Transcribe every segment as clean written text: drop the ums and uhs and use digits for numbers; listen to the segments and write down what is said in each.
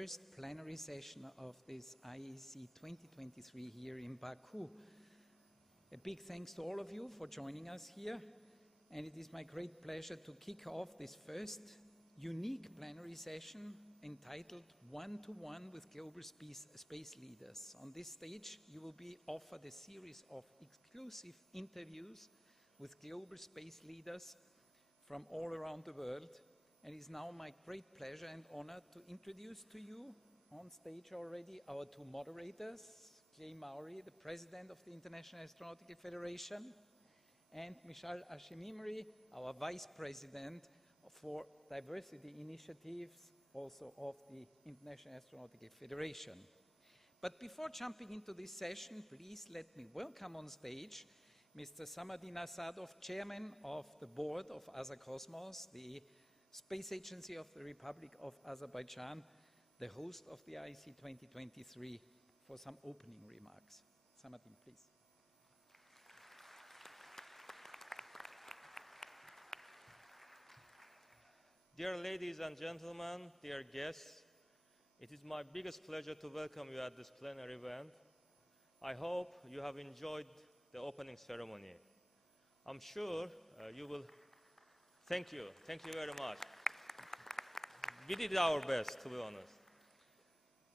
First plenary session of this IAC 2023 here in Baku. A big thanks to all of you for joining us here, and it is my great pleasure to kick off this first unique plenary session entitled One-to-One with Global Space Leaders. On this stage, you will be offered a series of exclusive interviews with global space leaders from all around the world. And it's now my great pleasure and honor to introduce to you on stage already our two moderators, Clay Mowry, the President of the International Astronautical Federation, and Michal Hashemimri, our Vice President for Diversity Initiatives, also of the International Astronautical Federation. But before jumping into this session, please let me welcome on stage Mr. Samadin Asadov, Chairman of the Board of Azercosmos, the Space Agency of the Republic of Azerbaijan, the host of the IAC 2023, for some opening remarks. Samadin, please. Dear ladies and gentlemen, dear guests, it is my biggest pleasure to welcome you at this plenary event. I hope you have enjoyed the opening ceremony. I'm sure you will. Thank you very much. We did our best, to be honest.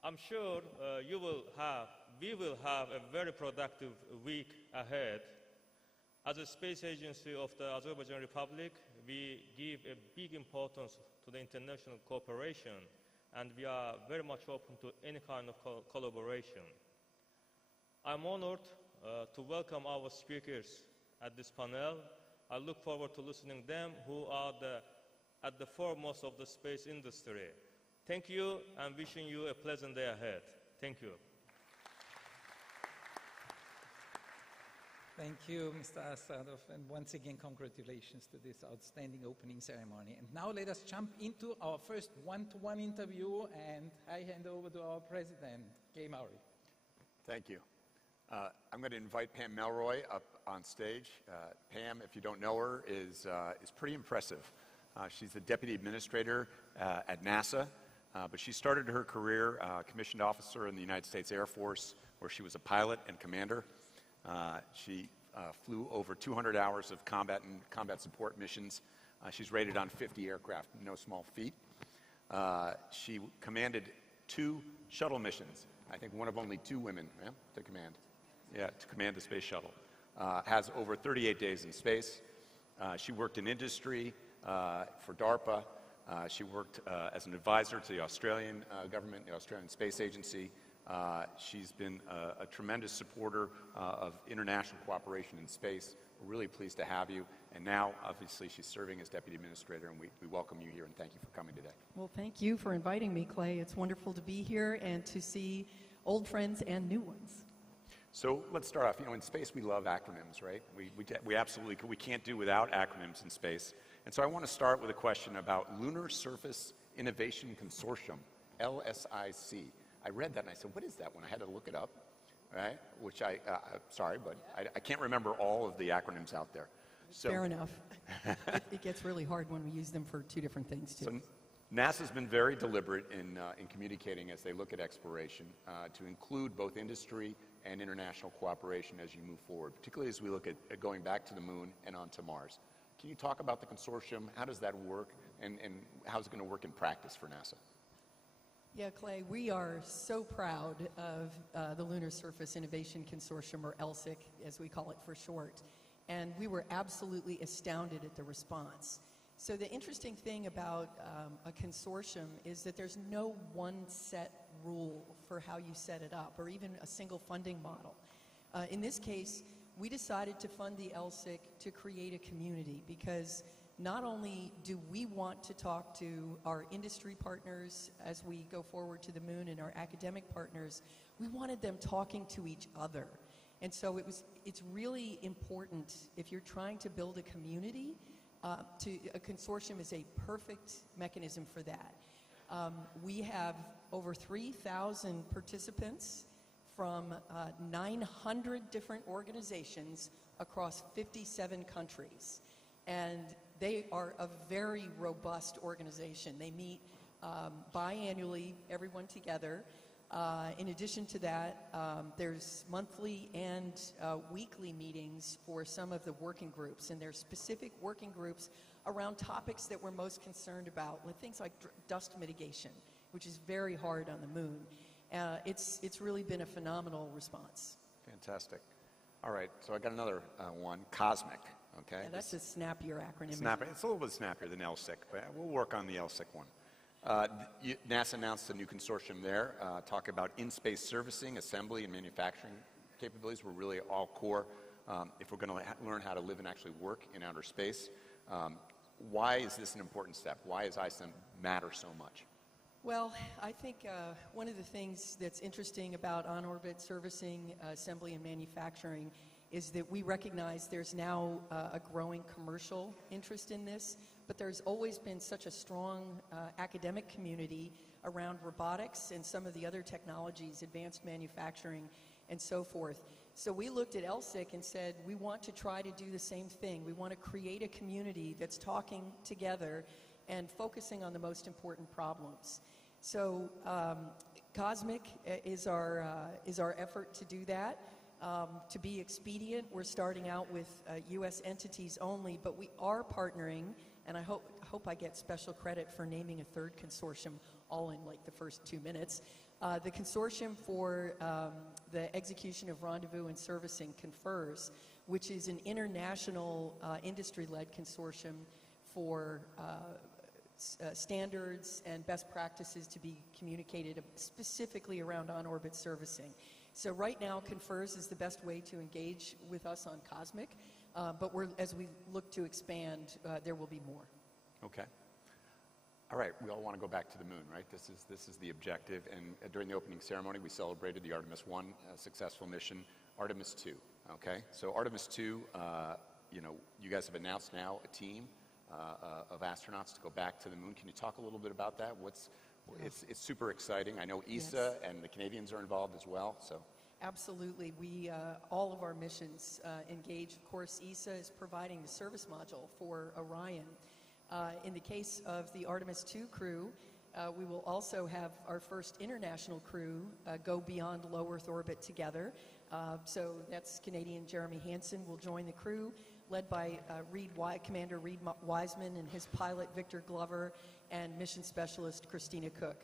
I'm sure we will have a very productive week ahead. As a space agency of the Azerbaijan Republic, we give a big importance to the international cooperation, and we are very much open to any kind of collaboration. I'm honored to welcome our speakers at this panel. I look forward to listening to them who are at the foremost of the space industry. Thank you, and wishing you a pleasant day ahead. Thank you. Thank you, Mr. Asadov, and once again, congratulations to this outstanding opening ceremony. And now let us jump into our first one-to-one interview, and I hand over to our president, Clay Mowry. Thank you. I'm going to invite Pam Melroy up on stage. Pam, if you don't know her, is pretty impressive. She's the deputy administrator at NASA, but she started her career commissioned officer in the United States Air Force, where she was a pilot and commander. She flew over 200 hours of combat and combat support missions. She's rated on 50 aircraft, no small feat. She commanded 2 shuttle missions. I think one of only 2 women to command the space shuttle. Has over 38 days in space. She worked in industry for DARPA. She worked as an advisor to the Australian government, the Australian Space Agency. She's been a tremendous supporter of international cooperation in space. We're really pleased to have you. And now, obviously, she's serving as Deputy Administrator, and we welcome you here and thank you for coming today. Well, thank you for inviting me, Clay. It's wonderful to be here and to see old friends and new ones. So let's start off. You know, in space, we love acronyms, right? We absolutely, we can't do without acronyms in space. And so I want to start with a question about Lunar Surface Innovation Consortium, LSIC. I read that and I said, what is that one? I had to look it up, right? Which sorry, but I can't remember all of the acronyms out there. So, fair enough. It gets really hard when we use them for 2 different things, too. So NASA's been very deliberate in communicating as they look at exploration to include both industry and international cooperation as you move forward, particularly as we look at going back to the moon and onto Mars. Can you talk about the consortium? How does that work, and how's it going to work in practice for NASA? Yeah, Clay, we are so proud of the Lunar Surface Innovation Consortium, or LSIC, as we call it for short. And we were absolutely astounded at the response. So the interesting thing about a consortium is that there's no one set rule for how you set it up, or even a single funding model. In this case, we decided to fund the LSIC to create a community, because not only do we want to talk to our industry partners as we go forward to the moon and our academic partners, we wanted them talking to each other. And so it's really important, if you're trying to build a community, a consortium is a perfect mechanism for that. We have over 3,000 participants from 900 different organizations across 57 countries. And they are a very robust organization. They meet biannually, everyone together. In addition to that, there's monthly and weekly meetings for some of the working groups, and there's specific working groups around topics that we're most concerned about, with things like dust mitigation which is very hard on the moon. It's really been a phenomenal response. Fantastic. All right, so I got another one, COSMIC, okay? Yeah, that's a snappier acronym. It's a little bit snappier than LSIC, but we'll work on the LSIC one. NASA announced a new consortium there, talk about in-space servicing, assembly, and manufacturing capabilities were really all core if we're going to learn how to live and actually work in outer space. Why is this an important step? Why does ISEM matter so much? Well, I think one of the things that's interesting about on-orbit servicing, assembly, and manufacturing is that we recognize there's now a growing commercial interest in this, but there's always been such a strong academic community around robotics and some of the other technologies, advanced manufacturing, and so forth. So we looked at LSIC and said, we want to try to do the same thing. We want to create a community that's talking together and focusing on the most important problems. So COSMIC is our effort to do that. To be expedient, we're starting out with U.S. entities only, but we are partnering, and I hope I get special credit for naming a third consortium all in like the first 2 minutes. The consortium for the execution of rendezvous and servicing confers, which is an international industry-led consortium for standards and best practices to be communicated specifically around on-orbit servicing. So right now, confers is the best way to engage with us on COSMIC, but as we look to expand, there will be more. Okay. All right, we all want to go back to the moon, right? This is the objective, and during the opening ceremony, we celebrated the Artemis 1 successful mission, Artemis 2, okay? So Artemis 2, you guys have announced now a team of astronauts to go back to the moon. Can you talk a little bit about that? It's super exciting. I know ESA and the Canadians are involved as well, so. Absolutely. We, all of our missions engage. Of course, ESA is providing the service module for Orion. In the case of the Artemis 2 crew, we will also have our first international crew go beyond low Earth orbit together. So that's Canadian Jeremy Hansen will join the crew, led by Commander Reed Wiseman and his pilot Victor Glover and mission specialist Christina Cook.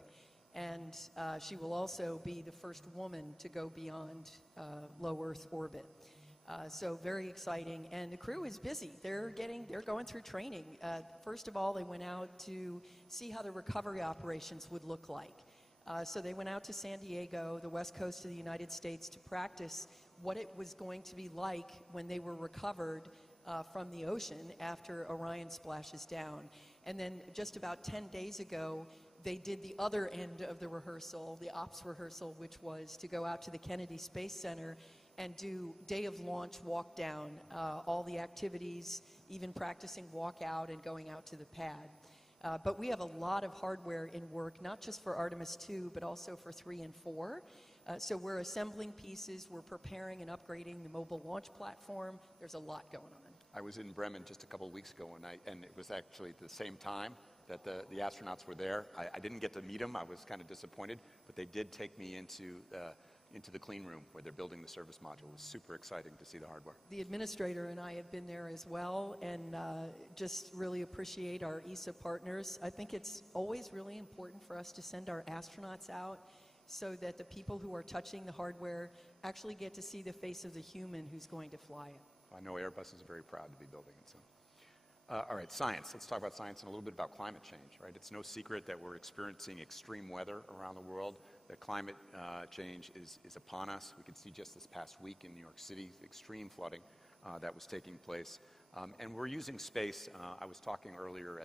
And she will also be the first woman to go beyond low Earth orbit. So very exciting, and the crew is busy. They're going through training. First of all, they went out to see how the recovery operations would look like. So they went out to San Diego, the west coast of the United States, to practice what it was going to be like when they were recovered from the ocean after Orion splashes down. And then just about 10 days ago, they did the other end of the rehearsal, the ops rehearsal, which was to go out to the Kennedy Space Center and do day of launch walk down, all the activities, even practicing walk out and going out to the pad. But we have a lot of hardware in work, not just for Artemis 2, but also for 3 and 4. So we're assembling pieces, we're preparing and upgrading the mobile launch platform. There's a lot going on. I was in Bremen just a couple of weeks ago, and it was actually at the same time that the astronauts were there. I didn't get to meet them. I was kind of disappointed, but they did take me into the clean room where they're building the service module. It was super exciting to see the hardware. The administrator and I have been there as well, and just really appreciate our ESA partners. I think it's always really important for us to send our astronauts out so that the people who are touching the hardware actually get to see the face of the human who's going to fly it. I know Airbus is very proud to be building it. So. All right, science. Let's talk about science and a little bit about climate change, right? It's no secret that we're experiencing extreme weather around the world. The climate change is upon us. We could see just this past week in New York City, extreme flooding that was taking place. And we're using space. I was talking earlier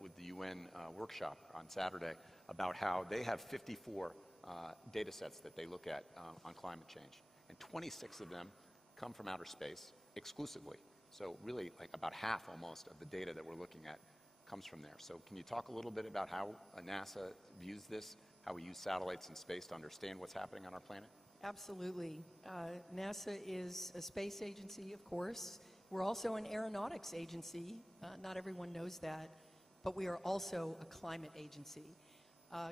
with the UN workshop on Saturday about how they have 54 data sets that they look at on climate change. And 26 of them come from outer space exclusively. So really, like about half almost of the data that we're looking at comes from there. So can you talk a little bit about how NASA views this, how we use satellites in space to understand what's happening on our planet? Absolutely. NASA is a space agency, of course. We're also an aeronautics agency. Not everyone knows that, but we are also a climate agency.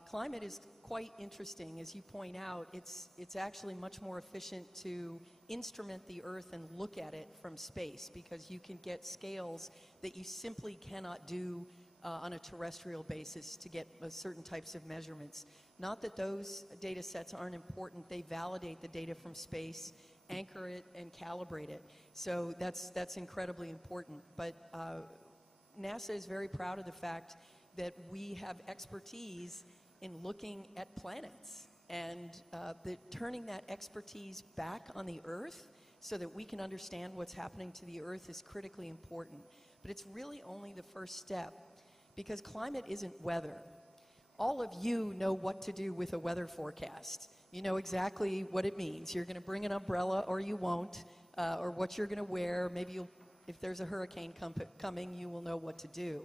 Climate is quite interesting. As you point out, it's actually much more efficient to instrument the Earth and look at it from space because you can get scales that you simply cannot do on a terrestrial basis to get certain types of measurements. Not that those data sets aren't important, they validate the data from space, anchor it, and calibrate it. So that's incredibly important. But NASA is very proud of the fact that we have expertise in looking at planets, and turning that expertise back on the Earth so that we can understand what's happening to the Earth is critically important. But it's really only the first step, because climate isn't weather. All of you know what to do with a weather forecast. You know exactly what it means. You're going to bring an umbrella or you won't, or what you're going to wear. Maybe if there's a hurricane coming, you will know what to do.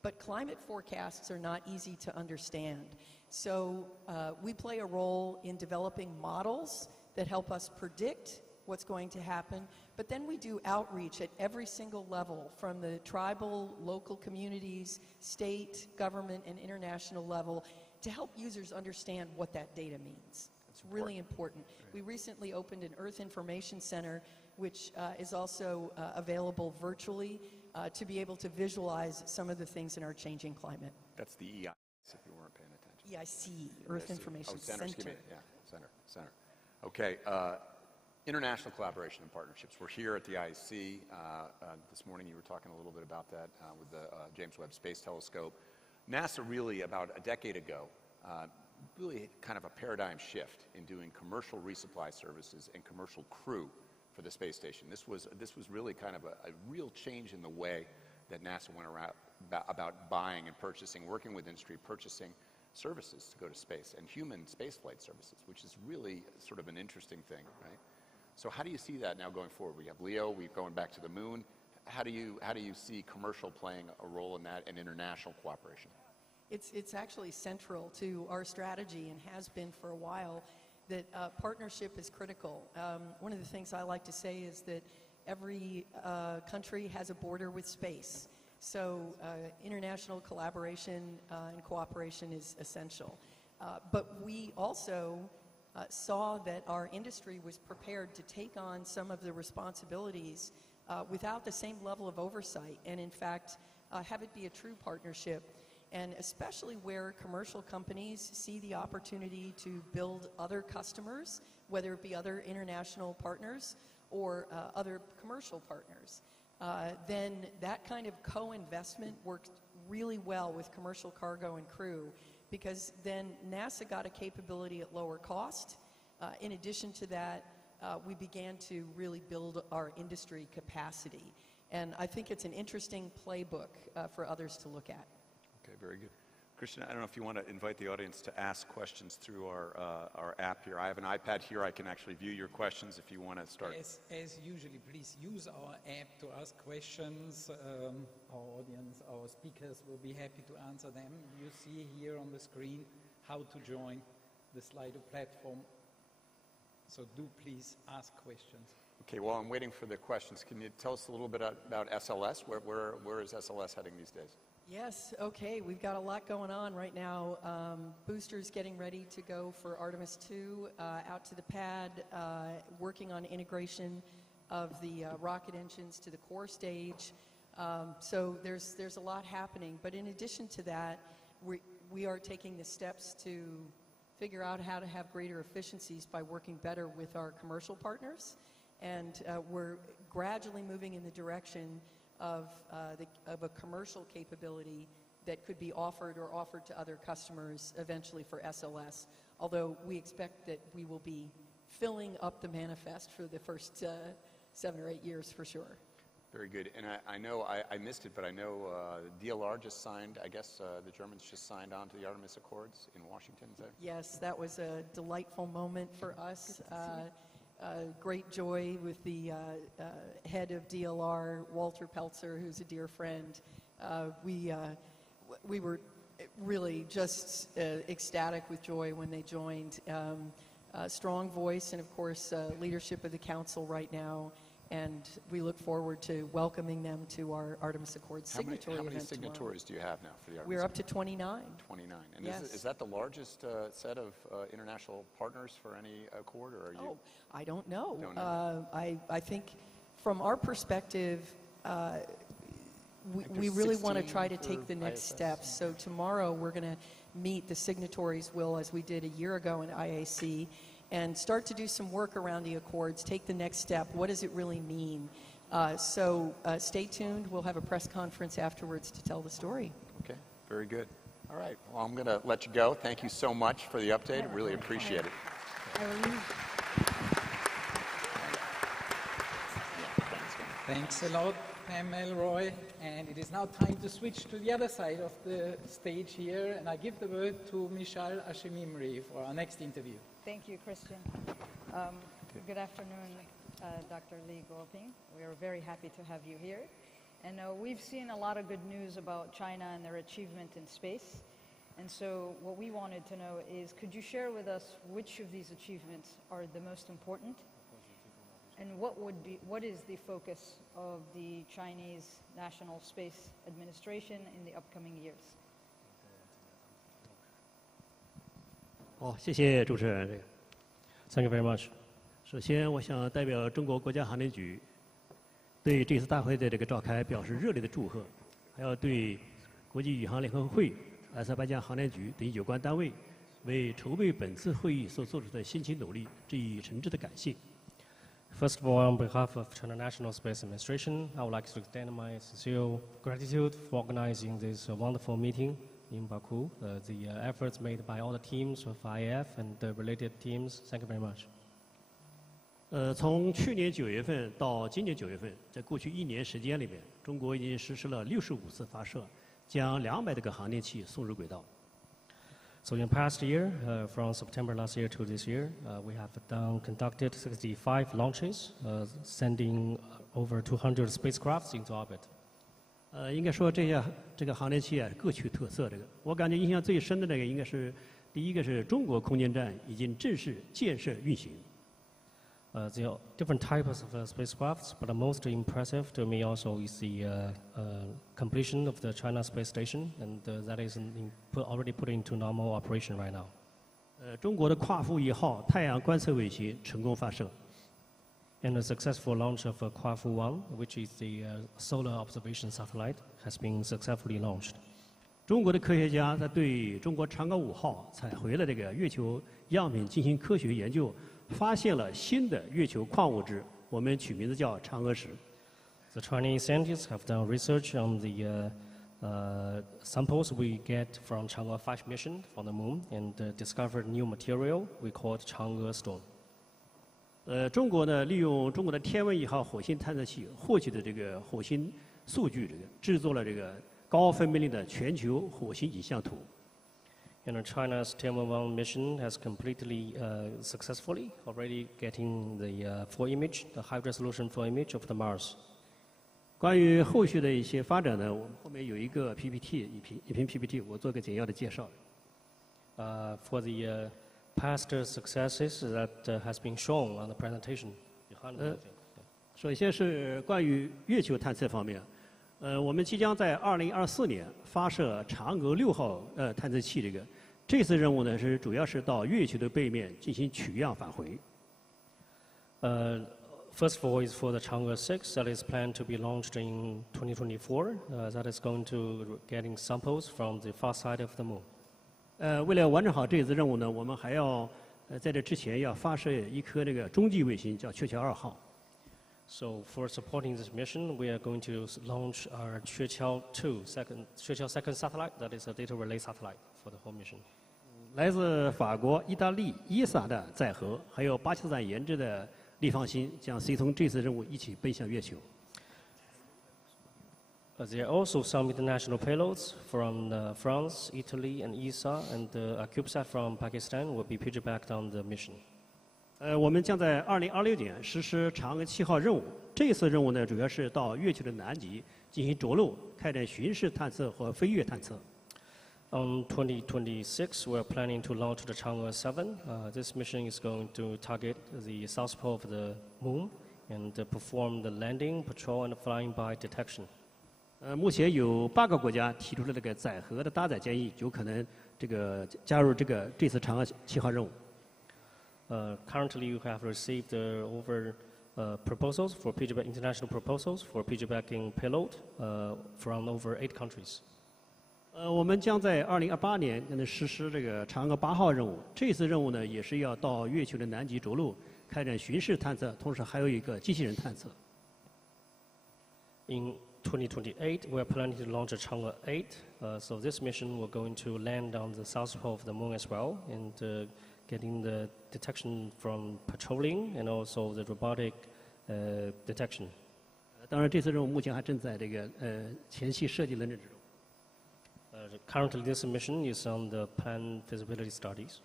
But climate forecasts are not easy to understand. So we play a role in developing models that help us predict what's going to happen, but then we do outreach at every single level, from the tribal, local communities, state, government, and international level, to help users understand what that data means. It's really important. Right. We recently opened an Earth Information Center, which is also available virtually to be able to visualize some of the things in our changing climate. That's the EIC, if you weren't paying attention. EIC, Earth Information Center. Yeah, center. Okay. International collaboration and partnerships. We're here at the IAC. This morning you were talking a little bit about that with the James Webb Space Telescope. NASA really, about a decade ago, really kind of a paradigm shift in doing commercial resupply services and commercial crew for the space station. This was really kind of a real change in the way that NASA went around about buying and purchasing, working with industry, purchasing services to go to space, and human spaceflight services, which is really sort of an interesting thing, right? So how do you see that now going forward? We have LEO, we're going back to the moon. How do you see commercial playing a role in that and international cooperation? It's actually central to our strategy, and has been for a while, that partnership is critical. One of the things I like to say is that every country has a border with space. So international collaboration and cooperation is essential. But we also saw that our industry was prepared to take on some of the responsibilities without the same level of oversight, and in fact have it be a true partnership, and especially where commercial companies see the opportunity to build other customers, whether it be other international partners or other commercial partners. Then that kind of co-investment worked really well with commercial cargo and crew, because then NASA got a capability at lower cost. In addition to that, we began to really build our industry capacity. And I think it's an interesting playbook for others to look at. Okay, very good. Christian, I don't know if you want to invite the audience to ask questions through our app here. I have an iPad here. I can actually view your questions if you want to start. As usually, please use our app to ask questions. Our audience, our speakers will be happy to answer them. You see here on the screen how to join the Slido platform. So do please ask questions. Okay, while I'm waiting for the questions, can you tell us a little bit about SLS? Where is SLS heading these days? Yes, okay, we've got a lot going on right now. Boosters getting ready to go for Artemis 2, out to the pad, working on integration of the rocket engines to the core stage. So there's a lot happening, but in addition to that, we are taking the steps to figure out how to have greater efficiencies by working better with our commercial partners, and we're gradually moving in the direction of a commercial capability that could be offered to other customers eventually for SLS, although we expect that we will be filling up the manifest for the first 7 or 8 years for sure. Very good. And I know, I missed it, but I know DLR just signed, I guess the Germans just signed on to the Artemis Accords in Washington, is that? Yes, that was a delightful moment for us. Great joy with the head of DLR, Walter Peltzer, who's a dear friend. We were really just ecstatic with joy when they joined. Strong voice and, of course, leadership of the Council right now. And we look forward to welcoming them to our Artemis Accords signatory event. How many signatories do you have now for the Artemis? We're up to 29. 29. And yes. Is that the largest set of international partners for any accord, or are you? Oh, I don't know. Don't know. I think from our perspective, we really want to try to take the next steps. So tomorrow we're going to meet the signatories, Will, as we did a year ago in IAC, and start to do some work around the Accords, take the next step. What does it really mean? So stay tuned. We'll have a press conference afterwards to tell the story. Okay, very good. All right, well, I'm going to let you go. Thank you so much for the update. I really appreciate it. Thanks a lot, Pam Melroy. And it is now time to switch to the other side of the stage here. And I give the word to Michal Hashemimri for our next interview. Thank you, Christian. Good afternoon, Dr. Lee Guoping. We are very happy to have you here. And we've seen a lot of good news about China and their achievement in space. And so what we wanted to know is, could you share with us which of these achievements are the most important? And what is the focus of the Chinese National Space Administration in the upcoming years? 好，谢谢主持人。Thank you very much. 首先，我想代表中国国家航天局对这次大会的这个召开表示热烈的祝贺，还要对国际宇航联合会、阿塞拜疆航天局等有关单位为筹备本次会议所做出的辛勤努力致以诚挚的感谢。First of all, on behalf of China National Space Administration, I would like to extend my sincere gratitude for organizing this wonderful meeting in Baku. The efforts made by all the teams of IAF and the related teams, thank you very much. 从去年9月份到今年9月份，在过去1年时间里面，中国已经实施了65次发射，将200多个航天器送入轨道。So in the past year, from September last year to this year, we have conducted 65 launches, sending over 200 spacecrafts into orbit. 应该说这个航天器啊各具特色。我感觉印象最深的应该是第一个是中国空间站已经正式建设运行。There are different types of spacecrafts, but the most impressive to me also is the completion of the China space station, and that is already put into normal operation right now. 中国的夸父1号太阳观测卫星成功发射。And the successful launch of Kwafu-1, which is the solar observation satellite, has been successfully launched. 中国的科学家在对中国嫦娥5号采回了这个月球样品进行科学研究。发现了新的月球矿物质，我们取名字叫嫦娥石。The Chinese scientists have done research on the samples we get from Chang'e 5 mission from the moon and discovered new material we called Chang'e stone. 中国呢，利用中国的天问1号火星探测器获取的这个火星数据，制作了这个高分辨率的全球火星影像图。And China's Tianwen-1 mission has completely successfully already getting the full image, the high-resolution full image of the Mars. 关于后续的一些发展呢，我们后面有一个 PPT， 一篇 PPT， 我做个简要的介绍。For the past successes that has been shown on the presentation. 首先是关于月球探测方面，我们即将在2024年发射嫦娥6号探测器。这次任务呢是主要是到月球的背面进行取样返回。First of all is for the Chang'e 6 that is planned to be launched in 2024. That is going to getting samples from the far side of the moon. 为了完成好这次任务呢，我们还要在这之前要发射一颗中继卫星，叫鹊桥2号。So for supporting this mission, we are going to launch our Chueqiao 2 satellite. That is a data relay satellite for the whole mission. 来自法国、意大利、伊萨的载荷，还有巴基斯坦研制的立方星，将随同这次任务一起奔向月球。There are also some international payloads from France, Italy, and ESA, and a CubeSat from Pakistan will be piggybacked on the mission. 我们将在2026年实施嫦娥7号任务。这次任务呢，主要是到月球的南极进行着陆，开展巡视探测和飞跃探测。On 2026, we're planning to launch the Chang'e 7. This mission is going to target the south pole of the moon and perform the landing, patrol, and flying by detection. 目前有8个国家提出了载荷的搭载建议，有可能加入这次嫦娥7号任务。Currently, we have received over proposals for piggyback international proposals for piggybacking payload from over 8 countries. 我们将在2028年实施这个嫦娥8号任务。这次任务呢，也是要到月球的南极着陆，开展巡视探测，同时还有一个机器人探测。In 2028, we are planning to launch a Chang'e 8. So this mission we're going to land on the south pole of the moon as well, and getting the detection from patrolling and also the robotic detection. 当然，这次任务目前还正在这个前期设计论证之中。Currently, this mission is on the planned feasibility studies.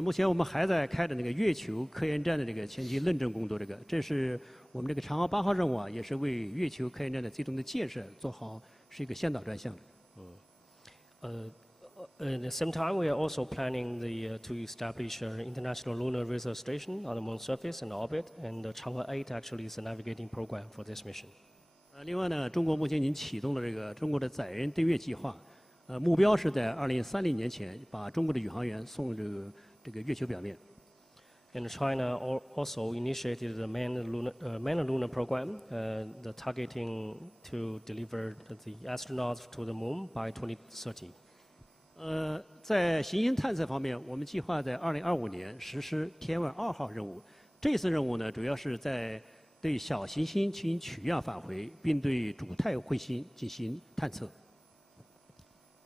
目前我们还在开展这个月球科研站的这个前期论证工作。这是我们这个嫦娥8号任务啊，也是为月球科研站的最终的建设做好是一个先导专项。At the same time, we are also planning to establish an international lunar research station on the moon surface and orbit, and the Chang'e 8 actually is a navigating program for this mission. 另外呢，中国目前已经启动了这个中国的载人登月计划，目标是在2030年前把中国的宇航员送这个月球表面。And China also initiated the manned lunar program, the targeting to deliver the astronauts to the moon by 2030. 在行星探测方面，我们计划在2025年实施天问2号任务。这次任务呢，主要是对小行星进行取样返回，并对主态彗星进行探测。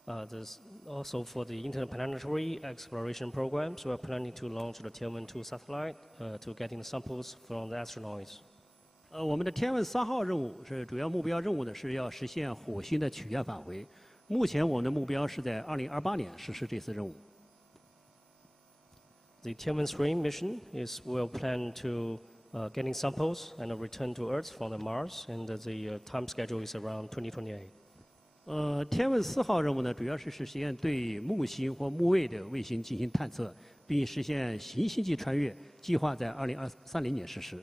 There's also for the interplanetary exploration programs, we are planning to launch the Tianwen-2 satellite to getting samples from the astronauts. 我们的天问3号任务是主要目标任务呢，是要实现火星的取样返回。目前我们的目标是在2028年实施这次任务。The Tianwen-3 mission is we'll plan to getting samples and return to Earth from the Mars, and the time schedule is around 2028. 天问4号任务呢，主要是实现对木星或木卫的卫星进行探测，并实现行星际穿越，计划在2030年实施。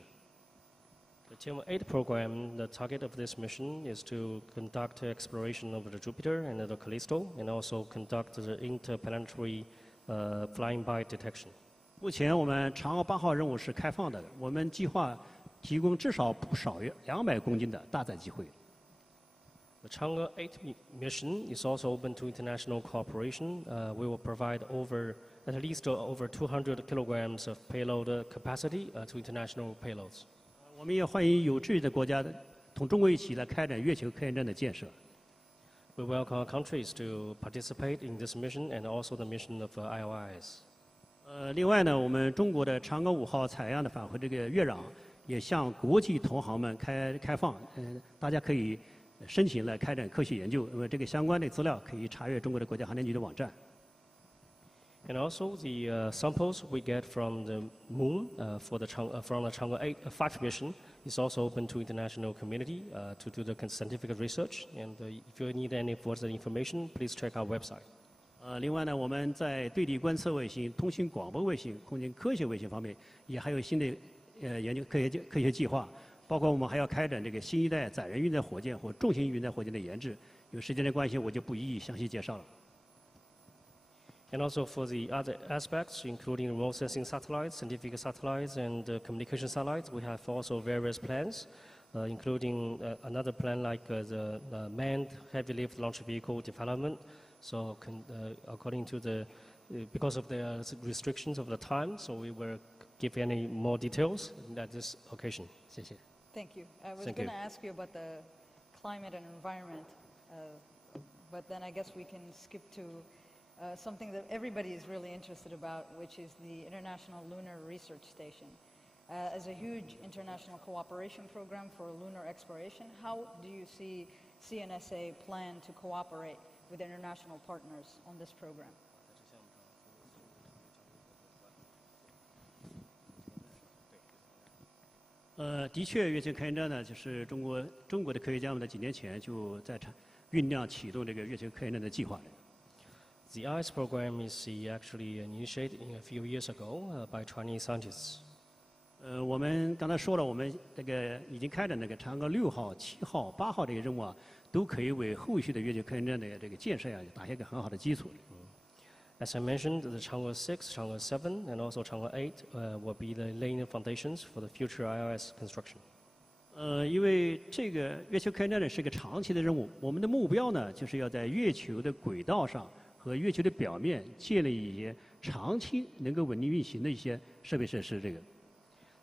The Tianwen 8 program, the target of this mission is to conduct exploration of the Jupiter and the Callisto, and also conduct the interplanetary flying by detection. 目前我们嫦娥8号任务是开放的，我们计划提供至少不少于200公斤的大载机会。The Chang'e 8 mission is also open to international cooperation. We will provide at least over 200 kilograms of payload capacity to international payloads. 我们也欢迎有志的国家同中国一起来开展月球科研站的建设。We welcome our countries to participate in this mission and also the mission of IOIs. 另外呢，我们中国的嫦娥5号采样的返回这个月壤，也向国际同行们开放，大家可以申请来开展科学研究。那么这个相关的资料可以查阅中国的国家航天局的网站。And also the samples we get from the moon from the Chang'e 5 mission is also open to international community to do the scientific research. And if you need any further information, please check our website. 另外呢，我们在对地观测卫星、通信广播卫星、空间科学卫星方面，也还有新的研究科学计划，包括我们还要开展这个新一代载人运载火箭或重型运载火箭的研制。有时间的关系，我就不一一详细介绍了。And also for the other aspects, including remote sensing satellites, scientific satellites, and communication satellites, we have also various plans, including another plan like the manned heavy-lift launch vehicle development. So according to because of the restrictions of the time, so we will give any more details at this occasion. 谢谢。 Thank you. I was Thank going you. to ask you about the climate and environment, but then I guess we can skip to something that everybody is really interested about, which is the International Lunar Research Station. As a huge international cooperation program for lunar exploration, how do you see CNSA plan to cooperate with international partners on this program? 的确，月球科研站呢，就是中国的科学家们在几年前就在酝酿启动这个月球科研站的计划。 The IAC program is actually initiated a few years ago by Chinese scientists. 我们刚才说了，我们这个已经开展那个嫦娥6号、7号、8号这个任务啊，都可以为后续的月球科研站的这个建设呀打下一个很好的基础。As I mentioned, the Chang'e 6, Chang'e 7, and also Chang'e 8 will be the laying foundations for the future ILS construction. 因为这个月球开展呢是个长期的任务，我们的目标呢就是要在月球的轨道上和月球的表面建立一些长期能够稳定运行的一些设备设施。这个。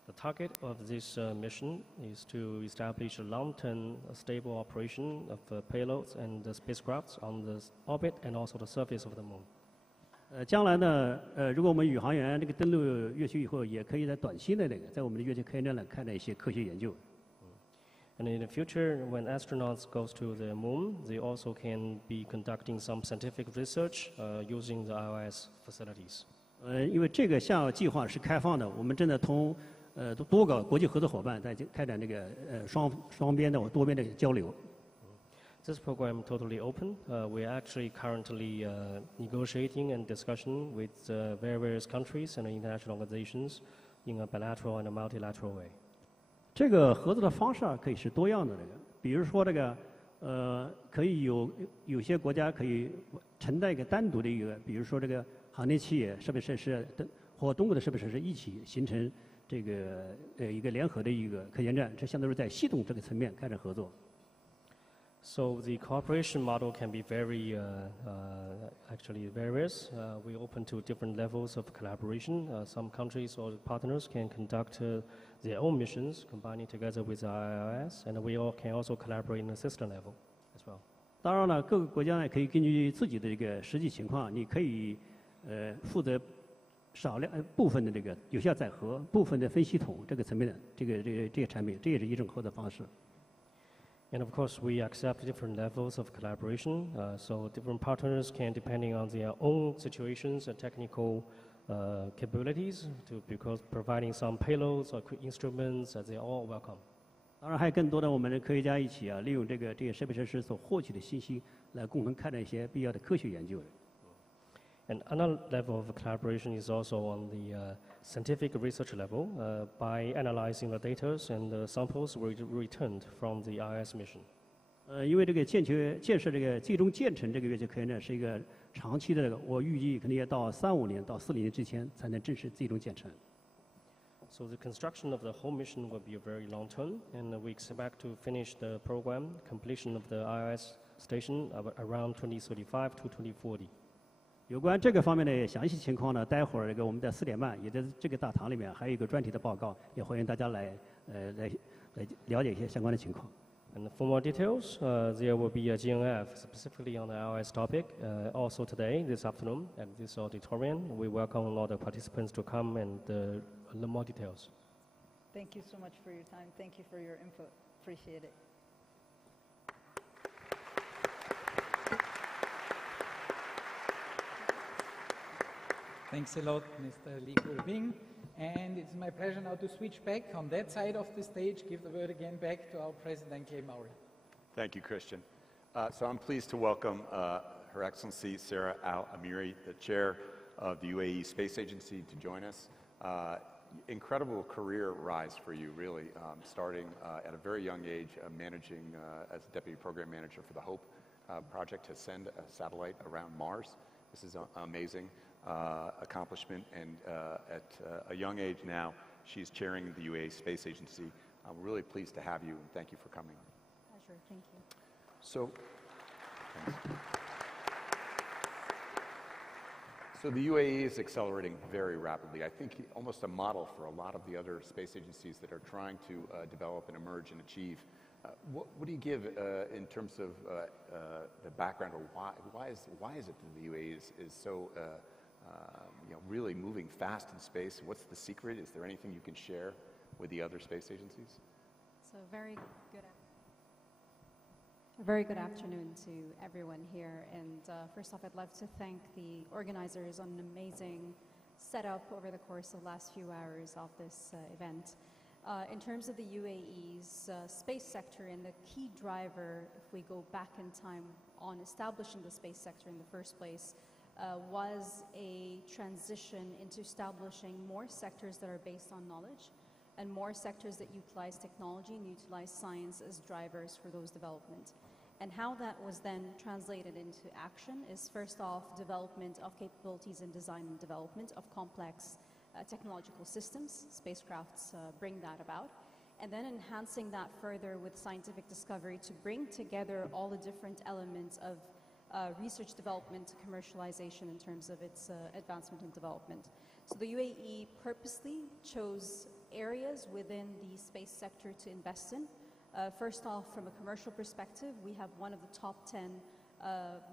The target of this mission is to establish a long-term stable operation of payloads and the spacecrafts on the orbit and also the surface of the moon. 将来呢，如果我们宇航员这个登陆月球以后，也可以在短期的在我们的月球开展呢开展一些科学研究。 And in the future, when astronauts goes to the moon, they also can be conducting some scientific research using the ILS facilities. 因为这个项目计划是开放的，我们正在同多个国际合作伙伴在开展这个双边的多边的交流。 This program totally open. We are actually currently negotiating and discussion with various countries and international organizations in a bilateral and a multilateral way. 这个合作的方式可以是多样的。这个，比如说这个，可以有些国家可以承担一个单独的一个，比如说这个航天器设备设施和中国的设备设施一起形成这个一个联合的一个科研站，这相当于在系统这个层面开展合作。 So the cooperation model can be very, actually various. We open to different levels of collaboration. Some countries or partners can conduct their own missions, combining together with the ILS, and we all can also collaborate in the system level as well. 当然了，各个国家呢可以根据自己的这个实际情况，你可以负责少量部分的这个有效载荷、部分的分系统这个层面的这个产品，这也是一种合作方式。 And of course, we accept different levels of collaboration. So different partners can, depending on their own situations and technical capabilities, because providing some payloads or instruments, they're all welcome. 当然，还有更多的我们的科学家一起利用这些设备设施所获取的信息，来共同开展一些必要的科学研究。 And another level of collaboration is also on the scientific research level by analyzing the data and the samples returned from the IS mission. 因为这个建设这个最终建成这个月球科研站是一个长期的，我预计可能要到35年到40年之前才能正式最终建成。 So the construction of the whole mission will be a very long term, and we expect to finish the program completion of the IS station around 2035 to 2040. 有关这个方面的详细情况呢，待会儿我们在4点半也在这个大堂里面还有一个专题的报告，也欢迎大家来了解一些相关的情况。 And for more details, there will be a GNF specifically on the ILS topic. Also today, this afternoon, at this auditorium, we welcome all the participants to come and learn more details. Thank you so much for your time. Thank you for your input. Appreciate it. Thanks a lot, Mr. Li Guoping. And it's my pleasure now to switch back on that side of the stage, give the word again back to our President, Clay Maury. Thank you, Christian. So I'm pleased to welcome Her Excellency Sarah Al-Amiri, the chair of the UAE Space Agency, to join us. Incredible career rise for you, really, starting at a very young age, managing as deputy program manager for the HOPE project to send a satellite around Mars. This is an amazing accomplishment, and at a young age now, she's chairing the UAE Space Agency. I'm really pleased to have you, and thank you for coming. Pleasure, thank you. So, so the UAE is accelerating very rapidly. I think almost a model for a lot of the other space agencies that are trying to develop and emerge and achieve. What do you give in terms of the background, or why is it that the UAE is so really moving fast in space? What's the secret? Is there anything you can share with the other space agencies? So very good afternoon to everyone here. And first off, I'd love to thank the organizers on an amazing setup over the course of the last few hours of this event. In terms of the UAE's space sector, and the key driver, if we go back in time on establishing the space sector in the first place, was a transition into establishing more sectors that are based on knowledge and more sectors that utilize technology and utilize science as drivers for those development. And how that was then translated into action is first off development of capabilities in design and development of complex technological systems. Spacecrafts bring that about. And then enhancing that further with scientific discovery to bring together all the different elements of research development to commercialization in terms of its advancement and development. So the UAE purposely chose areas within the space sector to invest in. First off, from a commercial perspective, we have one of the top 10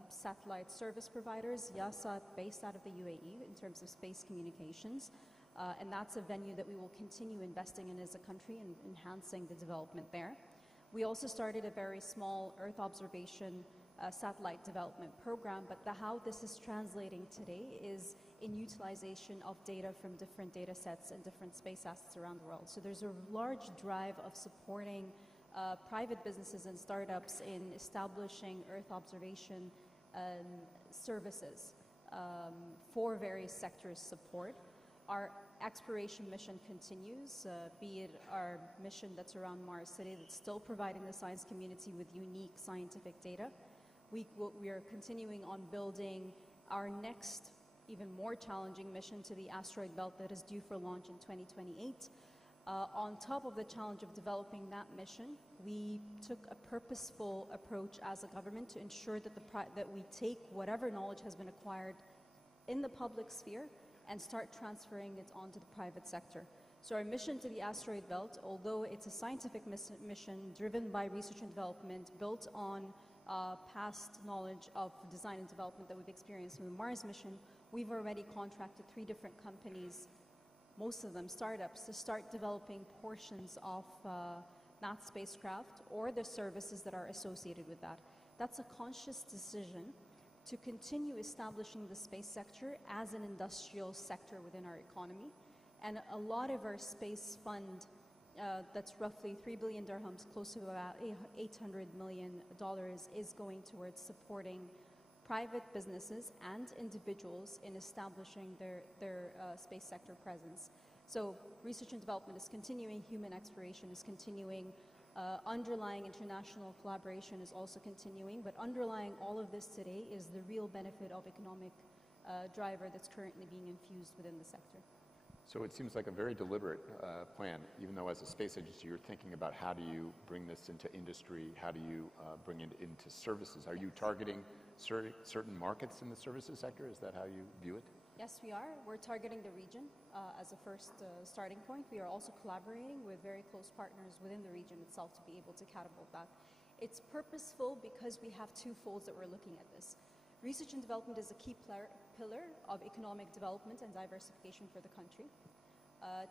satellite service providers, Yasat, based out of the UAE in terms of space communications. And that's a venue that we will continue investing in as a country and enhancing the development there. We also started a very small Earth observation satellite development program, but how this is translating today is in utilization of data from different data sets and different space assets around the world. So there's a large drive of supporting private businesses and startups in establishing Earth observation services for various sectors support. Our exploration mission continues, be it our mission that's around Mars today that's still providing the science community with unique scientific data. We are continuing on building our next, even more challenging mission to the asteroid belt that is due for launch in 2028. On top of the challenge of developing that mission, we took a purposeful approach as a government to ensure that, that we take whatever knowledge has been acquired in the public sphere and start transferring it onto the private sector. So our mission to the asteroid belt, although it's a scientific mission driven by research and development, built on past knowledge of design and development that we've experienced in the Mars mission, we've already contracted 3 different companies, most of them startups, to start developing portions of that spacecraft or the services that are associated with that. That's a conscious decision to continue establishing the space sector as an industrial sector within our economy. And a lot of our space fund, that's roughly 3 billion dirhams, close to about $800 million, is going towards supporting private businesses and individuals in establishing their space sector presence. So research and development is continuing, human exploration is continuing, underlying international collaboration is also continuing, but underlying all of this today is the real benefit of economic driver that's currently being infused within the sector. So it seems like a very deliberate plan, even though as a space agency you're thinking about how do you bring this into industry, how do you bring it into services. Are you targeting certain markets in the services sector? Is that how you view it? Yes, we are. We're targeting the region as a first starting point. We are also collaborating with very close partners within the region itself to be able to catapult that. It's purposeful because we have 2 folds that we're looking at this. Research and development is a key pillar of economic development and diversification for the country.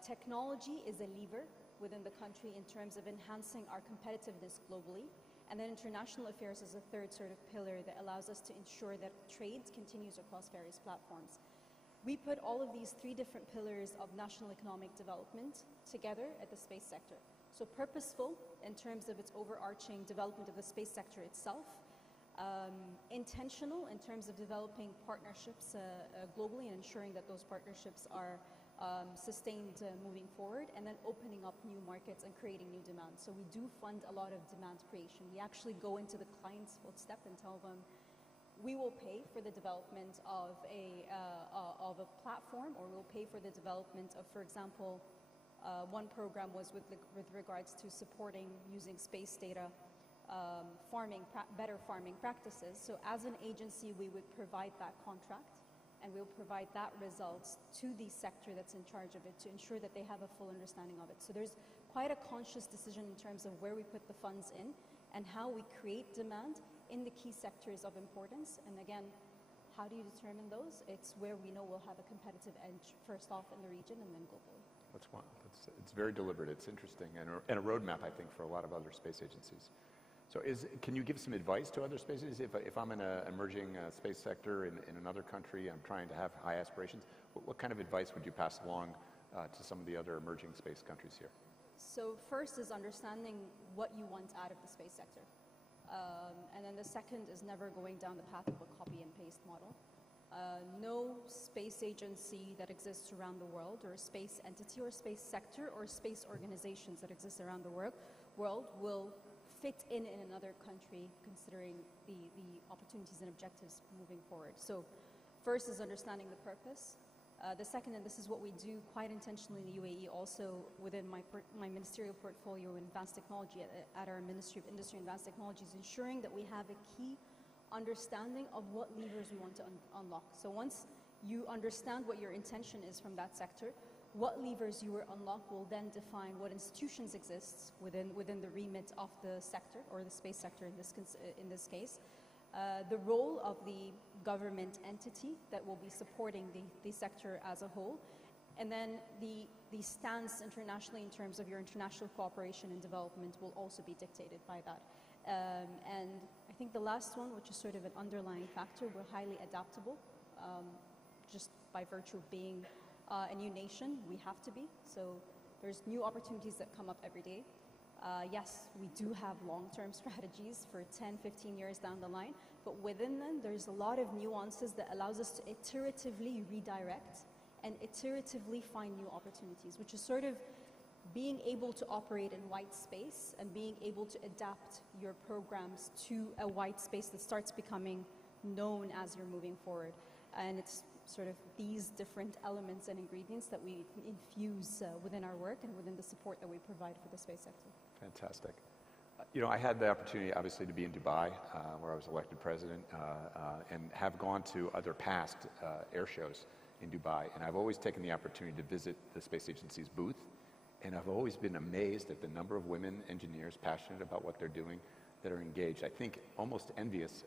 Technology is a lever within the country in terms of enhancing our competitiveness globally. And then international affairs is a third sort of pillar that allows us to ensure that trade continues across various platforms. We put all of these 3 different pillars of national economic development together at the space sector. So purposeful in terms of its overarching development of the space sector itself, intentional in terms of developing partnerships globally and ensuring that those partnerships are sustained moving forward, and then opening up new markets and creating new demand. So we do fund a lot of demand creation. We actually go into the client's footstep and tell them, we will pay for the development of a platform, or we'll pay for the development of, for example, one program was with regards to supporting using space data, better farming practices. So as an agency, we would provide that contract, and we'll provide that results to the sector that's in charge of it to ensure that they have a full understanding of it. So there's quite a conscious decision in terms of where we put the funds in and how we create demand in the key sectors of importance. And again, how do you determine those? It's where we know we'll have a competitive edge, first off in the region and then globally. That's one. It's very deliberate. It's interesting, and a roadmap, I think, for a lot of other space agencies. So can you give some advice to other space agencies? If I'm in an emerging space sector in another country, I'm trying to have high aspirations, what kind of advice would you pass along to some of the other emerging space countries here? So first is understanding what you want out of the space sector. And then the second is never going down the path of a copy and paste model. No space agency that exists around the world, or a space entity or space sector or space organizations that exist around the world will fit in another country, considering the opportunities and objectives moving forward. So first is understanding the purpose. The second, and this is what we do quite intentionally in the UAE, also within my ministerial portfolio in advanced technology at our Ministry of Industry and Advanced Technologies, ensuring that we have a key understanding of what levers we want to unlock. So once you understand what your intention is from that sector, what levers you will unlock will then define what institutions exist within the remit of the sector, or the space sector in this case, the role of the government entity that will be supporting the sector as a whole, and then the stance internationally in terms of your international cooperation and development will also be dictated by that. And I think the last one, which is sort of an underlying factor, we're highly adaptable, just by virtue of being a new nation, we have to be. So there's new opportunities that come up every day. Yes, we do have long-term strategies for 10, 15 years down the line, but within them, there's a lot of nuances that allows us to iteratively redirect and iteratively find new opportunities, which is sort of being able to operate in white space and being able to adapt your programs to a white space that starts becoming known as you're moving forward. And it's sort of these different elements and ingredients that we infuse within our work and within the support that we provide for the space sector. Fantastic. You know, I had the opportunity, obviously, to be in Dubai, where I was elected president, and have gone to other past air shows in Dubai. And I've always taken the opportunity to visit the Space Agency's booth. And I've always been amazed at the number of women engineers passionate about what they're doing that are engaged. I think almost envious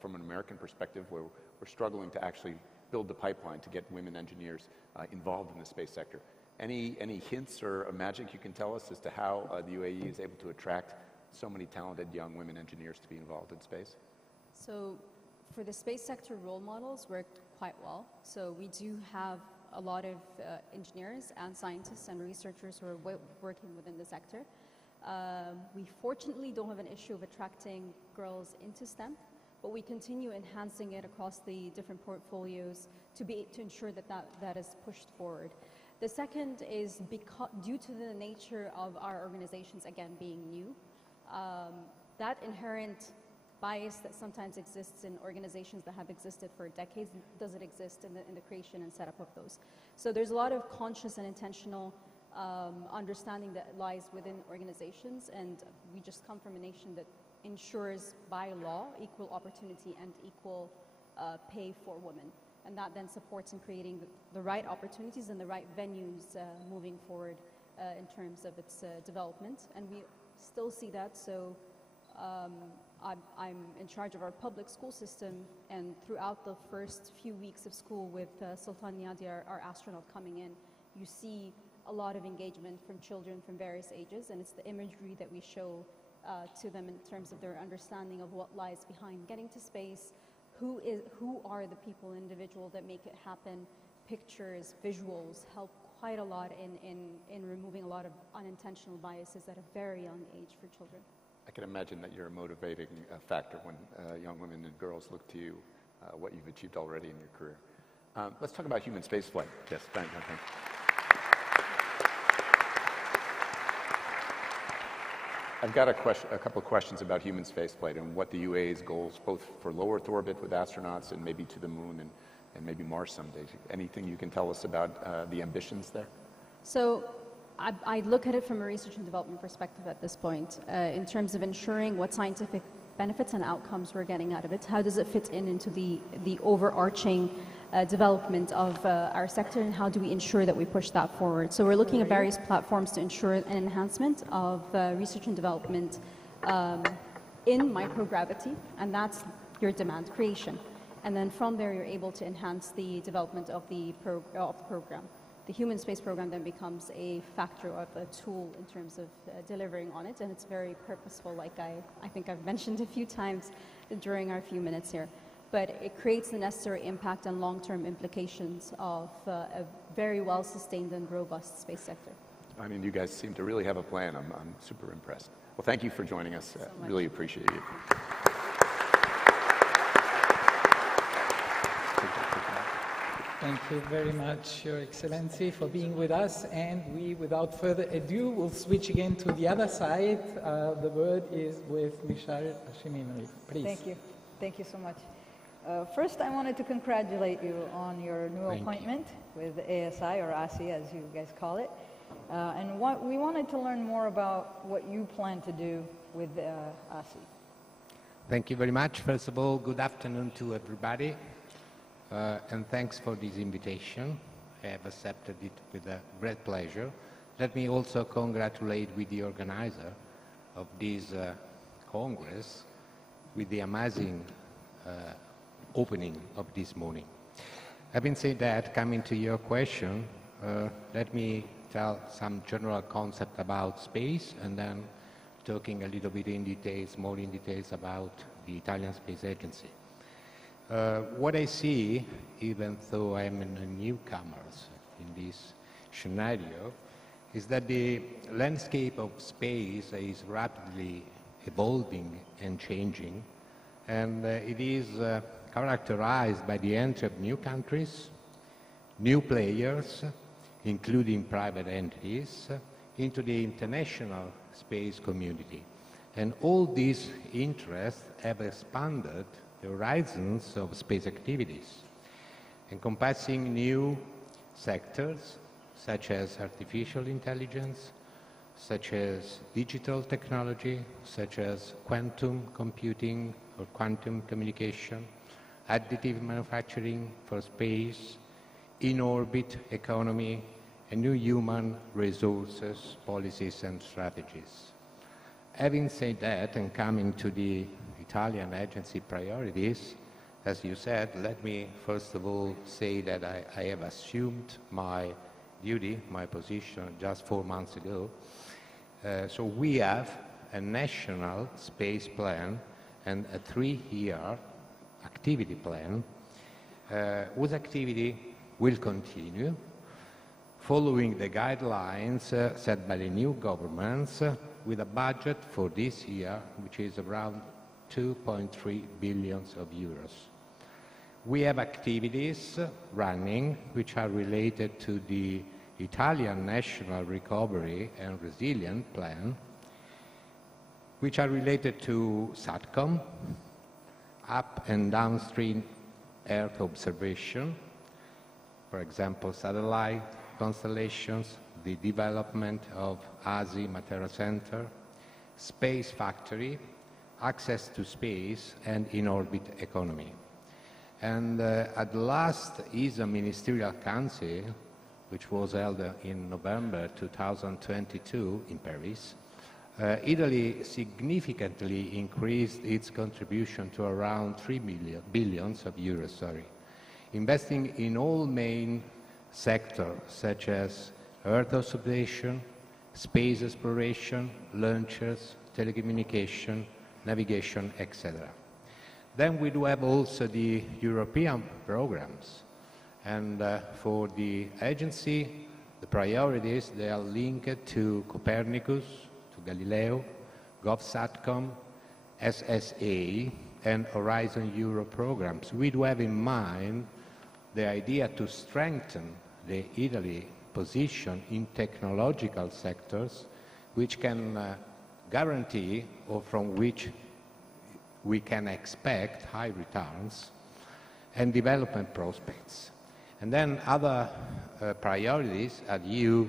from an American perspective, where we're struggling to actually build the pipeline to get women engineers involved in the space sector. Any hints or magic you can tell us as to how the UAE is able to attract so many talented young women engineers to be involved in space? So for the space sector, role models worked quite well. So we do have a lot of engineers and scientists and researchers who are working within the sector. We fortunately don't have an issue of attracting girls into STEM, but we continue enhancing it across the different portfolios to ensure that is pushed forward. The second is due to the nature of our organizations, again, being new, that inherent bias that sometimes exists in organizations that have existed for decades doesn't exist in the creation and setup of those. So there's a lot of conscious and intentional understanding that lies within organizations, and we just come from a nation that ensures by law equal opportunity and equal pay for women. And that then supports in creating the right opportunities and the right venues moving forward in terms of its development. And we still see that. So I'm in charge of our public school system, and throughout the first few weeks of school with Sultan Niadi, our astronaut, coming in, you see a lot of engagement from children from various ages, and it's the imagery that we show to them in terms of their understanding of what lies behind getting to space, who are the people, individual that make it happen. Pictures, visuals help quite a lot in removing a lot of unintentional biases at a very young age for children. I can imagine that you're a motivating factor when young women and girls look to you, what you've achieved already in your career. Let's talk about human spaceflight. Yes, thank you. I've got a couple of questions about human spaceflight and what the UAE's goals, both for low Earth orbit with astronauts and maybe to the moon and maybe Mars someday. Anything you can tell us about the ambitions there? So I look at it from a research and development perspective at this point, in terms of ensuring what scientific benefits and outcomes we're getting out of it. How does it fit into the overarching development of our sector, and how do we ensure that we push that forward? So we're looking at various platforms to ensure an enhancement of research and development in microgravity, and that's your demand creation. And then from there, you're able to enhance the development of the program. The human space program then becomes a factor of a tool in terms of delivering on it, and it's very purposeful, like I think I've mentioned a few times during our few minutes here. But it creates the necessary impact and long-term implications of a very well-sustained and robust space sector. I mean, you guys seem to really have a plan. I'm super impressed. Well, thank you for joining us. Really appreciate you. Thank you very much, Your Excellency, for being with us. And we, without further ado, will switch again to the other side. The word is with Michal Hashimimari. Please. Thank you. Thank you so much. First, I wanted to congratulate you on your new appointment with the ASI, or ASI as you guys call it. And we wanted to learn more about what you plan to do with ASI. Thank you very much. First of all, good afternoon to everybody. And thanks for this invitation. I have accepted it with a great pleasure. Let me also congratulate with the organizer of this Congress with the amazing opening of this morning. Having said that, coming to your question, let me tell some general concept about space and then talking a little bit in details, more in details about the Italian Space Agency. What I see, even though I'm a newcomer in this scenario, is that the landscape of space is rapidly evolving and changing, and it is characterized by the entry of new countries, new players, including private entities, into the international space community. And all these interests have expanded the horizons of space activities, encompassing new sectors such as artificial intelligence, such as digital technology, such as quantum computing or quantum communication, additive manufacturing for space, in-orbit economy, and new human resources, policies, and strategies. Having said that, and coming to the Italian agency priorities, as you said, let me first of all say that I have assumed my duty, my position, just 4 months ago. So we have a national space plan and a 3-year activity plan whose activity will continue following the guidelines set by the new governments with a budget for this year which is around 2.3 billion euros. We have activities running which are related to the Italian National Recovery and Resilience Plan, which are related to SATCOM, up and downstream Earth observation, for example, satellite constellations, the development of ASI Matera Center, Space Factory, access to space, and in-orbit economy. And at the last ESA Ministerial Council, which was held in November 2022 in Paris, Italy significantly increased its contribution to around 3 billion euros, investing in all main sectors such as Earth observation, space exploration, launchers, telecommunication, navigation, etc. Then we do have also the European programs, and for the agency, the priorities, they are linked to Copernicus, to Galileo, GovSatcom, SSA, and Horizon Europe programs. We do have in mind the idea to strengthen the Italy position in technological sectors which can guarantee or from which we can expect high returns and development prospects. And then other priorities at EU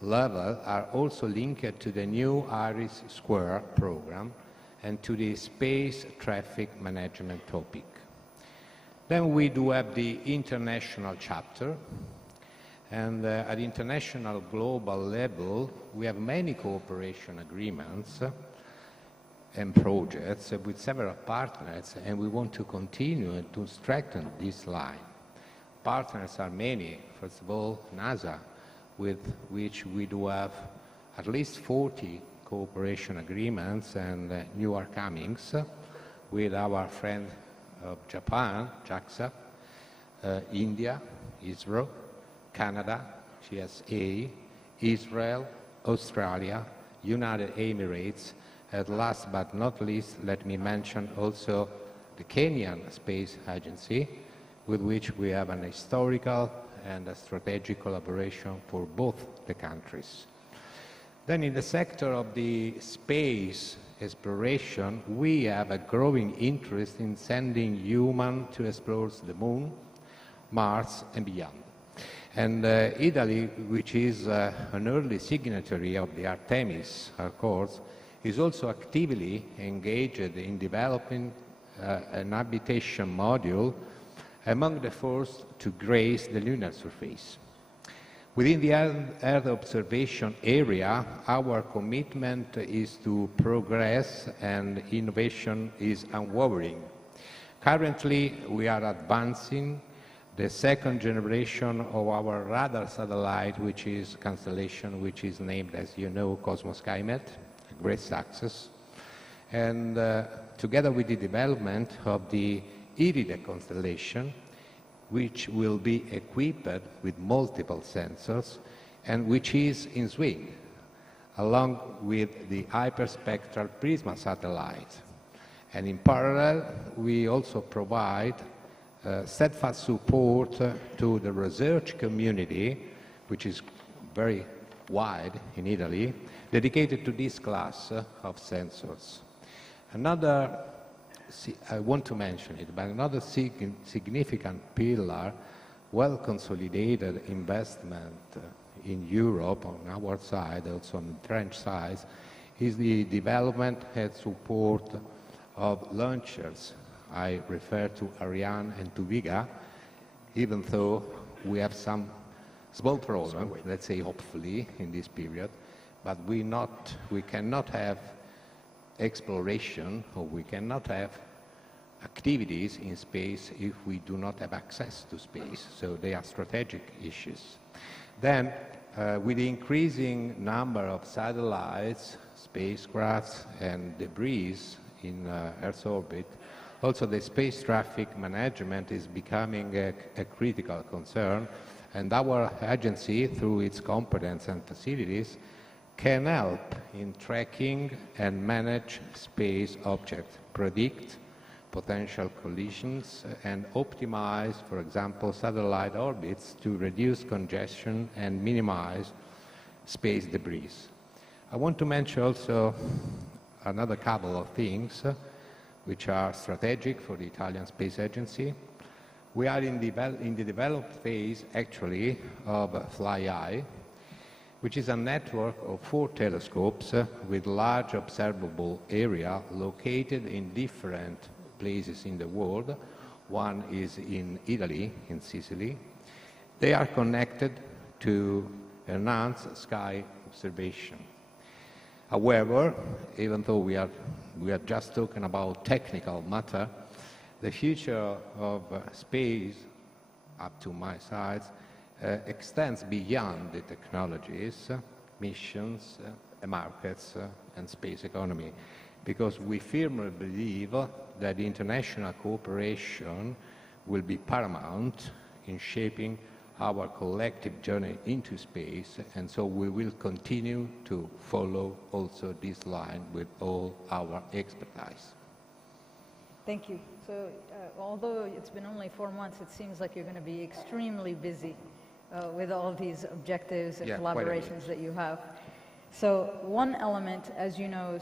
level are also linked to the new IRIS Square program and to the space traffic management topic. Then we do have the international chapter, and at international global level we have many cooperation agreements and projects with several partners, and we want to continue to strengthen this line. Partners are many. First of all, NASA, with which we do have at least 40 cooperation agreements, and new are coming with our friend of Japan, JAXA, India, Israel, Canada, GSA, Israel, Australia, United Emirates, and last but not least, let me mention also the Kenyan Space Agency with which we have an historical and a strategic collaboration for both the countries. Then in the sector of the space exploration, we have a growing interest in sending humans to explore the Moon, Mars, and beyond. And Italy, which is an early signatory of the Artemis Accords, is also actively engaged in developing an habitation module among the first to grace the lunar surface. Within the Earth observation area, our commitment is to progress and innovation is unwavering. Currently, we are advancing the second generation of our radar satellite, which is constellation, which is named, as you know, Cosmos Skymet, a great success. And together with the development of the Iride constellation, which will be equipped with multiple sensors and which is in swing, along with the hyperspectral Prisma satellite. And in parallel, we also provide steadfast support to the research community, which is very wide in Italy, dedicated to this class of sensors. Another, I want to mention it, but another significant pillar, well-consolidated investment in Europe on our side, also on the French side, is the development and support of launchers. I refer to Ariane and to Vega, even though we have some small problem, let's say hopefully, in this period, but we cannot have exploration, or we cannot have activities in space if we do not have access to space. So they are strategic issues. Then, with the increasing number of satellites, spacecrafts, and debris in Earth's orbit, also the space traffic management is becoming a critical concern, and our agency, through its competence and facilities, can help in tracking and manage space objects, predict potential collisions, and optimize, for example, satellite orbits to reduce congestion and minimize space debris. I want to mention also another couple of things which are strategic for the Italian Space Agency. We are in the developed phase, actually, of FlyEye, which is a network of 4 telescopes with large observable area located in different places in the world. One is in Italy, in Sicily. They are connected to enhance sky observation. However, even though we are just talking about technical matter, the future of space, up to my side, extends beyond the technologies, missions, markets, and space economy, because we firmly believe that international cooperation will be paramount in shaping our collective journey into space, and so we will continue to follow also this line with all our expertise. Thank you. So, although it's been only 4 months, it seems like you're going to be extremely busy with all these objectives and collaborations that you have. So, one element, as you know,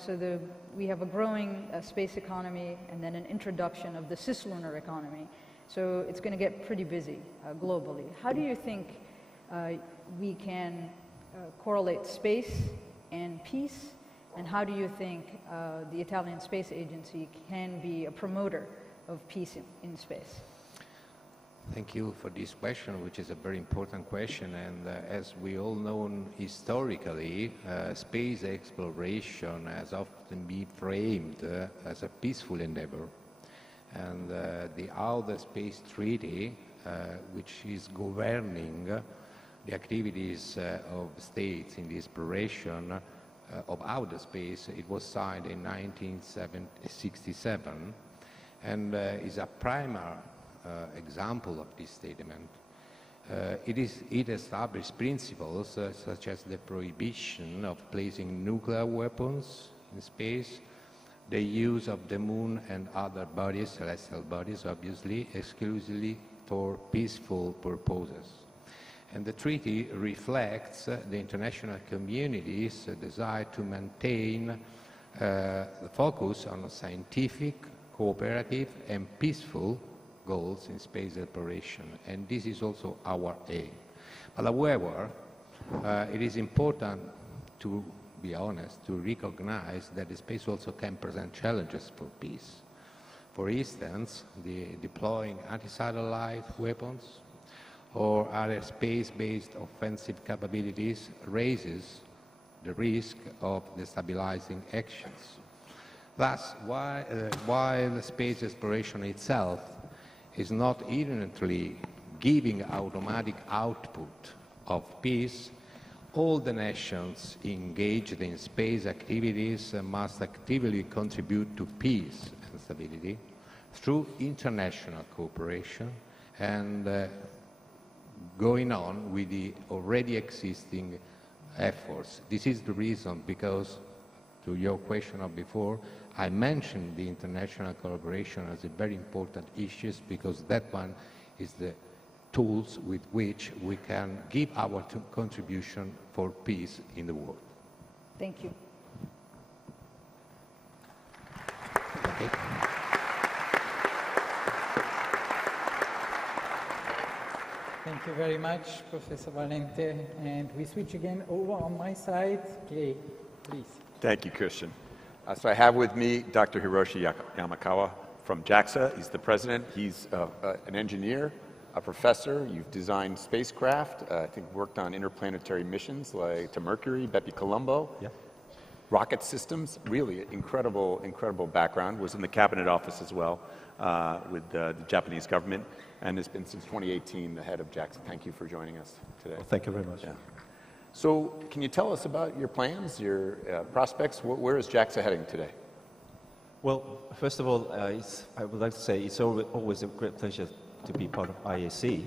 we have a growing space economy and then an introduction of the cislunar economy. So it's going to get pretty busy globally. How do you think we can correlate space and peace? And how do you think the Italian Space Agency can be a promoter of peace in space? Thank you for this question, which is a very important question. And as we all know, historically, space exploration has often been framed as a peaceful endeavor. And the Outer Space Treaty, which is governing the activities of states in the exploration of outer space, it was signed in 1967 and is a primary example of this statement. It established principles such as the prohibition of placing nuclear weapons in space, the use of the moon and other bodies, celestial bodies obviously, exclusively for peaceful purposes. And the treaty reflects the international community's desire to maintain the focus on scientific, cooperative, and peaceful goals in space exploration. And this is also our aim. But however, it is important to be honest, to recognize that the space also can present challenges for peace. For instance, the deploying anti-satellite weapons or other space-based offensive capabilities raises the risk of destabilizing actions. Thus, while space exploration itself is not inherently giving automatic output of peace, all the nations engaged in space activities must actively contribute to peace and stability through international cooperation and going on with the already existing efforts. This is the reason, because to your question of before, I mentioned the international collaboration as a very important issue, because that one is the tools with which we can give our contribution for peace in the world. Thank you. Okay. Thank you very much, Professor Valente. And we switch again over on my side. Clay, please. Thank you, Christian. So I have with me Dr. Hiroshi Yamakawa from JAXA. He's the president. He's an engineer, a professor. You've designed spacecraft, I think worked on interplanetary missions like to Mercury, Bepi Colombo. Yeah. Rocket systems, really incredible, incredible background. Was in the cabinet office as well with the Japanese government, and has been since 2018 the head of JAXA. Thank you for joining us today. Well, thank you very much. Yeah. So can you tell us about your plans, your prospects? Where is JAXA heading today? Well, first of all, I would like to say it's always a great pleasure to be part of IAC,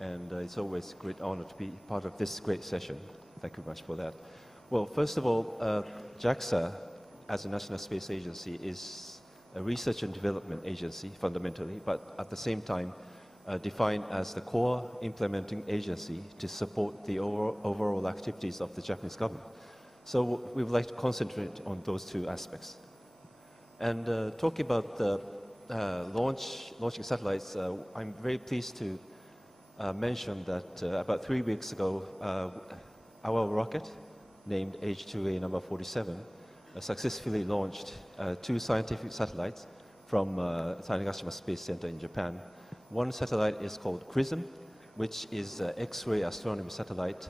and it's always a great honor to be part of this great session. Thank you very much for that. Well, first of all, JAXA, as a national space agency, is a research and development agency fundamentally, but at the same time defined as the core implementing agency to support the overall activities of the Japanese government. So we would like to concentrate on those two aspects. And talking about the launching satellites, I'm very pleased to mention that about 3 weeks ago, our rocket, named H2A number 47, successfully launched 2 scientific satellites from Tanegashima Space Center in Japan. One satellite is called XRISM, which is an X-ray astronomy satellite,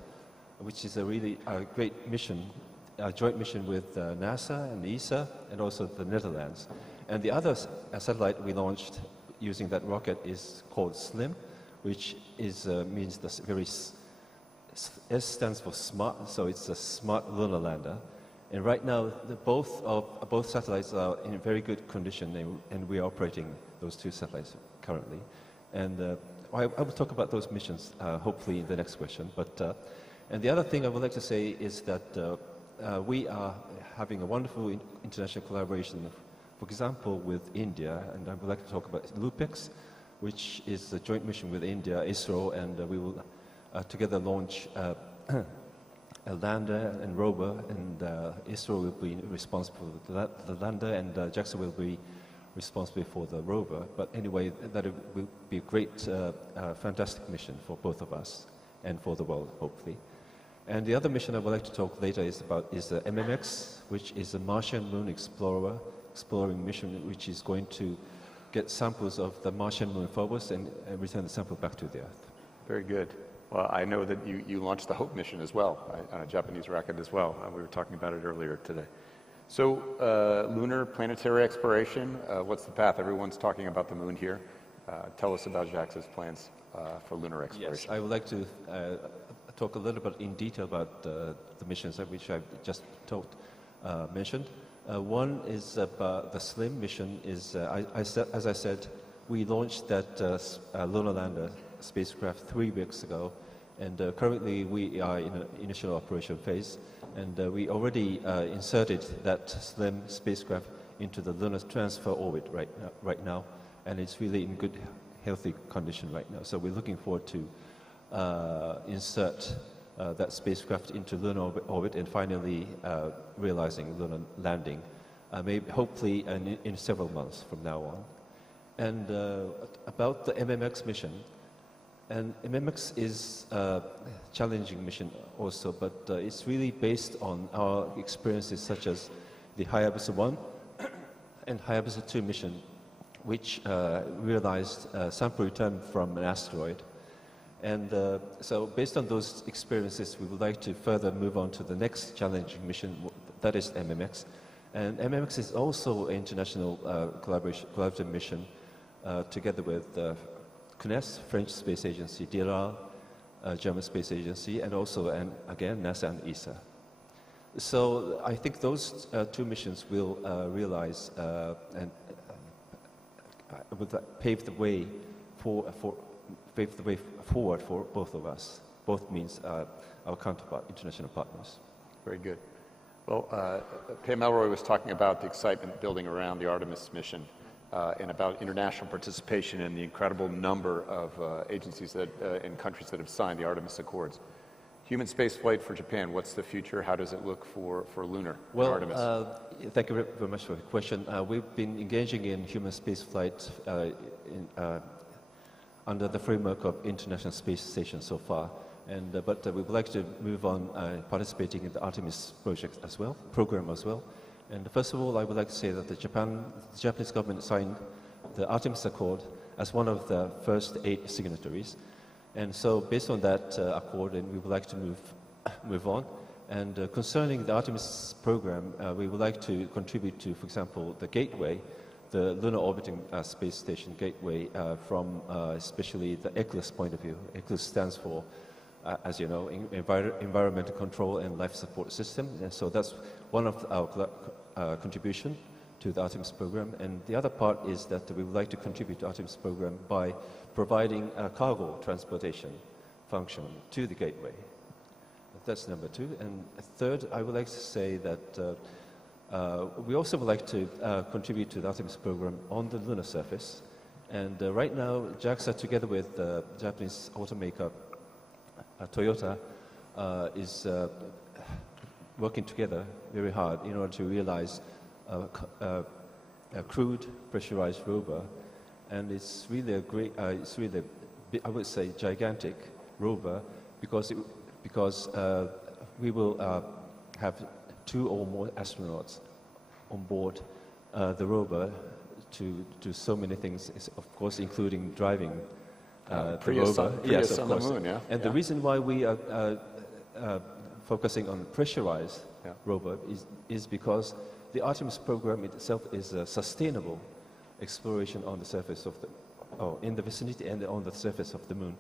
which is a really great mission, a joint mission with NASA and ESA, and also the Netherlands. And the other satellite we launched using that rocket is called SLIM, which is means the very S stands for smart, so it's a smart lunar lander. And right now, both satellites are in very good condition, and we are operating those 2 satellites currently. And I will talk about those missions hopefully in the next question. But and the other thing I would like to say is that we are having a wonderful international collaboration, for example, with India, and I would like to talk about LUPEX, which is a joint mission with India, ISRO, and we will together launch a lander and rover, and ISRO will be responsible for the lander, and JAXA will be responsible for the rover. But anyway, that will be a great, fantastic mission for both of us and for the world, hopefully. And the other mission I would like to talk later is the MMX, which is a Martian Moon exploring mission, which is going to get samples of the Martian Moon phobos and return the sample back to the Earth. Very good. Well, I know that you launched the HOPE mission as well, on a Japanese rocket as well. We were talking about it earlier today. So, lunar planetary exploration, what's the path? Everyone's talking about the moon here. Tell us about JAXA's plans for lunar exploration. Yes, I would like to talk a little bit in detail about the missions which I've just mentioned. One is about the SLIM mission. As I said, we launched that lunar lander spacecraft 3 weeks ago, and currently we are in an initial operation phase, and we already inserted that SLIM spacecraft into the lunar transfer orbit right now, and it's really in good healthy condition right now. So we're looking forward to insert that spacecraft into lunar orbit and finally realizing lunar landing, maybe hopefully in several months from now on. And about the MMX mission, and MMX is a challenging mission also, but it's really based on our experiences such as the Hayabusa 1 and Hayabusa 2 mission, which realized sample return from an asteroid. And so based on those experiences, we would like to further move on to the next challenging mission, that is MMX. And MMX is also an international collaborative mission together with CNES, French Space Agency, DLR, German Space Agency, and also, and again, NASA and ESA. So I think those two missions will realize and pave the way forward for both of us. Both means our counterpart, international partners. Very good. Well, Pam Melroy was talking about the excitement building around the Artemis mission and about international participation and the incredible number of agencies that, and countries that have signed the Artemis Accords. Human spaceflight for Japan, what's the future? How does it look for lunar Artemis? Thank you very much for the question. We've been engaging in human spaceflight under the framework of International Space Station so far. And, but we would like to move on participating in the Artemis project as well, program as well. And first of all, I would like to say that the Japanese government signed the Artemis Accord as one of the first 8 signatories. And so based on that accord, and we would like to move on. And concerning the Artemis program, we would like to contribute to, for example, the Gateway, the Lunar Orbiting Space Station Gateway from especially the ECLIS point of view. ECLIS stands for, as you know, Environmental Control and Life Support System. And so that's one of our contribution to the Artemis program. And the other part is that we would like to contribute to Artemis program by providing a cargo transportation function to the Gateway. That's number 2. And third, I would like to say that we also would like to contribute to the Artemis program on the lunar surface. And right now, JAXA, together with the Japanese automaker Toyota, is working together very hard in order to realize a crewed pressurized rover. And it's really a great, it's really, I would say, gigantic rover because we will have 2 or more astronauts on board the rover to do so many things, of course, including driving the rover. Yes, of course. On the moon, yeah. And the reason why we are focusing on pressurized rover is because the Artemis program itself is a sustainable exploration on the surface of the, in the vicinity and on the surface of the moon.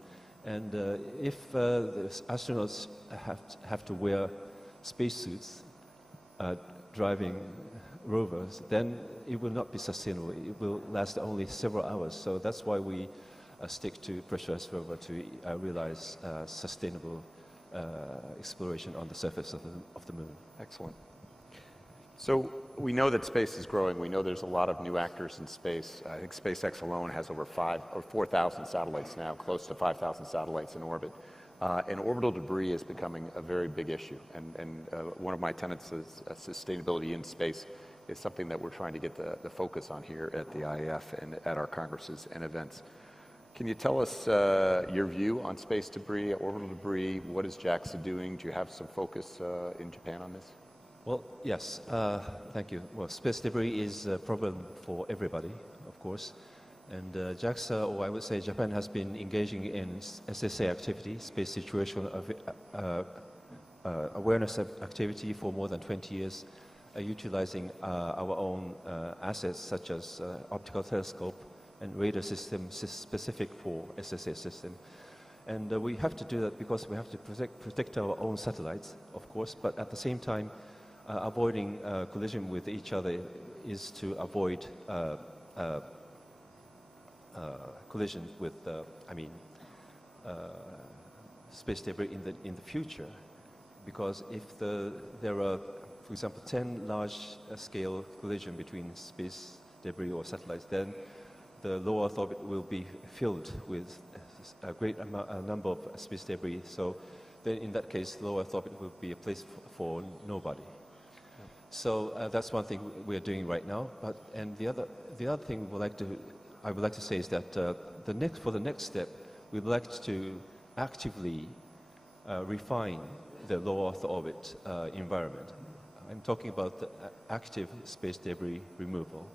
And if the astronauts have to wear spacesuits driving rovers, then it will not be sustainable. It will last only several hours. So that's why we stick to pressurized rover to realize sustainable exploration on the surface of the moon. Excellent. So we know that space is growing. We know there's a lot of new actors in space. I think SpaceX alone has over 4,000 satellites now, close to 5,000 satellites in orbit. And orbital debris is becoming a very big issue. And one of my tenets is sustainability in space is something that we're trying to get the focus on here at the IAF and at our congresses and events. Can you tell us your view on space debris, orbital debris? What is JAXA doing? Do you have some focus in Japan on this? Well, yes, thank you. Well, space debris is a problem for everybody, of course. And JAXA, or I would say Japan, has been engaging in SSA activity, space situation awareness activity for more than 20 years, utilizing our own assets such as optical telescope and radar system specific for SSA system. And we have to do that because we have to protect our own satellites, of course, but at the same time, avoiding collision with each other is to avoid collision with, space debris in the future. Because if there are, for example, 10 large-scale collision between space debris or satellites, then the low Earth orbit will be filled with a great number of space debris. So then in that case, low Earth orbit will be a place for nobody. So that's one thing we're doing right now. And the other thing I would like to say is that for the next step, we'd like to actively refine the low Earth orbit environment. I'm talking about the active space debris removal.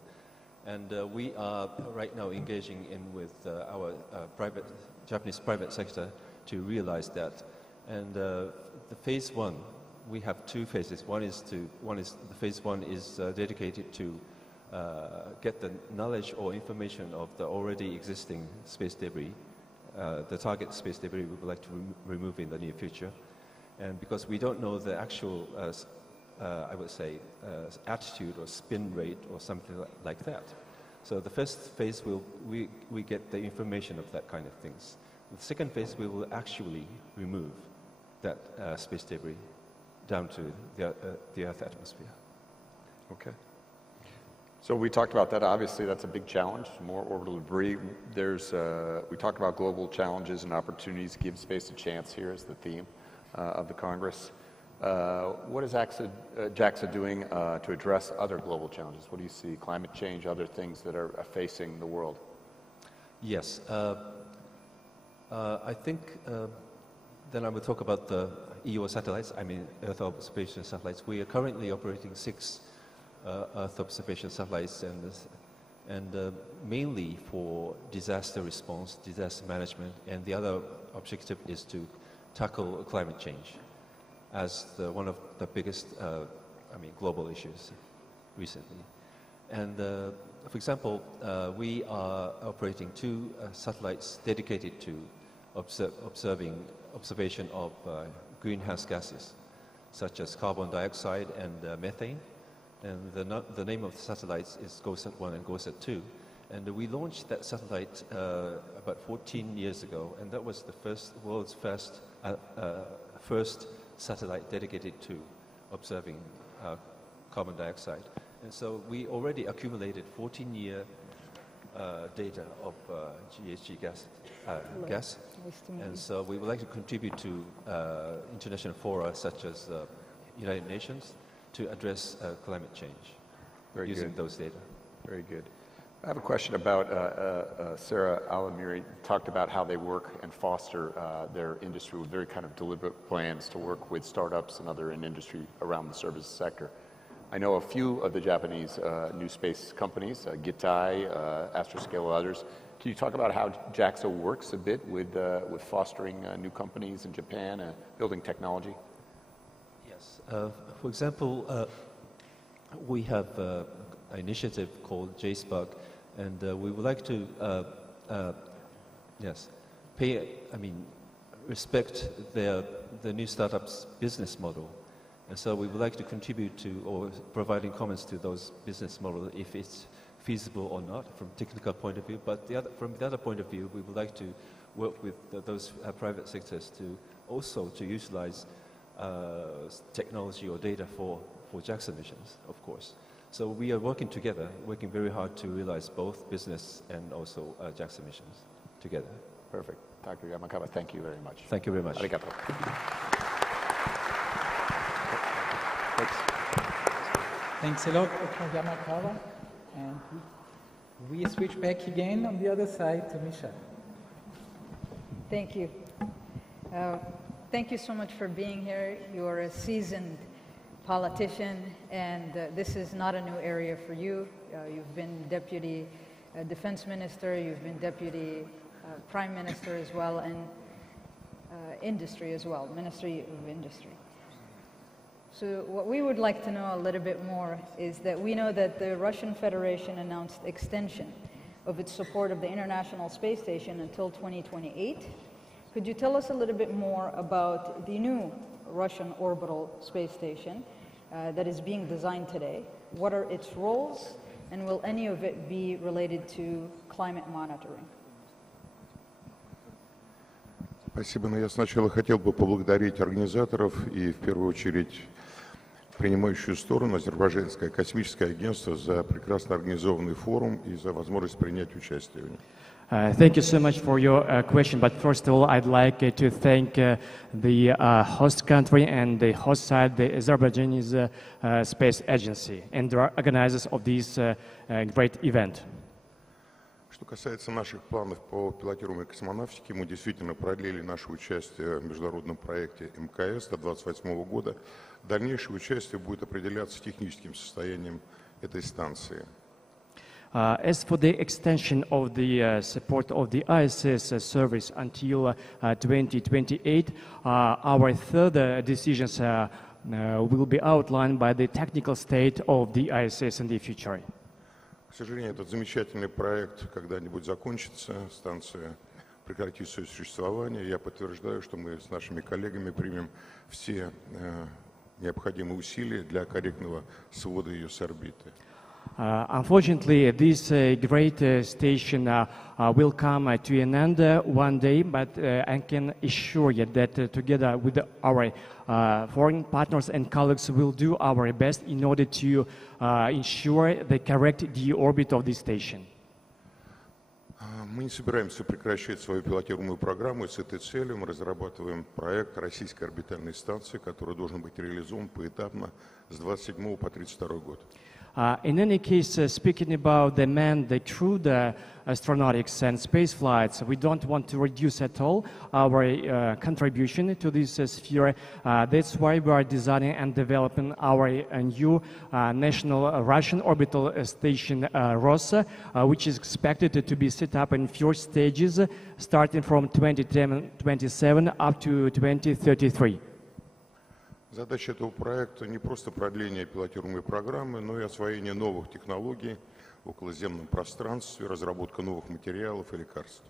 And we are right now engaging with our Japanese private sector to realize that. And the phase one, we have two phases. The phase one is dedicated to get the knowledge or information of the already existing space debris, the target space debris we would like to remove in the near future. And because we don't know the actual, I would say, attitude or spin rate or something like that. So the first phase, we get the information of that kind of things. The second phase, we will actually remove that space debris down to the Earth atmosphere. Okay. So we talked about that. Obviously, that's a big challenge, more orbital debris. We talked about global challenges and opportunities. Give space a chance here is the theme of the Congress. What is JAXA doing to address other global challenges? What do you see? Climate change, other things that are facing the world? Yes. I think then I will talk about the EO satellites, Earth observation satellites. We are currently operating 6 Earth observation satellites, and mainly for disaster response, disaster management, and the other objective is to tackle climate change as one of the biggest global issues recently. And for example, we are operating 2 satellites dedicated to observation of greenhouse gases, such as carbon dioxide and methane. And the name of the satellites is GOSAT-1 and GOSAT-2. And we launched that satellite about 14 years ago, and that was the world's first satellite dedicated to observing carbon dioxide. And so we already accumulated 14-year data of GHG gas. Nice to meet you. And so we would like to contribute to international fora such as the United Nations to address climate change using those data. Very good. I have a question about Sarah Alamiri talked about how they work and foster their industry with very kind of deliberate plans to work with startups and other in industry around the services sector. I know a few of the Japanese new space companies, Gitai, Astroscale, others. Can you talk about how JAXA works a bit with fostering new companies in Japan, building technology? Yes. For example, we have an initiative called JSPUG, and we would like to, respect the new startups' business model. And so we would like to contribute to or providing comments to those business models if it's feasible or not from technical point of view. But from the other point of view, we would like to work with those private sectors to also to utilize technology or data for JAXA missions, of course. So we are working together, working very hard to realize both business and also JAXA missions together. Perfect. Dr. Yamakawa, thank you very much. Thank you very much. Arigato. Thanks a lot, Dr. Yamakawa. And we switch back again on the other side to Misha. Thank you. Thank you so much for being here. You are a seasoned politician, and this is not a new area for you. You've been Deputy Defense Minister, you've been Deputy Prime Minister as well, and Industry as well, Ministry of Industry. So what we would like to know a little bit more is that we know that the Russian Federation announced extension of its support of the International Space Station until 2028. Could you tell us a little bit more about the new Russian orbital space station that is being designed today? What are its roles, and will any of it be related to climate monitoring? Спасибо. Но я сначала хотел бы поблагодарить организаторов и в первую очередь принимающую сторону, Азербайджанское космическое агентство, за прекрасно организованный форум и за возможность принять участие в нем. Thank you so much for your question, but first of all, I'd like to thank the host country and the host side, the Azerbaijani Space Agency, and the organizers of this great event. Что касается наших планов по пилотируемой космонавтике, мы действительно продлили наше участие в международном проекте МКС до 2028 года. Дальнейшее участие будет определяться техническим состоянием этой станции. As for the extension of the support of the ISS service until 2028, our further decisions will be outlined by the technical state of the ISS in the future. К сожалению, этот замечательный проект когда-нибудь закончится, станция прекратит свое существование. Я подтверждаю, что мы с нашими коллегами примем все необходимые усилия для корректного свода ее с орбиты. Unfortunately, this great station will come to an end one day, but I can assure you that together with our foreign partners and colleagues, we'll do our best in order to ensure the correct deorbit of this station. Мы не собираемся прекращать свою пилотируемую программу, и с этой целью мы разрабатываем проект российской орбитальной станции, который должен быть реализован поэтапно с 27 по 32 год. In any case, speaking about the manned, the crewed astronautics and space flights, we don't want to reduce at all our contribution to this sphere. That's why we are designing and developing our new national Russian orbital station ROS, which is expected to be set up in few stages, starting from 2027 up to 2033. Задача этого проекта не просто продление пилотируемой программы, но и освоение новых технологий в околоземном пространстве, разработка новых материалов и лекарств.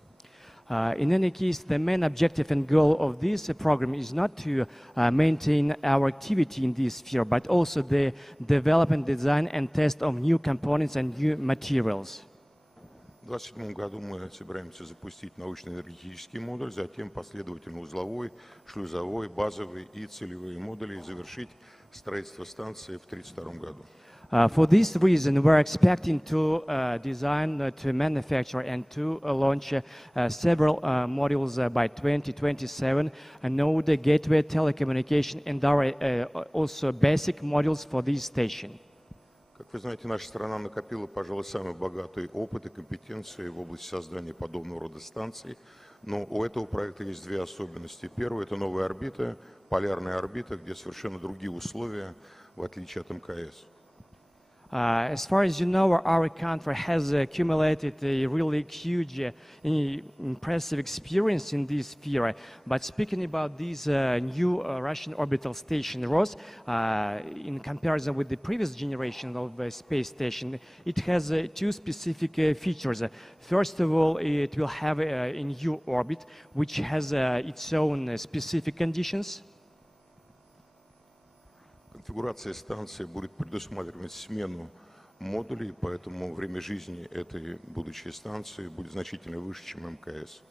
In any case, the main objective and goal of this program is not to maintain our activity in this sphere, but also the development, design and test of new components and new materials. В 2027 году мы собираемся запустить научно-энергетический модуль, затем последовательно узловой, шлюзовой, базовый и целевые модули и завершить строительство станции в 1932 году. For this reason, we're expecting to design, to manufacture and to launch several modules by 2027, a node, gateway, telecommunication, and also basic modules for this station. Как вы знаете, наша страна накопила, пожалуй, самый богатый опыт и компетенции в области создания подобного рода станций, но у этого проекта есть две особенности. Первая – это новая орбита, полярная орбита, где совершенно другие условия, в отличие от МКС. As far as you know, our country has accumulated a really huge, impressive experience in this sphere. But speaking about this new Russian orbital station, ROS, in comparison with the previous generation of space station, it has two specific features. First of all, it will have a new orbit, which has its own specific conditions. Конфигурация станции будет предусматривать смену модулей, поэтому время жизни этой будущей станции будет значительно выше, чем МКС.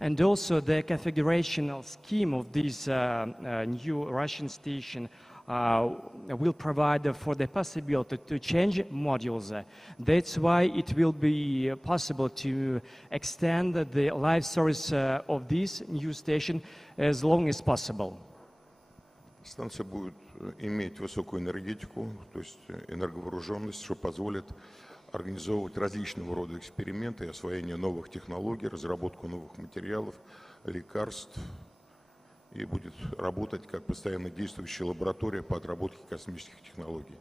And also the configurational scheme of this new Russian station will provide for the possibility to change modules. That's why it will be possible to extend the life service of this new station as long as possible. Станция будет иметь высокую энергетику, то есть энерговооруженность, что позволит организовывать различного рода эксперименты и освоение новых технологий, разработку новых материалов, лекарств, и будет работать как постоянно действующая лаборатория по отработке космических технологий.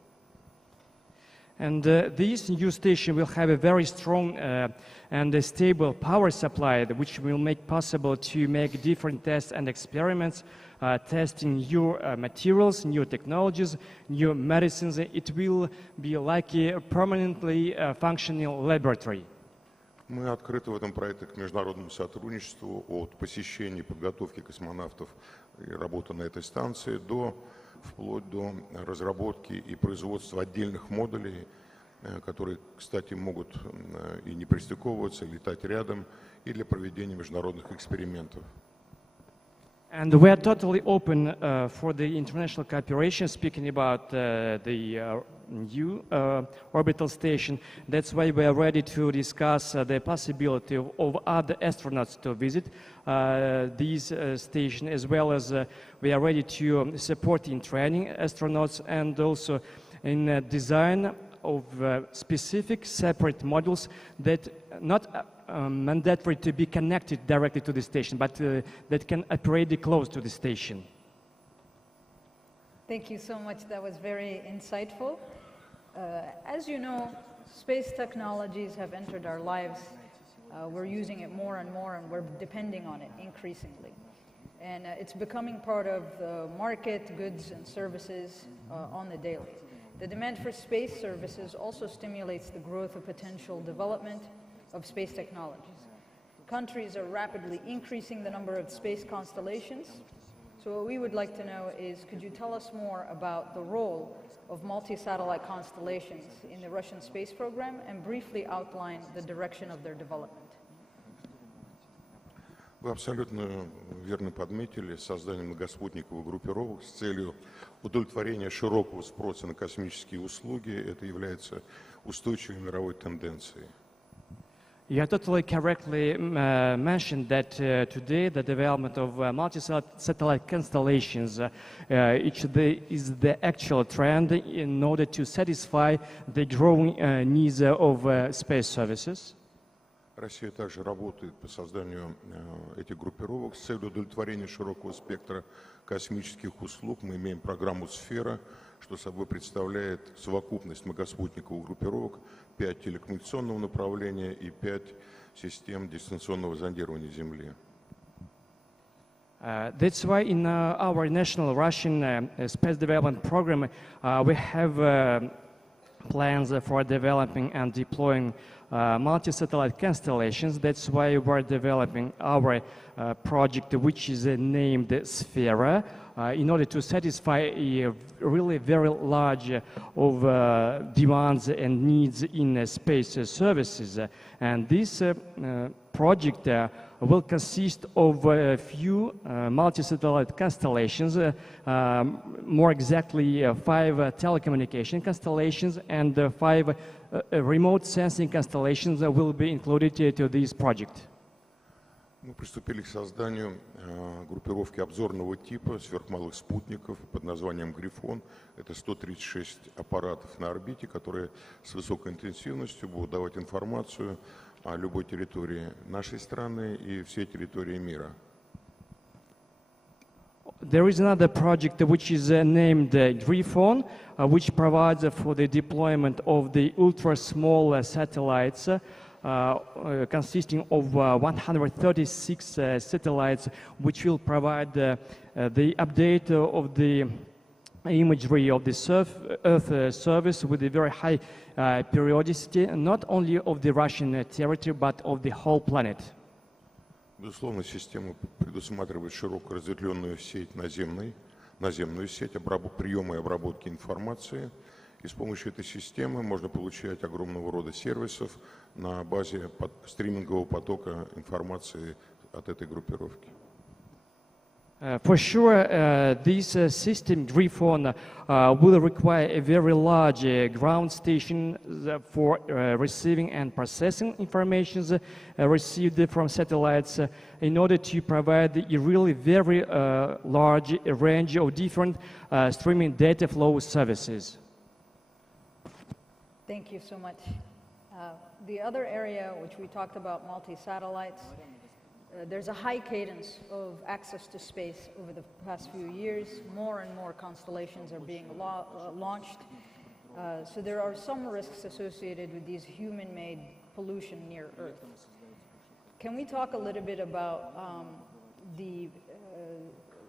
And this new station will have a very strong and a stable power supply, which will make possible to make different tests and experiments, testing new materials, new technologies, new medicines. It will be like a permanently functional laboratory. Мы открыты в этом проекте к международному сотрудничеству от посещения и подготовки космонавтов и работы на этой станции вплоть до разработки и производства отдельных модулей, которые, кстати, могут и не пристыковываться, и летать рядом, и для проведения международных экспериментов. And we are totally open for the international cooperation, speaking about the new orbital station. That's why we are ready to discuss the possibility of other astronauts to visit these stations, as well as we are ready to support in training astronauts and also in design of specific separate modules that not mandatory to be connected directly to the station, but that can operate close to the station. Thank you so much. That was very insightful. As you know, space technologies have entered our lives. We're using it more and more, and we're depending on it increasingly. And it's becoming part of the market, goods, and services on the daily. The demand for space services also stimulates the growth of potential development of space technologies. Countries are rapidly increasing the number of space constellations. So what we would like to know is, could you tell us more about the role of multi-satellite constellations in the Russian space program and briefly outline the direction of their development? Вы абсолютно верно подметили создание многоспутниковых группировок с целью удовлетворения широкого спроса на космические услуги. Это является устойчивой мировой тенденцией. You have totally correctly mentioned that today the development of multi-satellite constellations is the actual trend in order to satisfy the growing needs of space services. Россия также работает по созданию этих группировок с целью удовлетворения широкого спектра космических услуг. Мы имеем программу «Сфера», что собой представляет совокупность многоспутниковых группировок, 5 телекоммуникационного направления и 5 систем дистанционного зондирования Земли. That's why in our national Russian space development program we have plans for developing and deploying multi-satellite constellations. That's why we're developing our project, which is named Sphera, in order to satisfy a really very large of demands and needs in space services. And this project will consist of a few multi-satellite constellations, more exactly 5 telecommunication constellations and 5 remote sensing constellations that will be included to this project. Мы приступили к созданию группировки обзорного типа сверхмалых спутников под названием «Грифон». Это 136 аппаратов на орбите, которые с высокой интенсивностью будут давать информацию о любой территории нашей страны и всей территории мира. There is another project which is named Griffon, which provides for the deployment of the ultra-small satellites consisting of 136 satellites, which will provide the update of the imagery of the Earth surface with a very high periodicity, not only of the Russian territory, but of the whole planet. Безусловно, система предусматривает широко разветвленную сеть наземную сеть приема и обработки информации. И с помощью этой системы можно получать огромного рода сервисов на базе стримингового потока информации от этой группировки. For sure, this system, Griffon, will require a very large ground station for receiving and processing information received from satellites in order to provide a really very large range of different streaming data flow services. Thank you so much. The other area which we talked about, multi-satellites, there's a high cadence of access to space over the past few years. More and more constellations are being launched. So there are some risks associated with these human-made pollution near Earth. Can we talk a little bit about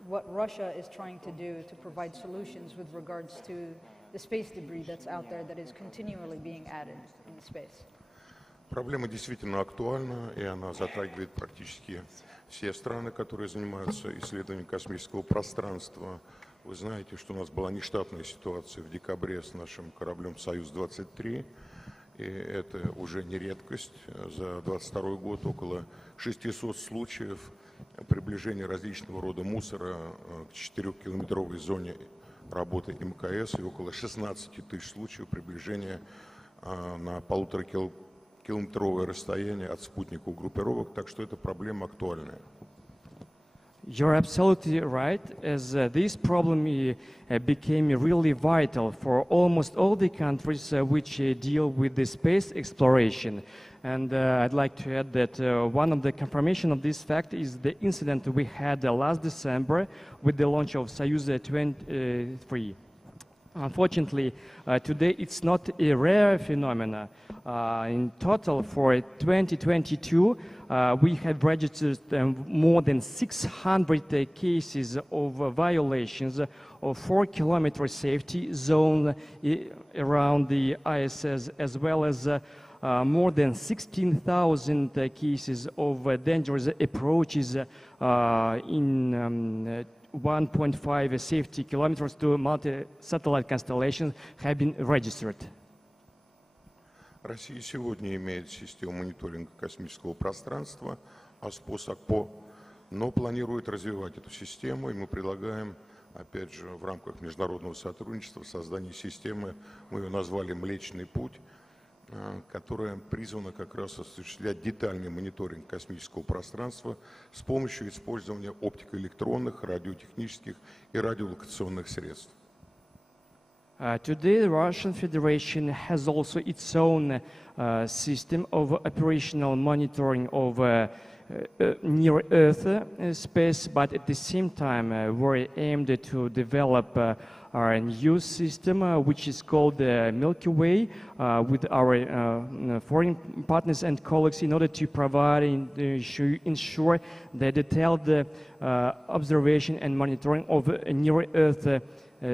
what Russia is trying to do to provide solutions with regards to the space debris that's out there that is continually being added in space? Проблема действительно актуальна, и она затрагивает практически все страны, которые занимаются исследованием космического пространства. Вы знаете, что у нас была нештатная ситуация в декабре с нашим кораблем «Союз-23», и это уже не редкость. За 22 год около 600 случаев приближения различного рода мусора к 4-километровой зоне работы МКС и около 16 тысяч случаев приближения на 1,5-километровое расстояние от спутниковых группировок, так что эта проблема актуальная. You're absolutely right, as this problem became really vital for almost all the countries which deal with the space exploration. And I'd like to add that one of the confirmation of this fact is the incident we had last December with the launch of Soyuz 23. Unfortunately, today it's not a rare phenomenon. In total, for 2022, we have registered more than 600 cases of violations of 4-kilometer safety zone around the ISS, as well as more than 16,000 cases of dangerous approaches in 1.5 safety kilometers to multi-satellite constellations have been registered. Россия сегодня имеет систему мониторинга космического пространства, АСПО, но планирует развивать эту систему, и мы предлагаем, опять же, в рамках международного сотрудничества создание системы, мы ее назвали «Млечный путь», которая призвана как раз осуществлять детальный мониторинг космического пространства с помощью использования оптикоэлектронных, радиотехнических и радиолокационных средств. Today, the Russian Federation has also its own system of operational monitoring of near-Earth space, but at the same time, we're aimed to develop our new system, which is called the Milky Way, with our foreign partners and colleagues in order to provide and ensure the detailed observation and monitoring of near-Earth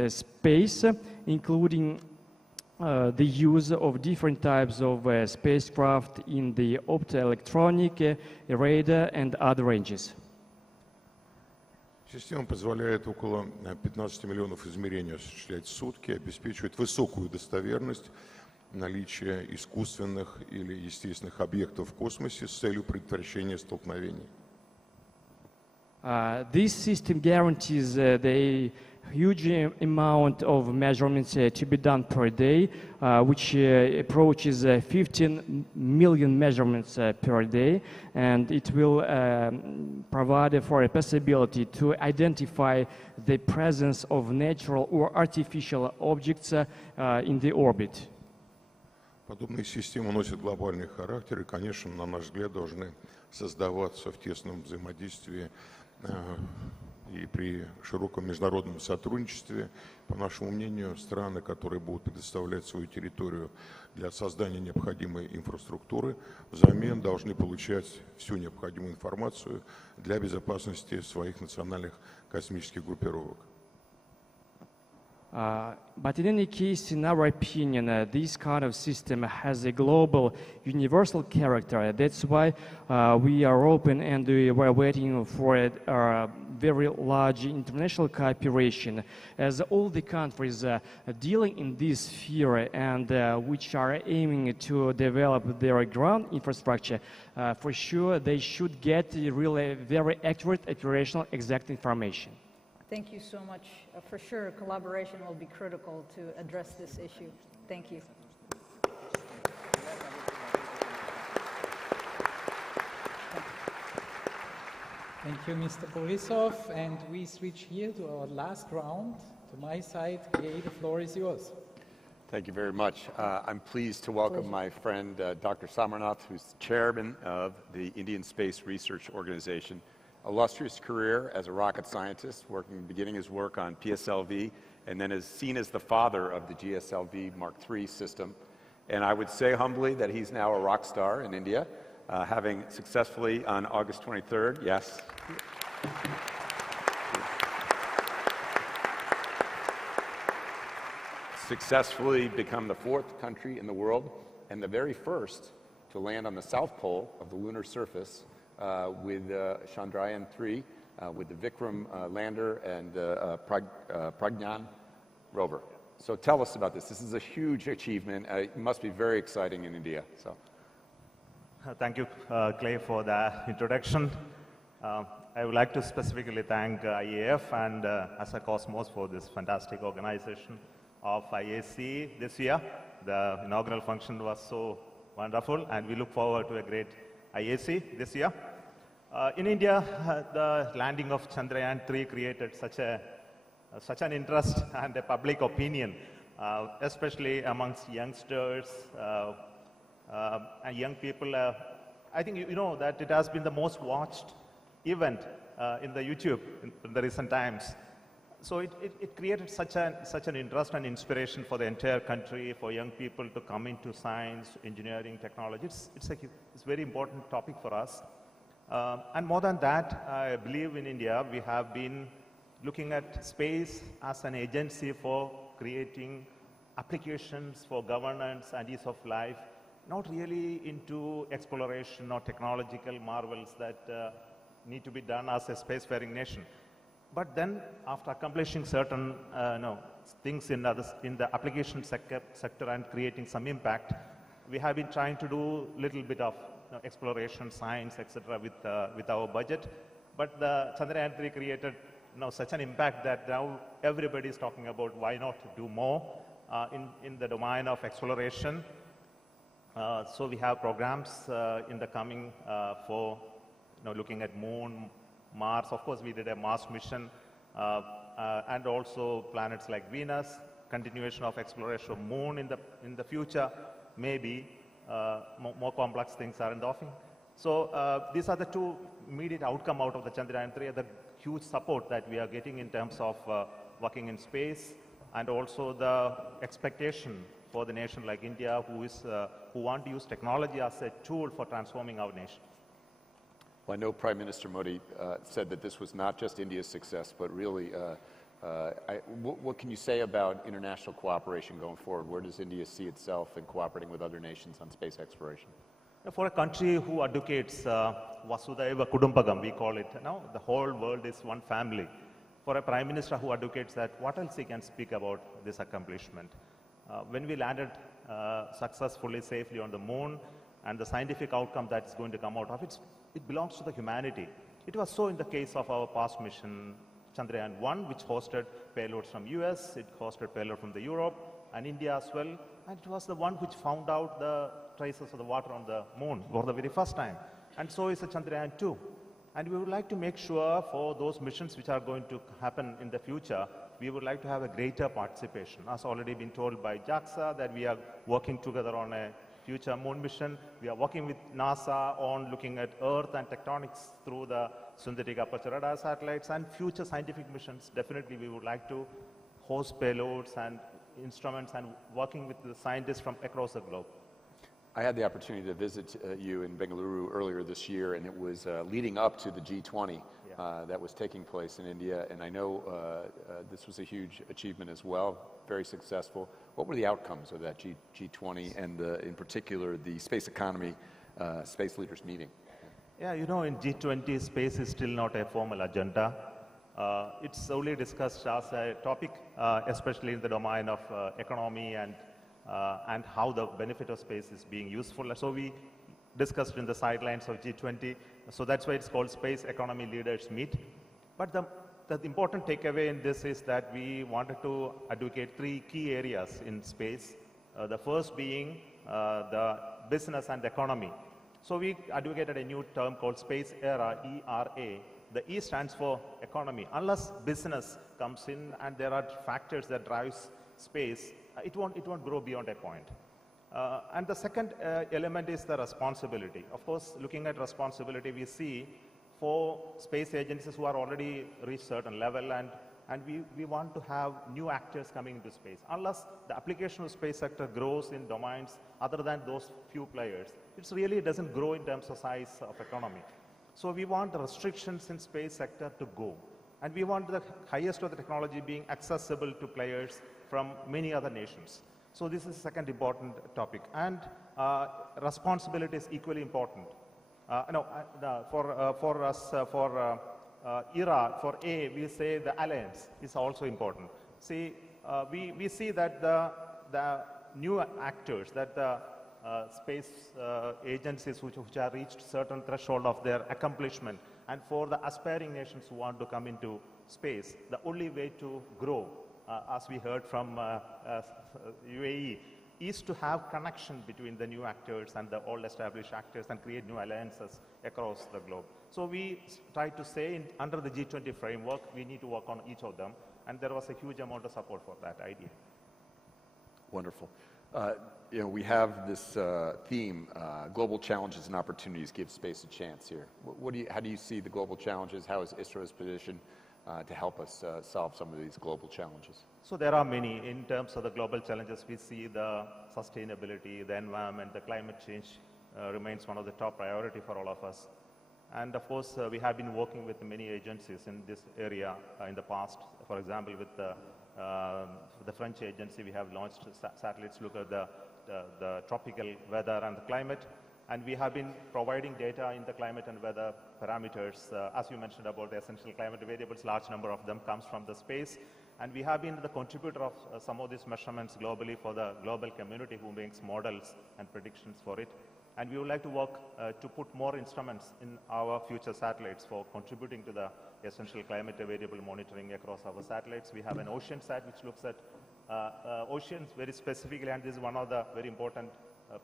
space, including the use of different types of spacecraft in the optoelectronic, radar, and other ranges. Система позволяет около 15 миллионов измерений осуществлять в сутки, обеспечивает высокую достоверность наличия искусственных или естественных объектов в космосе с целью предотвращения столкновений. This system guarantees the huge amount of measurements to be done per day, which approaches 15 million measurements per day, and it will provide for a possibility to identify the presence of natural or artificial objects in the orbit. Подобные системы носят глобальный характер и, конечно, на наш взгляд, должны создаваться в тесном взаимодействии и при широком международном сотрудничестве. По нашему мнению, страны, которые будут предоставлять свою территорию для создания необходимой инфраструктуры, взамен должны получать всю необходимую информацию для безопасности своих национальных космических группировок. But in any case, in our opinion, this kind of system has a global, universal character. That's why we are open and we are waiting for a very large international cooperation, as all the countries dealing in this sphere and which are aiming to develop their ground infrastructure, for sure they should get really very accurate, operational, exact information. Thank you so much. For sure, collaboration will be critical to address this issue. Thank you. Thank you, Mr. Borisov. And we switch here to our last round. To my side, Kay, the floor is yours. Thank you very much. I'm pleased to welcome my friend, Dr. Samarnath, who's chairman of the Indian Space Research Organization. Illustrious career as a rocket scientist, beginning his work on PSLV, and then is seen as the father of the GSLV Mark III system. And I would say humbly that he's now a rock star in India, having successfully on August 23rd, yes. Successfully become the 4th country in the world and the very first to land on the south pole of the lunar surface with Chandrayaan-3, with the Vikram lander and Pragyan rover. So tell us about this. This is a huge achievement. It must be very exciting in India. So. Thank you, Clay, for the introduction. I would like to specifically thank IAF and Azercosmos for this fantastic organization of IAC this year. The inaugural function was so wonderful, and we look forward to a great IAC this year. In India, the landing of Chandrayaan-3 created such an interest and a public opinion, especially amongst youngsters and young people. I think you know that it has been the most watched event in the YouTube in the recent times. So it created such an interest and inspiration for the entire country, for young people to come into science, engineering, technology. It's a very important topic for us. And more than that, I believe in India, we have been looking at space as an agency for creating applications for governance and ease of life, not really into exploration or technological marvels that need to be done as a spacefaring nation. But then, after accomplishing certain things in the application sector and creating some impact, we have been trying to do a little bit of exploration, science, etc. with our budget. But the Chandrayaan-3 created such an impact that now everybody is talking about why not do more in the domain of exploration. So we have programs in the coming for looking at Moon, Mars. Of course, we did a Mars mission, and also planets like Venus. Continuation of exploration of Moon in the future. Maybe more complex things are in the offing. So these are the two immediate outcome out of the Chandrayaan-3, the huge support that we are getting in terms of working in space, and also the expectation for the nation like India, who want to use technology as a tool for transforming our nation. Well, I know Prime Minister Modi said that this was not just India's success, but really, what can you say about international cooperation going forward? Where does India see itself in cooperating with other nations on space exploration? For a country who advocates Vasudhaiva Kudumbakam, we call it, the whole world is one family. For a Prime Minister who advocates that, what else he can speak about this accomplishment? When we landed successfully, safely on the Moon, and the scientific outcome that's going to come out of it, it belongs to the humanity. It was so in the case of our past mission, Chandrayaan-1, which hosted payloads from US, it hosted payload from the Europe and India as well, and it was the one which found out the traces of the water on the Moon for the very first time. And so is the Chandrayaan-2. And we would like to make sure for those missions which are going to happen in the future, we would like to have a greater participation. As already been told by JAXA, that we are working together on a future Moon mission. We are working with NASA on looking at Earth and tectonics through the synthetic aperture radar satellites, and future scientific missions. Definitely we would like to host payloads and instruments and working with the scientists from across the globe. I had the opportunity to visit you in Bengaluru earlier this year, and it was leading up to the G20 that was taking place in India, and I know this was a huge achievement as well, very successful. What were the outcomes of that G20 and in particular the space economy space leaders meeting? Yeah, in G20, space is still not a formal agenda. It's only discussed as a topic, especially in the domain of economy and how the benefit of space is being useful. So we discussed in the sidelines of G20. So that's why it's called Space Economy Leaders Meet. But the important takeaway in this is that we wanted to advocate 3 key areas in space. The first being the business and economy. So we advocated a new term called Space Era, ERA. The E stands for economy. Unless business comes in and there are factors that drives space, it won't grow beyond a point. And the second element is the responsibility. Of course, looking at responsibility, we see for space agencies who are already reached certain level, and we want to have new actors coming into space. Unless the application of space sector grows in domains other than those few players, it really doesn't grow in terms of size of economy. So we want the restrictions in space sector to go. And we want the highest of the technology being accessible to players from many other nations. So this is the second important topic. And responsibility is equally important. For us, ERA, for A, we say the alliance is also important. See, we see that the new actors, that the space agencies which have reached certain threshold of their accomplishment, and for the aspiring nations who want to come into space, the only way to grow, as we heard from UAE, is to have connection between the new actors and the old established actors and create new alliances across the globe. So we try to say under the G20 framework, we need to work on each of them, and there was a huge amount of support for that idea. Wonderful. You know, we have this theme, global challenges and opportunities give space a chance here. How do you see the global challenges? How is ISRO's position to help us solve some of these global challenges? So there are many. In terms of the global challenges, we see the sustainability, the environment, the climate change remains one of the top priority for all of us. And of course, we have been working with many agencies in this area in the past. For example, with the French agency, we have launched satellites to look at the tropical weather and the climate. And we have been providing data in the climate and weather parameters. As you mentioned about the essential climate variables, large number of them comes from the space. And we have been the contributor of some of these measurements globally for the global community who makes models and predictions for it. And we would like to work to put more instruments in our future satellites for contributing to the essential climate variable monitoring across our satellites. We have an ocean sat which looks at oceans very specifically, and this is one of the very important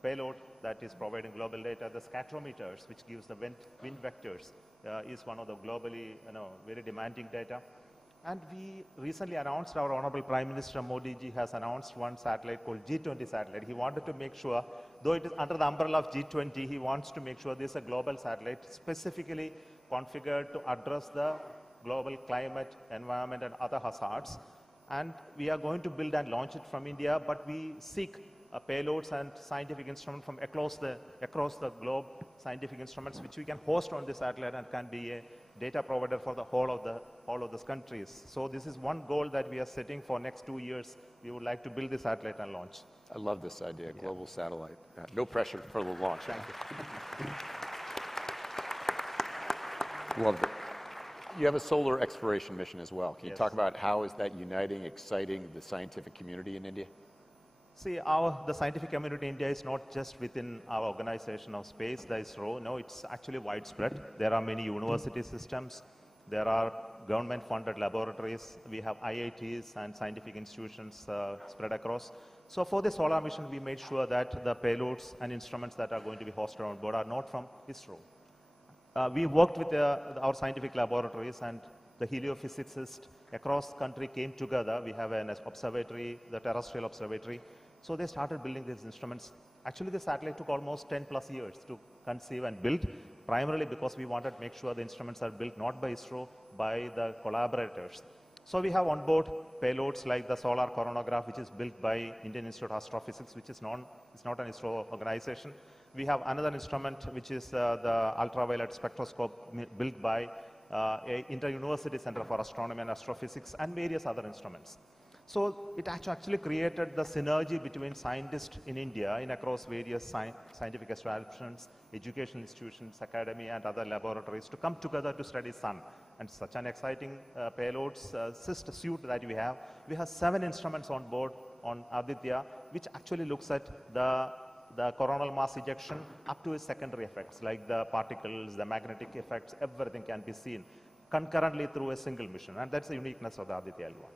payload that is providing global data. The scatterometers, which gives the wind vectors, is one of the globally very demanding data. And we recently announced, our Honorable Prime Minister Modi ji has announced one satellite called G20 satellite. He wanted to make sure, though it is under the umbrella of G20, he wants to make sure this is a global satellite specifically configured to address the global climate, environment, and other hazards. And we are going to build and launch it from India, but we seek payloads and scientific instruments from across the globe, scientific instruments which we can host on the satellite and can be a data provider for the whole of those countries. So this is one goal that we are setting for next 2 years. We would like to build the satellite and launch. I love this idea, global satellite. No pressure for the launch. Thank you. Love it. You have a solar exploration mission as well. Can you talk about how is that uniting, exciting the scientific community in India? See, the scientific community in India is not just within our organization of space, the ISRO. No, it's actually widespread. There are many university systems. There are government-funded laboratories. We have IITs and scientific institutions spread across. So for the solar mission, we made sure that the payloads and instruments that are going to be hosted on board are not from ISRO. We worked with our scientific laboratories, and the heliophysicists across country came together. We have an observatory, the terrestrial observatory. So they started building these instruments. Actually, the satellite took almost 10 plus years to conceive and build, primarily because we wanted to make sure the instruments are built not by ISRO, by the collaborators. So we have on board payloads like the solar coronagraph, which is built by Indian Institute of Astrophysics, which is it's not an ISRO organization. We have another instrument, which is the ultraviolet spectroscope built by Inter-University Center for Astronomy and Astrophysics, and various other instruments. So it actually created the synergy between scientists in India in across various scientific establishments, educational institutions, academy, and other laboratories to come together to study sun. And such an exciting payloads suite that we have. We have 7 instruments on board on Aditya, which actually looks at the coronal mass ejection up to its secondary effects, like the particles, the magnetic effects, everything can be seen concurrently through a single mission. And that's the uniqueness of the Aditya L1.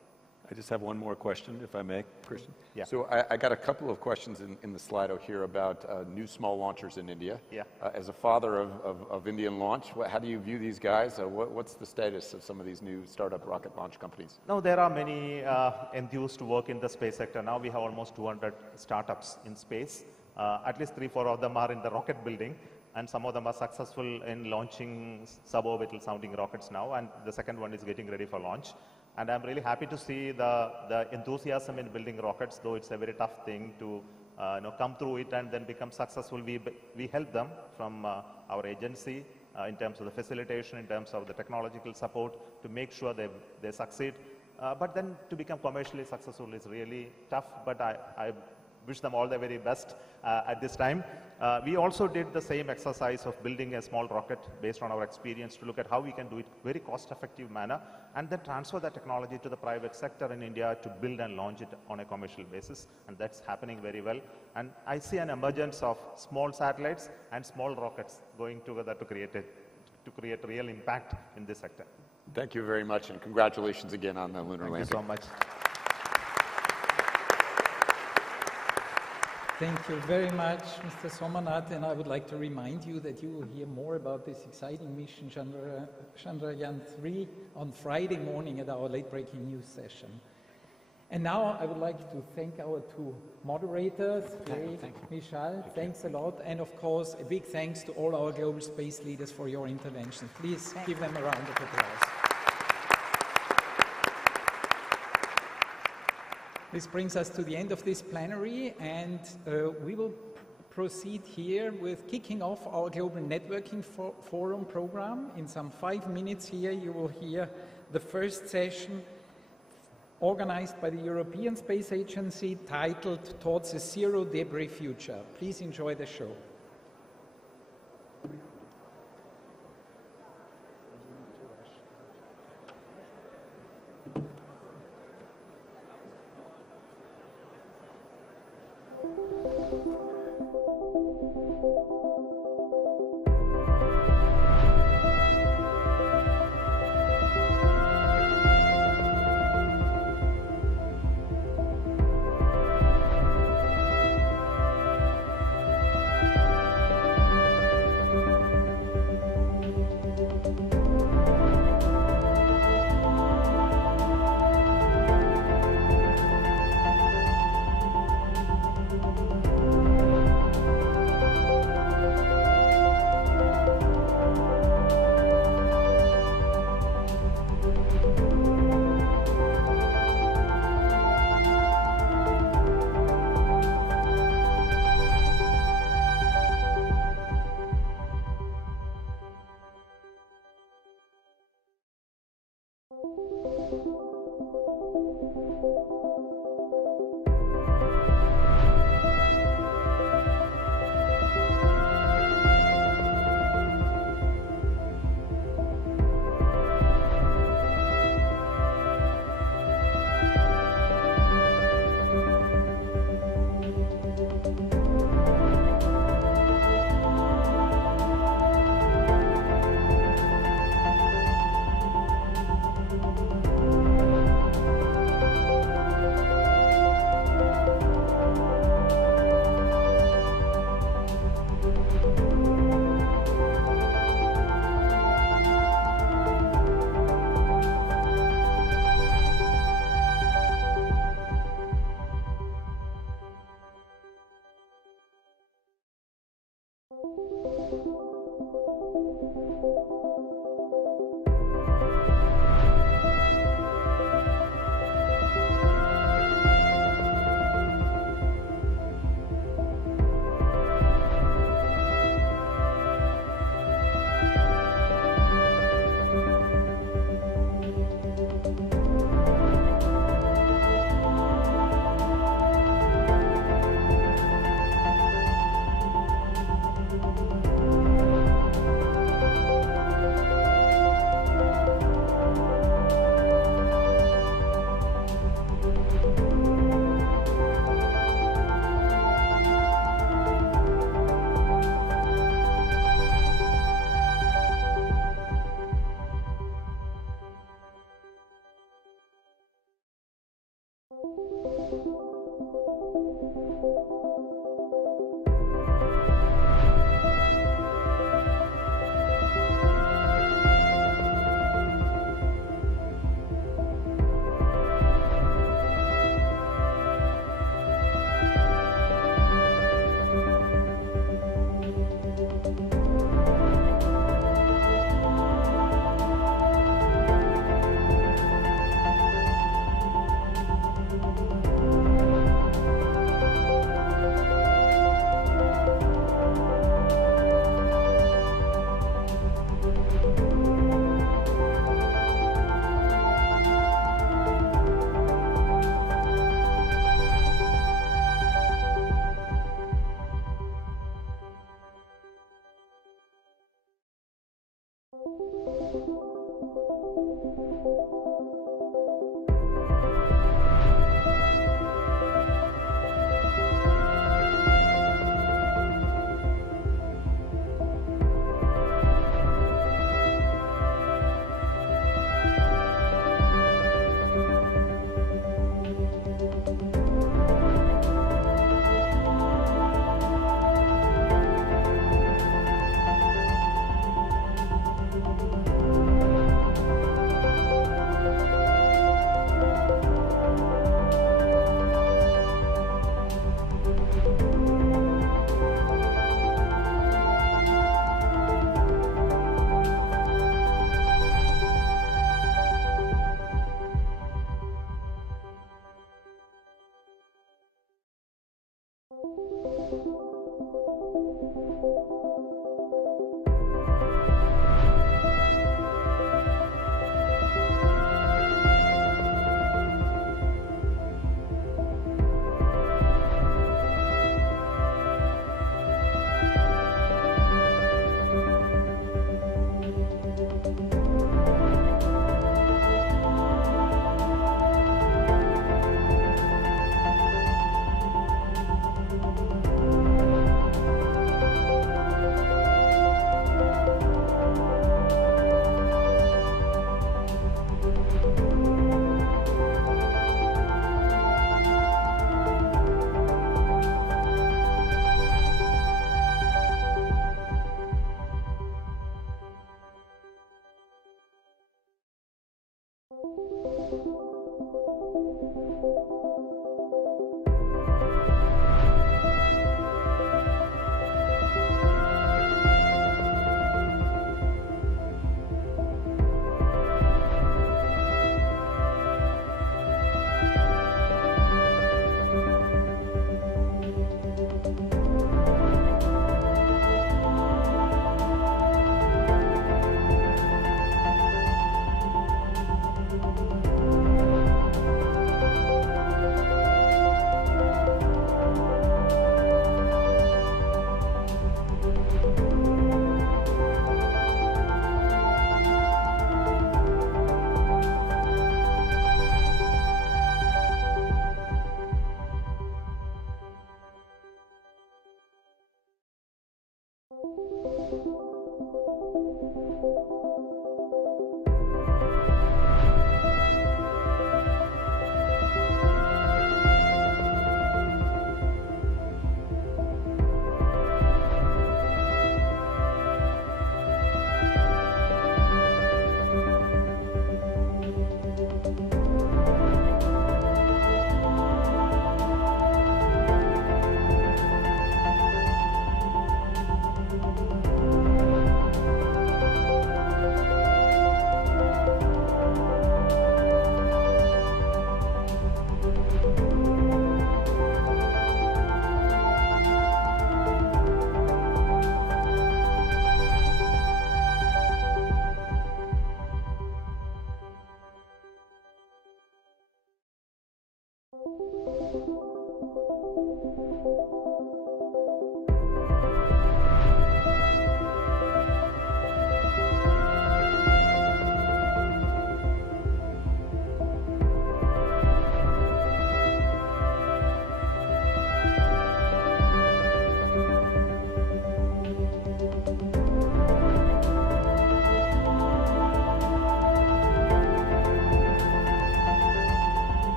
I just have one more question, if I may, Christian. Yeah. So I got a couple of questions in the Slido here about new small launchers in India. Yeah. As a father of Indian launch, how do you view these guys? What's the status of some of these new startup rocket launch companies? No, there are many enthused to work in the space sector. Now we have almost 200 startups in space. At least 3-4 of them are in the rocket building, and some of them are successful in launching suborbital sounding rockets now, and the second one is getting ready for launch. And I'm really happy to see the enthusiasm in building rockets, though it's a very tough thing to come through it and then become successful. We help them from our agency in terms of the facilitation, in terms of the technological support to make sure they succeed. But then to become commercially successful is really tough, but I wish them all the very best at this time. We also did the same exercise of building a small rocket based on our experience to look at how we can do it very cost-effective manner and then transfer that technology to the private sector in India to build and launch it on a commercial basis, and that's happening very well. And I see an emergence of small satellites and small rockets going together to create real impact in this sector. Thank you very much, and congratulations again on the lunar landing. Thank you so much. Thank you very much, Mr. Sommernath, and I would like to remind you that you will hear more about this exciting mission, Chandrayaan-3, on Friday morning at our late-breaking news session. And now I would like to thank our two moderators, Clay, Michal, thanks a lot, and of course a big thanks to all our global space leaders for your intervention. Please give them a round of applause. This brings us to the end of this plenary, and we will proceed here with kicking off our Global Networking Forum program. In some 5 minutes here, you will hear the first session organized by the European Space Agency titled Towards a Zero Debris Future. Please enjoy the show.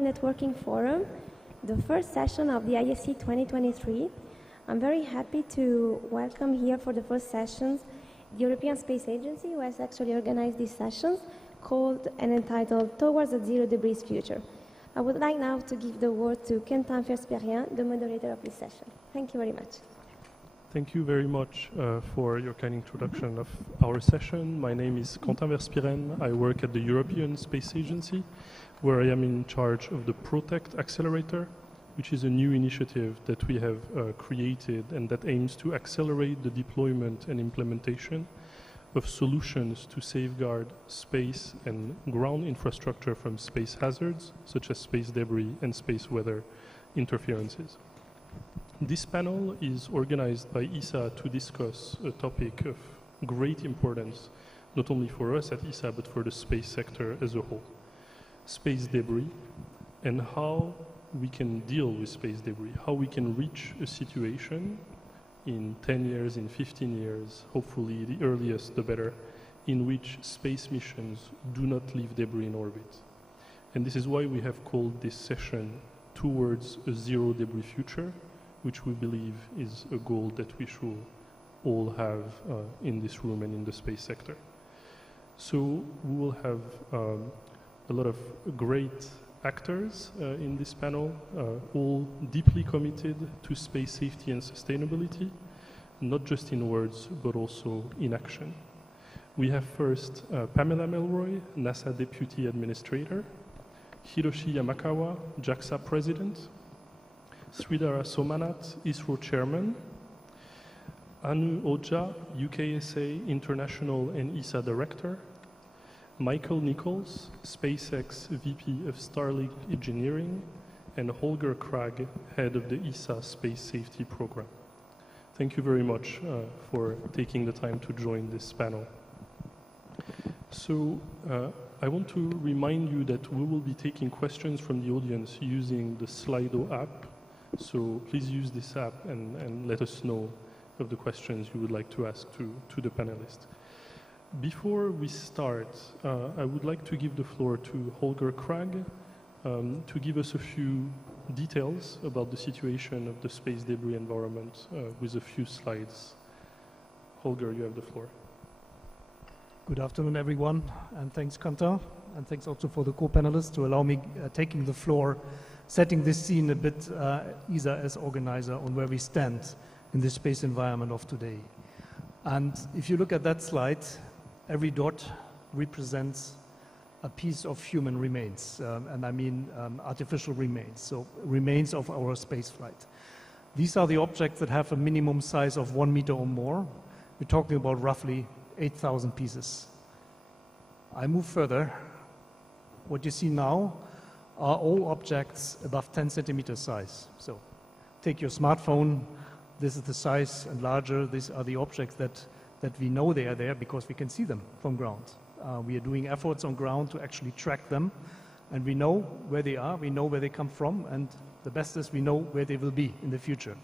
Networking Forum, the first session of the IAC 2023. I'm very happy to welcome here for the first sessions the European Space Agency, who has actually organized these sessions, called and entitled Towards a Zero Debris Future. I would like now to give the word to Quentin Verspirien, the moderator of this session. Thank you very much. Thank you very much for your kind introduction of our session. My name is Quentin Verspirien. I work at the European Space Agency, where I am in charge of the Protect Accelerator, which is a new initiative that we have created and that aims to accelerate the deployment and implementation of solutions to safeguard space and ground infrastructure from space hazards, such as space debris and space weather interferences. This panel is organized by ESA to discuss a topic of great importance, not only for us at ESA, but for the space sector as a whole. Space debris and how we can deal with space debris, how we can reach a situation in 10 years, in 15 years, hopefully the earliest the better, in which space missions do not leave debris in orbit. And this is why we have called this session Towards a Zero Debris Future, which we believe is a goal that we should all have in this room and in the space sector. So we will have a lot of great actors in this panel, all deeply committed to space safety and sustainability, not just in words, but also in action. We have first Pamela Melroy, NASA Deputy Administrator, Hiroshi Yamakawa, JAXA President, Sridhara Somanath, ISRO Chairman, Anu Ojha, UKSA International and ESA Director, Michael Nichols, SpaceX VP of Starlink Engineering, and Holger Krag, Head of the ESA Space Safety Program. Thank you very much for taking the time to join this panel. So I want to remind you that we will be taking questions from the audience using the Slido app. So please use this app and let us know of the questions you would like to ask to the panelists. Before we start, I would like to give the floor to Holger Krag to give us a few details about the situation of the space debris environment with a few slides. Holger, you have the floor. Good afternoon, everyone, and thanks, Quentin, and thanks also for the co-panelists to allow me taking the floor, setting this scene a bit, ESA as organizer, on where we stand in the space environment of today. And if you look at that slide, every dot represents a piece of human remains, and I mean artificial remains, so remains of our space flight. These are the objects that have a minimum size of 1 meter or more. We're talking about roughly 8,000 pieces. I move further. What you see now are all objects above 10 centimeter size. So take your smartphone, this is the size, and larger, these are the objects that we know they are there because we can see them from ground. We are doing efforts on ground to actually track them, and we know where they are, we know where they come from, and the best is we know where they will be in the future.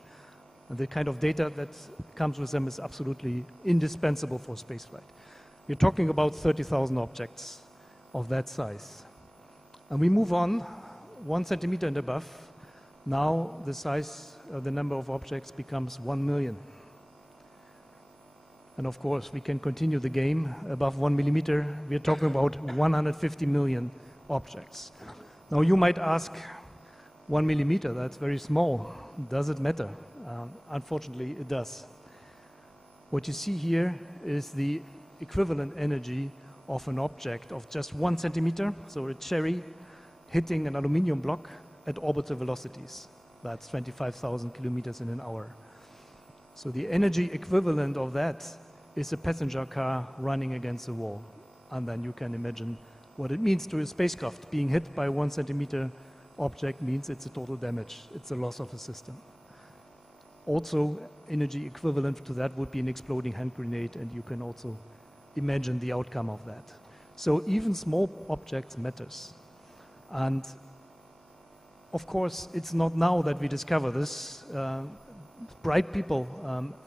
And the kind of data that comes with them is absolutely indispensable for spaceflight. We're talking about 30,000 objects of that size. And we move on 1 centimeter and above. Now the size, the number of objects becomes 1 million. And of course, we can continue the game above 1 millimeter. We're talking about 150 million objects. Now you might ask, 1 millimeter, that's very small. Does it matter? Unfortunately, it does. What you see here is the equivalent energy of an object of just 1 centimeter, so a cherry hitting an aluminium block at orbital velocities. That's 25,000 kilometers in an hour. So the energy equivalent of that is a passenger car running against a wall. And then you can imagine what it means to a spacecraft. Being hit by 1 centimeter object means it's a total damage. It's a loss of a system. Also, energy equivalent to that would be an exploding hand grenade, and you can also imagine the outcome of that. So even small objects matters. And of course, it's not now that we discover this. bright people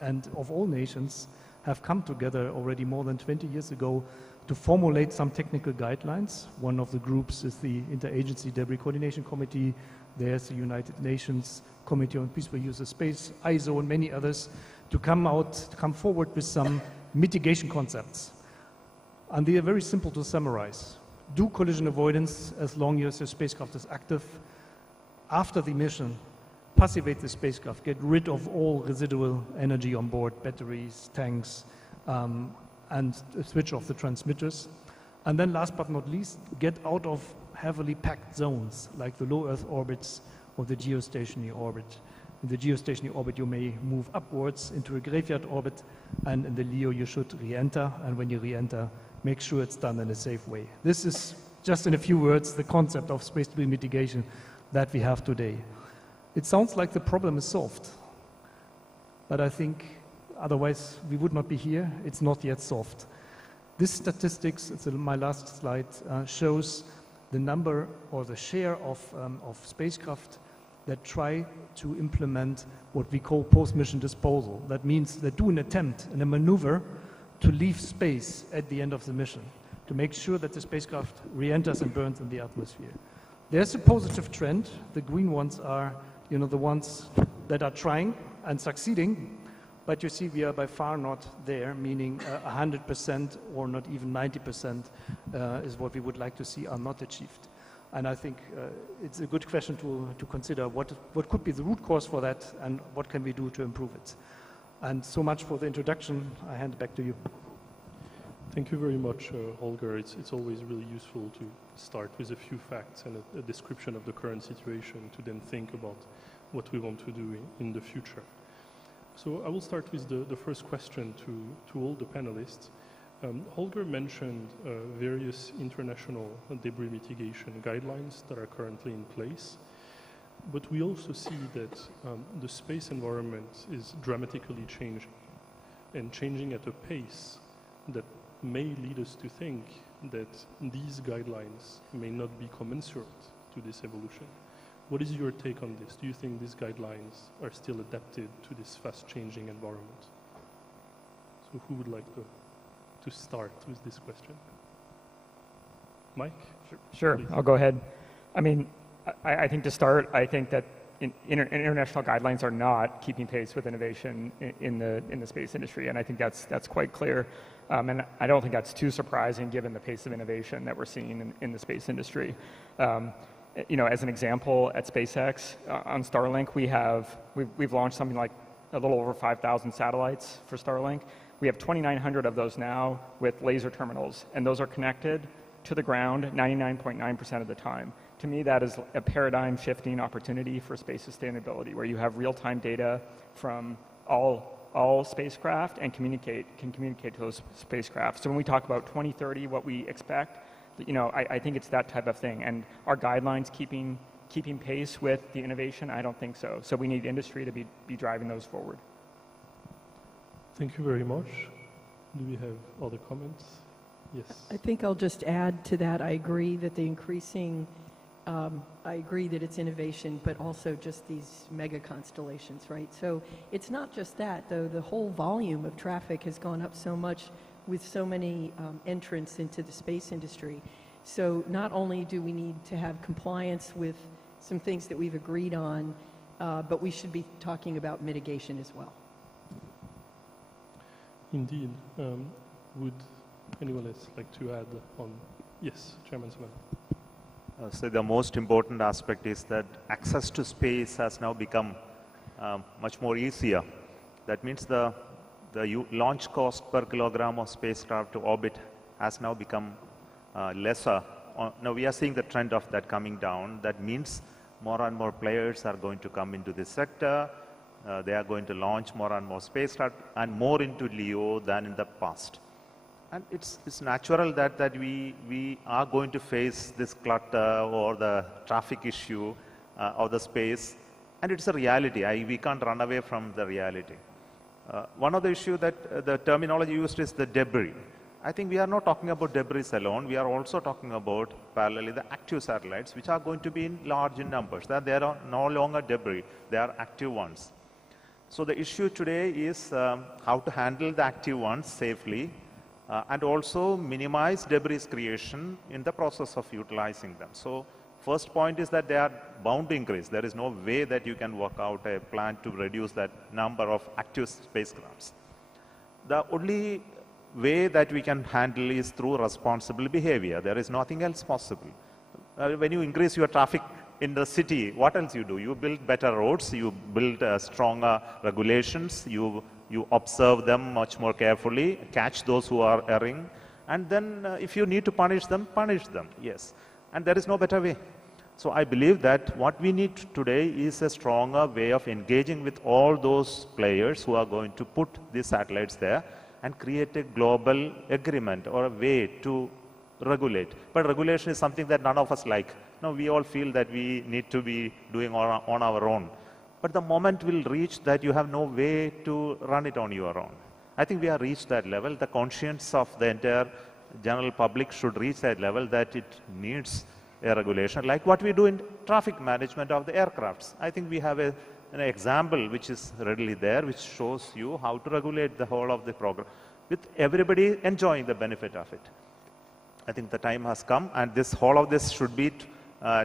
and of all nations have come together already more than 20 years ago to formulate some technical guidelines. One of the groups is the Interagency Debris Coordination Committee. There's the United Nations Committee on Peaceful Use of Space, ISO, and many others to come forward with some mitigation concepts. And they are very simple to summarize. Do collision avoidance as long as your spacecraft is active. After the mission, passivate the spacecraft, get rid of all residual energy on board, batteries, tanks, and switch off the transmitters. And then last but not least, get out of heavily packed zones like the low Earth orbits or the geostationary orbit. In the geostationary orbit, you may move upwards into a graveyard orbit, and in the LEO, you should re-enter, and when you re-enter, make sure it's done in a safe way. This is, just in a few words, the concept of space debris mitigation that we have today. It sounds like the problem is solved, but I think otherwise we would not be here. It's not yet solved. This statistics, it's my last slide, shows the number or the share of spacecraft that try to implement what we call post-mission disposal. That means they do an attempt and a maneuver to leave space at the end of the mission, to make sure that the spacecraft re-enters and burns in the atmosphere. There's a positive trend. The green ones are, you know, the ones that are trying and succeeding, but you see we are by far not there, meaning 100% or not even 90% is what we would like to see are not achieved. And I think it's a good question to consider what could be the root cause for that and what can we do to improve it. And so much for the introduction. I hand it back to you. Thank you very much, Holger. It's always really useful to start with a few facts and a description of the current situation to then think about what we want to do in the future. So I will start with the first question to all the panelists. Holger mentioned various international debris mitigation guidelines that are currently in place, but we also see that the space environment is dramatically changing, and changing at a pace that may lead us to think that these guidelines may not be commensurate to this evolution. What is your take on this? Do you think these guidelines are still adapted to this fast-changing environment? So who would like to start with this question? Mike? Sure, please. I'll go ahead. I mean, I think to start, I think that international guidelines are not keeping pace with innovation in the space industry, and I think that's quite clear. And I don't think that's too surprising given the pace of innovation that we're seeing in the space industry. You know, as an example, at SpaceX on Starlink, we've launched something like a little over 5,000 satellites for Starlink. We have 2,900 of those now with laser terminals, and those are connected to the ground 99.9% of the time. To me, that is a paradigm-shifting opportunity for space sustainability, where you have real-time data from all spacecraft and can communicate to those spacecraft. So when we talk about 2030, what we expect, you know, I think it's that type of thing. And our guidelines keeping pace with the innovation, I don't think so. So we need industry to be driving those forward. Thank you very much. Do we have other comments? Yes. I think I'll just add to that. I agree that the increasing, I agree that it's innovation, but also just these mega constellations, right? So it's not just that, though. The whole volume of traffic has gone up so much with so many entrants into the space industry. So not only do we need to have compliance with some things that we've agreed on, but we should be talking about mitigation as well. Indeed. Would anyone else like to add on? Yes, Chairman Simon. So the most important aspect is that access to space has now become much more easier. That means the launch cost per kilogram of spacecraft to orbit has now become lesser. Now we are seeing the trend of that coming down. That means more and more players are going to come into this sector. They are going to launch more and more spacecraft and more into LEO than in the past. And it's natural that we are going to face this clutter or the traffic issue of the space, and it's a reality. We can't run away from the reality. One of the issues that the terminology used is the debris. I think we are not talking about debris alone. We are also talking about parallelly the active satellites, which are going to be in large numbers. They are no longer debris. They are active ones. So the issue today is how to handle the active ones safely and also minimize debris creation in the process of utilizing them. So first point is that they are bound to increase. There is no way that you can work out a plan to reduce that number of active spacecrafts. The only way that we can handle is through responsible behavior. There is nothing else possible. When you increase your traffic in the city, what else you do? You build better roads, you build stronger regulations, you observe them much more carefully, catch those who are erring, and then if you need to punish them, yes. And there is no better way. So I believe that what we need today is a stronger way of engaging with all those players who are going to put these satellites there and create a global agreement or a way to regulate. But regulation is something that none of us like. No, we all feel that we need to be doing on our own. But the moment will reach that you have no way to run it on your own. I think we have reached that level. The conscience of the entire general public should reach that level that it needs a regulation, like what we do in traffic management of the aircrafts. I think we have an example which is readily there, which shows you how to regulate the whole of the program, with everybody enjoying the benefit of it. I think the time has come, and this whole of this should be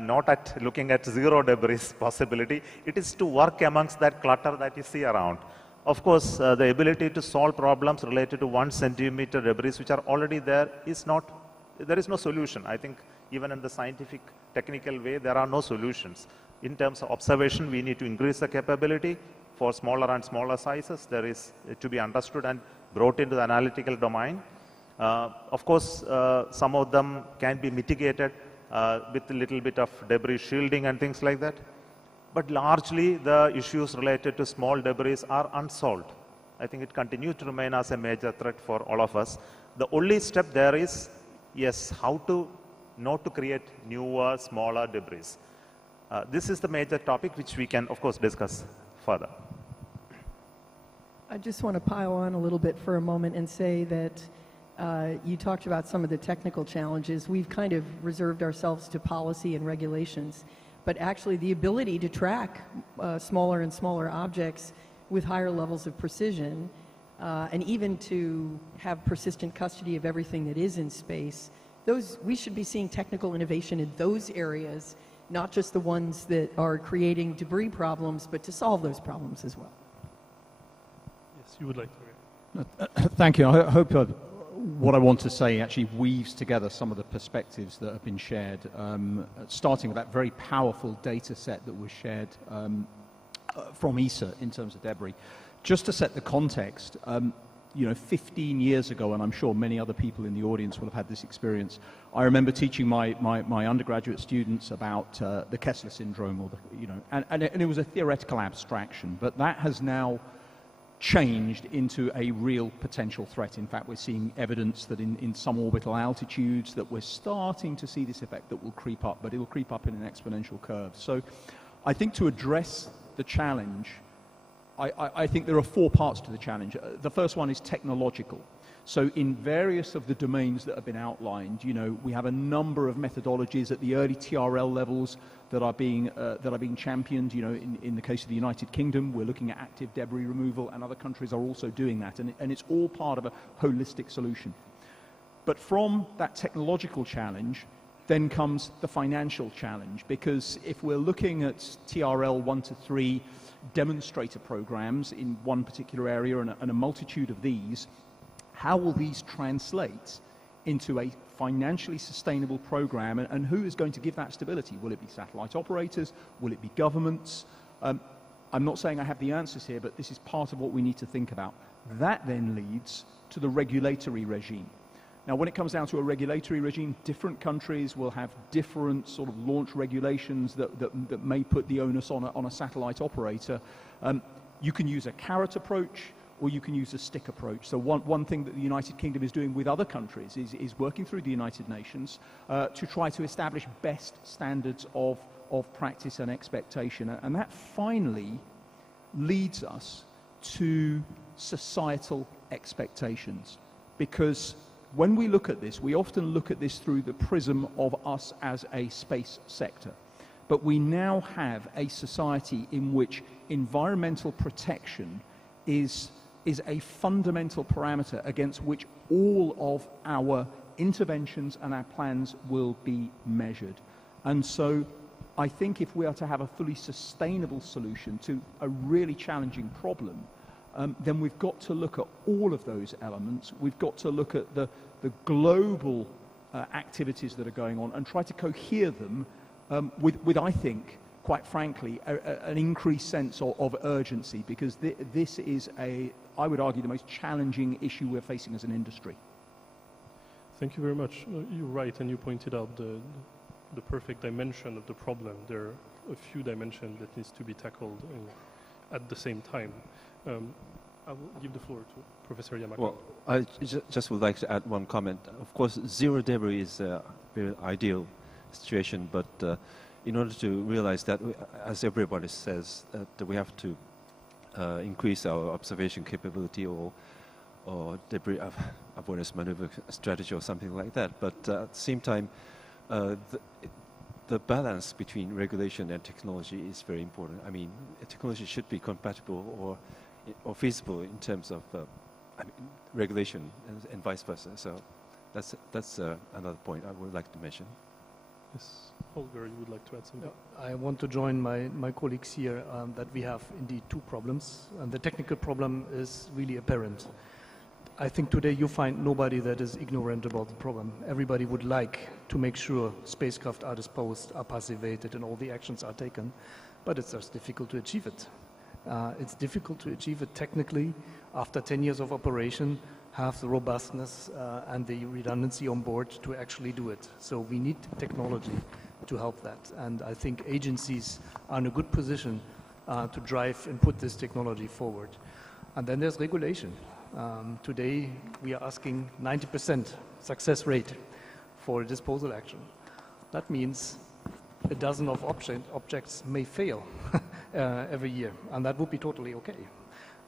not at looking at zero debris possibility. It is to work amongst that clutter that you see around. Of course, the ability to solve problems related to 1 centimeter debris which are already there is not, there is no solution. I think even in the scientific, technical way, there are no solutions. In terms of observation, we need to increase the capability for smaller and smaller sizes. There is to be understood and brought into the analytical domain. Of course, some of them can be mitigated with a little bit of debris shielding and things like that. But largely, the issues related to small debris are unsolved. I think it continues to remain as a major threat for all of us. The only step there is, yes, how to not to create newer, smaller debris. This is the major topic which we can, of course, discuss further. I just want to pile on a little bit for a moment and say that you talked about some of the technical challenges. We've kind of reserved ourselves to policy and regulations, but actually the ability to track smaller and smaller objects with higher levels of precision, and even to have persistent custody of everything that is in space, we should be seeing technical innovation in those areas, not just the ones that are creating debris problems, but to solve those problems as well. Yes, you would like to. Thank you. I hope what I want to say actually weaves together some of the perspectives that have been shared, starting with that very powerful data set that was shared from ESA in terms of debris. Just to set the context, you know, 15 years ago, and I'm sure many other people in the audience will have had this experience, I remember teaching my undergraduate students about the Kessler syndrome, or the, you know, and it was a theoretical abstraction, but that has now changed into a real potential threat. In fact, we're seeing evidence that in some orbital altitudes that we're starting to see this effect that will creep up, but it will creep up in an exponential curve. So I think to address the challenge, I think there are 4 parts to the challenge. The first one is technological. So in various of the domains that have been outlined, you know, we have a number of methodologies at the early TRL levels that are being championed. You know, in the case of the United Kingdom, we're looking at active debris removal, and other countries are also doing that, and it's all part of a holistic solution. But from that technological challenge, then comes the financial challenge, because if we're looking at TRL 1 to 3 demonstrator programs in one particular area and a multitude of these, how will these translate into a financially sustainable program, and who is going to give that stability? Will it be satellite operators? Will it be governments? I'm not saying I have the answers here, but this is part of what we need to think about. That then leads to the regulatory regime. Now, when it comes down to a regulatory regime, different countries will have different sort of launch regulations that may put the onus on a satellite operator. You can use a carrot approach, or you can use a stick approach. So one thing that the United Kingdom is doing with other countries is working through the United Nations to try to establish best standards of practice and expectation. And that finally leads us to societal expectations. Because when we look at this, we often look at this through the prism of us as a space sector. but we now have a society in which environmental protection is a fundamental parameter against which all of our interventions and our plans will be measured. And so I think if we are to have a fully sustainable solution to a really challenging problem, then we've got to look at all of those elements. We've got to look at the global activities that are going on and try to cohere them with, I think, quite frankly, an increased sense of urgency, because this is, I would argue, the most challenging issue we're facing as an industry. Thank you very much. You're right, and you pointed out the perfect dimension of the problem. There are a few dimensions that needs to be tackled at the same time. I will give the floor to Professor Yamaka. Well, I just would like to add one comment. Of course, zero debris is a very ideal situation, but in order to realize that, as everybody says, that we have to increase our observation capability or debris avoidance maneuver strategy or something like that. But at the same time, the balance between regulation and technology is very important. I mean, technology should be compatible or feasible in terms of regulation and vice versa. So that's another point I would like to mention. Yes, Holger, you would like to add something? I want to join my colleagues here that we have indeed two problems, and the technical problem is really apparent. I think today you find nobody that is ignorant about the problem. Everybody would like to make sure spacecraft are disposed, are passivated, and all the actions are taken, but it's just difficult to achieve it. It's difficult to achieve it technically after 10 years of operation, have the robustness and the redundancy on board to actually do it. So we need technology to help that. And I think agencies are in a good position to drive and put this technology forward. And then there's regulation. Today we are asking 90% success rate for a disposal action. That means a dozen of objects may fail every year, and that would be totally okay.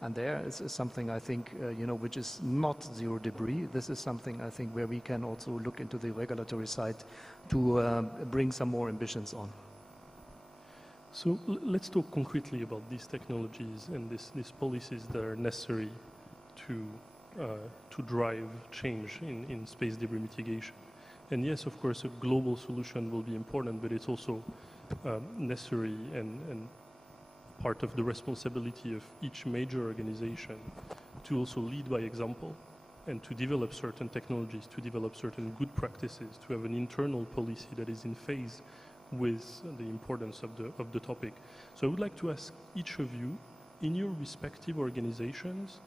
And there is something I think, which is not zero debris. This is something I think where we can also look into the regulatory side to bring some more ambitions on. So let's talk concretely about these technologies and these policies that are necessary to drive change in space debris mitigation. And yes, of course, a global solution will be important, but it's also necessary and part of the responsibility of each major organization to also lead by example and to develop certain technologies, to develop certain good practices, to have an internal policy that is in phase with the importance of the topic. So I would like to ask each of you, in your respective organizations,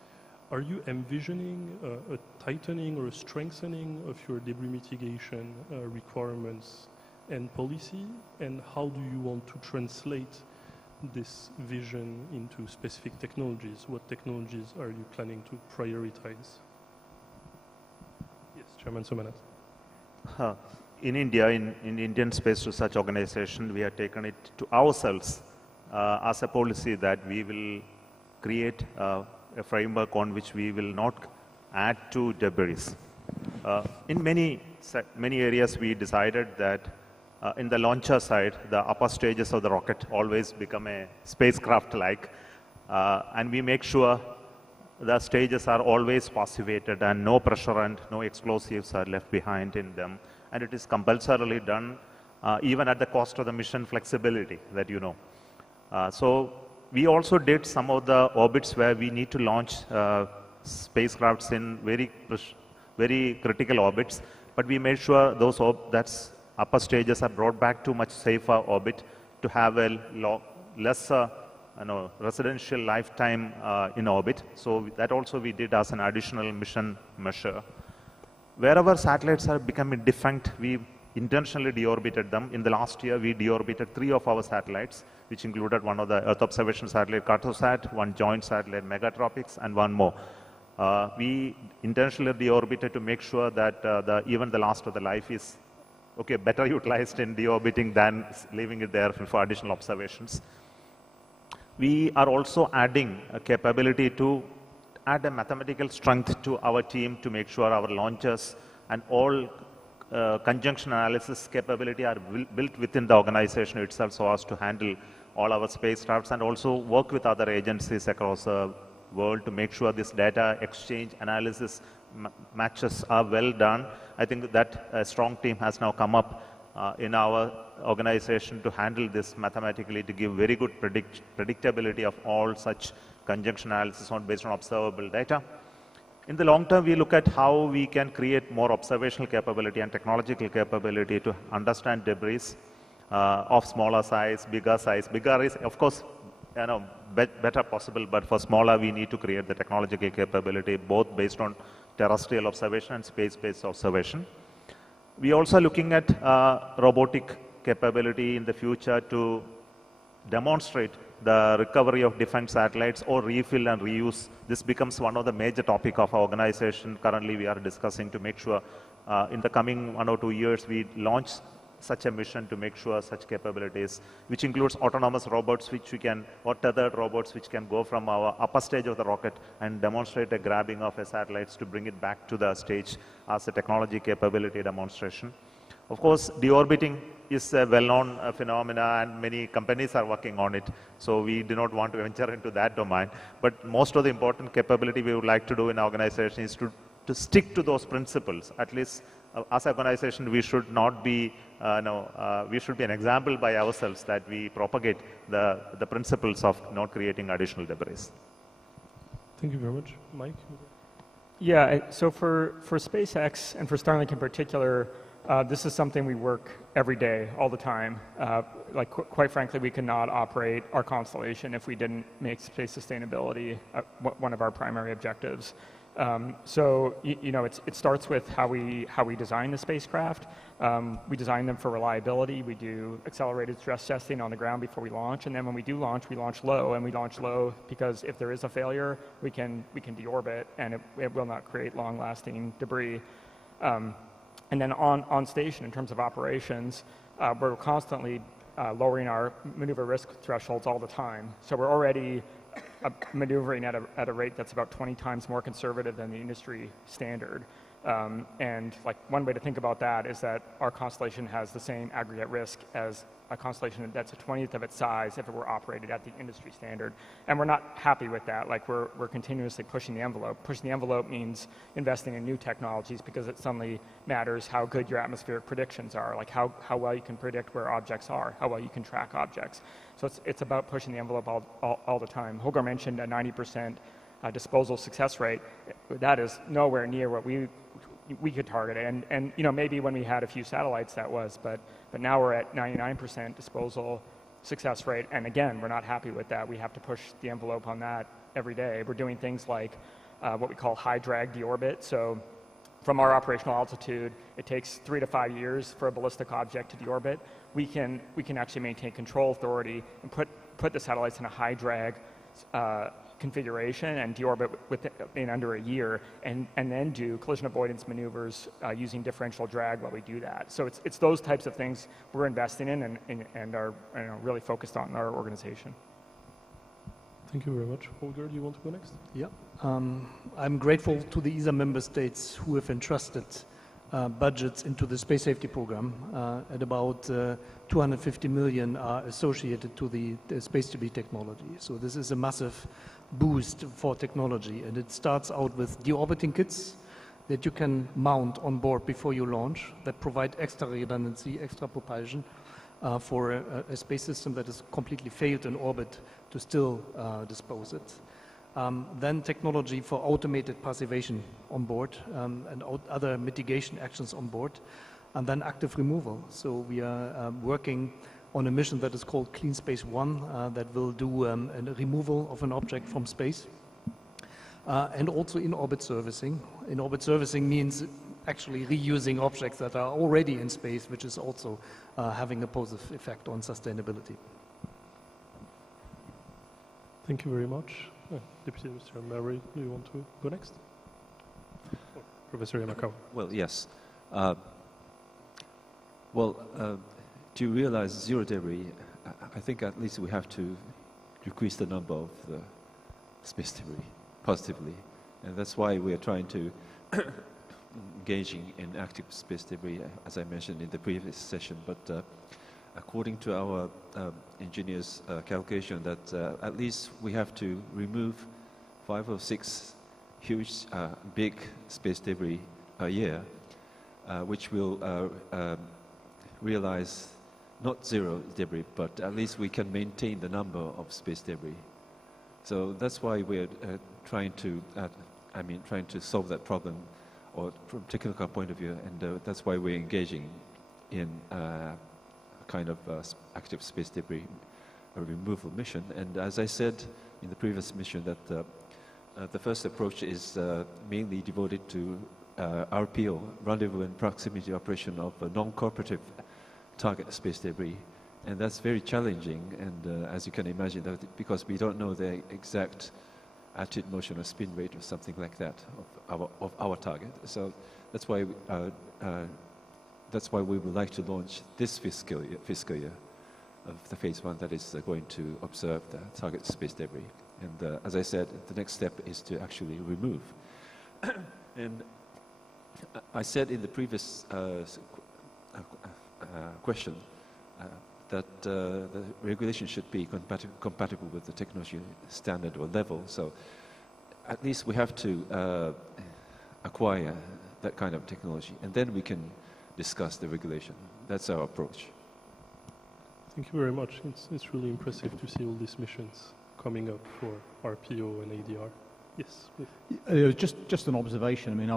are you envisioning a tightening or a strengthening of your debris mitigation requirements and policy? And how do you want to translate this vision into specific technologies? What technologies are you planning to prioritize? Yes, Chairman Somanat. In India, in Indian Space Research Organization, we have taken it to ourselves as a policy that we will create a framework on which we will not add to debris. In many areas, we decided that in the launcher side, the upper stages of the rocket always become a spacecraft-like, and we make sure the stages are always passivated and no pressure and no explosives are left behind in them. And it is compulsorily done even at the cost of the mission flexibility that you know. So we also did some of the orbits where we need to launch spacecrafts in very critical orbits, but we made sure those upper stages are brought back to much safer orbit to have a lesser residential lifetime in orbit. So that also we did as an additional mission measure. Wherever satellites are becoming defunct, we intentionally deorbited them. In the last year, we deorbited 3 of our satellites, which included one of the Earth observation satellite, Cartosat, one joint satellite, Megatropics, and one more. We intentionally deorbited to make sure that even the last of the life is better utilized in deorbiting than leaving it there for additional observations. We are also adding a capability to add a mathematical strength to our team to make sure our launchers and all conjunction analysis capability are built within the organization itself so as to handle all our spacecrafts and also work with other agencies across the world to make sure this data exchange analysis matches are well done. I think that a strong team has now come up in our organization to handle this mathematically, to give very good predictability of all such conjunction analysis based on observable data. In the long term, we look at how we can create more observational capability and technological capability to understand debris of smaller size, bigger size. Bigger is, of course, better possible, but for smaller, we need to create the technological capability, both based on terrestrial observation and space-based observation. We are also looking at robotic capability in the future to demonstrate the recovery of defense satellites or refill and reuse. This becomes one of the major topics of our organization. Currently, we are discussing to make sure in the coming 1 or 2 years, we launch such a mission to make sure such capabilities, which includes autonomous robots, or tethered robots, which can go from our upper stage of the rocket and demonstrate a grabbing of a satellites to bring it back to the stage as a technology capability demonstration. Of course, deorbiting is a well-known phenomena and many companies are working on it. So we do not want to venture into that domain. But most of the important capability we would like to do in our organization is to stick to those principles. At least as an organization, we should not be, we should be an example by ourselves that we propagate the principles of not creating additional debris. Thank you very much. Mike? Yeah, so for SpaceX and for Starlink in particular, this is something we work every day, all the time. Quite frankly, we could not operate our constellation if we didn't make space sustainability one of our primary objectives. So it starts with how we design the spacecraft. We design them for reliability. We do accelerated stress testing on the ground before we launch, and then when we do launch, we launch low, and we launch low because if there is a failure, we can deorbit, and it will not create long-lasting debris. And then on station, in terms of operations, we're constantly lowering our maneuver risk thresholds all the time. So we're already maneuvering at a rate that's about 20 times more conservative than the industry standard. And one way to think about that is that our constellation has the same aggregate risk as a constellation that's a 20th of its size if it were operated at the industry standard. And we're not happy with that. We're continuously pushing the envelope. Pushing the envelope means investing in new technologies because it suddenly matters how good your atmospheric predictions are, how well you can predict where objects are, how well you can track objects. So it's about pushing the envelope all the time. Heydar mentioned a 90% disposal success rate. That is nowhere near what we could target, and maybe when we had a few satellites that was, but now we're at 99% disposal success rate, and again, we're not happy with that. We have to push the envelope on that every day. We're doing things like what we call high drag deorbit. So from our operational altitude, it takes 3 to 5 years for a ballistic object to deorbit. We can actually maintain control authority and put the satellites in a high drag configuration and deorbit in under a year, and then do collision avoidance maneuvers using differential drag while we do that. So it's those types of things we're investing in and are really focused on in our organization. Thank you very much. Holger, do you want to go next? Yeah. I'm grateful to the ESA member states who have entrusted budgets into the space safety program. At about 250 million are associated to the space debris technology. So this is a massive boost for technology, and it starts out with deorbiting kits that you can mount on board before you launch that provide extra redundancy, extra propulsion for a space system that has completely failed in orbit to still dispose it. Then technology for automated passivation on board and other mitigation actions on board, and then active removal. So we are working on a mission that is called Clean Space One that will do a removal of an object from space. And also in-orbit servicing. In-orbit servicing means actually reusing objects that are already in space, which is also having a positive effect on sustainability. Thank you very much. Deputy Mr. Murray, do you want to go next? Professor Yamakawa. Well, yes. To realize zero debris, I think at least we have to decrease the number of the space debris positively. And that's why we are trying to engaging in active space debris, as I mentioned in the previous session. But according to our engineers' calculation, that at least we have to remove 5 or 6 huge, big space debris a year, which will realize not zero debris, but at least we can maintain the number of space debris. So that's why we're trying to solve that problem, or from technical point of view, and that's why we're engaging in a kind of active space debris removal mission. And as I said in the previous mission, that the first approach is mainly devoted to RPO, rendezvous and proximity operation of non-cooperative target space debris. And that's very challenging, and as you can imagine, that because we don't know the exact attitude motion or spin rate or something like that of our target. So that's why we would like to launch this fiscal year of the phase 1 that is going to observe the target space debris. And as I said, the next step is to actually remove. And I said in the previous question that the regulation should be compatible with the technology standard or level. So at least we have to acquire that kind of technology, and then we can discuss the regulation. That's our approach. Thank you very much. It's really impressive to see all these missions coming up for RPO and ADR. Yes, please. Just an observation. I mean,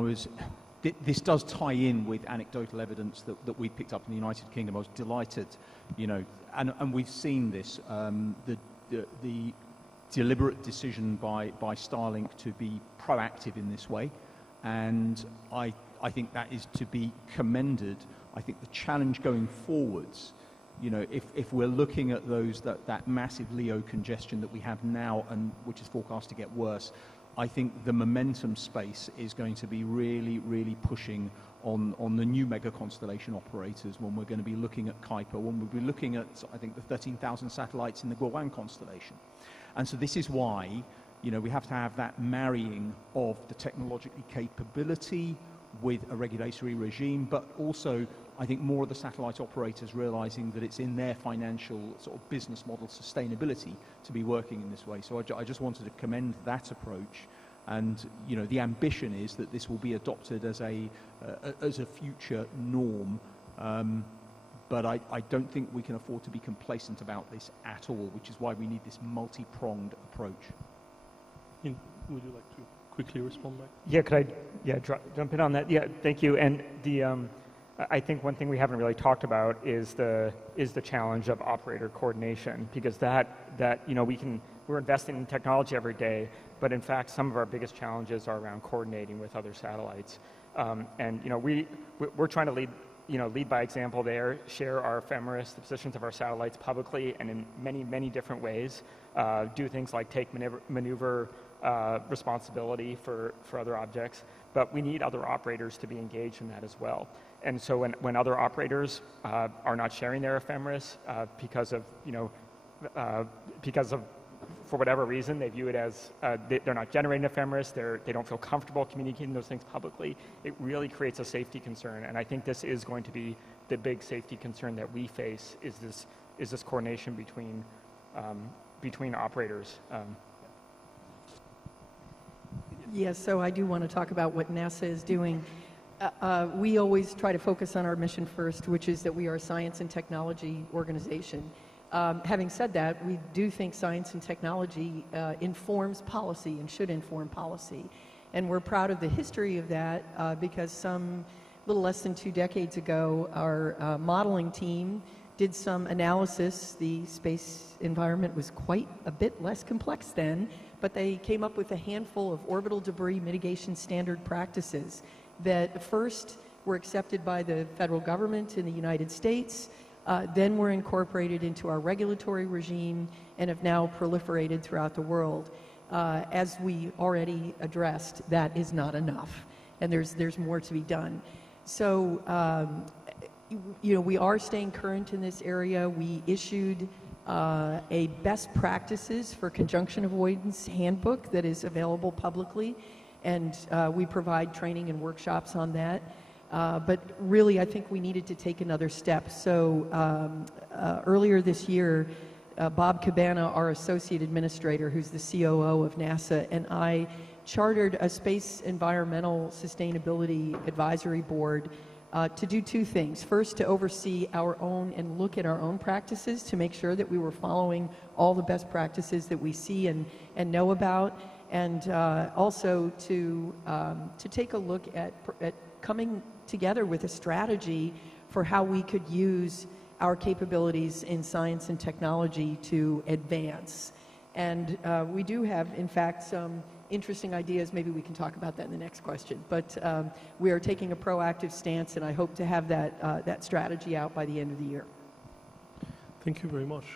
this does tie in with anecdotal evidence that we picked up in the United Kingdom. I was delighted, you know, and we've seen this, the deliberate decision by Starlink to be proactive in this way, and I think that is to be commended. I think the challenge going forwards, you know, if we're looking at that massive LEO congestion that we have now, and which is forecast to get worse, I think the momentum space is going to be really, really pushing on the new mega constellation operators when we're going to be looking at Kuiper, when we'll be looking at, I think, the 13,000 satellites in the Guowan constellation. And so this is why, you know, we have to have that marrying of the technological capability with a regulatory regime, but also I think more of the satellite operators realizing that it's in their financial sort of business model sustainability to be working in this way. So I just wanted to commend that approach, and you know, the ambition is that this will be adopted as a future norm. But I don't think we can afford to be complacent about this at all, which is why we need this multi-pronged approach. Would you like to quickly respond back? Yeah, could I jump in on that? Yeah, thank you. And I think one thing we haven't really talked about is the challenge of operator coordination, because that you know, we're investing in technology every day, but in fact some of our biggest challenges are around coordinating with other satellites. And you know, we're trying to lead by example there, share our ephemeris, the positions of our satellites publicly and in many different ways, do things like take maneuver responsibility for other objects, but we need other operators to be engaged in that as well. And so when other operators are not sharing their ephemeris because of for whatever reason they view it as they're not generating ephemeris, they don't feel comfortable communicating those things publicly, it really creates a safety concern. And I think this is going to be the big safety concern that we face, is this coordination between operators. Yes, so I do want to talk about what NASA is doing. We always try to focus on our mission first, which is that we are a science and technology organization. Having said that, we do think science and technology informs policy and should inform policy. And we're proud of the history of that because some little less than 2 decades ago, our modeling team did some analysis. The space environment was quite a bit less complex then, but they came up with a handful of orbital debris mitigation standard practices that first were accepted by the federal government in the United States, then were incorporated into our regulatory regime and have now proliferated throughout the world. As we already addressed, that is not enough, and there's more to be done. So, you know, we are staying current in this area. We issued a best practices for conjunction avoidance handbook that is available publicly. and we provide training and workshops on that. But really, I think we needed to take another step. So earlier this year, Bob Cabana, our associate administrator, who's the COO of NASA, and I chartered a Space Environmental Sustainability Advisory Board to do two things. First, to oversee our own and look at our own practices to make sure that we were following all the best practices that we see and know about, and also to take a look at coming together with a strategy for how we could use our capabilities in science and technology to advance. And we do have, in fact, some interesting ideas. Maybe we can talk about that in the next question. But we are taking a proactive stance, and I hope to have that strategy out by the end of the year. Thank you very much.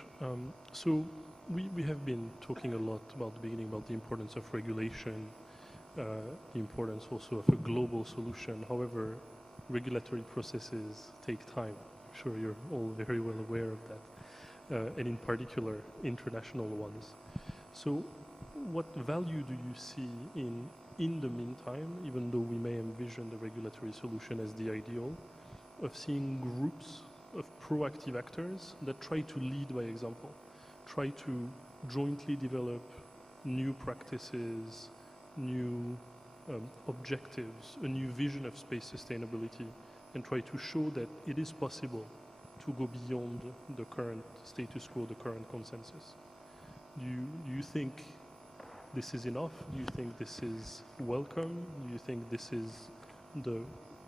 So we have been talking a lot about the beginning about the importance of regulation, the importance also of a global solution. However, regulatory processes take time. I'm sure you're all very well aware of that, and in particular, international ones. So what value do you see in the meantime, even though we may envision the regulatory solution as the ideal, of seeing groups of proactive actors that try to lead by example, try to jointly develop new practices, new objectives, a new vision of space sustainability, and try to show that it is possible to go beyond the current status quo, the current consensus. Do you think this is enough? Do you think this is welcome? Do you think this is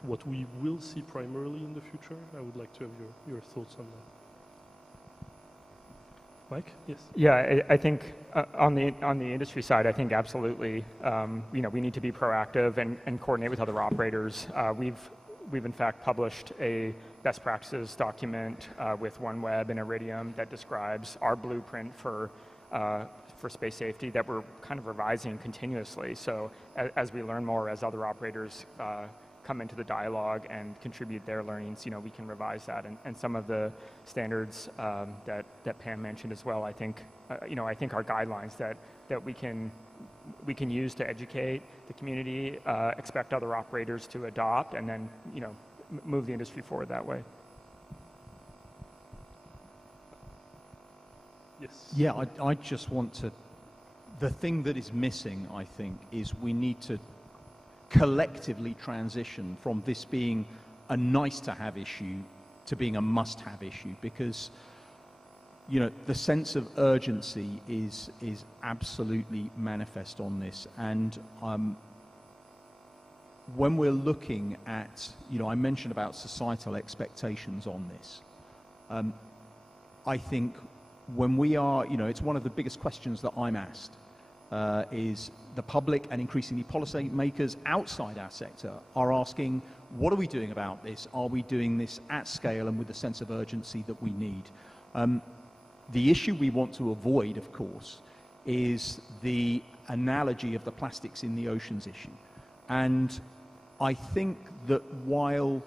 what we will see primarily in the future? I would like to have your thoughts on that. Mike, yes? Yeah, I think on the industry side, I think absolutely, we need to be proactive and coordinate with other operators. We've in fact published a best practices document with OneWeb and Iridium that describes our blueprint for space safety that we're kind of revising continuously. So as we learn more, as other operators come into the dialogue and contribute their learnings, we can revise that. And some of the standards that Pam mentioned as well, I think are guidelines that we can use to educate the community, expect other operators to adopt, and then move the industry forward that way. Yes. Yeah, I just want to, the thing that is missing, I think, is we need to collectively transition from this being a nice-to-have issue to being a must-have issue, because the sense of urgency is absolutely manifest on this. And when we're looking at, I mentioned about societal expectations on this, I think when we are, it's one of the biggest questions that I'm asked, is the public and increasingly policy makers outside our sector are asking, what are we doing about this? Are we doing this at scale and with the sense of urgency that we need? The issue we want to avoid, of course, is the analogy of the plastics in the oceans issue. And I think that while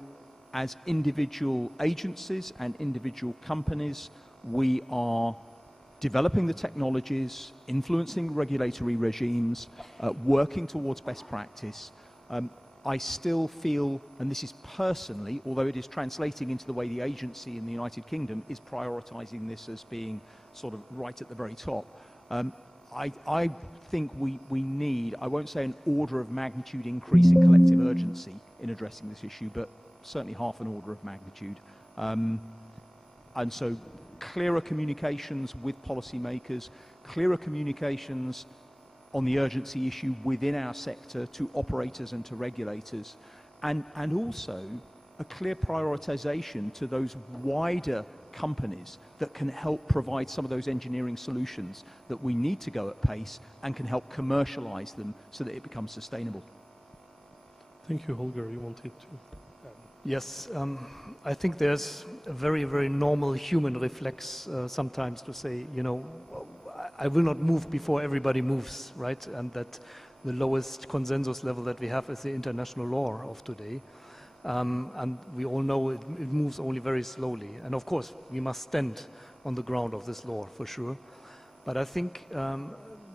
as individual agencies and individual companies, we are developing the technologies, influencing regulatory regimes, working towards best practice, I still feel, and this is personally, although it is translating into the way the agency in the United Kingdom is prioritizing this as being sort of right at the very top, I think we need, I won't say an order of magnitude increase in collective urgency in addressing this issue, but certainly half an order of magnitude. And so clearer communications with policymakers, clearer communications on the urgency issue within our sector to operators and to regulators, and also a clear prioritization to those wider companies that can help provide some of those engineering solutions that we need to go at pace and can help commercialize them so that it becomes sustainable. Thank you, Holger. You wanted to? Yes, I think there's a very, very normal human reflex sometimes to say, I will not move before everybody moves, right? And that the lowest consensus level that we have is the international law of today. And we all know it moves only very slowly. And of course, we must stand on the ground of this law for sure. But I think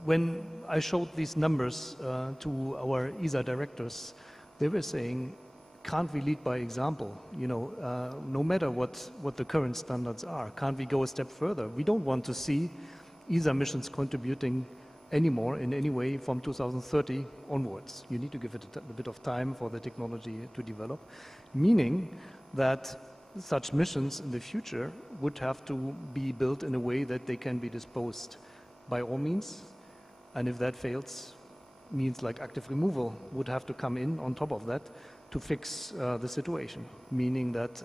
when I showed these numbers to our ESA directors, they were saying, can't we lead by example? You know, no matter what the current standards are, can't we go a step further? We don't want to see ESA missions contributing anymore in any way from 2030 onwards. You need to give it a bit of time for the technology to develop, meaning that such missions in the future would have to be built in a way that they can be disposed by all means, and if that fails, means like active removal would have to come in on top of that to fix the situation, meaning that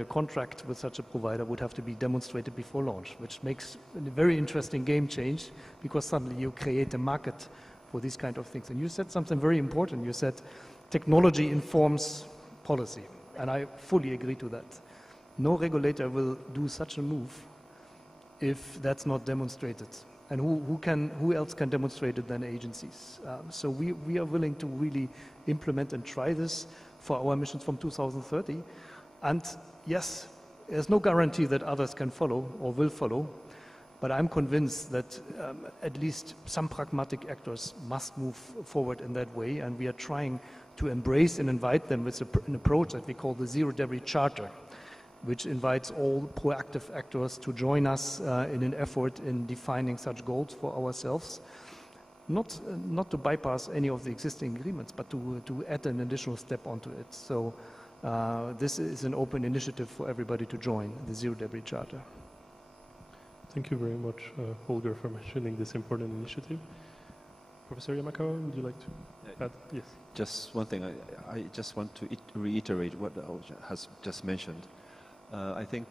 a contract with such a provider would have to be demonstrated before launch, which makes a very interesting game change, because suddenly you create a market for these kind of things. And you said something very important. You said technology informs policy, and I fully agree to that. No regulator will do such a move if that's not demonstrated. And who else can demonstrate it than agencies? So we are willing to really implement and try this for our missions from 2030. And yes, there's no guarantee that others can follow or will follow, but I'm convinced that at least some pragmatic actors must move forward in that way, and we are trying to embrace and invite them with an approach that we call the Zero Debris Charter, which invites all proactive actors to join us in an effort in defining such goals for ourselves. Not to bypass any of the existing agreements, but to add an additional step onto it. So this is an open initiative for everybody to join, the Zero Debris Charter. Thank you very much, Holger, for mentioning this important initiative. Professor Yamakawa, would you like to add? Yes. Just one thing, I just want to reiterate what Holger has just mentioned. I think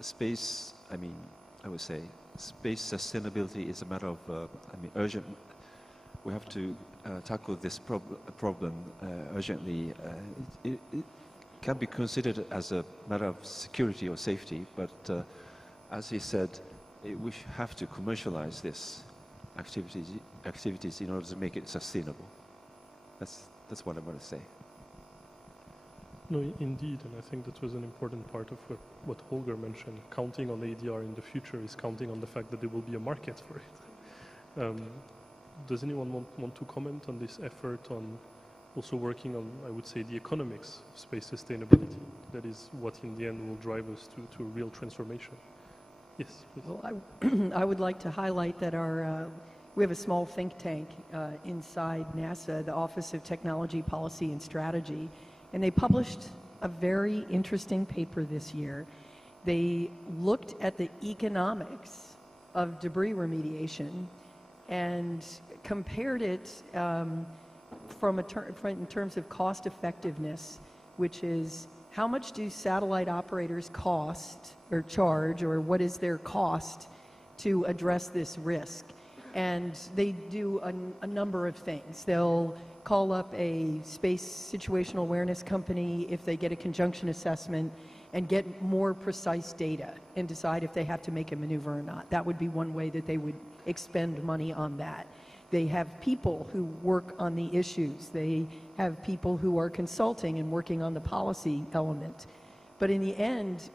space, I would say, space sustainability is a matter of, urgent. We have to tackle this problem urgently. It can be considered as a matter of security or safety, but as he said, we have to commercialize this activities in order to make it sustainable. That's what I want to say. No, indeed, and I think that was an important part of what Holger mentioned. Counting on ADR in the future is counting on the fact that there will be a market for it. Does anyone want to comment on this effort on also working on, I would say, the economics of space sustainability? That is what in the end will drive us to a real transformation. Yes, please. Well, I would like to highlight that we have a small think tank inside NASA, the Office of Technology Policy and Strategy, and they published a very interesting paper this year. They looked at the economics of debris remediation and compared it in terms of cost effectiveness, which is how much do satellite operators cost or charge, or what is their cost to address this risk? And they do a number of things. They'll call up a space situational awareness company if they get a conjunction assessment and get more precise data and decide if they have to make a maneuver or not. That would be one way that they would expend money on that. They have people who work on the issues. They have people who are consulting and working on the policy element. But in the end,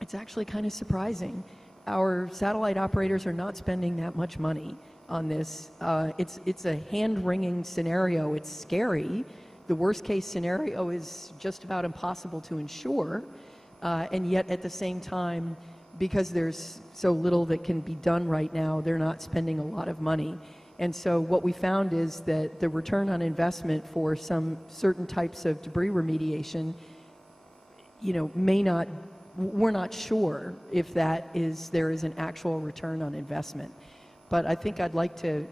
it's actually kind of surprising. Our satellite operators are not spending that much money on this. It's a hand-wringing scenario. It's scary. The worst-case scenario is just about impossible to ensure, and yet at the same time, because there's so little that can be done right now, they're not spending a lot of money. And so what we found is that the return on investment for some certain types of debris remediation, we're not sure if there is an actual return on investment. But I think I'd like to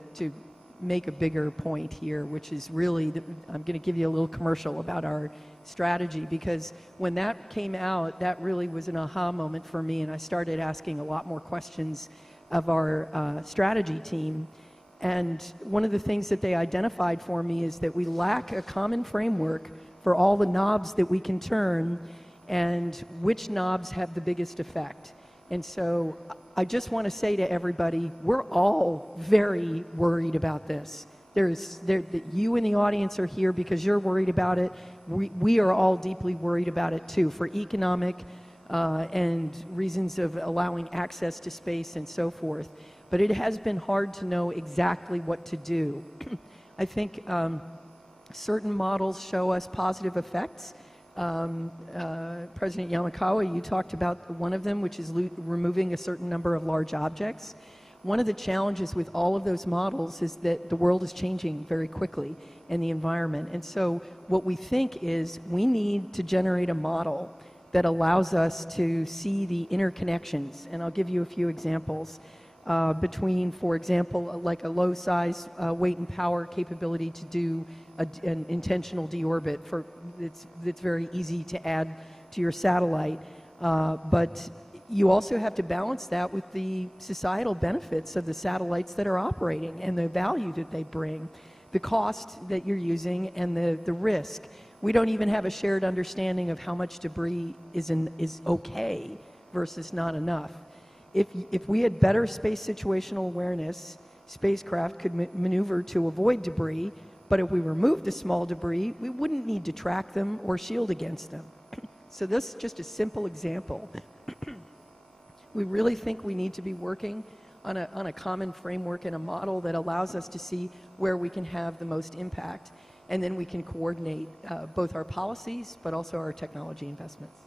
make a bigger point here, which is really, I'm going to give you a little commercial about our strategy, because when that came out, that really was an aha moment for me, and I started asking a lot more questions of our strategy team. And one of the things that they identified for me is that we lack a common framework for all the knobs that we can turn and which knobs have the biggest effect. And so I just want to say to everybody, we're all very worried about this. You in the audience are here because you're worried about it. We are all deeply worried about it too, for economic and reasons of allowing access to space and so forth. but it has been hard to know exactly what to do. I think certain models show us positive effects. President Yamakawa, you talked about one of them, which is removing a certain number of large objects. One of the challenges with all of those models is that the world is changing very quickly and the environment. And so what we think is we need to generate a model that allows us to see the interconnections. And I'll give you a few examples. Between, for example, like a low size weight and power capability to do an intentional deorbit that's very easy to add to your satellite. But you also have to balance that with the societal benefits of the satellites that are operating and the value that they bring, the cost that you're using, and the risk. We don't even have a shared understanding of how much debris is okay versus not enough. If we had better space situational awareness, spacecraft could maneuver to avoid debris, but if we removed the small debris, we wouldn't need to track them or shield against them. So this is just a simple example. We really think we need to be working on a common framework and a model that allows us to see where we can have the most impact, and then we can coordinate both our policies but also our technology investments.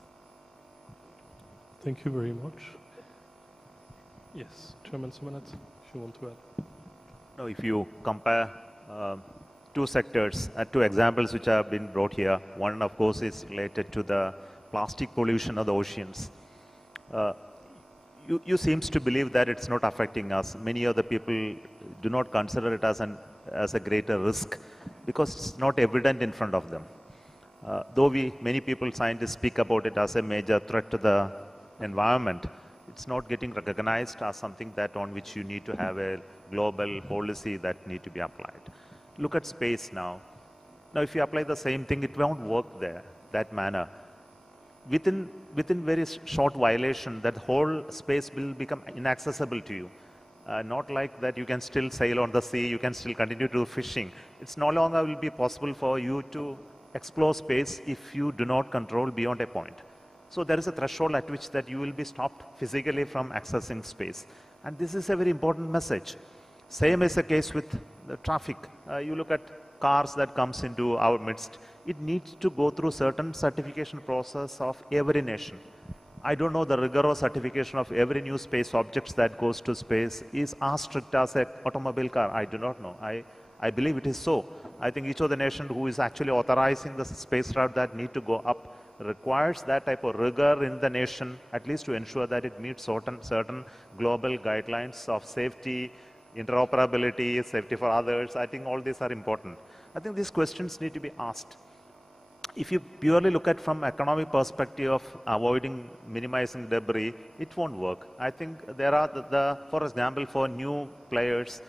Thank you very much. Yes, Chairman Sumanat, if you want to add. Now, if you compare two sectors, two examples which have been brought here, one of course is related to the plastic pollution of the oceans. You seems to believe that it's not affecting us. Many of the people do not consider it as a greater risk because it's not evident in front of them. Though many people, scientists, speak about it as a major threat to the environment, it's not getting recognized as something that on which you need to have a global policy that need to be applied. Look at space now. Now, if you apply the same thing, it won't work there, that manner. Within very short violation, that whole space will become inaccessible to you. Not like that you can still sail on the sea, you can still continue to do fishing. It's no longer will be possible for you to explore space if you do not control beyond a point. So there is a threshold at which that you will be stopped physically from accessing space. And this is a very important message. Same is the case with the traffic. You look at cars that comes into our midst. It needs to go through certain certification process of every nation. I don't know the rigorous certification of every new space objects that goes to space is as strict as an automobile car. I do not know. I believe it is so. I think each of the nation who is actually authorizing the space route that need to go up requires that type of rigor in the nation, at least to ensure that it meets certain global guidelines of safety, interoperability, safety for others. I think all these are important. I think these questions need to be asked. If you purely look at from economic perspective of minimizing debris, it won't work. I think there are, for example, for new players,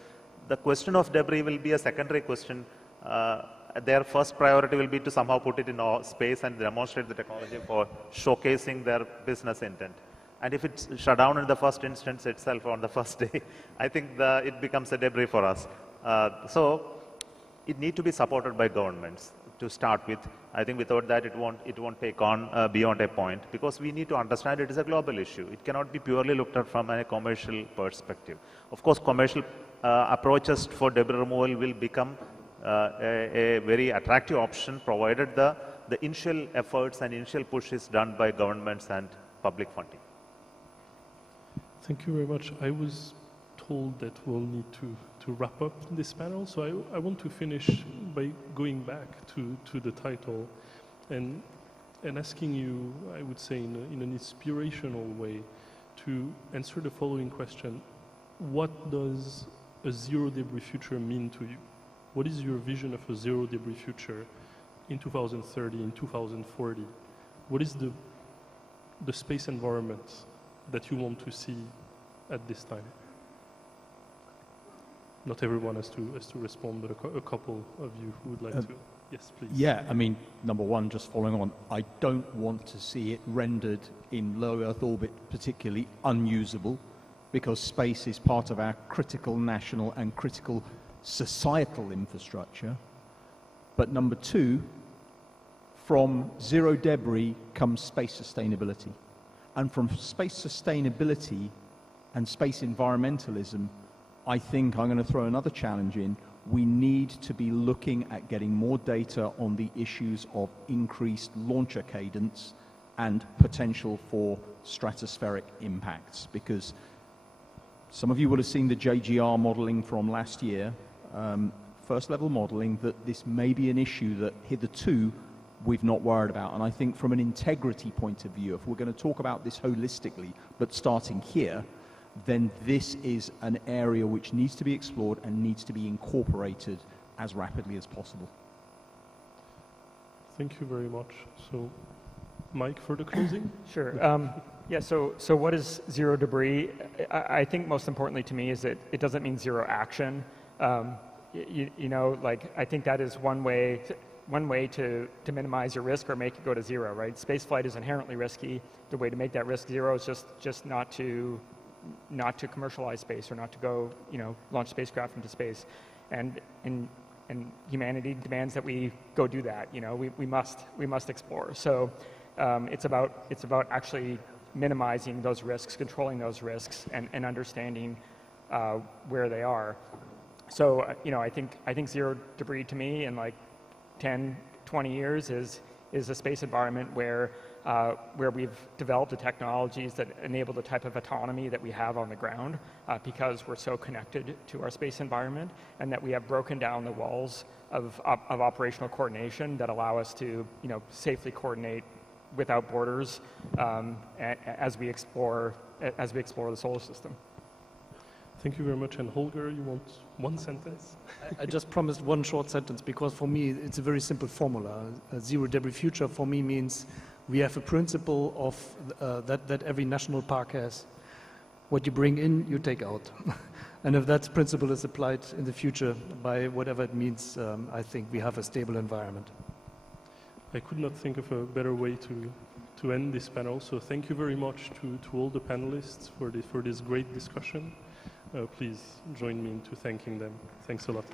the question of debris will be a secondary question. Their first priority will be to somehow put it in space and demonstrate the technology for showcasing their business intent. And if it's shut down in the first instance itself on the first day, I think it becomes a debris for us. So it needs to be supported by governments to start with. I think without that, it won't take on beyond a point, because we need to understand it is a global issue. It cannot be purely looked at from a commercial perspective. Of course, commercial approaches for debris removal will become a very attractive option, provided the initial efforts and initial push is done by governments and public funding. Thank you very much. I was told that we'll need to wrap up this panel, so I want to finish by going back to the title and asking you, I would say in an inspirational way, to answer the following question. What does a zero debris future mean to you? What is your vision of a zero debris future in 2030, in 2040? What is the space environment that you want to see at this time? Not everyone has to respond, but a couple of you who would like to. Yes, please. Yeah, I mean, number one, just following on, I don't want to see it rendered in low Earth orbit particularly unusable, because space is part of our critical national and critical societal infrastructure. But number two, from zero debris comes space sustainability. And from space sustainability and space environmentalism I think I'm going to throw another challenge in. We need to be looking at getting more data on the issues of increased launcher cadence and potential for stratospheric impacts, because some of you will have seen the JGR modeling from last year, first level modeling, that this may be an issue that hitherto we've not worried about. And I think from an integrity point of view, if we're going to talk about this holistically, but starting here, then this is an area which needs to be explored and needs to be incorporated as rapidly as possible. Thank you very much. So, Mike, for the closing? Sure. Yeah, so what is zero debris? I think most importantly to me is that it doesn't mean zero action. You know, like, I think that is one way to minimize your risk or make it go to zero, right? Space flight is inherently risky. The way to make that risk zero is just not to commercialize space, or not to go, you know, launch spacecraft into space. And humanity demands that we go do that. You know, we must explore. So it's about actually minimizing those risks, controlling those risks, and understanding where they are. So you know, I think zero debris to me in like 10, 20 years is a space environment where we've developed the technologies that enable the type of autonomy that we have on the ground, because we're so connected to our space environment, and that we have broken down the walls of operational coordination that allow us to, you know, safely coordinate without borders as we explore the solar system. Thank you very much. And Holger, you want one sentence? I just promised one short sentence, because for me it's a very simple formula. A zero debris future for me means we have a principle of that every national park has. What you bring in, you take out. And if that principle is applied in the future, by whatever it means, I think we have a stable environment. I could not think of a better way to end this panel. So thank you very much to all the panelists for this great discussion. Please join me in thanking them. Thanks a lot.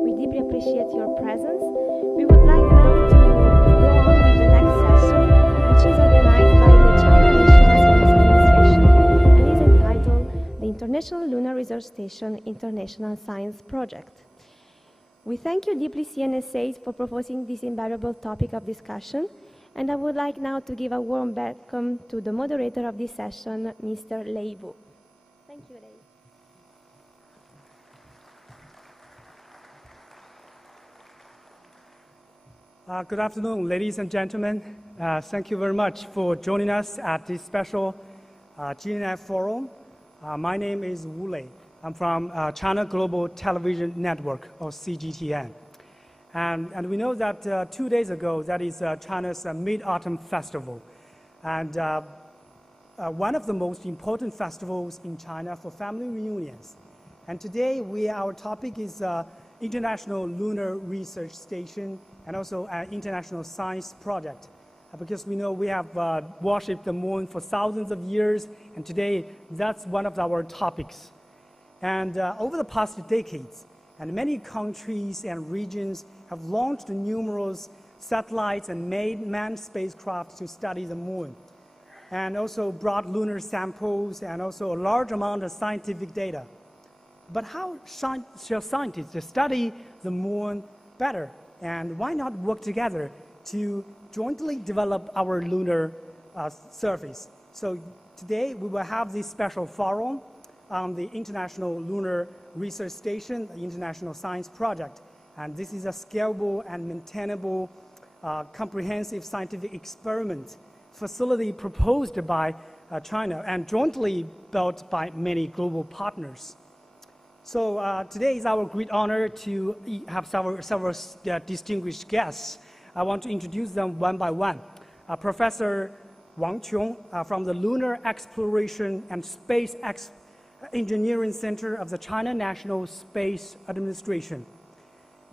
We deeply appreciate your presence. We would like now to go on with the next session, which is organized by the China National Space Administration and is entitled the International Lunar Research Station International Science Project. We thank you deeply, CNSAs, for proposing this invaluable topic of discussion, and I would like now to give a warm welcome to the moderator of this session, Mr. Lei Wu. Thank you, Lei. Good afternoon, ladies and gentlemen. Thank you very much for joining us at this special GNF forum. My name is Wu Lei. I'm from China Global Television Network, or CGTN. And we know that 2 days ago, that is China's Mid-Autumn Festival. And one of the most important festivals in China for family reunions. And today, our topic is International Lunar Research Station and also an international science project. Because we know we have worshipped the moon for thousands of years, and today that's one of our topics. And over the past decades, and many countries and regions have launched numerous satellites and made manned spacecraft to study the moon, and also brought lunar samples and also a large amount of scientific data. But how shall scientists study the moon better? And why not work together to jointly develop our lunar surface? So today we will have this special forum on the International Lunar Research Station, the International Science Project. And this is a scalable and maintainable comprehensive scientific experiment facility proposed by China and jointly built by many global partners. So today is our great honor to have several distinguished guests. I want to introduce them one by one. Professor Wang Qiong from the Lunar Exploration and Space Engineering Center of the China National Space Administration.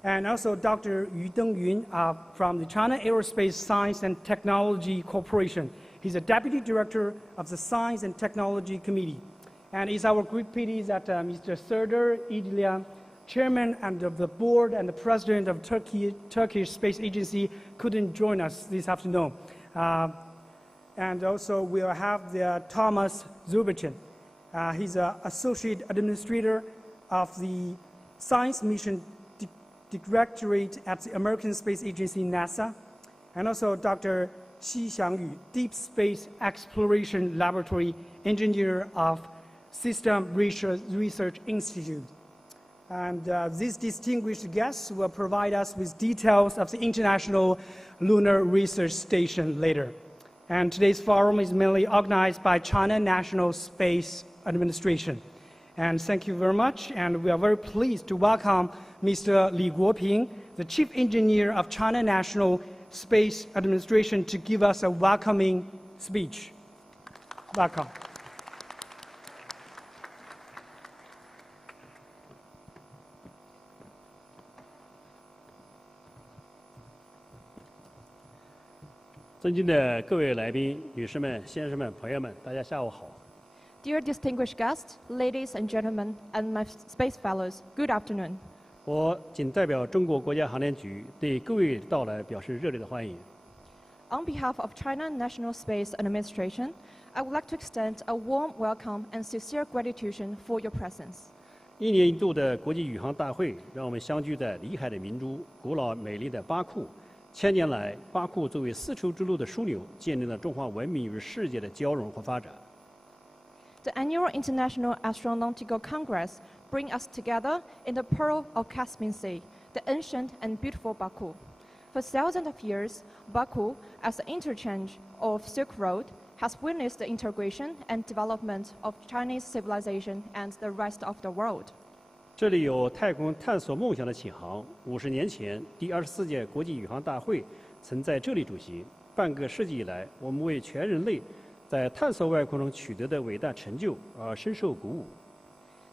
And also Dr. Yu Dengyun from the China Aerospace Science and Technology Corporation. He's a Deputy Director of the Science and Technology Committee. And it's our great pity that Mr. Serdar İdilya, Chairman and of the Board and the President of Turkish Space Agency, couldn't join us this afternoon. And also we'll have Thomas Zubichin. He's an Associate Administrator of the Science Mission Directorate at the American Space Agency, NASA. And also Dr. Xi Xiangyu, Deep Space Exploration Laboratory Engineer of System Research Institute. And these distinguished guests will provide us with details of the International Lunar Research Station later. And today's forum is mainly organized by China National Space Administration. And thank you very much. And we are very pleased to welcome Mr. Li Guoping, the Chief Engineer of China National Space Administration, to give us a welcoming speech. Welcome.尊敬的各位来宾、女士们、先生们、朋友们，大家下午好。Dear distinguished guests, ladies and gentlemen, and my space fellows, good afternoon. 我仅代表中国国家航天局对各位到来表示热烈的欢迎。On behalf of China National Space Administration, I would like to extend a warm welcome and sincere gratitude for your presence. 一年一度的国际宇航大会，让我们相聚在里海的明珠、古老美丽的巴库。千年来，巴库作为丝绸之路的枢纽，见证了中华文明与世界的交融和发展。The annual International Astronautical Congress brings us together in the Pearl of Caspian Sea, the ancient and beautiful Baku. For thousands of years, Baku, as an interchange of Silk Road, has witnessed the integration and development of Chinese civilization and the rest of the world. 这里有太空探索梦想的启航。50年前，第24届国际宇航大会曾在这里举行。半个世纪以来，我们为全人类在探索外空中取得的伟大成就而深受鼓舞。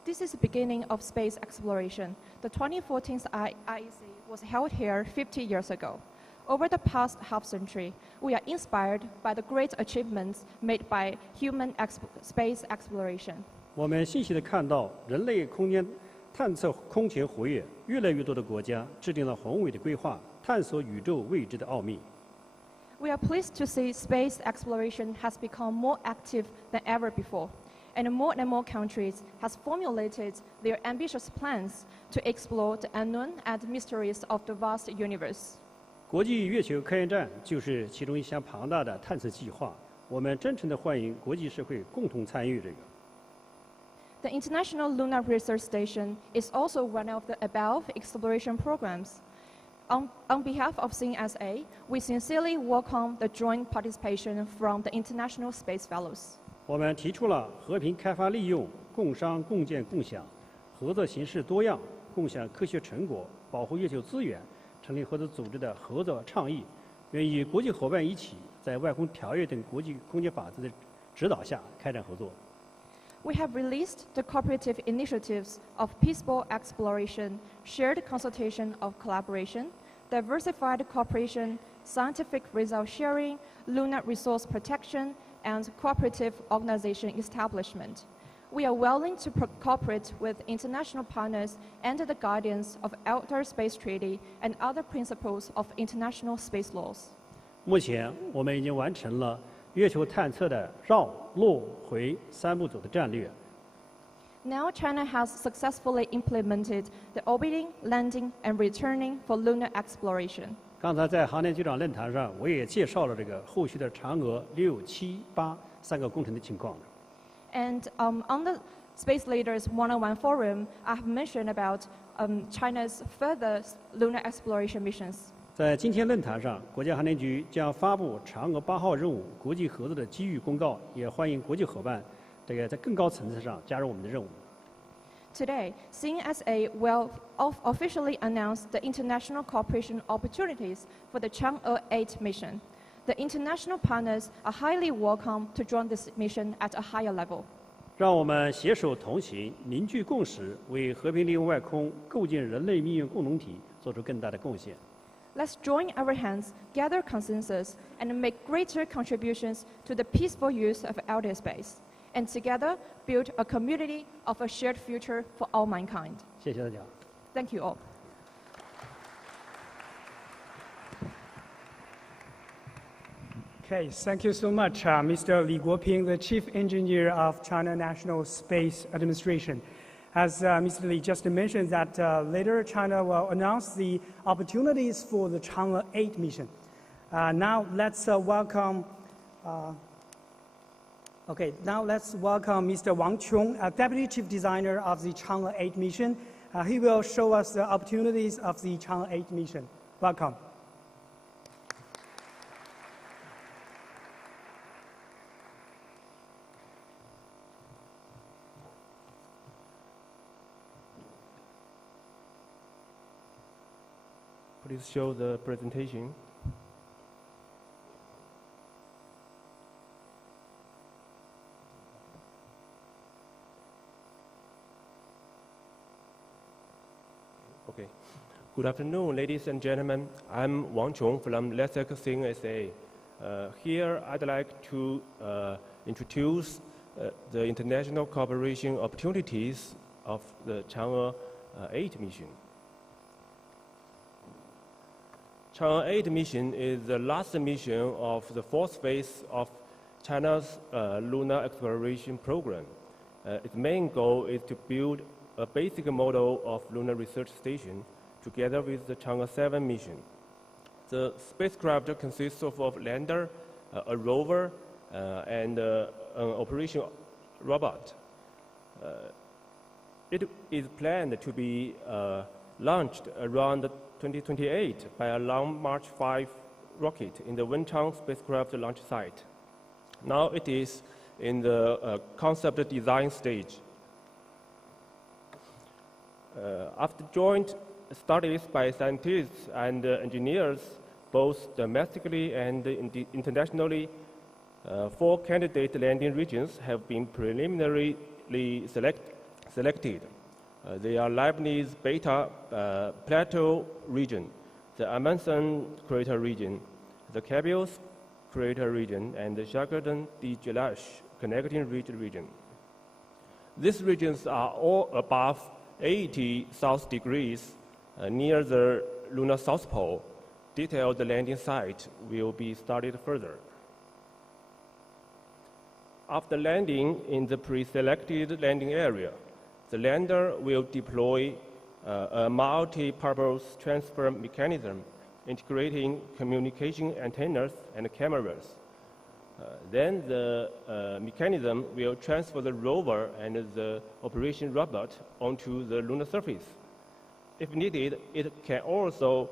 This is the beginning of space exploration. The 2014 IAC was held here 50 years ago. Over the past half century, we are inspired by the great achievements made by human space exploration. 我们欣喜地看到人类空间探测空前活跃，越来越多的国家制定了宏伟的规划，探索宇宙未知的奥秘。We are pleased to see space exploration has become more active than ever before, and more countries has formulated their ambitious plans to explore the unknown and mysteries of the vast universe. 国际月球科研站就是其中一项庞大的探测计划，我们真诚地欢迎国际社会共同参与这个。The International Lunar Research Station is also one of the above exploration programs. On behalf of CNSA, we sincerely welcome the joint participation from the International Space Fellows. 我们提出了和平开发利用、共商共建共享、合作形式多样、共享科学成果、保护月球资源、成立合作组织的合作倡议，愿与国际伙伴一起在外空条约等国际空间法则的指导下开展合作。We have released the cooperative initiatives of peaceful exploration, shared consultation of collaboration, diversified cooperation, scientific result sharing, lunar resource protection, and cooperative organization establishment. We are willing to cooperate with international partners under the guidance of Outer Space Treaty and other principles of international space laws. 目前，我们已经完成了月球探测的绕、落、回三步走的战略。Now China has successfully implemented the orbiting, landing, and returning for lunar exploration. 刚才在航天局长论坛上，我也介绍了这个后续的嫦娥6、7、8三个工程的情况。And on the Space Leaders One-on-One Forum, I have mentioned about China's further lunar exploration missions. 在今天论坛上，国家航天局将发布嫦娥8号任务国际合作的机遇公告，也欢迎国际伙伴这个在更高层次上加入我们的任务。Today, CNSA will officially announce the international cooperation opportunities for the Chang'e 8 mission. The international partners are highly welcome to join this mission at a higher level. 让我们携手同行，凝聚共识，为和平利用外空、构建人类命运共同体做出更大的贡献。Let's join our hands, gather consensus, and make greater contributions to the peaceful use of outer space, and together build a community of a shared future for all mankind. 谢谢大家。Thank you all. Okay, thank you so much, Mr. Li Guoping, the Chief Engineer of China National Space Administration. As Mr. Li just mentioned, that later China will announce the opportunities for the Chang'e 8 mission. Now let's welcome. Now let's welcome Mr. Wang Qiong, Deputy Chief Designer of the Chang'e 8 mission. He will show us the opportunities of the Chang'e 8 mission. Welcome. please show the presentation. Okay. Good afternoon, ladies and gentlemen. I'm Wang Chong from LESEC CNSA. Here, I'd like to introduce the international cooperation opportunities of the Chang'e 8 mission. Chang'e 8 mission is the last mission of the fourth phase of China's lunar exploration program. Its main goal is to build a basic model of lunar research station together with the Chang'e 7 mission. The spacecraft consists of a lander, a rover, and an operation robot. It is planned to be launched around 2028 by a Long March 5 rocket in the Wenchang spacecraft launch site. Now it is in the concept design stage. After joint studies by scientists and engineers, both domestically and internationally, 4 candidate landing regions have been preliminarily selected. They are Leibniz Beta Plateau region, the Amundsen crater region, the Cabios crater region, and the Shackleton de Jelash connecting ridge region. These regions are all above 80 south degrees near the lunar south pole. Detailed landing site will be studied further. After landing in the pre-selected landing area, the lander will deploy a multi-purpose transfer mechanism integrating communication antennas and cameras. Then the mechanism will transfer the rover and the operation robot onto the lunar surface. If needed, it can also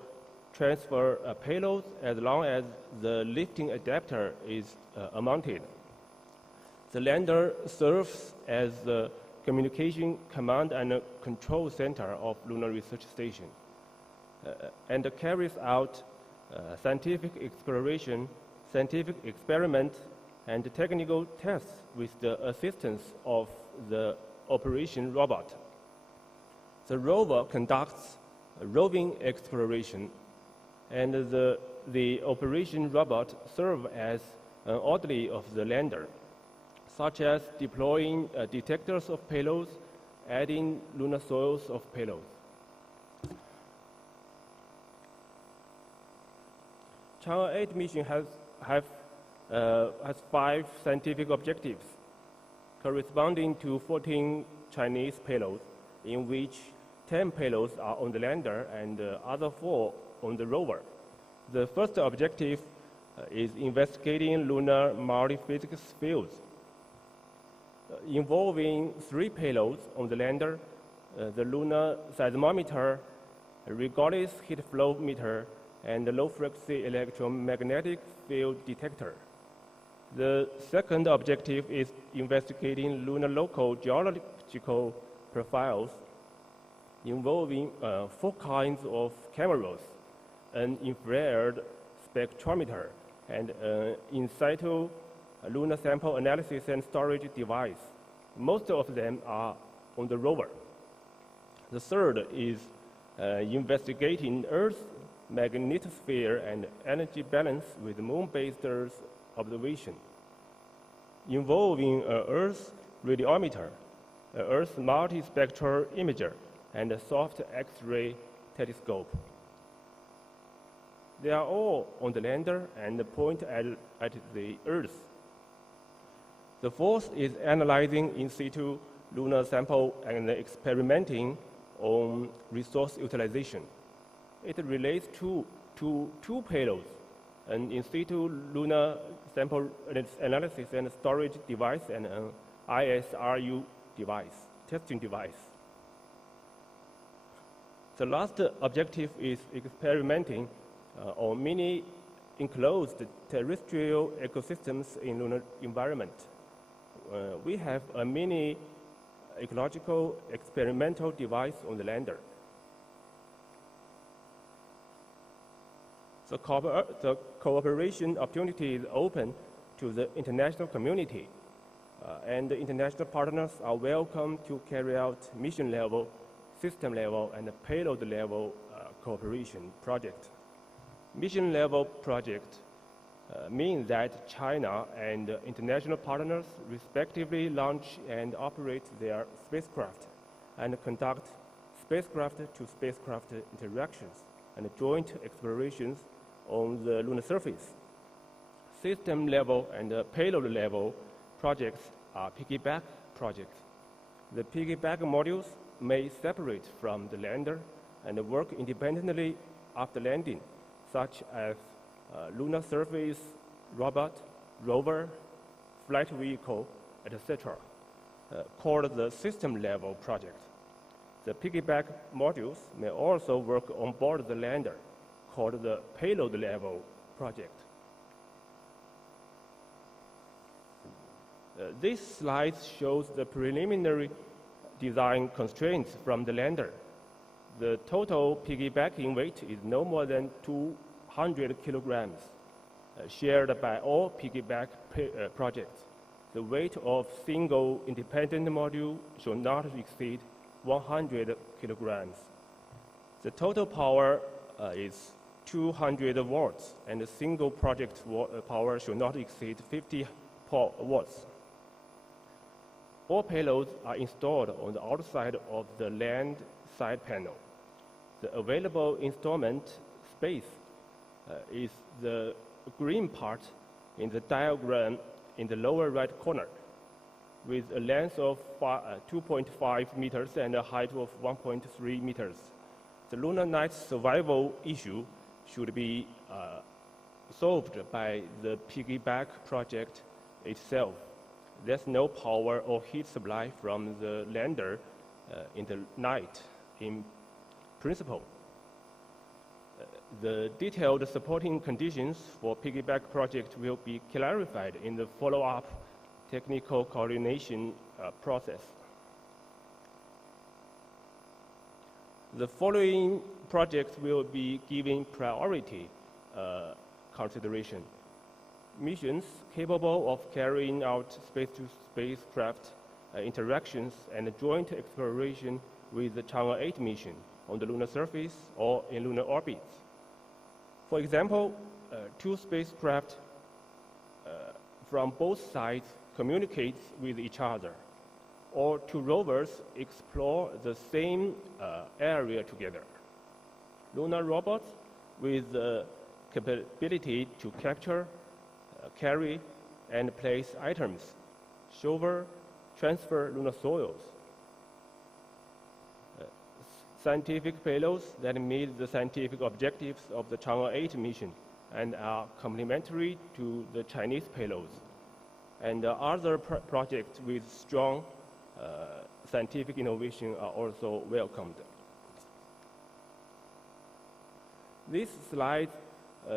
transfer a payload as long as the lifting adapter is mounted. The lander serves as the communication command and control center of Lunar Research Station and carries out scientific exploration, scientific experiment, and technical tests with the assistance of the operation robot. The rover conducts roving exploration, and the operation robot serves as an orderly of the lander, such as deploying detectors of payloads, adding lunar soils of payloads. Chang'e 8 mission has 5 scientific objectives, corresponding to 14 Chinese payloads, in which 10 payloads are on the lander and the other 4 on the rover. The first objective is investigating lunar multiphysics fields, involving 3 payloads on the lander, the lunar seismometer, regardless heat flow meter, and the low-frequency electromagnetic field detector. The second objective is investigating lunar local geological profiles, involving 4 kinds of cameras, an infrared spectrometer, and an in situ lunar sample analysis and storage device. Most of them are on the rover. The third is investigating Earth's magnetosphere and energy balance with moon-based Earth observation, involving an Earth radiometer, an Earth multispectral imager, and a soft X-ray telescope. They are all on the lander and point at the Earth. The fourth is analyzing in situ lunar sample and experimenting on resource utilization. It relates to two payloads, an in situ lunar sample analysis and storage device and an ISRU device, testing device. The last objective is experimenting on many enclosed terrestrial ecosystems in lunar environment. We have a mini ecological experimental device on the lander. The cooperation opportunity is open to the international community, and the international partners are welcome to carry out mission level, system level, and payload level cooperation project. Mission level project means that China and international partners respectively launch and operate their spacecraft and conduct spacecraft-to-spacecraft interactions and joint explorations on the lunar surface. System level and payload level projects are piggyback projects. The piggyback modules may separate from the lander and work independently after landing, such as lunar surface robot, rover, flight vehicle, etc., called the system level project. The piggyback modules may also work on board the lander, called the payload level project. This slide shows the preliminary design constraints from the lander. The total piggybacking weight is no more than 200 kilograms, shared by all piggyback projects. The weight of single independent module should not exceed 100 kilograms. The total power is 200 watts, and the single project power should not exceed 50 watts. All payloads are installed on the outside of the land side panel. The available installment space is the green part in the diagram in the lower right corner, with a length of 2.5 meters and a height of 1.3 meters. The lunar night survival issue should be solved by the piggyback project itself. There's no power or heat supply from the lander in the night, in principle. The detailed supporting conditions for piggyback project will be clarified in the follow-up technical coordination process. The following projects will be given priority consideration. Missions capable of carrying out space-to-spacecraft interactions and joint exploration with the Chang'e 8 mission on the lunar surface or in lunar orbits. For example, two spacecraft from both sides communicate with each other, or two rovers explore the same area together. Lunar robots with the capability to capture, carry, and place items, shovel, transfer lunar soils. Scientific payloads that meet the scientific objectives of the Chang'e 8 mission and are complementary to the Chinese payloads. And other projects with strong scientific innovation are also welcomed. This slide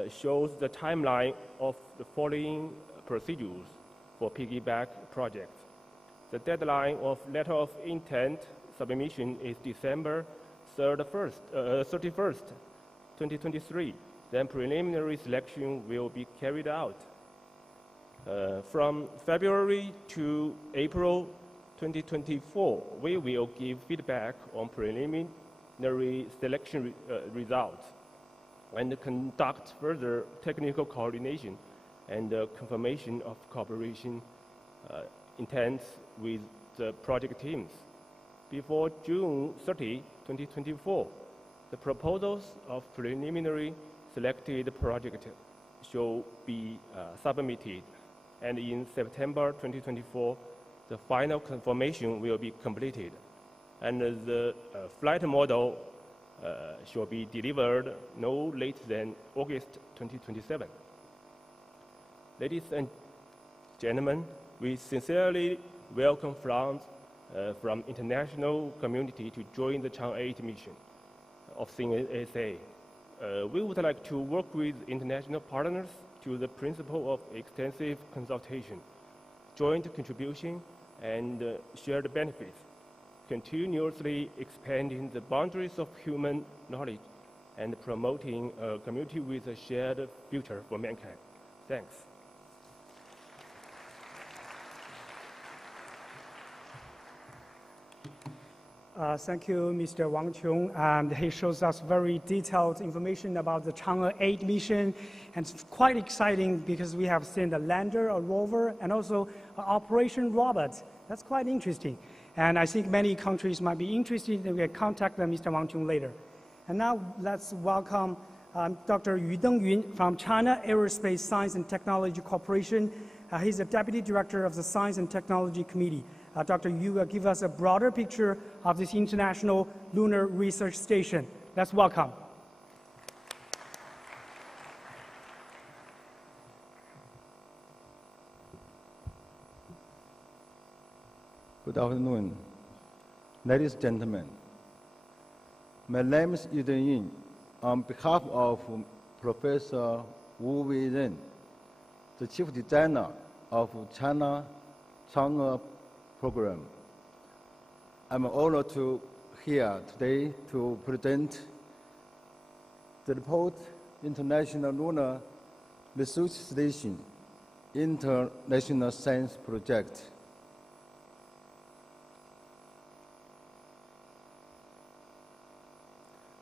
shows the timeline of the following procedures for piggyback projects. The deadline of letter of intent submission is December 31st, 2023. Then preliminary selection will be carried out. From February to April 2024, we will give feedback on preliminary selection results and conduct further technical coordination and confirmation of cooperation intents with the project teams. Before June 30, 2024, the proposals of preliminary selected project shall be submitted, and in September 2024, the final confirmation will be completed, and the flight model shall be delivered no later than August 2027. Ladies and gentlemen, we sincerely welcome from international community to join the Chang'e 8 mission of CNSA. We would like to work with international partners to the principle of extensive consultation, joint contribution, and shared benefits, continuously expanding the boundaries of human knowledge and promoting a community with a shared future for mankind. Thanks. Thank you, Mr. Wang Qiong. He shows us very detailed information about the Chang'e 8 mission, and it's quite exciting because we have seen a lander, a rover, and also an operation robot. That's quite interesting. And I think many countries might be interested, and we can contact Mr. Wang Qiong later. And now let's welcome Dr. Yu Dengyun from China Aerospace Science and Technology Corporation. He's the Deputy Director of the Science and Technology Committee. Dr. Yu will give us a broader picture of this International Lunar Research Station. Let's welcome. Good afternoon, ladies and gentlemen. My name is Yu Dengyun. On behalf of Professor Wu Weiren, the Chief Designer of China Chang'e program, I'm honored to here today to present the report International Lunar Research Station International Science Project.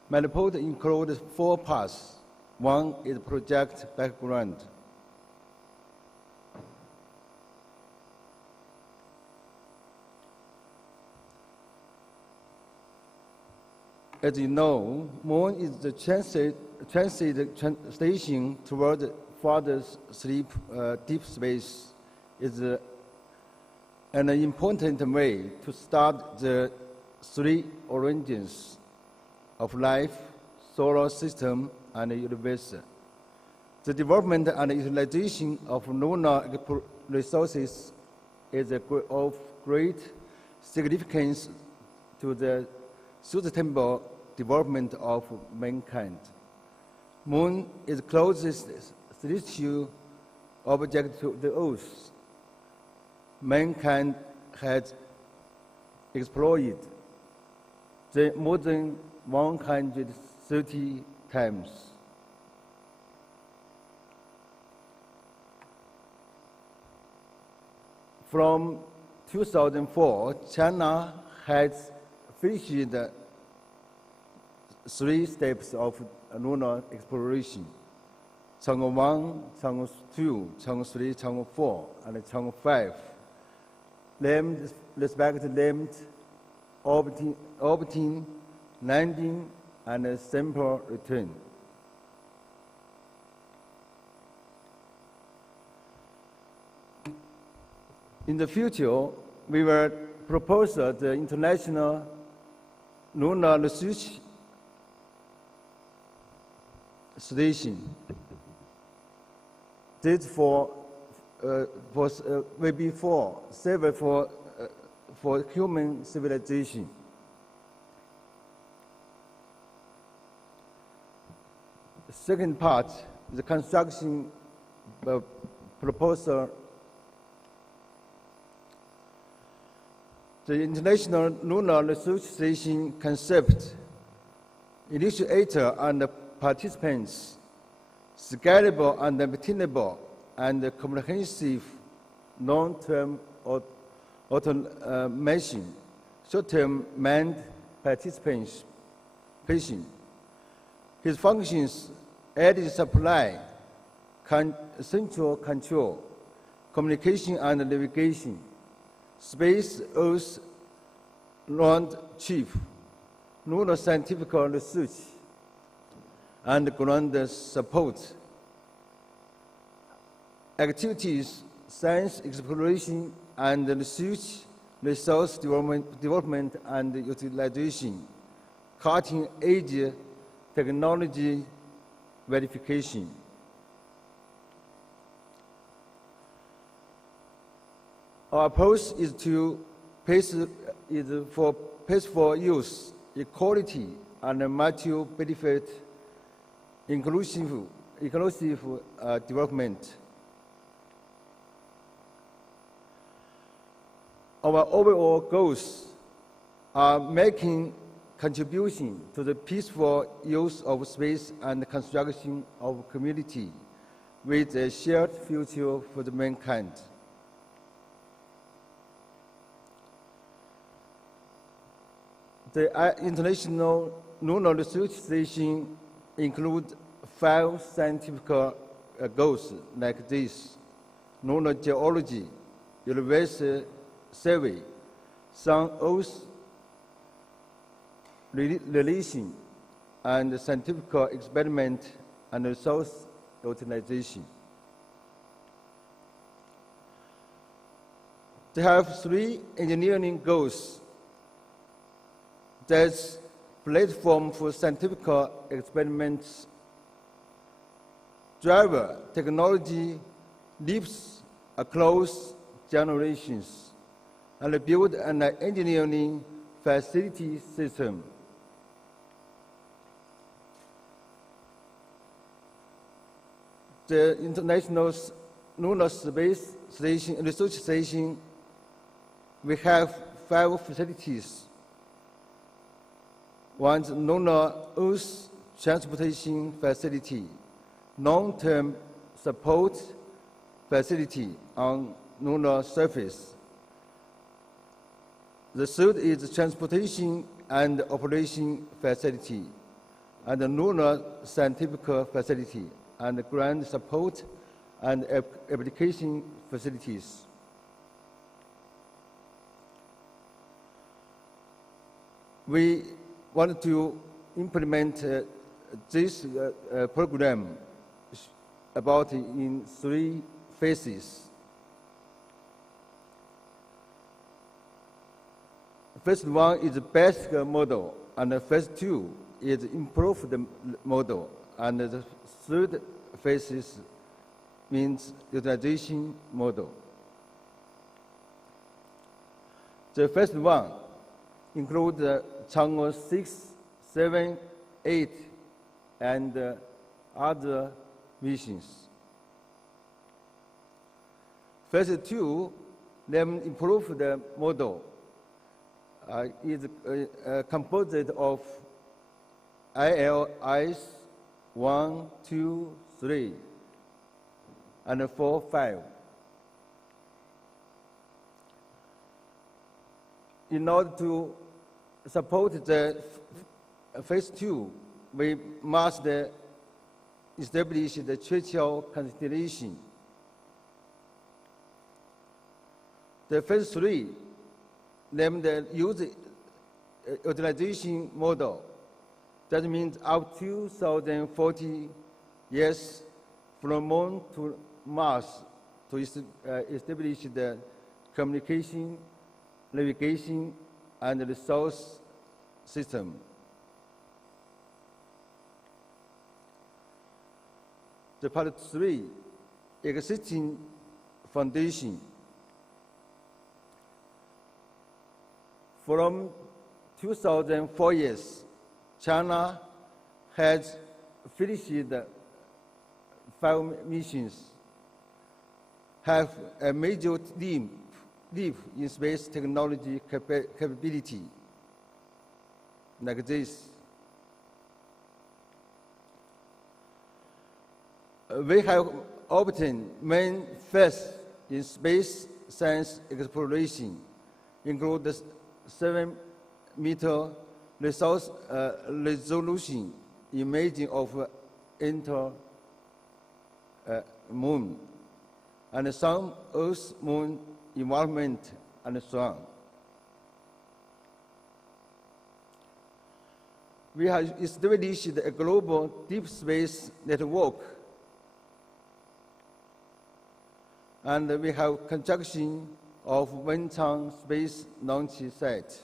My report includes 4 parts. One is project background. As you know, Moon is the transit station toward further deep space. Is an important way to start the 3 origins of life, solar system, and universe. The development and utilization of lunar resources is of great significance to the sustainable development of mankind. Moon is the closest celestial object to the Earth. Mankind has explored more than 130 times. From 2004, China has finished 3 steps of lunar exploration: Chang'e 1, Chang'e 2, Chang'e 3, Chang'e 4, and Chang'e 5. Respectively, orbiting, landing, and sample return. In the future, we will propose the International Lunar Research Station. This will be serve for human civilization. The second part, the construction proposal. The International Lunar Research Station concept, initiator and participants, scalable and maintainable and comprehensive long-term automation, short-term manned participation. His functions: added supply, central control, communication and navigation, space Earth round trip, lunar scientific research, and ground support. Activities: science exploration and research, resource development and utilization, cutting-edge technology verification. Our approach is for peaceful use, equality, and mutual benefit, inclusive development. Our overall goals are making contribution to the peaceful use of space and construction of community with a shared future for the mankind. The International Lunar Research Station includes 5 scientific goals like this: lunar geology, universal survey, Sun-Earth relation, and scientific experiment and resource utilization. They have 3 engineering goals. That's platform for scientific experiments, driver technology lives across generations, and build an engineering facility system. The International Lunar Space Station, Research Station, we have 5 facilities. One is Lunar Earth Transportation Facility, long-term support facility on lunar surface. The third is Transportation and Operation Facility, and the Lunar Scientific Facility, and Ground Support and Application Facilities. We want to implement this program about in 3 phases. Phase 1 is the basic model, and phase 2 is improved model, and the 3rd phase means utilization model. The phase 1 includes Chang'e 6, 7, 8, and other missions. Phase 2, then improve the model, is composed of ILIs 1, 2, 3, and 4, 5. In order to support the phase 2, we must establish the terrestrial constellation. The phase 3, named the utilization model. That means up to 2040 years from Moon to Mars to establish the communication, navigation, and resource system. The part 3, existing foundation. From 2004 years, China has finished 5 missions, have a major leap in space technology capability, like this. We have obtained main first in space science exploration, include the 7-meter resource resolution imaging of moon, and some Earth moon environment, and so on. We have established a global deep space network, and we have construction of Wenchang Space Launch Site.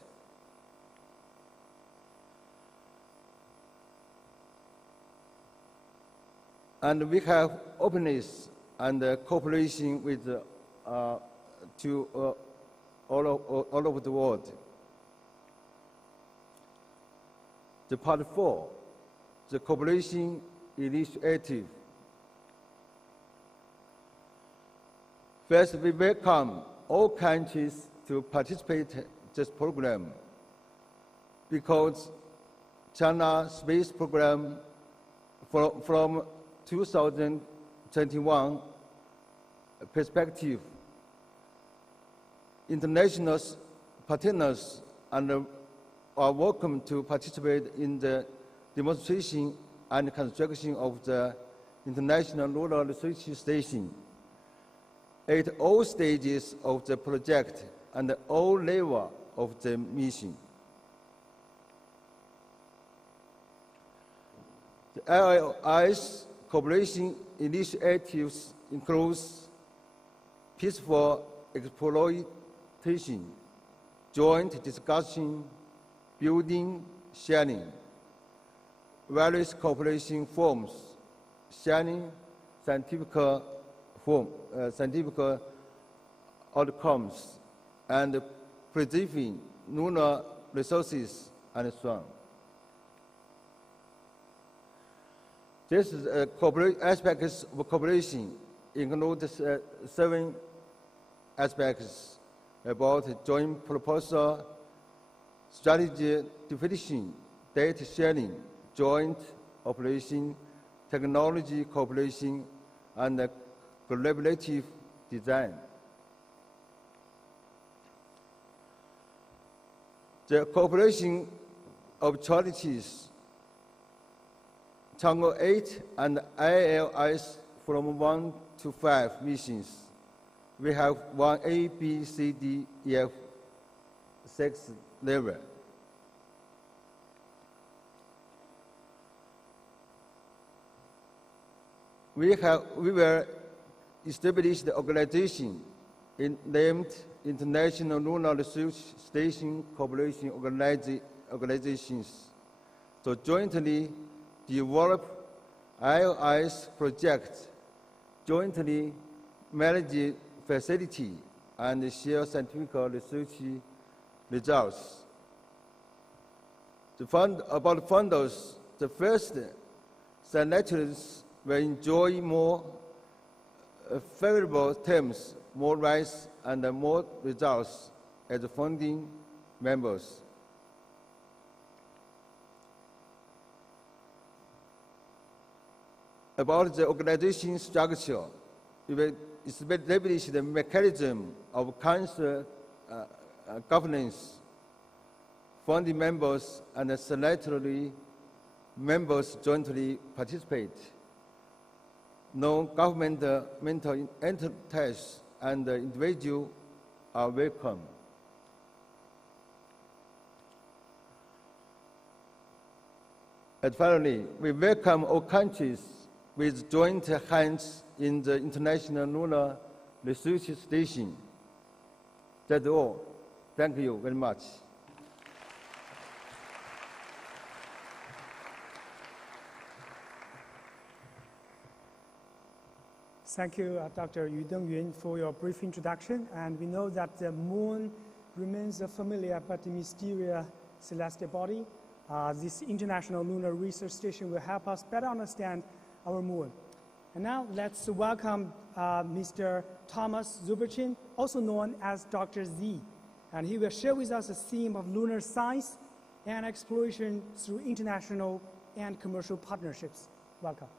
And we have openness and cooperation with all over the world. The part 4, the cooperation initiative. First, we welcome all countries to participate in this program because China space program from 2021 perspective. International partners are welcome to participate in the demonstration and construction of the International Lunar Research Station at all stages of the project and all levels of the mission. The IAS cooperation initiatives includes peaceful exploitation, joint discussion, building, sharing, various cooperation forms, sharing scientific outcomes, and preserving lunar resources, and so on. This aspects of cooperation include 7 aspects about joint proposal, strategy definition, data sharing, joint operation, technology cooperation, and collaborative design. The cooperation opportunities, Chang'e 8 and ILS from 1 to 5 missions. We have 1A, B, C, D, E, F, 6 level. We will establish the organization named International Lunar Research Station Cooperation Organizations to jointly develop ILS projects, jointly manage facility, and share scientific research results. About funders, the first signatories will enjoy more favorable terms, more rights, and more results as funding members. About the organization structure, we will establish the mechanism of council governance, founding members and signatory members jointly participate. Non-governmental entities and individuals are welcome. And finally, we welcome all countries with joint hands in the International Lunar Research Station. That's all. Thank you very much. Thank you, Dr. Yu Dengyun, for your brief introduction. And we know that the moon remains a familiar but mysterious celestial body. This International Lunar Research Station will help us better understand our moon. And now let's welcome Mr. Thomas Zuberchin, also known as Dr. Z. And he will share with us the theme of lunar science and exploration through international and commercial partnerships. Welcome.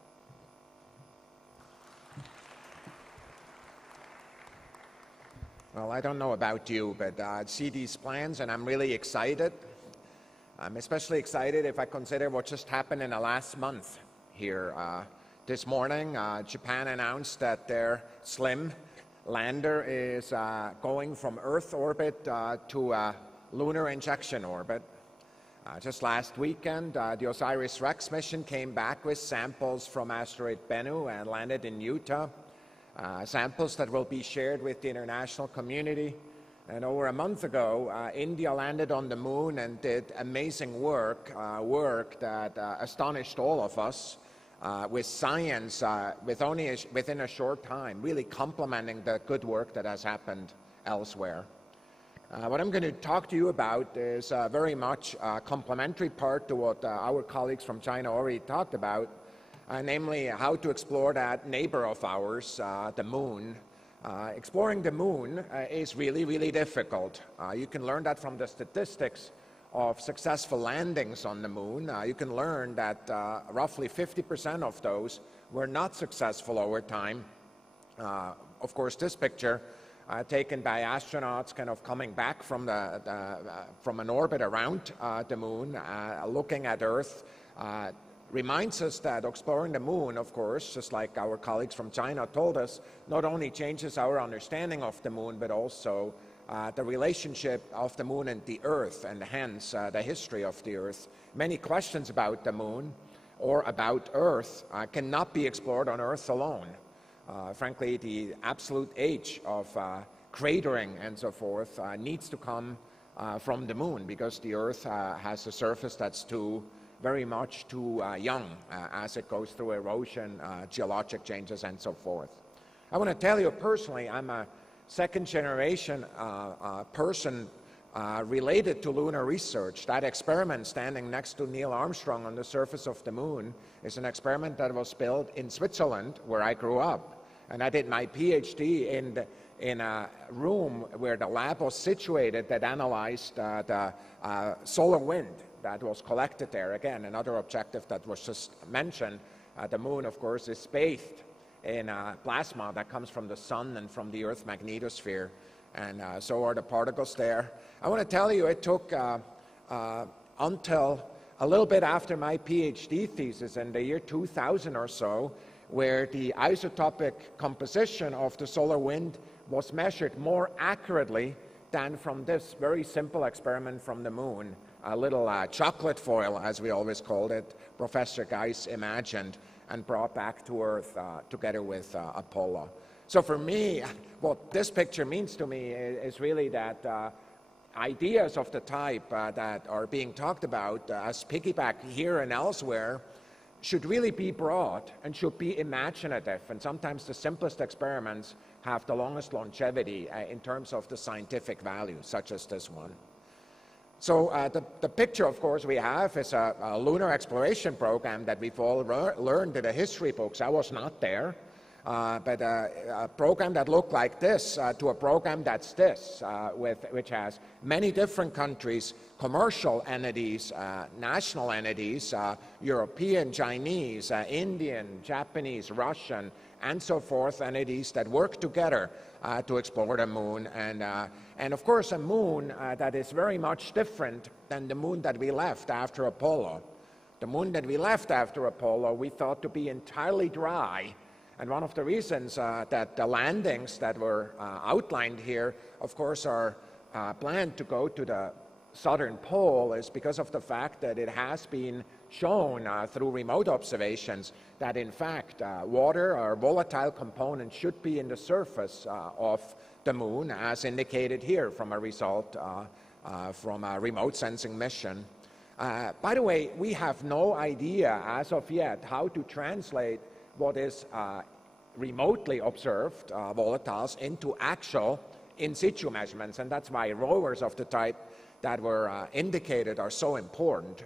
Well, I don't know about you, but I see these plans and I'm really excited. I'm especially excited if I consider what just happened in the last month here. This morning, Japan announced that their SLIM lander is going from Earth orbit to lunar injection orbit. Just last weekend, the OSIRIS-REx mission came back with samples from asteroid Bennu and landed in Utah. Samples that will be shared with the international community. And over a month ago, India landed on the moon and did amazing work that astonished all of us with science within a short time, really complementing the good work that has happened elsewhere. What I'm going to talk to you about is very much a complementary part to what our colleagues from China already talked about, namely how to explore that neighbor of ours, the moon. Exploring the moon is really, really difficult. You can learn that from the statistics of successful landings on the moon, you can learn that roughly 50% of those were not successful over time. Of course, this picture taken by astronauts kind of coming back from an orbit around the moon, looking at Earth, reminds us that exploring the moon, of course, just like our colleagues from China told us, not only changes our understanding of the moon, but also the relationship of the moon and the Earth, and hence the history of the Earth. Many questions about the moon or about Earth cannot be explored on Earth alone. Frankly, the absolute age of cratering and so forth needs to come from the moon, because the Earth has a surface that's very much too young as it goes through erosion, geologic changes, and so forth. I want to tell you personally, I'm a second-generation person related to lunar research. That experiment standing next to Neil Armstrong on the surface of the moon is an experiment that was built in Switzerland, where I grew up. And I did my PhD in a room where the lab was situated that analyzed the solar wind that was collected there. Again, another objective that was just mentioned. The moon, of course, is bathed in plasma that comes from the sun and from the Earth's magnetosphere, and so are the particles there. I want to tell you, it took until a little bit after my PhD thesis in the year 2000 or so, where the isotopic composition of the solar wind was measured more accurately than from this very simple experiment from the moon. A little chocolate foil, as we always called it, Professor Geis imagined and brought back to Earth together with Apollo. So for me, what this picture means to me is really that ideas of the type that are being talked about as piggyback here and elsewhere should really be broad and should be imaginative. And sometimes the simplest experiments have the longest longevity in terms of the scientific value, such as this one. So the picture, of course, we have is a lunar exploration program that we've all learned in the history books. I was not there, but a program that looked like this to a program that's this, which has many different countries, commercial entities, national entities, European, Chinese, Indian, Japanese, Russian, and so forth, entities that work together to explore the moon, and of course a moon that is very much different than the moon that we left after Apollo. The moon that we left after Apollo we thought to be entirely dry, and one of the reasons that the landings that were outlined here, of course, are planned to go to the southern pole is because of the fact that it has been shown through remote observations that in fact water or volatile components should be in the surface of the moon, as indicated here from a result from a remote sensing mission. By the way, we have no idea as of yet how to translate what is remotely observed volatiles into actual in situ measurements, and that's why rovers of the type that were indicated are so important.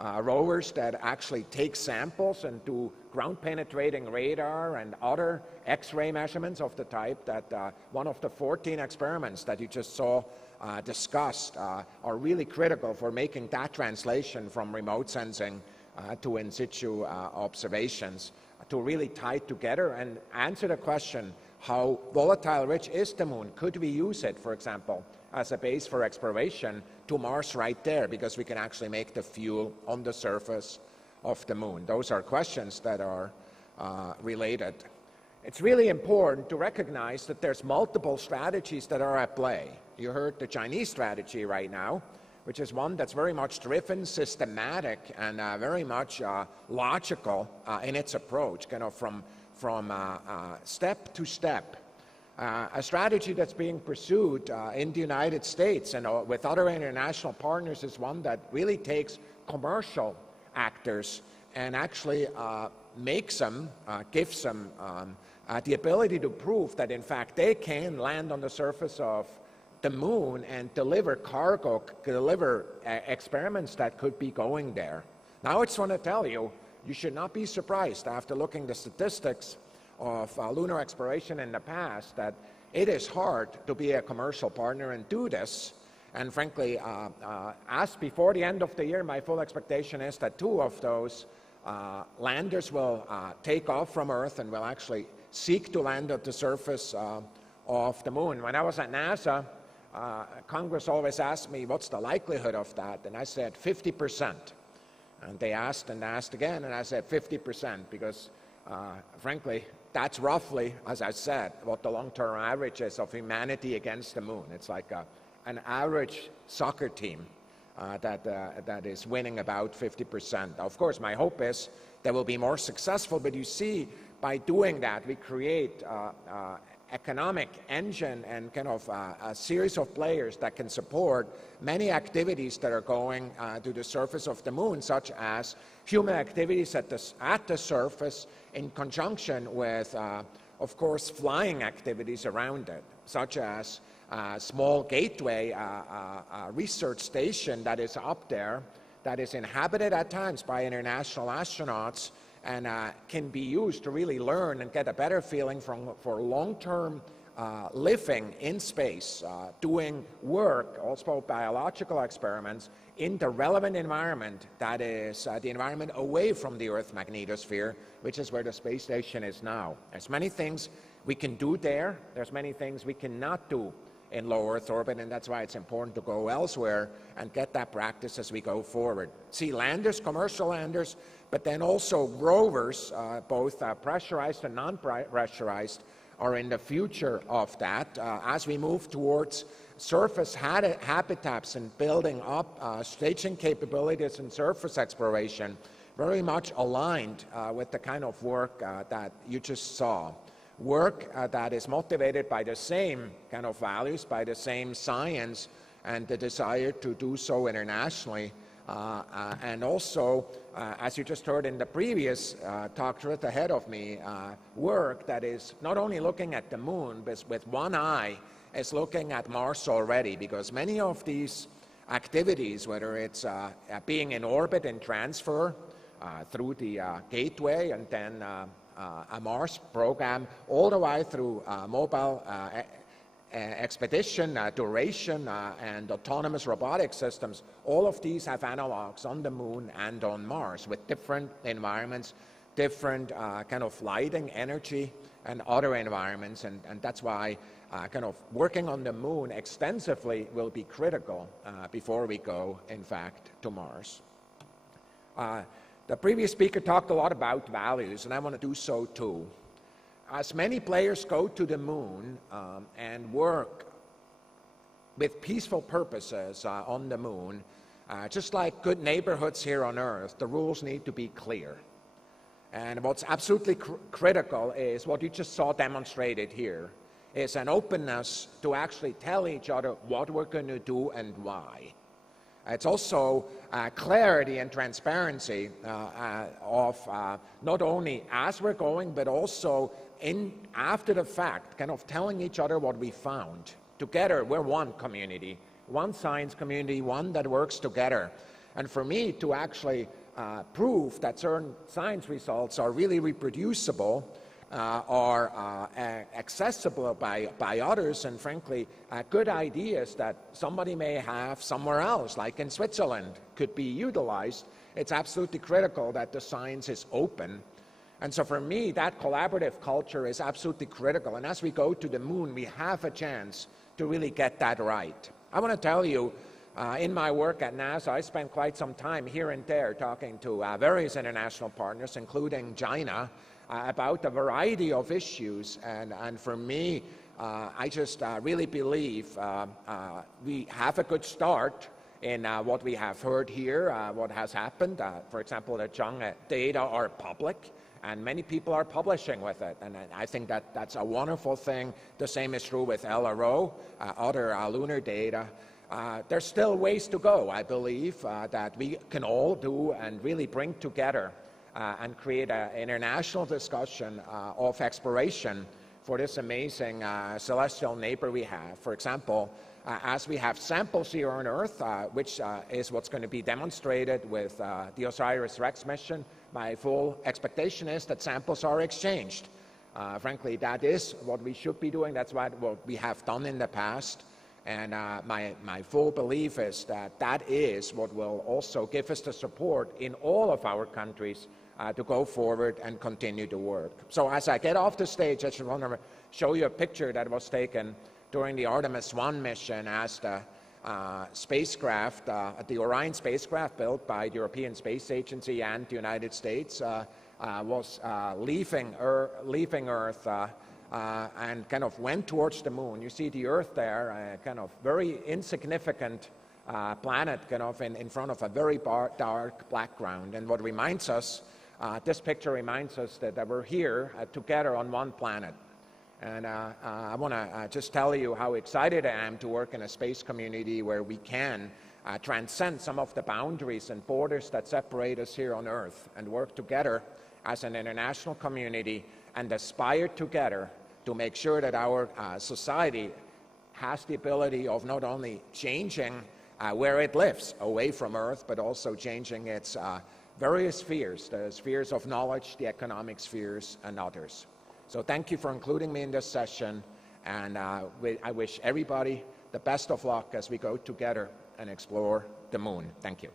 Rovers that actually take samples and do ground-penetrating radar and other X-ray measurements of the type that one of the 14 experiments that you just saw discussed are really critical for making that translation from remote sensing to in situ observations to really tie together and answer the question, how volatile rich is the moon? Could we use it, for example, as a base for exploration to Mars right there, because we can actually make the fuel on the surface of the moon? Those are questions that are related. It's really important to recognize that there's multiple strategies that are at play. You heard the Chinese strategy right now, which is one that's very much driven, systematic, and very much logical in its approach, kind of from step to step. A strategy that's being pursued in the United States and with other international partners is one that really takes commercial actors and actually makes them, gives them the ability to prove that in fact they can land on the surface of the moon and deliver cargo, deliver experiments that could be going there. Now I just want to tell you, you should not be surprised after looking at the statistics of lunar exploration in the past that it is hard to be a commercial partner and do this. And frankly, as before the end of the year, my full expectation is that 2 of those landers will take off from Earth and will actually seek to land at the surface of the moon. When I was at NASA, Congress always asked me, what's the likelihood of that? And I said 50%. And they asked and asked again, and I said 50%, because frankly, that's roughly, as I said, what the long-term average is of humanity against the moon. It's like an average soccer team that is winning about 50%. Of course, my hope is they will be more successful, but you see, by doing that, we create economic engine and kind of a series of players that can support many activities that are going to the surface of the moon, such as human activities at the surface in conjunction with, of course, flying activities around it, such as a small gateway, research station that is up there, that is inhabited at times by international astronauts, and can be used to really learn and get a better feeling for long-term living in space, doing work, also biological experiments, in the relevant environment that is the environment away from the Earth magnetosphere, which is where the space station is now. There's many things we can do there. There's many things we cannot do in low Earth orbit, and that's why it's important to go elsewhere and get that practice as we go forward. See landers, commercial landers, but then also rovers, both pressurized and non-pressurized, are in the future of that. As we move towards surface habitats and building up staging capabilities and surface exploration, very much aligned with the kind of work that you just saw. Work that is motivated by the same kind of values, by the same science, and the desire to do so internationally. And also, as you just heard in the previous talk right ahead of me, work that is not only looking at the moon, but with one eye is looking at Mars already, because many of these activities, whether it's being in orbit and transfer through the gateway and then a Mars program, all the way through mobile expedition, duration, and autonomous robotic systems, all of these have analogs on the moon and on Mars with different environments, different kind of lighting, energy, and other environments, and that's why kind of working on the moon extensively will be critical before we go, in fact, to Mars. The previous speaker talked a lot about values, and I want to do so too. As many players go to the moon and work with peaceful purposes on the moon, just like good neighborhoods here on Earth, the rules need to be clear. And what's absolutely critical is what you just saw demonstrated here, is an openness to actually tell each other what we're going to do and why. It's also clarity and transparency of not only as we're going, but also after the fact, kind of telling each other what we found. Together, we're one community, one science community, one that works together. And for me to actually prove that certain science results are really reproducible, are accessible by others, and frankly, good ideas that somebody may have somewhere else, like in Switzerland, could be utilized, it's absolutely critical that the science is open. And so for me, that collaborative culture is absolutely critical. And as we go to the moon, we have a chance to really get that right. I want to tell you, in my work at NASA, I spent quite some time here and there talking to various international partners, including China, about a variety of issues. And for me, I just really believe we have a good start in what we have heard here, what has happened. For example, the Chang'e data are public, and many people are publishing with it. And I think that that's a wonderful thing. The same is true with LRO, other lunar data. There's still ways to go, I believe, that we can all do and really bring together and create an international discussion of exploration for this amazing celestial neighbor we have. For example, as we have samples here on Earth, which is what's going to be demonstrated with the OSIRIS-REx mission, my full expectation is that samples are exchanged. Frankly, that is what we should be doing. That's what we have done in the past. And my full belief is that that is what will also give us the support in all of our countries to go forward and continue to work. So as I get off the stage, I just want to show you a picture that was taken during the Artemis 1 mission as the spacecraft, the Orion spacecraft built by the European Space Agency and the United States was leaving Earth and kind of went towards the moon. You see the Earth there, kind of very insignificant planet kind of in front of a very dark background. And what reminds us, this picture reminds us that we're here together on one planet. And I want to just tell you how excited I am to work in a space community where we can transcend some of the boundaries and borders that separate us here on Earth and work together as an international community and aspire together to make sure that our society has the ability of not only changing where it lives away from Earth, but also changing its various spheres, the spheres of knowledge, the economic spheres, and others. So thank you for including me in this session, and I wish everybody the best of luck as we go together and explore the moon. Thank you.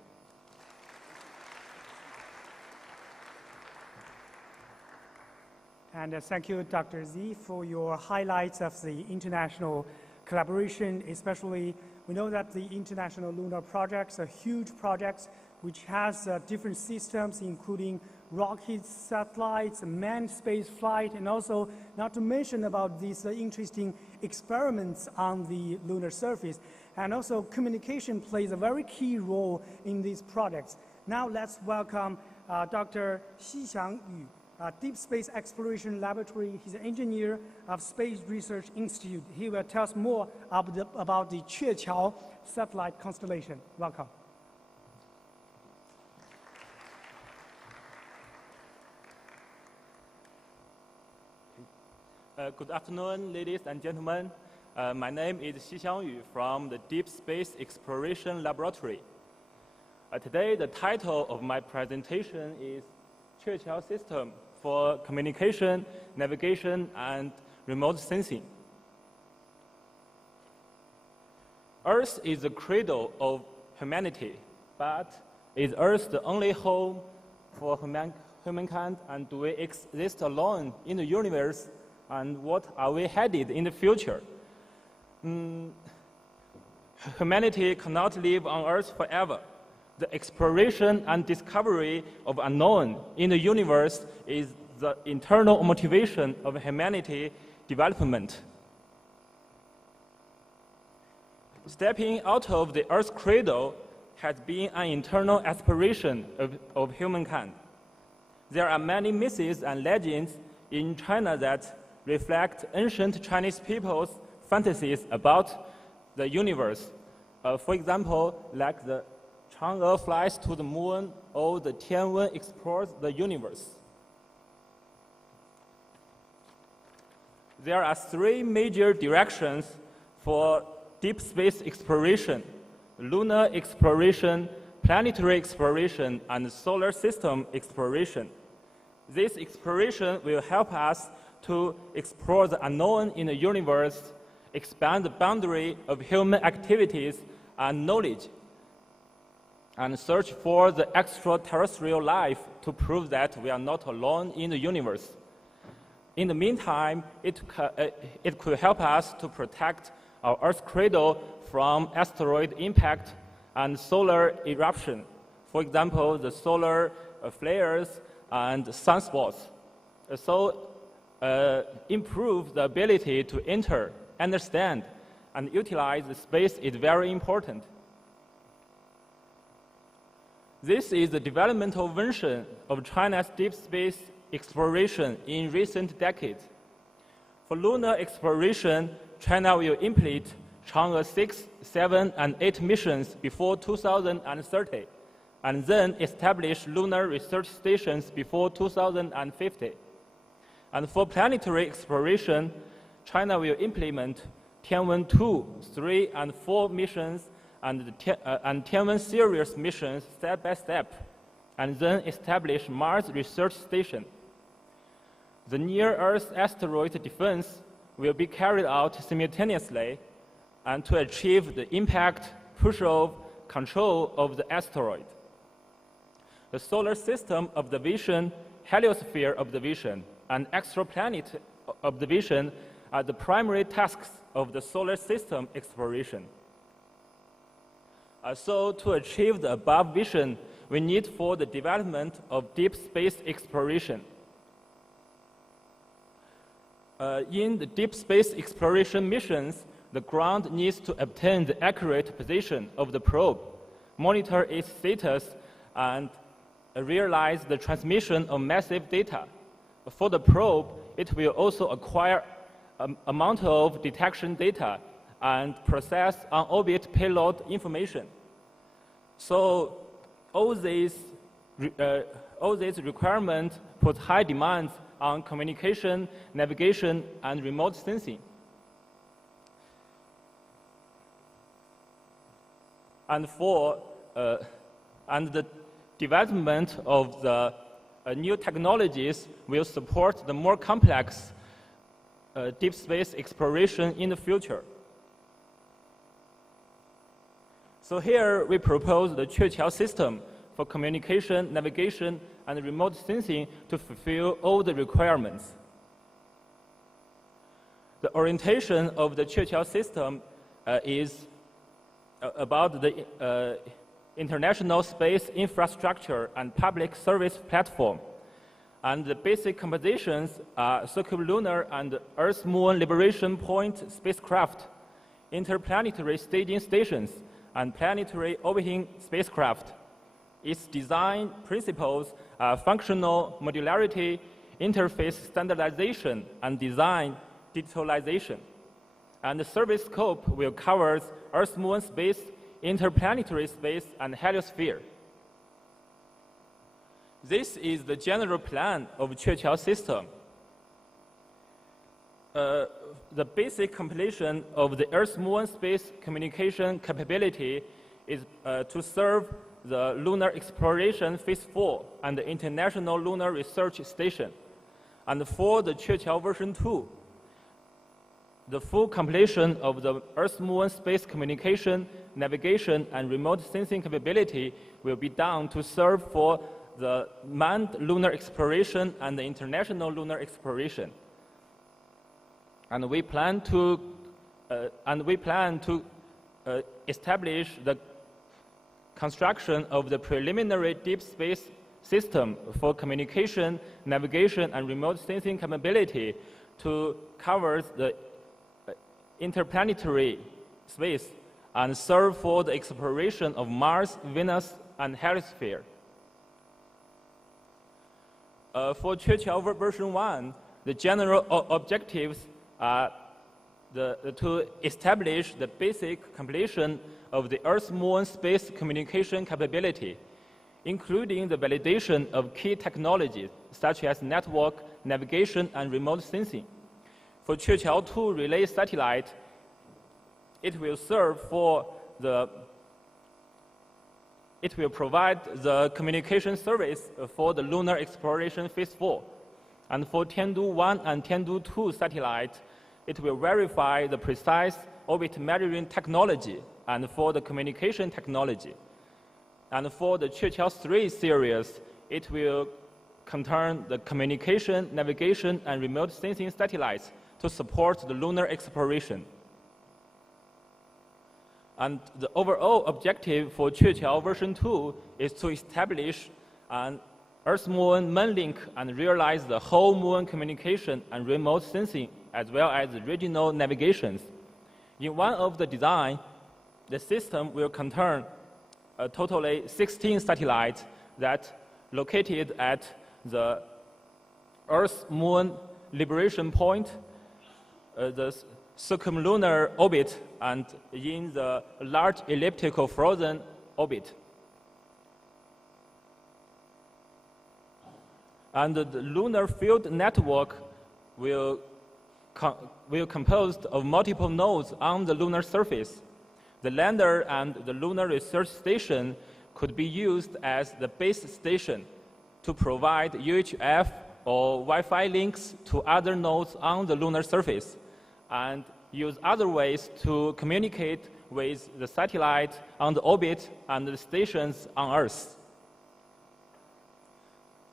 And thank you, Dr. Z, for your highlights of the international collaboration, especially we know that the International Lunar Projects are huge projects which has different systems, including rockets, satellites, manned space flight, and also not to mention about these interesting experiments on the lunar surface. And also communication plays a very key role in these projects. Now let's welcome Dr. Xixiang Yu, Deep Space Exploration Laboratory. He's an engineer of Space Research Institute. He will tell us more about the Queqiao satellite constellation. Welcome. Good afternoon, ladies and gentlemen. My name is Xixiang Yu from the Deep Space Exploration Laboratory. Today, the title of my presentation is Queqiao System for Communication, Navigation, and Remote Sensing. Earth is the cradle of humanity, but is Earth the only home for humankind, and do we exist alone in the universe? And what are we headed in the future? Humanity cannot live on Earth forever. The exploration and discovery of unknown in the universe is the internal motivation of humanity development. Stepping out of the Earth's cradle has been an internal aspiration of humankind. There are many myths and legends in China that reflect ancient Chinese people's fantasies about the universe. For example, like the Chang'e flies to the moon or the Tianwen explores the universe. There are three major directions for deep space exploration: lunar exploration, planetary exploration, and solar system exploration. This exploration will help us to explore the unknown in the universe, expand the boundary of human activities and knowledge, and search for the extraterrestrial life to prove that we are not alone in the universe. In the meantime, it could help us to protect our Earth's cradle from asteroid impact and solar eruption. For example, the solar flares and sunspots. So improve the ability to enter, understand, and utilize the space is very important. This is the developmental version of China's deep space exploration in recent decades. For lunar exploration, China will implement Chang'e 6, 7, and 8 missions before 2030, and then establish lunar research stations before 2050. And for planetary exploration, China will implement Tianwen 2, 3, and 4 missions and Tianwen series missions step by step, and then establish Mars Research Station. The near-Earth asteroid defense will be carried out simultaneously, and to achieve the impact, push-off, control of the asteroid. The solar system observation, heliosphere observation, and exoplanet observation are the primary tasks of the solar system exploration. So to achieve the above vision, we need for the development of deep space exploration. In the deep space exploration missions, the ground needs to obtain the accurate position of the probe, monitor its status, and realize the transmission of massive data. For the probe, it will also acquire an amount of detection data and process on-orbit payload information. So all these requirements put high demands on communication, navigation, and remote sensing. And the development of the new technologies will support the more complex deep space exploration in the future. So here we propose the Qeqiao system for communication, navigation, and remote sensing to fulfill all the requirements. The orientation of the Qeqiao system is about the international space infrastructure and public service platform. And the basic compositions are circumlunar and Earth-Moon Liberation Point spacecraft, interplanetary staging stations, and planetary orbiting spacecraft. Its design principles are functional modularity, interface standardization, and design digitalization. And the service scope will cover Earth-Moon space, interplanetary space, and heliosphere. This is the general plan of Qeqiao system. The basic completion of the Earth-Moon space communication capability is to serve the Lunar Exploration Phase 4 and the International Lunar Research Station. And for the Qeqiao version 2, the full completion of the Earth-Moon space communication, navigation, and remote sensing capability will be done to serve for the manned lunar exploration and the international lunar exploration. And we plan to establish the construction of the preliminary deep space system for communication, navigation, and remote sensing capability to cover the interplanetary space and serve for the exploration of Mars, Venus, and heliosphere. For Qeqiao version 1, the general objectives are to establish the basic completion of the Earth-Moon space communication capability, including the validation of key technologies such as network, navigation, and remote sensing. For Qeqiao 2 relay satellite, it will provide the communication service for the Lunar Exploration Phase 4. And for Tiandu 1 and Tiandu 2 satellite, it will verify the precise orbit measuring technology and for the communication technology. And for the Qeqiao 3 series, it will contain the communication, navigation, and remote sensing satellites to support the lunar exploration. And the overall objective for Qeqiao version 2 is to establish an Earth-Moon main link and realize the whole Moon communication and remote sensing, as well as regional navigations. In one of the design, the system will contain totally 16 satellites that located at the Earth-Moon Liberation Point, the circumlunar orbit, and in the large elliptical frozen orbit. And the lunar field network will composed of multiple nodes on the lunar surface. The lander and the lunar research station could be used as the base station to provide UHF or Wi-Fi links to other nodes on the lunar surface. And use other ways to communicate with the satellite on the orbit and the stations on Earth.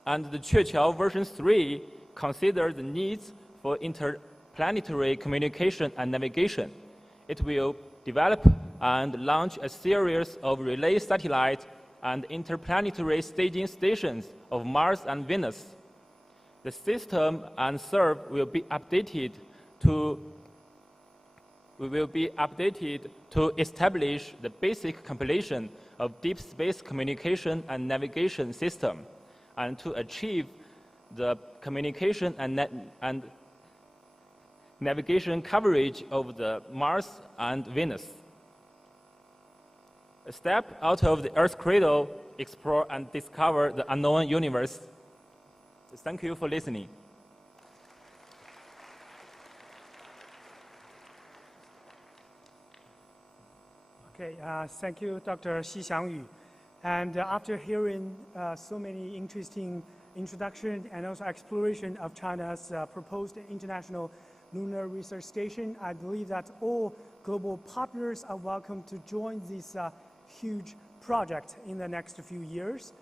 And the Queqiao version 3 considers the needs for interplanetary communication and navigation. It will develop and launch a series of relay satellites and interplanetary staging stations of Mars and Venus. The system and serve will be updated to establish the basic compilation of deep space communication and navigation system, and to achieve the communication and navigation coverage of the Mars and Venus. Step out of the Earth cradle, explore and discover the unknown universe. Thank you for listening. Okay, thank you, Dr. Xi Xiangyu. And after hearing so many interesting introduction and also exploration of China's proposed International Lunar Research Station, I believe that all global partners are welcome to join this huge project in the next few years.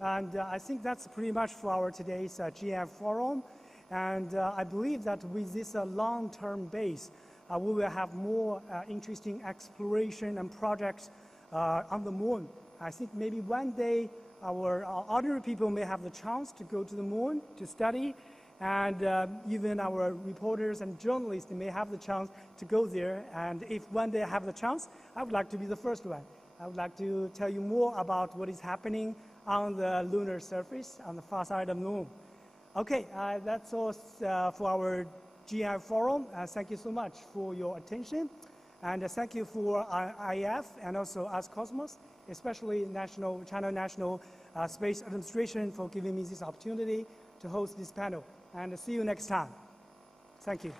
And I think that's pretty much for our today's GF Forum. And I believe that with this long-term base, we will have more interesting exploration and projects on the moon. I think maybe one day our ordinary people may have the chance to go to the moon to study, and even our reporters and journalists may have the chance to go there. And if one day I have the chance, I would like to be the first one. I would like to tell you more about what is happening on the lunar surface, on the far side of the moon. Okay, that's all for our GI Forum. Thank you so much for your attention. And thank you for IAF and also Azercosmos, especially China National Space Administration, for giving me this opportunity to host this panel. And see you next time. Thank you.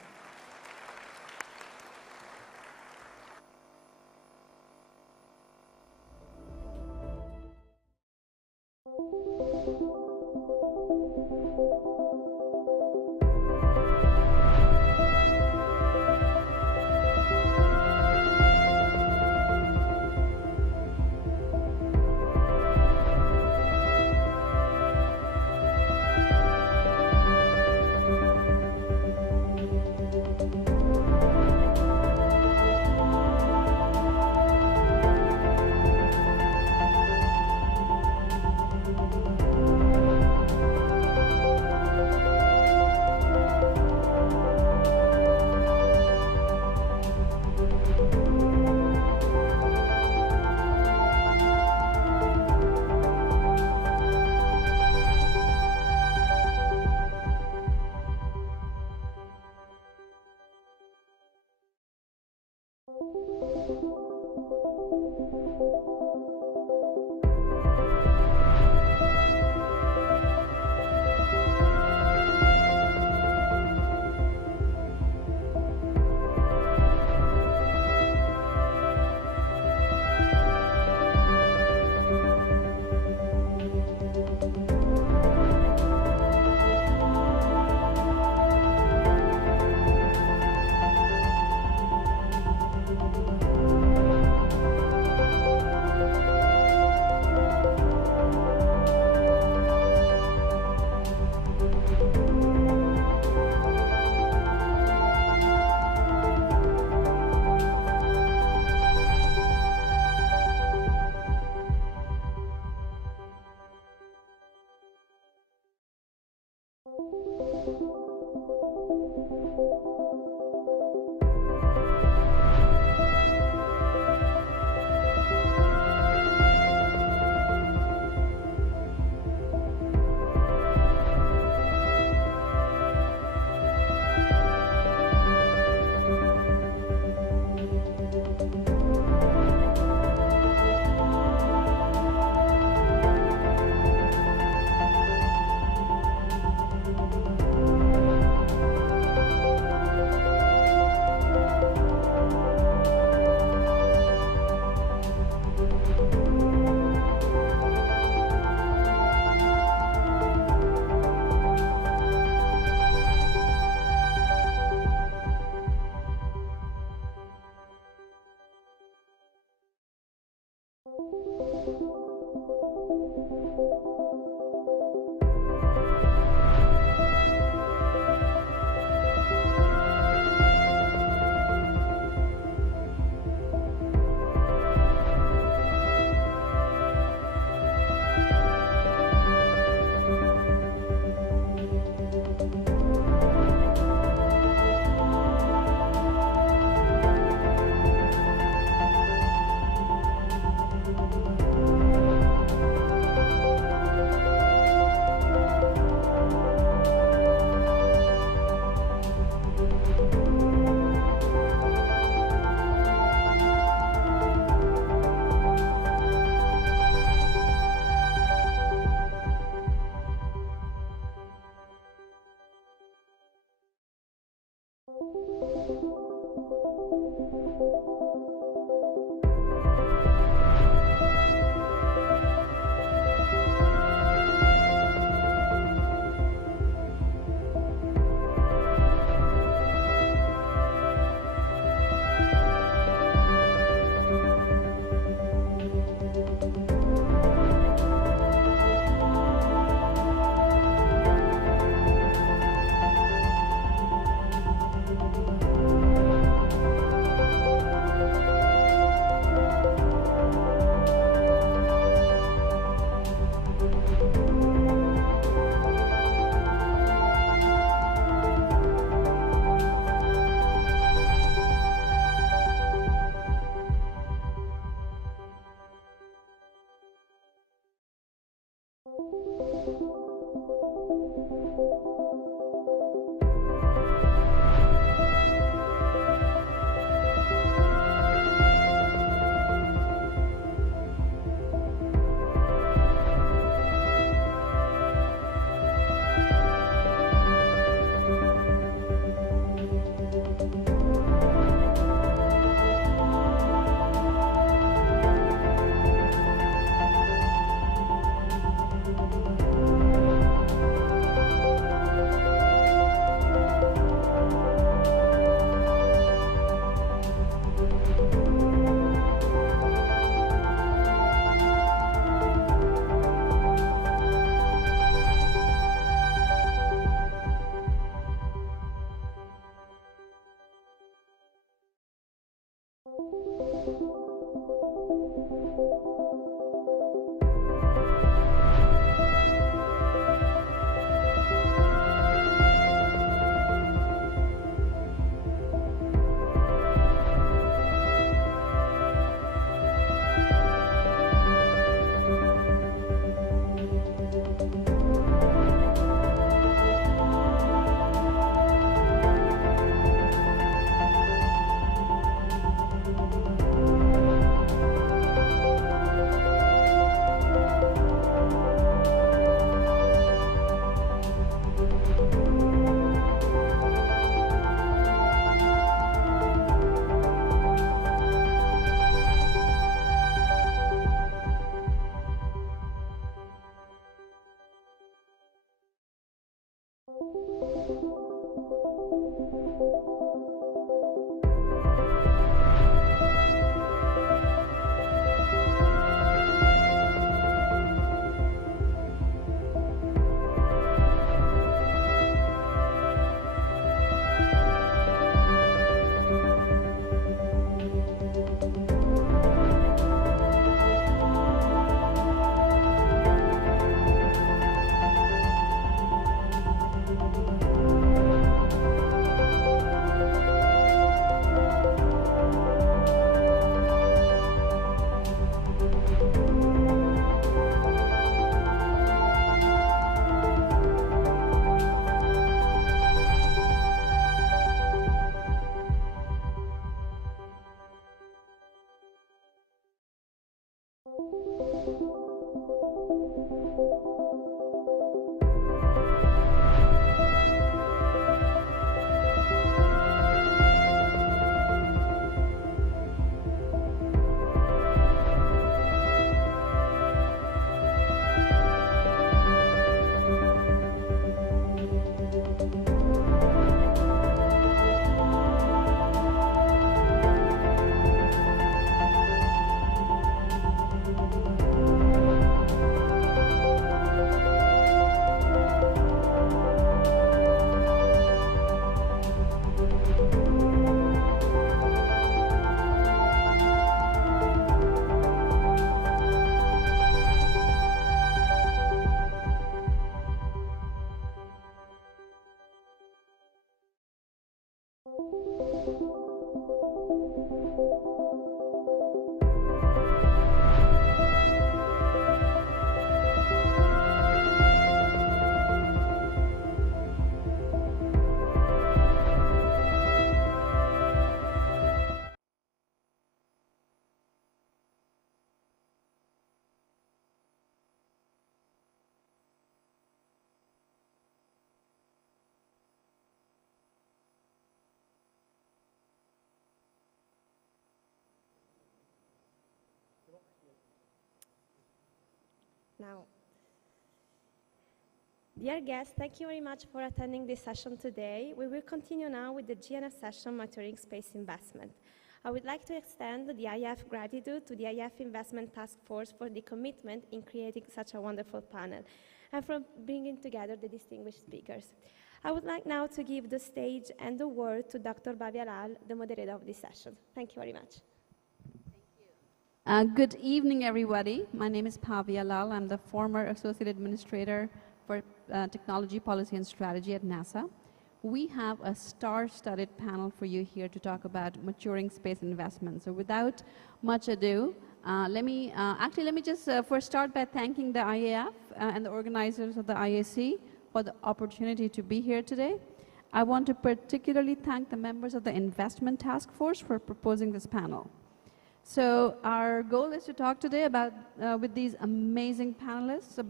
particularly thank the members of the Investment Task Force for proposing this panel. So our goal is to talk today about, with these amazing panelists, about where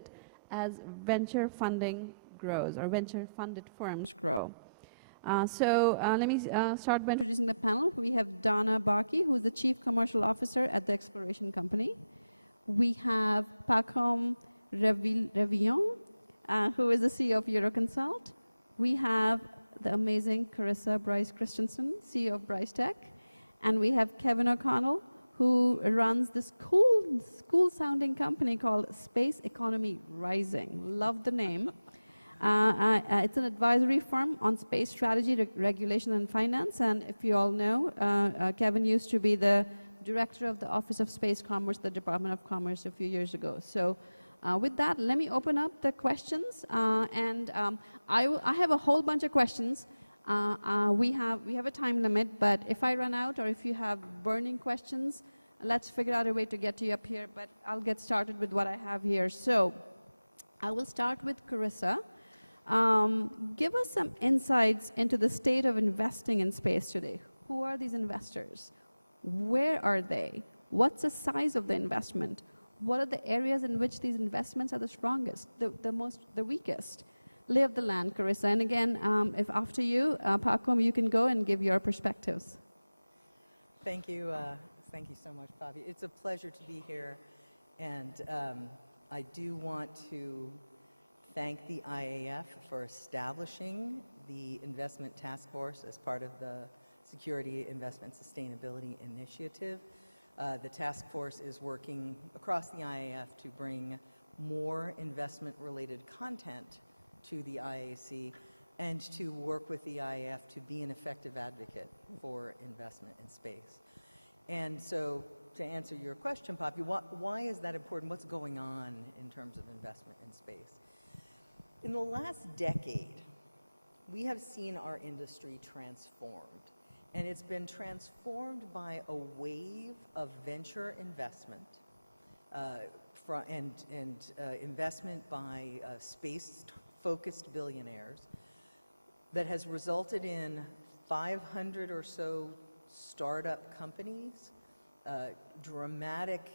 space investment is headed as venture funding grows, or venture-funded firms grow. Let me start by introducing the panel. We have Donna Baku, who is the Chief Commercial Officer at the Exploration Company. We have Pascale Ehrenfreund, who is the CEO of Euroconsult. We have the amazing Carissa Bryce Christensen, CEO of Bryce Tech. And we have Kevin O'Connell, who runs this cool sounding company called Space Economy Rising. Love the name. It's an advisory firm on space strategy, regulation, and finance. And if you all know, Kevin used to be the director of the Office of Space Commerce, the Department of Commerce, a few years ago. So with that, let me open up the questions. I have a whole bunch of questions. We have a time limit, but if I run out or if you have burning questions, let's figure out a way to get to you up here. But I'll get started with what I have here. So I will start with Carissa. Give us some insights into the state of investing in space today. Who are these investors? Where are they? What's the size of the investment? What are the areas in which these investments are the strongest, the weakest? Lay of the land, Carissa. And again, if after you, Pascale, you can go and give your perspectives. Thank you. Thank you so much, Bobby. It's a pleasure to be here. And I do want to thank the IAF for establishing the Investment Task Force as part of the Security Investment Sustainability Initiative. The task force is working across the IAF to bring more investment-related content to the IAC and to work with the IAF to be an effective advocate for investment in space. And so to answer your question, Poppy, why is that important? What's going on in terms of investment in space? In the last decade, we have seen our industry transformed. And it's been transformed by a wave of venture investment investment by space-focused billionaires that has resulted in 500 or so startup companies, dramatic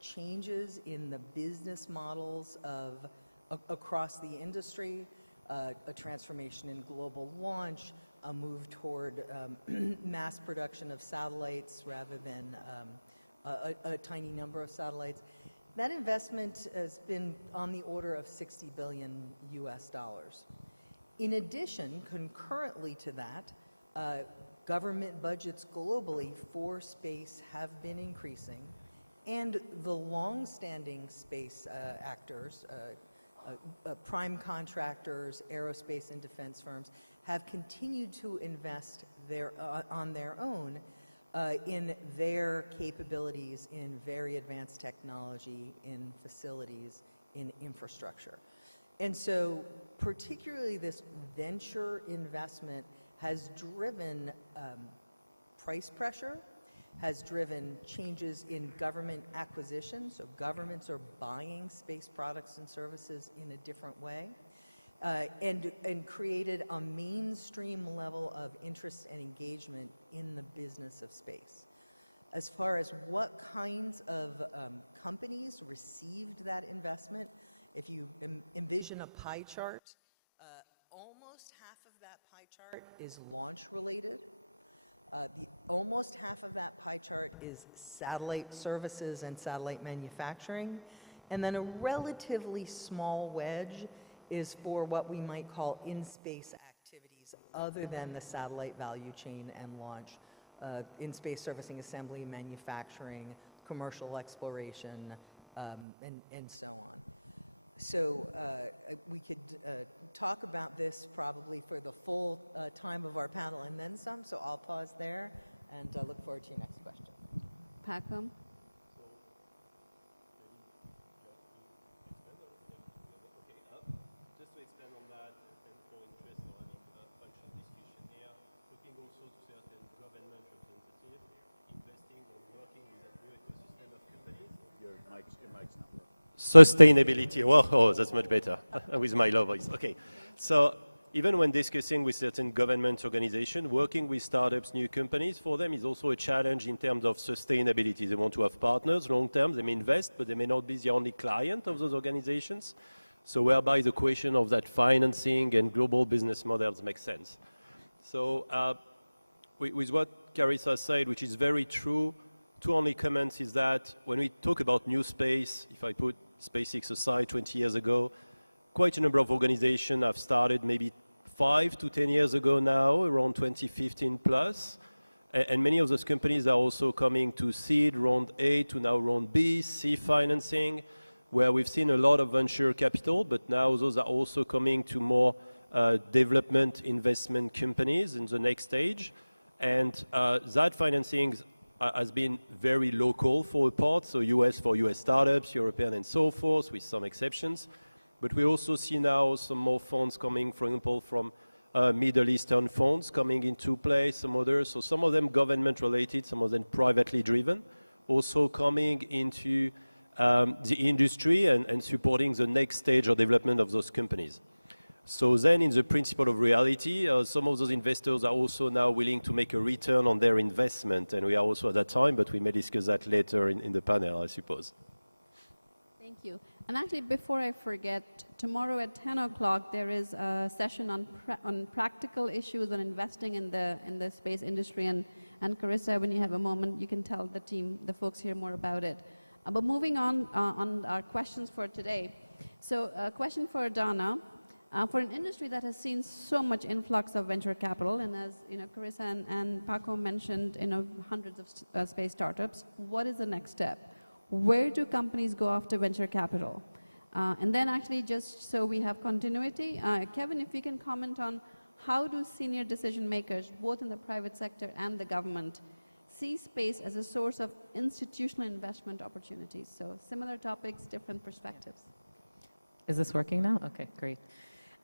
changes in the business models of across the industry, a transformation in global launch, a move toward mass production of satellites rather than a tiny number of satellites. That investment has been on the order of $60 billion US. In addition, concurrently to that, government budgets globally for space have been increasing, and the long-standing space actors, prime contractors, aerospace and defense firms, have continued to invest on their own in their capabilities in very advanced technology, in facilities, in infrastructure. And so particularly this venture investment has driven price pressure, has driven changes in government acquisition, so governments are buying space products and services in a different way, and created a mainstream level of interest and engagement in the business of space. As far as what kinds of companies received that investment, if you envision a pie chart, almost half of that pie chart is launch-related. Almost half of that pie chart is satellite services and satellite manufacturing. And then a relatively small wedge is for what we might call in-space activities other than the satellite value chain and launch, in-space servicing, assembly, manufacturing, commercial exploration, and so on. So we could talk about this probably for the full time of our panel and then some, so I'll pause there and look forward to your next question. Pascale? Just to expand on that, and for interest or function discussion here, looking also to certain government representatives investing or working with a new ecosystem of companies. Your mic's not working. Sustainability. Well, oh, that's much better with my low voice. Okay, so even when discussing with certain government organizations, working with startups, new companies, for them is also a challenge in terms of sustainability. They want to have partners long term, they may invest, but they may not be the only client of those organizations. So whereby the question of that financing and global business models makes sense. So with what Carissa said, which is very true, two only comments is that when we talk about new space, if I put SpaceX aside 20 years ago, quite a number of organizations have started maybe 5 to 10 years ago now, around 2015 plus. And many of those companies are also coming to seed, round A to now round B, C financing, where we've seen a lot of venture capital, but now those are also coming to more development investment companies in the next stage. And that financing has been very local for a part, so US for US startups, European and so forth, with some exceptions. But we also see now some more funds coming, for example, from Middle Eastern funds coming into play, some others. So some of them government related, some of them privately driven, also coming into the industry and supporting the next stage of development of those companies. So then in the principle of reality, some of those investors are also now willing to make a return on their investment, and we are also at that time, but we may discuss that later in the panel, I suppose. Thank you. And actually, before I forget, tomorrow at 10 o'clock, there is a session on practical issues on investing in the space industry. And Carissa, when you have a moment, you can tell the team, the folks here, more about it. But moving on our questions for today. So a question for Donna. For an industry that has seen so much influx of venture capital, and as Carissa and Paco mentioned, hundreds of space startups, what is the next step? Where do companies go after venture capital? And then actually, just so we have continuity, Kevin, if you can comment on how do senior decision makers, both in the private sector and the government, see space as a source of institutional investment opportunities? So similar topics, different perspectives. Is this working now? Okay, great.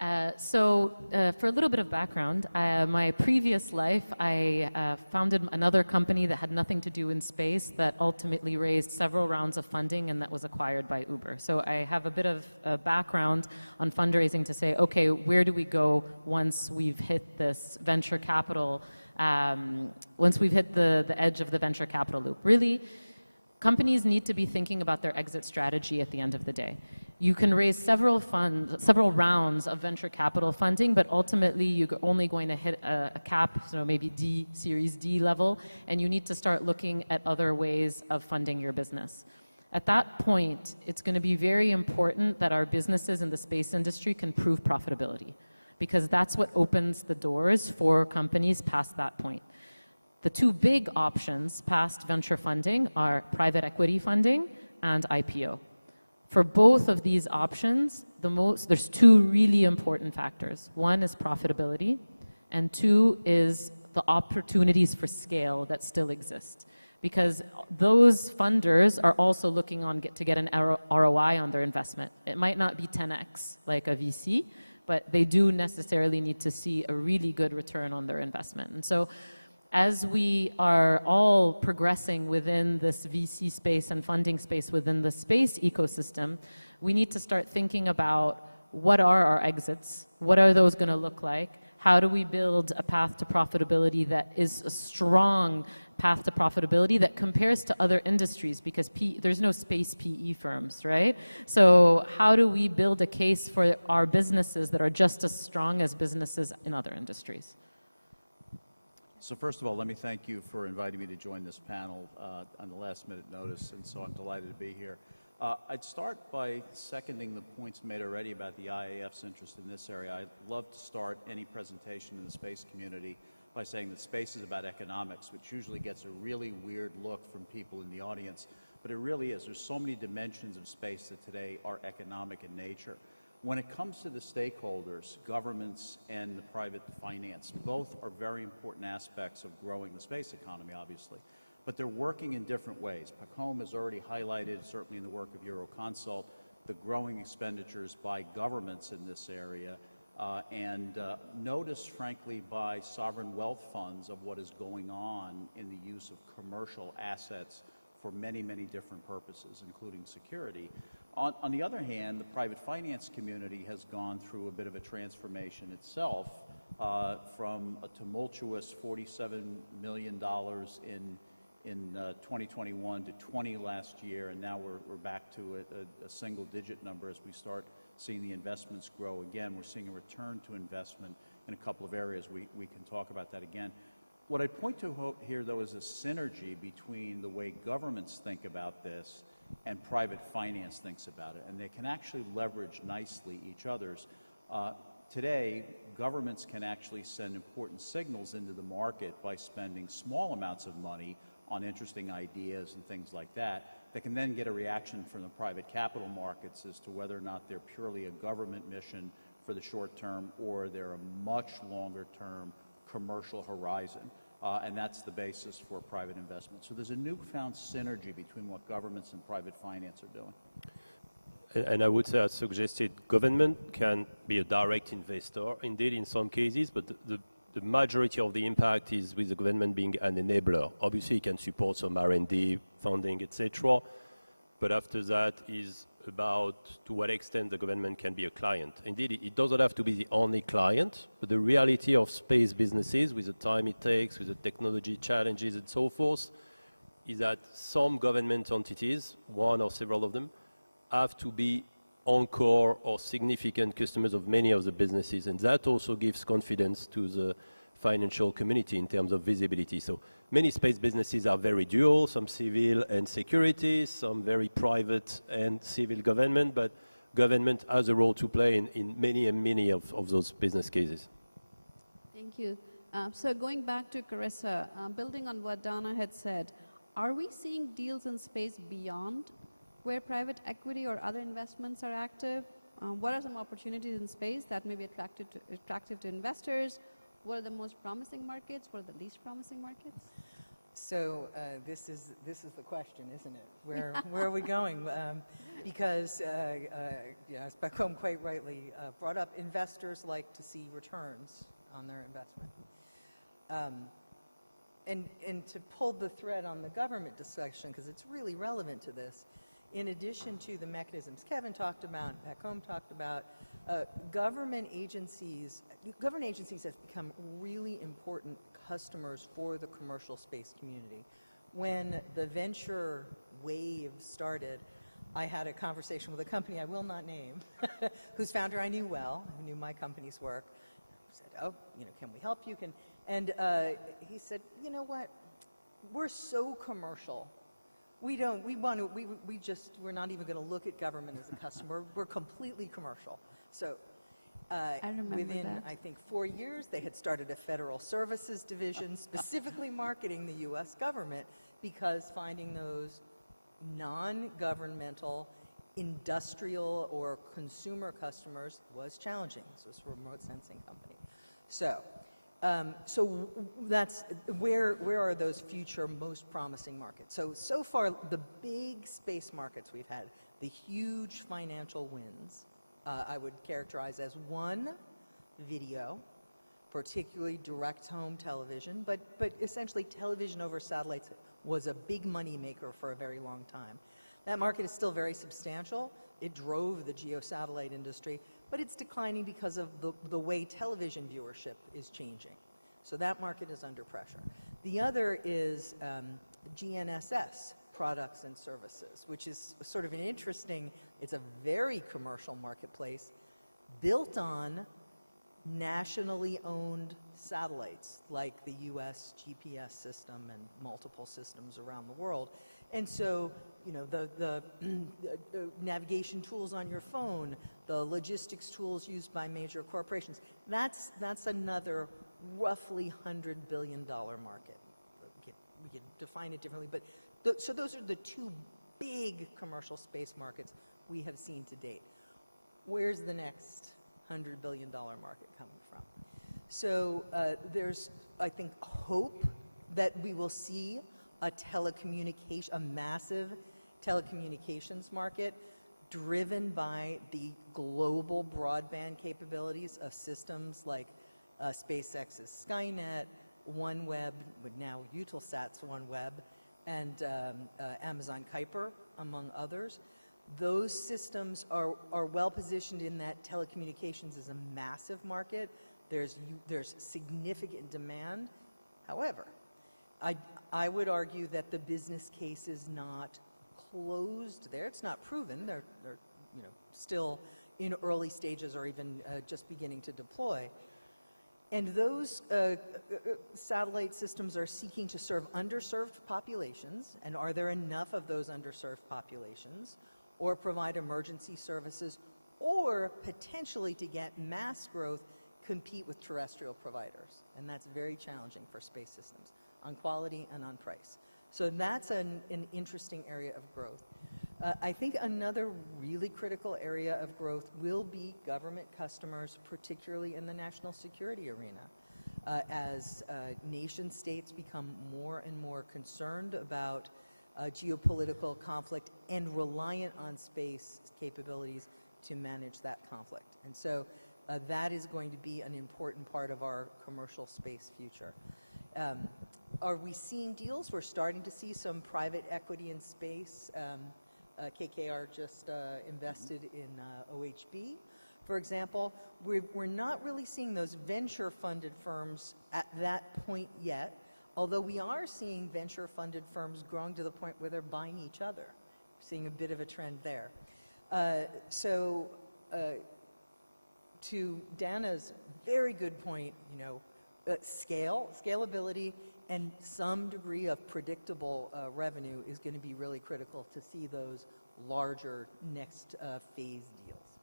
For a little bit of background, my previous life, I founded another company that had nothing to do in space that ultimately raised several rounds of funding and that was acquired by Uber. So I have a bit of a background on fundraising to say, okay, where do we go once we've hit this venture capital, once we've hit the edge of the venture capital loop? Really, companies need to be thinking about their exit strategy at the end of the day. You can raise several rounds of venture capital funding, but ultimately you're only going to hit a cap, so maybe D, Series D level, and you need to start looking at other ways of funding your business. At that point, it's going to be very important that our businesses in the space industry can prove profitability, because that's what opens the doors for companies past that point. The two big options past venture funding are private equity funding and IPO. For both of these options, there's two really important factors. One is profitability, and two is the opportunities for scale that still exist. Because those funders are also looking to get an ROI on their investment. It might not be 10x like a VC, but they do necessarily need to see a really good return on their investment. And so as we are all progressing within this VC space and funding space within the space ecosystem, we need to start thinking about what are our exits, what are those going to look like, how do we build a path to profitability that is a strong path to profitability that compares to other industries, because there's no space PE firms, right? So how do we build a case for our businesses that are just as strong as businesses in other industries? So first of all, let me thank you for inviting me to join this panel on the last minute notice, and so I'm delighted to be here. I'd start by seconding the points made already about the IAF's interest in this area. I'd love to start any presentation in the space community by saying that space is about economics, which usually gets a really weird look from people in the audience, but it really is. There's so many dimensions of space that today are economic in nature. When it comes to the stakeholders, governments and the private finance, both are very important aspects of growing the space economy, obviously. But they're working in different ways. Pacome has already highlighted, certainly in the work of Euroconsult, the growing expenditures by governments in this area, and notice, frankly, by sovereign wealth funds of what is going on in the use of commercial assets for many, many different purposes, including security. On the other hand, the private finance community has gone through a bit of a transformation itself from a tumultuous $47 million in 2021 to 20 last year, and now we're back to a single-digit number as we start seeing the investments grow again. We're seeing a return to investment in a couple of areas. We can talk about that again. What I point to here, though, is a synergy between the way governments think about this and private finance thinks about it, and they can actually leverage nicely each other's. Today, governments can actually send important signals into the market by spending small amounts of money on interesting ideas and things like that, that can then get a reaction from the private capital markets as to whether or not they're purely a government mission for the short term or they're a much longer term commercial horizon. And that's the basis for private investment. So there's a newfound synergy between what governments and private finance are doing. And I would say, as suggested, government can be a direct investor, indeed, in some cases, but the majority of the impact is with the government being an enabler. Obviously, it can support some R&D, funding, etc. But after that is about to what extent the government can be a client. Indeed, it doesn't have to be the only client, but the reality of space businesses, with the time it takes, with the technology challenges and so forth, is that some government entities, one or several of them, have to be anchor or significant customers of many of the businesses, and that also gives confidence to the financial community in terms of visibility. So many space businesses are very dual, some civil and security, some very private and civil government, but government has a role to play in many and many of those business cases. Thank you. So going back to Carissa, building on what Donna had said, are we seeing deals in space beyond where private equity or other investments are active? What are some opportunities in space that may be attractive to investors? What are the most promising markets? What are the least promising markets? So this is the question, isn't it? Where are we going? Because, as Baku quite rightly brought up, investors like to see returns on their investment. And to pull the thread on the government discussion, because it's really relevant to this, in addition to the mechanisms Kevin talked about, Baku talked about, government agencies have become really important customers for the commercial space community. When the venture wave started, I had a conversation with a company I will not name, whose founder I knew well, who knew my company's work. I said, "Oh, can we help you?" And he said, "You know what? We're so commercial. We're not even going to look at government as a customer. We're completely commercial." So within, that. I think, 4 years, they had started a federal services division specifically marketing the U.S. government, because finding those non-governmental industrial or consumer customers was challenging. This was a remote sensing company. So that's where are those future most promising markets? So far, the big space markets we've had, the huge financial wins, I would characterize as one, video, particularly direct home television, but essentially television over satellites was a big money maker for a very long time. That market is still very substantial. It drove the geosatellite industry, but it's declining because of the way television viewership is changing. So that market is under pressure. The other is GNSS, products and services, which is sort of an interesting, it's a very commercial marketplace built on nationally owned satellites like the US GPS system and multiple systems around the world. And so, the navigation tools on your phone, the logistics tools used by major corporations, that's another roughly $100 billion market. We could define it differently, but so those are the two big commercial space markets we have seen to date. Where's the next $100 billion market coming from? So there's, I think, hope that we will see a massive telecommunications market driven by the global broadband capabilities of systems like SpaceX's Skynet, OneWeb, with now Eutelsat's OneWeb, and Amazon Kuiper, among others. Those systems are well positioned in that telecommunications is a massive market. There's significant demand. However, I would argue that the business case is not closed there. It's not proven. They're still in early stages or even just beginning to deploy. And those satellite systems are seeking to serve underserved populations, and are there enough of those underserved populations, or provide emergency services, or potentially to get mass growth, compete with terrestrial providers. And that's very challenging for space systems on quality and on price. So that's an interesting area of growth. I think another really critical area of growth will be government customers, particularly in the national security arena. As nation states become more and more concerned about geopolitical conflict and reliant on space capabilities to manage that conflict. And so that is going to be an important part of our commercial space future. Are we seeing deals? We're starting to see some private equity in space. KKR just invested in OHB, for example. We're not really seeing those venture-funded firms at that point yet, although we are seeing venture-funded firms growing to the point where they're buying each other. We're seeing a bit of a trend there. To Dana's very good point, scalability, and some degree of predictable revenue is going to be really critical to see those larger next phase deals.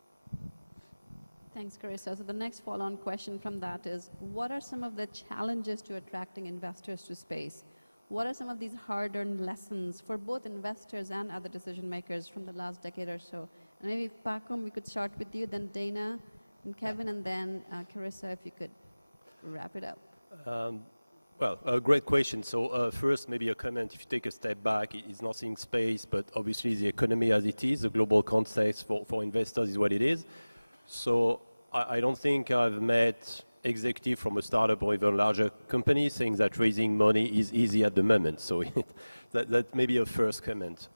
Thanks, Carissa. So the next follow-on question from that is, what are some of the challenges to attracting investors to space? What are some of these hard-earned lessons for both investors and other decision makers from the last decade or so? And maybe, Paco, we could start with you, then Dana, and Kevin, and then Carissa, if you could wrap it up. Well, a great question. So first, maybe a comment. If you take a step back, it's nothing space, but obviously the economy as it is, the global context for investors is what it is. So I don't think I've met executive from a startup or even larger company saying that raising money is easy at the moment. So that may be a first comment.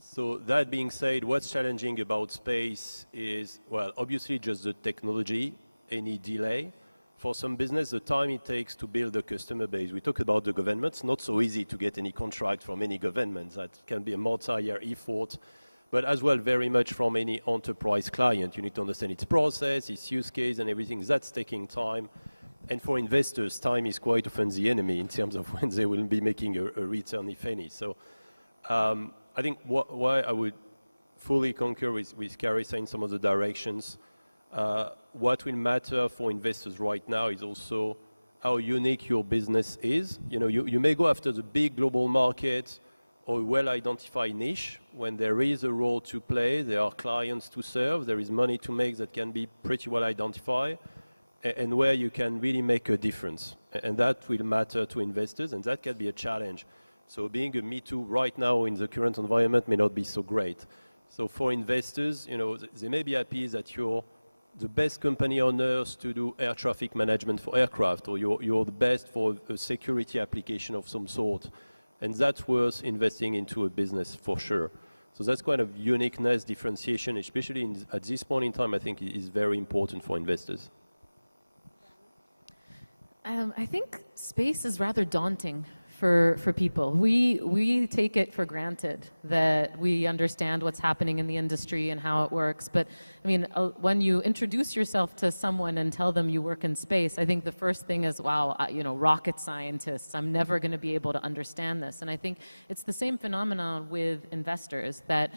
So that being said, what's challenging about space is, well, obviously just the technology, any delay. For some business, the time it takes to build a customer base. We talk about the governments, not so easy to get any contract from any government. That can be a multi-year effort, but as well very much from any enterprise client. You need to understand its process, its use case and everything. That's taking time. And for investors, time is quite often the enemy in terms of when they will be making a return, if any. So I think why I would fully concur with Carissa in some of the directions. What will matter for investors right now is also how unique your business is. You may go after the big global market or a well-identified niche when there is a role to play, there are clients to serve, there is money to make that can be pretty well identified, and where you can really make a difference. And that will matter to investors, and that can be a challenge. So being a Me Too right now in the current environment may not be so great. So for investors, they may be happy that you're the best company on earth to do air traffic management for aircraft, or you're the best for a security application of some sort. And that's worth investing into a business for sure. So that's kind of uniqueness, differentiation, especially at this point in time, I think is very important for investors. I think space is rather daunting for people. We take it for granted that we understand what's happening in the industry and how it works. But I mean, when you introduce yourself to someone and tell them you work in space, I think the first thing is, wow, rocket scientists, I'm never going to be able to understand this. And I think it's the same phenomenon with investors that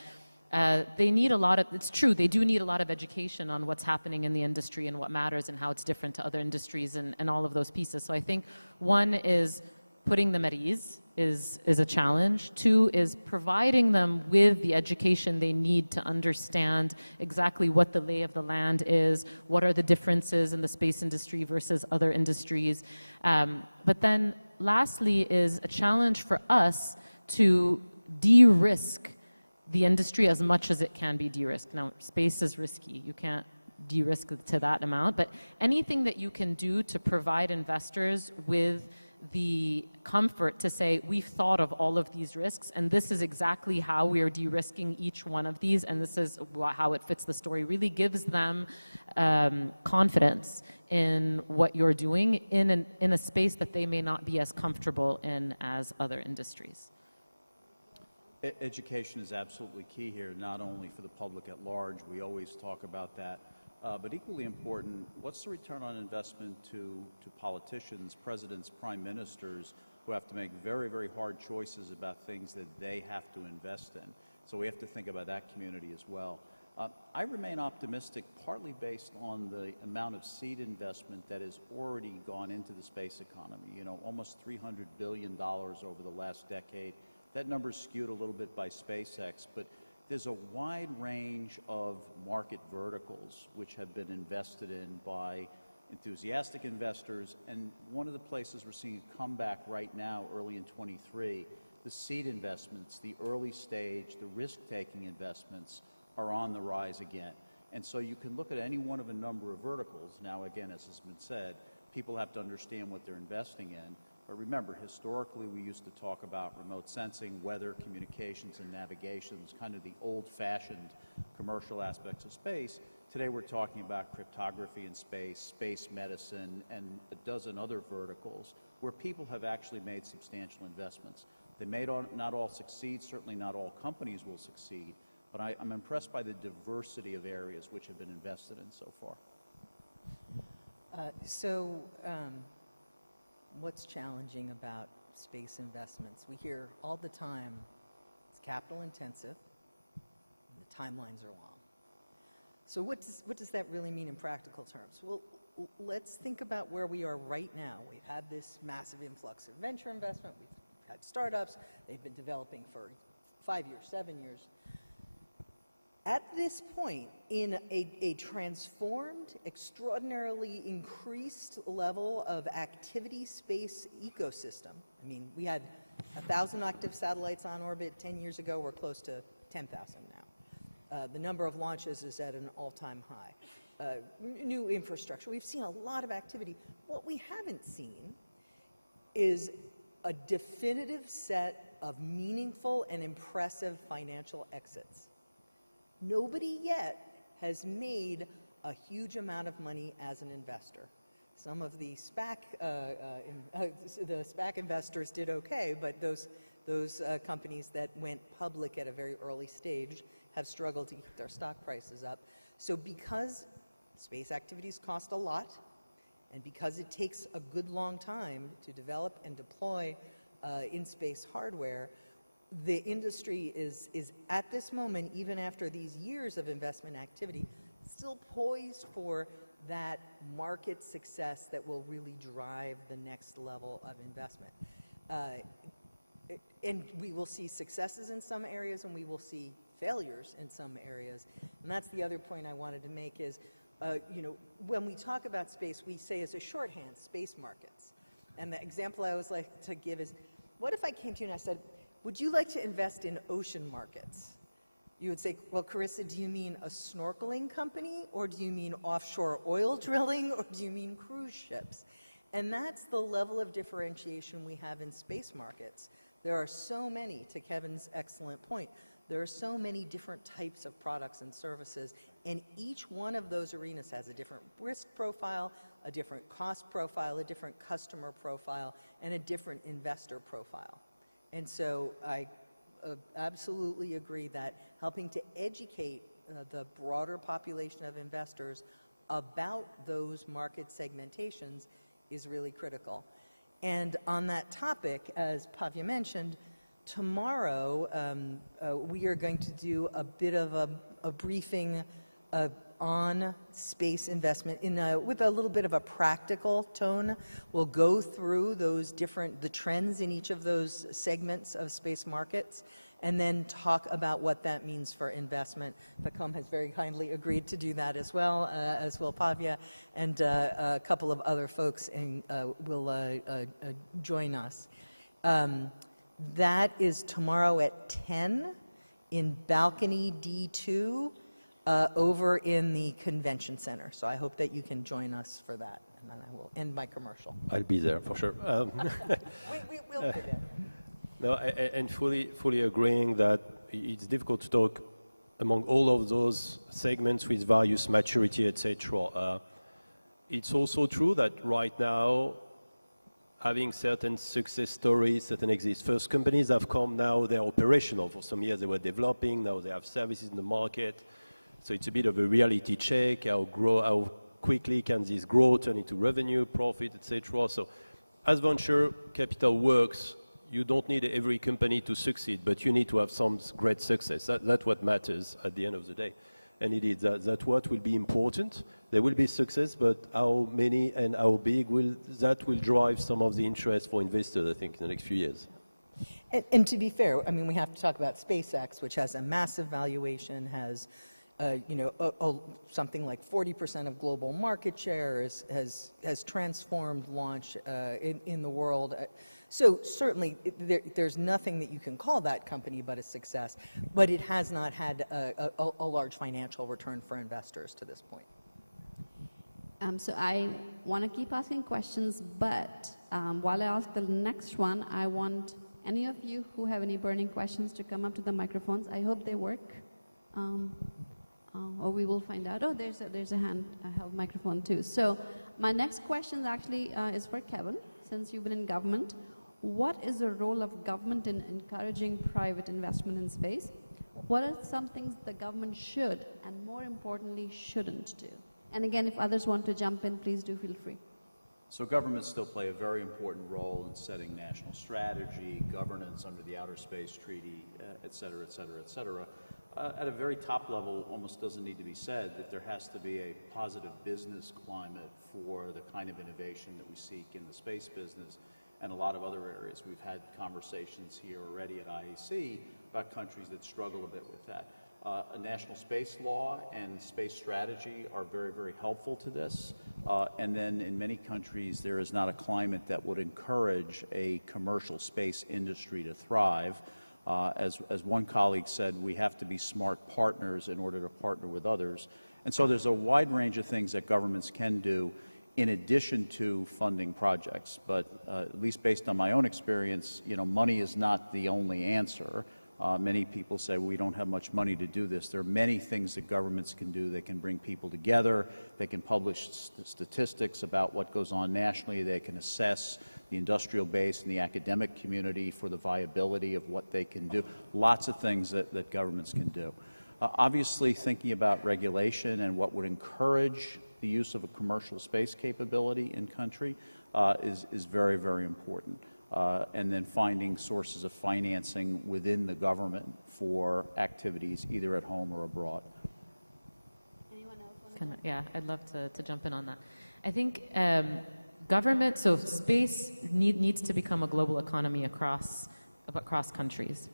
they need a lot of, it's true, they do need a lot of education on what's happening in the industry and what matters and how it's different to other industries and all of those pieces. So I think one is putting them at ease is a challenge. Two is providing them with the education they need to understand exactly what the lay of the land is, what are the differences in the space industry versus other industries. But then lastly is a challenge for us to de-risk the industry as much as it can be de-risked. Now, space is risky. You can't de-risk to that amount, but anything that you can do to provide investors with the comfort to say, we've thought of all of these risks, and this is exactly how we are de-risking each one of these, and this is how it fits the story, really gives them confidence in what you're doing in a space that they may not be as comfortable in as other industries. Education is absolutely key here, not only for the public at large, we always talk about that, but equally important, what's the return on investment to politicians, presidents, prime ministers, who have to make very, very hard choices about things that they have to invest in. So we have to think about that community as well. I remain optimistic, partly based on the amount of seed investment that has already gone into the space economy. You know, almost $300 billion over the last decade. That number's skewed a little bit by SpaceX, but there's a wide range of market verticals which have been invested in by enthusiastic investors, and one of the places we're seeing a comeback right now, early in 23, the seed investments, the early stage, the risk-taking investments are on the rise again. And so you can look at any one of a number of verticals. Now, again, as has been said, people have to understand what they're investing in. But remember, historically, we used to talk about remote sensing, weather, communications, and navigation, kind of the old-fashioned commercial aspects of space. Today, we're talking about cryptography in space, space medicine, and a dozen other verticals where people have actually made substantial investments. They may not all succeed, certainly not all companies will succeed, but I'm impressed by the diversity of areas which have been invested in so far. What's challenging about space investments? We hear all the time it's capital intensive, and the timelines are long. So what does that really mean in practical terms? Well, let's think about where we are right now. We've had this massive influx of venture investment. We've had startups. They've been developing for 5 years, 7 years. At this point, in a transformed, extraordinarily increased level of activity space ecosystem, I mean, we had 1,000 active satellites on orbit 10 years ago. We're close to 10,000 now. The number of launches is at an all-time high. New infrastructure. We've seen a lot of activity. What we haven't seen is a definitive set of meaningful and impressive financial exits. Nobody yet has made a huge amount of money as an investor. Some of the SPAC investors did okay, but those companies that went public at a very early stage have struggled to keep their stock prices up. So because space activities cost a lot, and because it takes a good long time to develop and deploy in-space hardware, the industry is at this moment, even after these years of investment activity, still poised for that market success that will really drive the next level of investment. And we will see successes in some areas, and we will see failures in some areas. And that's the other point I wanted to make is, you know, when we talk about space, we say as a shorthand, space markets. And the example I always like to give is, what if I came to you and I said, would you like to invest in ocean markets? You would say, well, Carissa, do you mean a snorkeling company, or do you mean offshore oil drilling, or do you mean cruise ships? And that's the level of differentiation we have in space markets. There are so many, to Kevin's excellent point, there are so many different types of products and services, and each one of those arenas has a different risk profile, a different cost profile, a different customer profile, and a different investor profile. And so I absolutely agree that helping to educate the broader population of investors about those market segmentations is really critical. And on that topic, as Pavya mentioned, tomorrow we are going to do a bit of a briefing on space investment with a little bit of a practical tone. We'll go through the trends in each of those segments of space markets, and then talk about what that means for investment. Pacom has very kindly agreed to do that as well, as will Pavya, and a couple of other folks will join us. That is tomorrow at 10 in balcony D2 over in the convention center. So I hope that you can join us for that. and I will end my commercial. I'll be there for sure. We'll be there. No, and fully agreeing that it's difficult to talk among all of those segments with various maturity, etc. It's also true that right now, having certain success stories, certain exist. First companies have come now, they're operational. For some years they were developing, now they have services in the market. So it's a bit of a reality check, how quickly can this grow, turn into revenue, profit, etc. So as venture capital works, you don't need every company to succeed, but you need to have some great success. That's what matters at the end of the day. And it is that what will be important. There will be success, but how many and how big will drive some of the interest for investors, I think, in the next few years. And to be fair, I mean, we have to talk about SpaceX, which has a massive valuation, has something like 40% of global market share, has transformed launch in the world. So certainly there's nothing that you can call that company but a success, but it has not had a large financial return for investors to this point. So I want to keep asking questions, but while I ask the next one, I want any of you who have any burning questions to come up to the microphones. I hope they work. Or we will find out. Oh, there's a held microphone too. So my next question actually is for Kevin, since you've been in government. What is the role of government in encouraging private investment in space? What are some things the government should, and more importantly, shouldn't do? And again, if others want to jump in, please do feel free. So governments still play a very important role in setting national strategy, governance under the Outer Space Treaty, et cetera, et cetera, et cetera. At a very top level, almost doesn't need to be said that there has to be a positive business climate for the kind of innovation that we seek in the space business and a lot of other areas. We've had conversations here already at IAC about countries that struggle a bit with that. A national space law and space strategy are very, very helpful to this. And then in many countries, there is not a climate that would encourage a commercial space industry to thrive. As one colleague said, we have to be smart partners in order to partner with others. And so there's a wide range of things that governments can do in addition to funding projects. But at least based on my own experience, money is not the only answer. Many people say, well, we don't have much money to do this. There are many things that governments can do. They can bring people together. They can publish statistics about what goes on nationally. They can assess the industrial base and the academic community for the viability of what they can do. Lots of things that governments can do. Obviously, thinking about regulation and what would encourage the use of a commercial space capability in country is very, very important. And then finding sources of financing within the government for activities either at home or abroad. Anyone else? Yeah, I'd love to jump in on that. I think government, so space needs to become a global economy across countries.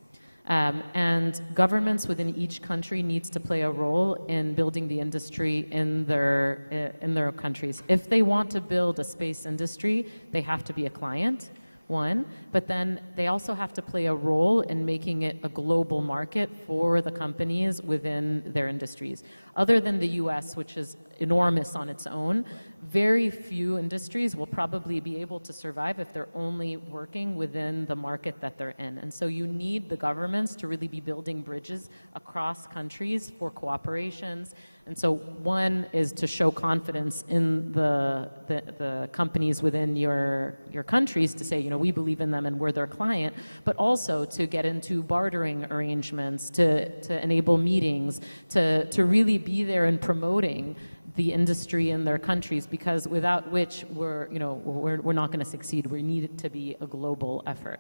And governments within each country needs to play a role in building the industry in their countries. If they want to build a space industry, they have to be a client. One, but then they also have to play a role in making it a global market for the companies within their industries. Other than the US, which is enormous on its own, very few industries will probably be able to survive if they're only working within the market that they're in. And so you need the governments to really be building bridges across countries for cooperations. And so one is to show confidence in the companies within your countries to say, we believe in them and we're their client, but also to get into bartering arrangements, to enable meetings, to really be there and promoting the industry in their countries, because without which we're not going to succeed. We need it to be a global effort.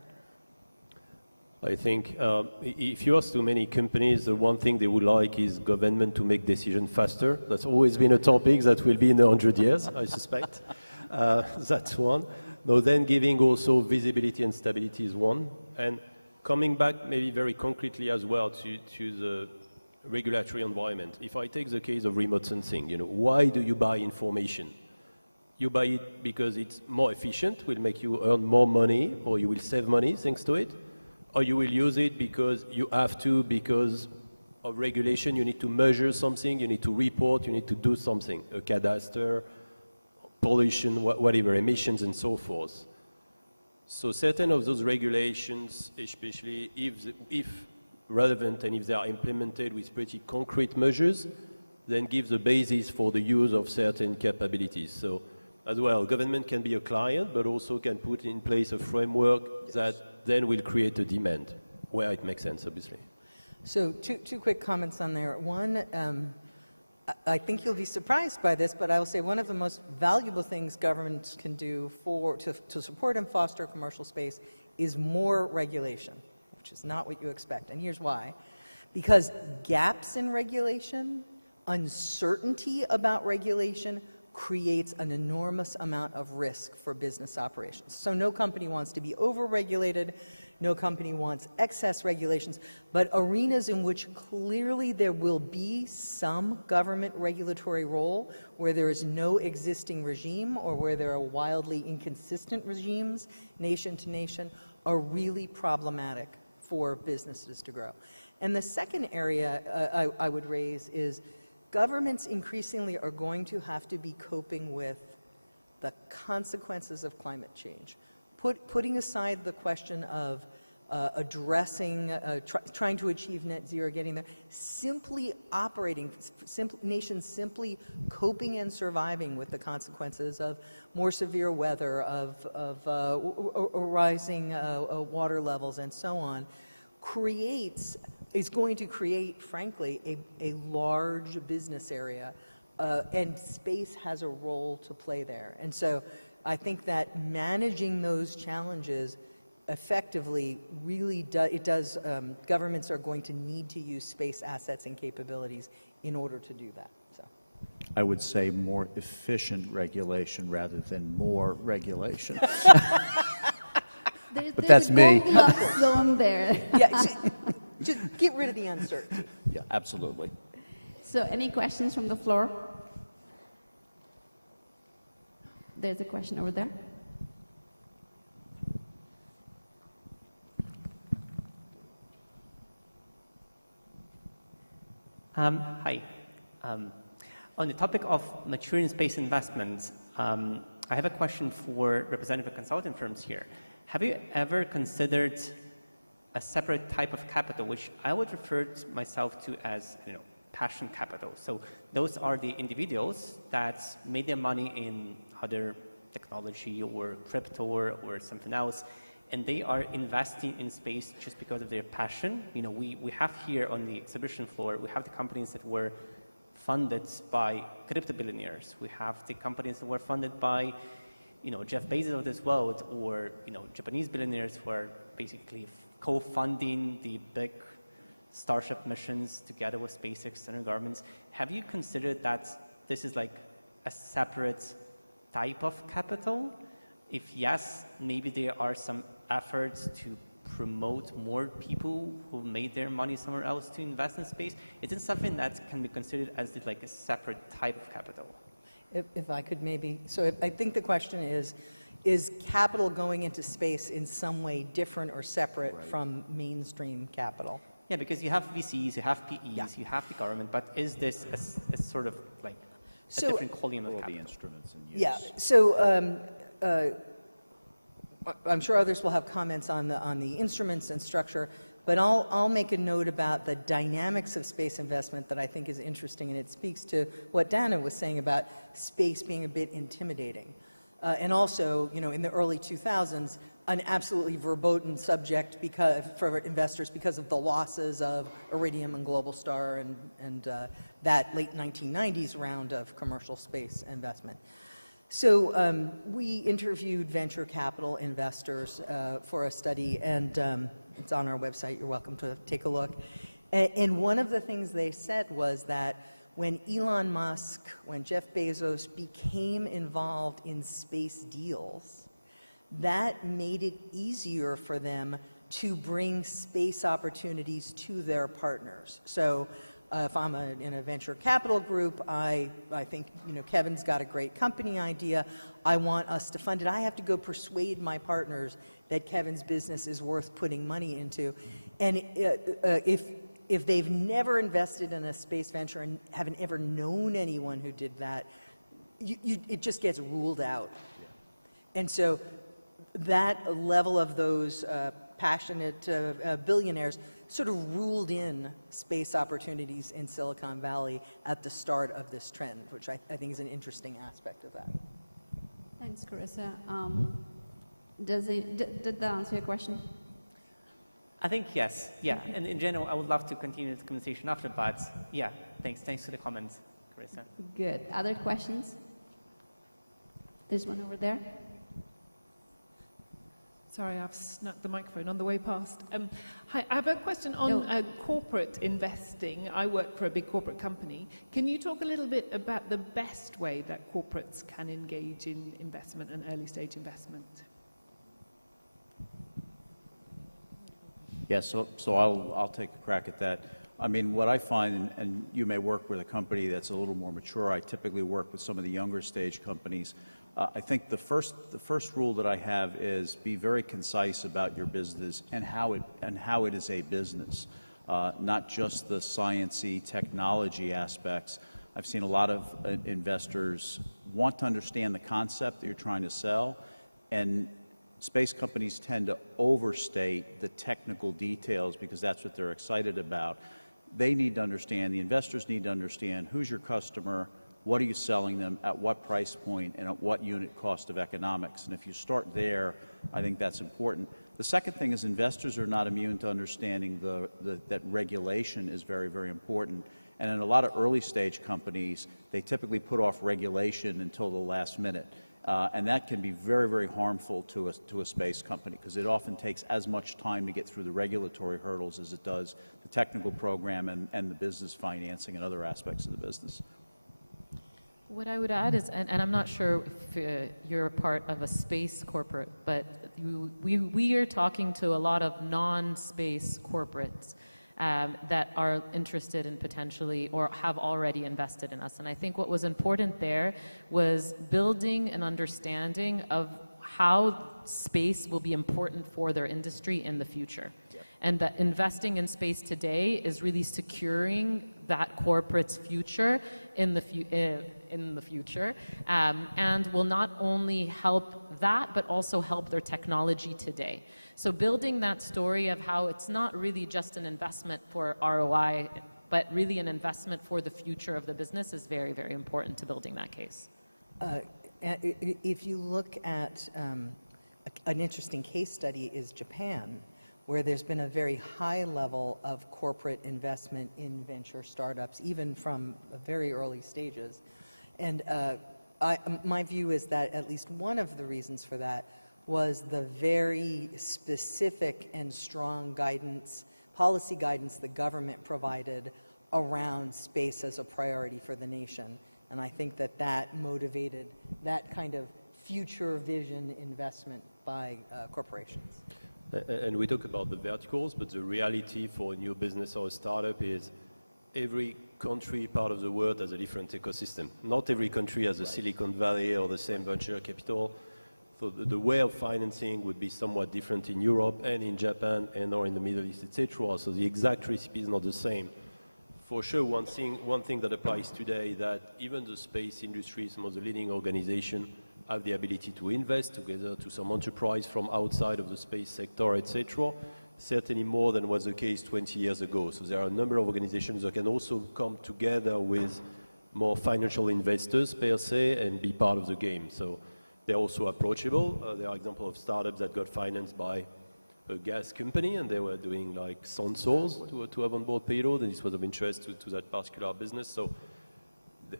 I think if you ask too many companies, the one thing they would like is government to make decisions faster. That's always been a topic that will be in 100 years, I suspect. That's one. No, then giving also visibility and stability is one. And coming back maybe very concretely as well to the regulatory environment. If I take the case of remote sensing, why do you buy information? You buy it because it's more efficient, will make you earn more money, or you will save money thanks to it. Or you will use it because you have to, because of regulation, you need to measure something, you need to report, you need to do something, a cadastre, pollution, whatever, emissions and so forth. So certain of those regulations, especially if relevant and if they are implemented with pretty concrete measures, then give the basis for the use of certain capabilities. So as well, government can be a client, but also can put in place a framework that then will create a demand, where it makes sense, obviously. So two quick comments on there. One, I think you'll be surprised by this, but I will say one of the most valuable things governments can do to support and foster commercial space is more regulation, which is not what you expect. And here's why. Because gaps in regulation, uncertainty about regulation, creates an enormous amount of risk for business operations. So no company wants to be over-regulated, no company wants excess regulations, but arenas in which clearly there will be some government regulatory role where there is no existing regime or where there are wildly inconsistent regimes, nation to nation, are really problematic for businesses to grow. And the second area I would raise is governments increasingly are going to have to be coping with the consequences of climate change. Putting aside the question of addressing, trying to achieve net zero, getting there, simply operating, nations simply coping and surviving with the consequences of more severe weather, of rising water levels and so on, is going to create, frankly, a large business area, and space has a role to play there. And so I think that managing those challenges effectively really does, governments are going to need to use space assets and capabilities in order to do that. So I would say more efficient regulation rather than more regulation. But that's me. Goldilocks zone there. Yeah, just get rid of the uncertainty. Yeah, absolutely. So any questions from the floor? There's a question over there. Hi. On the topic of maturing space investments, I have a question for representative consulting firms here. Have you ever considered a separate type of capital, which I would refer to myself to as, passion capital? So those are the individuals that made their money in other technology or crypto or something else, and they are investing in space just because of their passion. We have here on the exhibition floor, we have the companies that were funded by crypto billionaires. We have the companies that were funded by, Jeff Bezos of this world, or, Japanese billionaires who are basically co-funding the big Starship missions together with SpaceX and governments. Have you considered that this is like a separate type of capital? If yes, maybe there are some efforts to promote more people who made their money somewhere else to invest in space. Is it something that can be considered as like a separate type of capital? If I could maybe, so I think the question is capital going into space in some way different or separate from mainstream capital? Yeah, because you have VCs, you have PEs, you have the government, but is this a sort of like a different column of capital? The instruments in use. Yeah, so I'm sure others will have comments on the instruments and structure, but I'll make a note about the dynamics of space investment that I think is interesting, and it speaks to what Dana was saying about space being a bit intimidating. And also, in the early 2000s, an absolutely verboten subject for investors because of the losses of Iridium and Globalstar and that late 1990s round of commercial space investment. So we interviewed venture capital investors for a study, and it's on our website. You're welcome to take a look. And one of the things they said was that when Elon Musk, when Jeff Bezos became involved in space deals, that made it easier for them to bring space opportunities to their partners. So if I'm in a venture capital group, I think, Kevin's got a great company idea. I want us to fund it. I have to go persuade my partners that Kevin's business is worth putting money into. And if they've never invested in a space venture and haven't ever known anyone who did that, it just gets ruled out. And so that level of those passionate billionaires sort of ruled in space opportunities in Silicon Valley at the start of this trend, which I think is an interesting aspect of that. Thanks, Carissa. Did that answer your question? I think yes, yeah. And in general, I would love to continue the conversation after, but yeah, thanks for the comments, Carissa. Good. Other questions? There's one over there. Sorry, I've snuck the microphone on the way past. Hi, I have a question on corporate investing. I work for a big corporate company. Can you talk a little bit about the best way that corporates can engage in investment and early stage investment? Yes, so I'll take a crack at that. I mean, what I find, and you may work with a company that's a little more mature, I typically work with some of the younger stage companies. I think the first rule that I have is be very concise about your business and how it is a business, not just the sciencey technology aspects. I've seen a lot of investors want to understand the concept that you're trying to sell, and space companies tend to overstate the technical details because that's what they're excited about. They need to understand, the investors need to understand who's your customer, what are you selling them, at what price point, and at what unit cost of economics. And if you start there, I think that's important. The second thing is investors are not immune to understanding that regulation is very, very important. And in a lot of early stage companies, they typically put off regulation until the last minute. And that can be very, very harmful to a space company because it often takes as much time to get through the regulatory hurdles as it does the technical program and the business financing and other aspects of the business. What I would add is, and I'm not sure if you're a part of a space corporate, but we are talking to a lot of non-space corporates that are interested in potentially or have already invested in us. And I think what was important there was building an understanding of how space will be important for their industry in the future. And that investing in space today is really securing that corporate's future in the future, and will not only help that, but also help their technology today. So building that story of how it's not really just an investment for ROI, but really an investment for the future of the business is very, very important to building that case. If you look at an interesting case study is Japan, where there's been a very high level of corporate investment in venture startups, even from very early stages. And my view is that at least one of the reasons for that was the very specific and strong guidance, policy guidance the government provided around space as a priority for the nation. And I think that that motivated that kind of future vision investment by corporations. And we talk about the verticals, but the reality for a new business or a startup is every country, part of the world has a different ecosystem. Not every country has a Silicon Valley or the same venture capital. So the way of financing would be somewhat different in Europe and in Japan and or in the Middle East, etc. So the exact recipe is not the same. For sure, one thing that applies today is that even the space industry, some of the leading organizations, have the ability to invest together to some enterprise from outside of the space sector, etc., certainly more than was the case 20 years ago. So there are a number of organizations that can also come together with more financial investors per se and be part of the game. So they're also approachable. There are examples of startups that got financed by a gas company and they were doing like sensors to have on board payload, and this was of interest to that particular business. So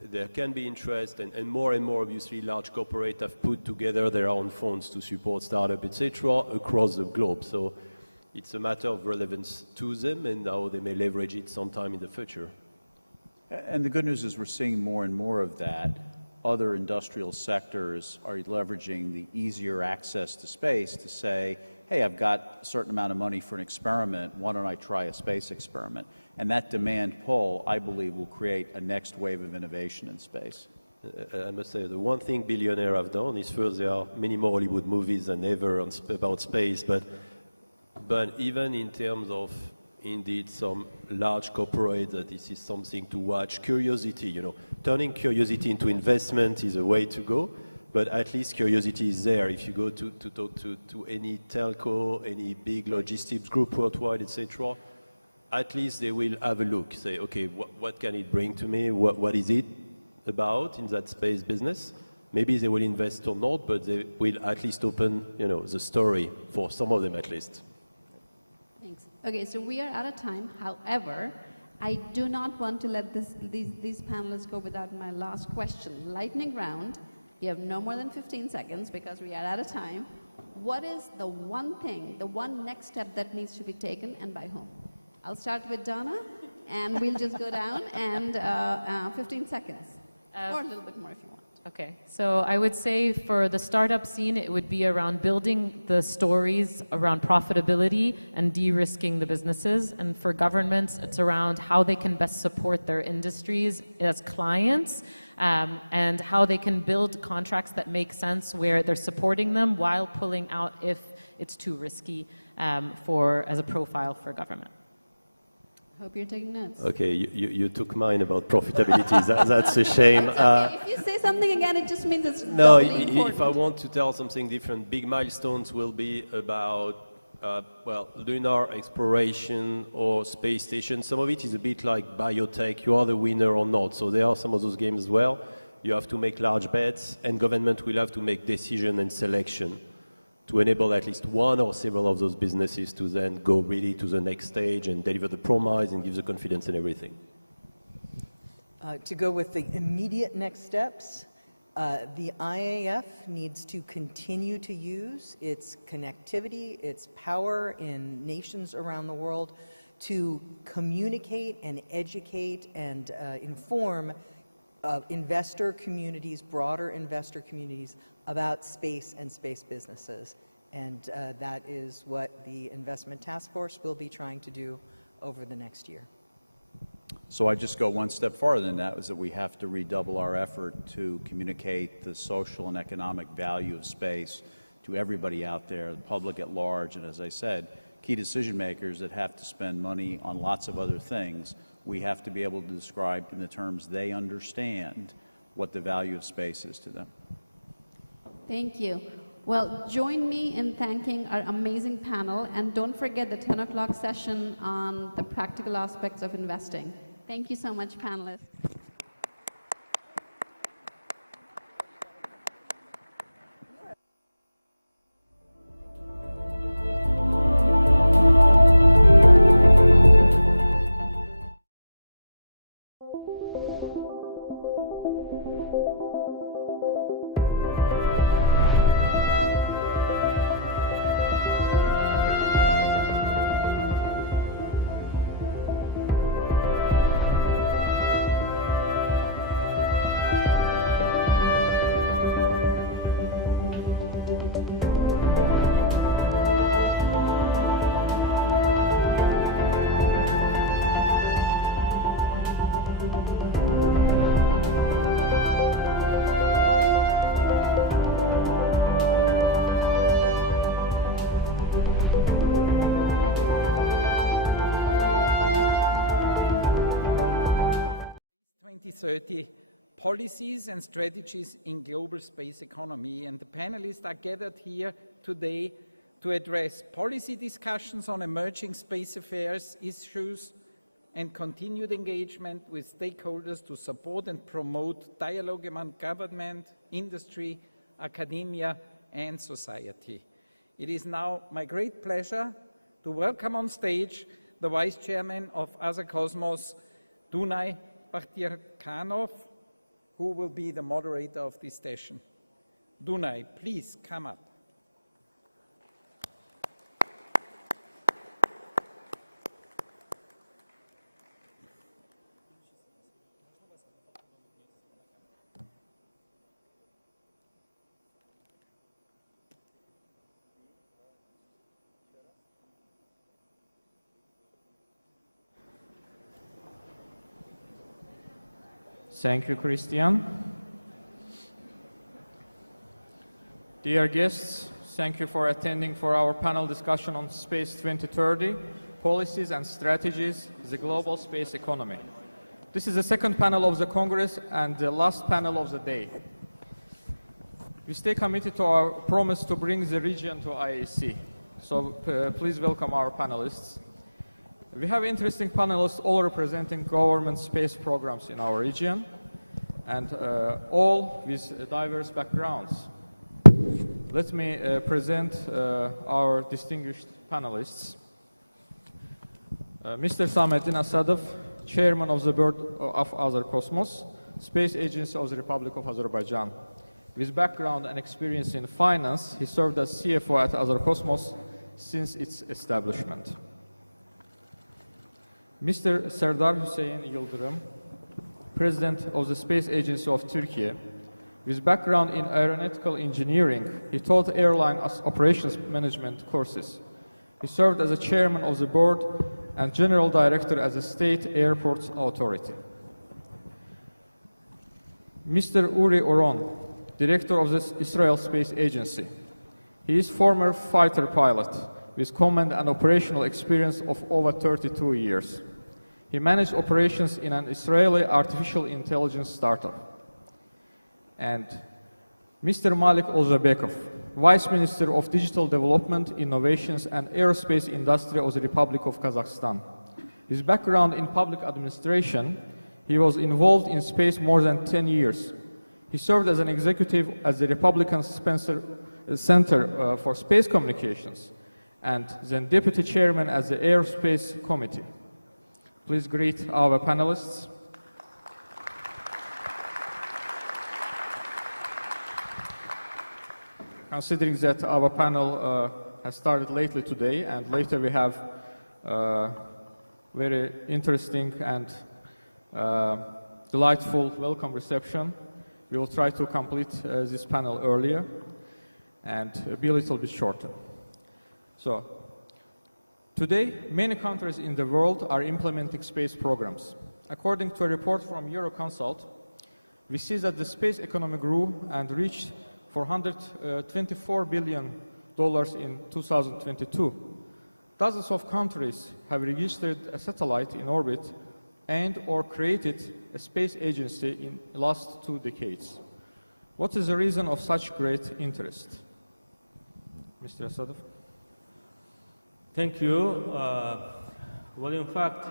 there can be interest, and more obviously large corporates have put together their own funds to support startups, etc., across the globe. So it's a matter of relevance to them and how they may leverage it sometime in the future. And the good news is we're seeing more and more of that. Other industrial sectors are leveraging the easier access to space to say, hey, I've got a certain amount of money for an experiment, why don't I try a space experiment? And that demand pull, I believe, will create a next wave of innovation in space. I must say, the one thing billionaires have done is first, there are many more Hollywood movies than ever about space, but even in terms of indeed some large corporate that this is something to watch. Curiosity, you know, turning curiosity into investment is a way to go, but at least curiosity is there. If you go to talk to any telco, any big logistics group worldwide, etc., at least they will have a look, say, okay, what can it bring to me? What is it about in that space business? Maybe they will invest or not, but they will at least open, you know, the story for some of them at least. Thanks. Okay, so we are out of time. However, I do not want to let these panelists go without my last question. Lightning round. You have no more than 15 seconds because we are out of time. What is the one thing, the one next step that needs to be taken, and by whom? I'll start with Donna, and we'll just go down, and 15 seconds, or a little bit more if you want. Okay, so I would say for the startup scene, it would be around building the stories around profitability and de-risking the businesses. And for governments, it's around how they can best support their industries as clients, and how they can build contracts that make sense where they're supporting them while pulling out if it's too risky as a profile for government. Hope you're taking notes. Okay, you took mine about profitability. That's a shame. Okay. If you say something again, it just means it's No, doubly important. if I want to tell something different, big milestones will be about, well, lunar exploration or space station. Some of it is a bit like biotech. You are the winner or not. So there are some of those games as well. You have to make large bets, and government will have to make decision and selection to enable at least one or several of those businesses to then go really to the next stage and deliver the promise and give the confidence and everything. To go with the immediate next steps, the IAF needs to continue to use its connectivity, its power in nations around the world to communicate and educate and inform investor communities, broader investor communities, about space and space businesses. And that is what the Investment Task Force will be trying to do over the next year. So I just go one step farther than that, is that we have to redouble our effort to communicate the social and economic value of space to everybody out there, the public at large, and as I said, key decision makers that have to spend money on lots of other things. We have to be able to describe in the terms they understand what the value of space is to them. Thank you. Well, join me in thanking our amazing panel, and don't forget the 10 o'clock session on the practical aspects of investing. Thank you so much, panelists. Policies and strategies in global space economy, and the panelists are gathered here today to address policy discussions on emerging space affairs issues and continued engagement with stakeholders to support and promote dialogue among government, industry, academia, and society. It is now my great pleasure to welcome on stage the Vice Chairman of Azercosmos, Dunay Bakhtiarkhanov, who will be the moderator of this session. Dunay, please come up. Thank you, Christian. Dear guests, thank you for attending for our panel discussion on Space 2030. Policies and Strategies, the Global Space Economy. This is the second panel of the Congress and the last panel of the day. We stay committed to our promise to bring the region to IAC. So please welcome our panelists. We have interesting panelists all representing government space programs in our region and all with diverse backgrounds. Let me present our distinguished panelists. Mr. Samettin Asadov, Chairman of the Board of Azercosmos, Space Agency of the Republic of Azerbaijan. With background and experience in finance, he served as CFO at Azercosmos since its establishment. Mr. Serdar Hüseyin Yıldırım, President of the Space Agency of Turkey. With background in aeronautical engineering, he taught airline operations management courses. He served as a chairman of the board and general director as a state airports authority. Mr. Uri Oron, director of the Israel Space Agency. He is former fighter pilot with command and operational experience of over 32 years. He managed operations in an Israeli artificial intelligence startup. And Mr. Malik Olzabekov, Vice Minister of Digital Development, Innovations and Aerospace Industry of the Republic of Kazakhstan. His background in public administration, he was involved in space more than 10 years. He served as an executive at the Republican Center for Space Communications and then deputy chairman at the Aerospace Committee. Please greet our panelists. Considering that our panel has started lately today and later we have very interesting and delightful welcome reception, we will try to complete this panel earlier and be a little bit shorter. So, today, many countries in the world are implementing space programs. According to a report from Euroconsult, we see that the space economy grew and reached $424 billion in 2022. Dozens of countries have registered a satellite in orbit and or created a space agency in the last 2 decades. What is the reason of such great interest? Mr. Asadov. Thank you. Well, in fact,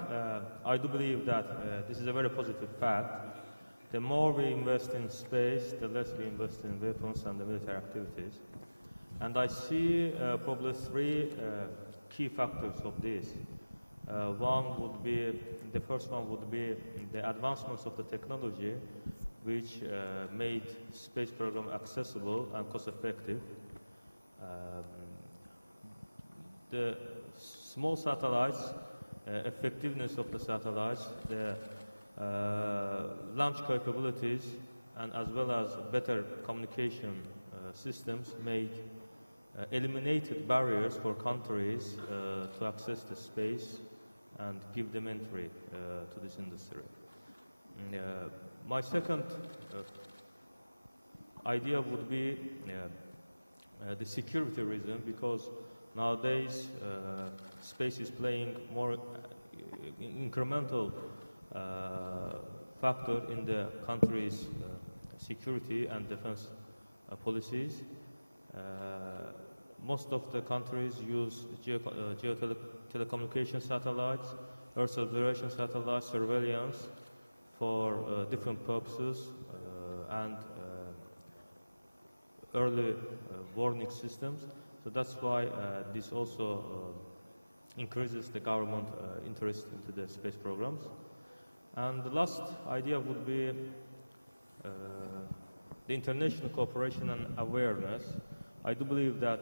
I do believe that this is a very positive fact. The more we invest in space, the less we invest in weapons and the military activities. And I see probably 3 key factors of this. The first one would be the advancements of the technology, which made space program accessible and cost-effective. The small satellites, effectiveness of the satellites, the launch capabilities, and as well as better communication systems eliminated barriers for countries to access the space and give them entry to this industry. My second idea would be the security reason, because nowadays space is playing more incremental factor in the country's security and defense policies. Most of the countries use telecommunication satellites, Earth observation satellites, surveillance for different purposes and early warning systems. So that's why this also increases the government interest into the space programs. And the last idea would be the international cooperation and awareness. I do believe that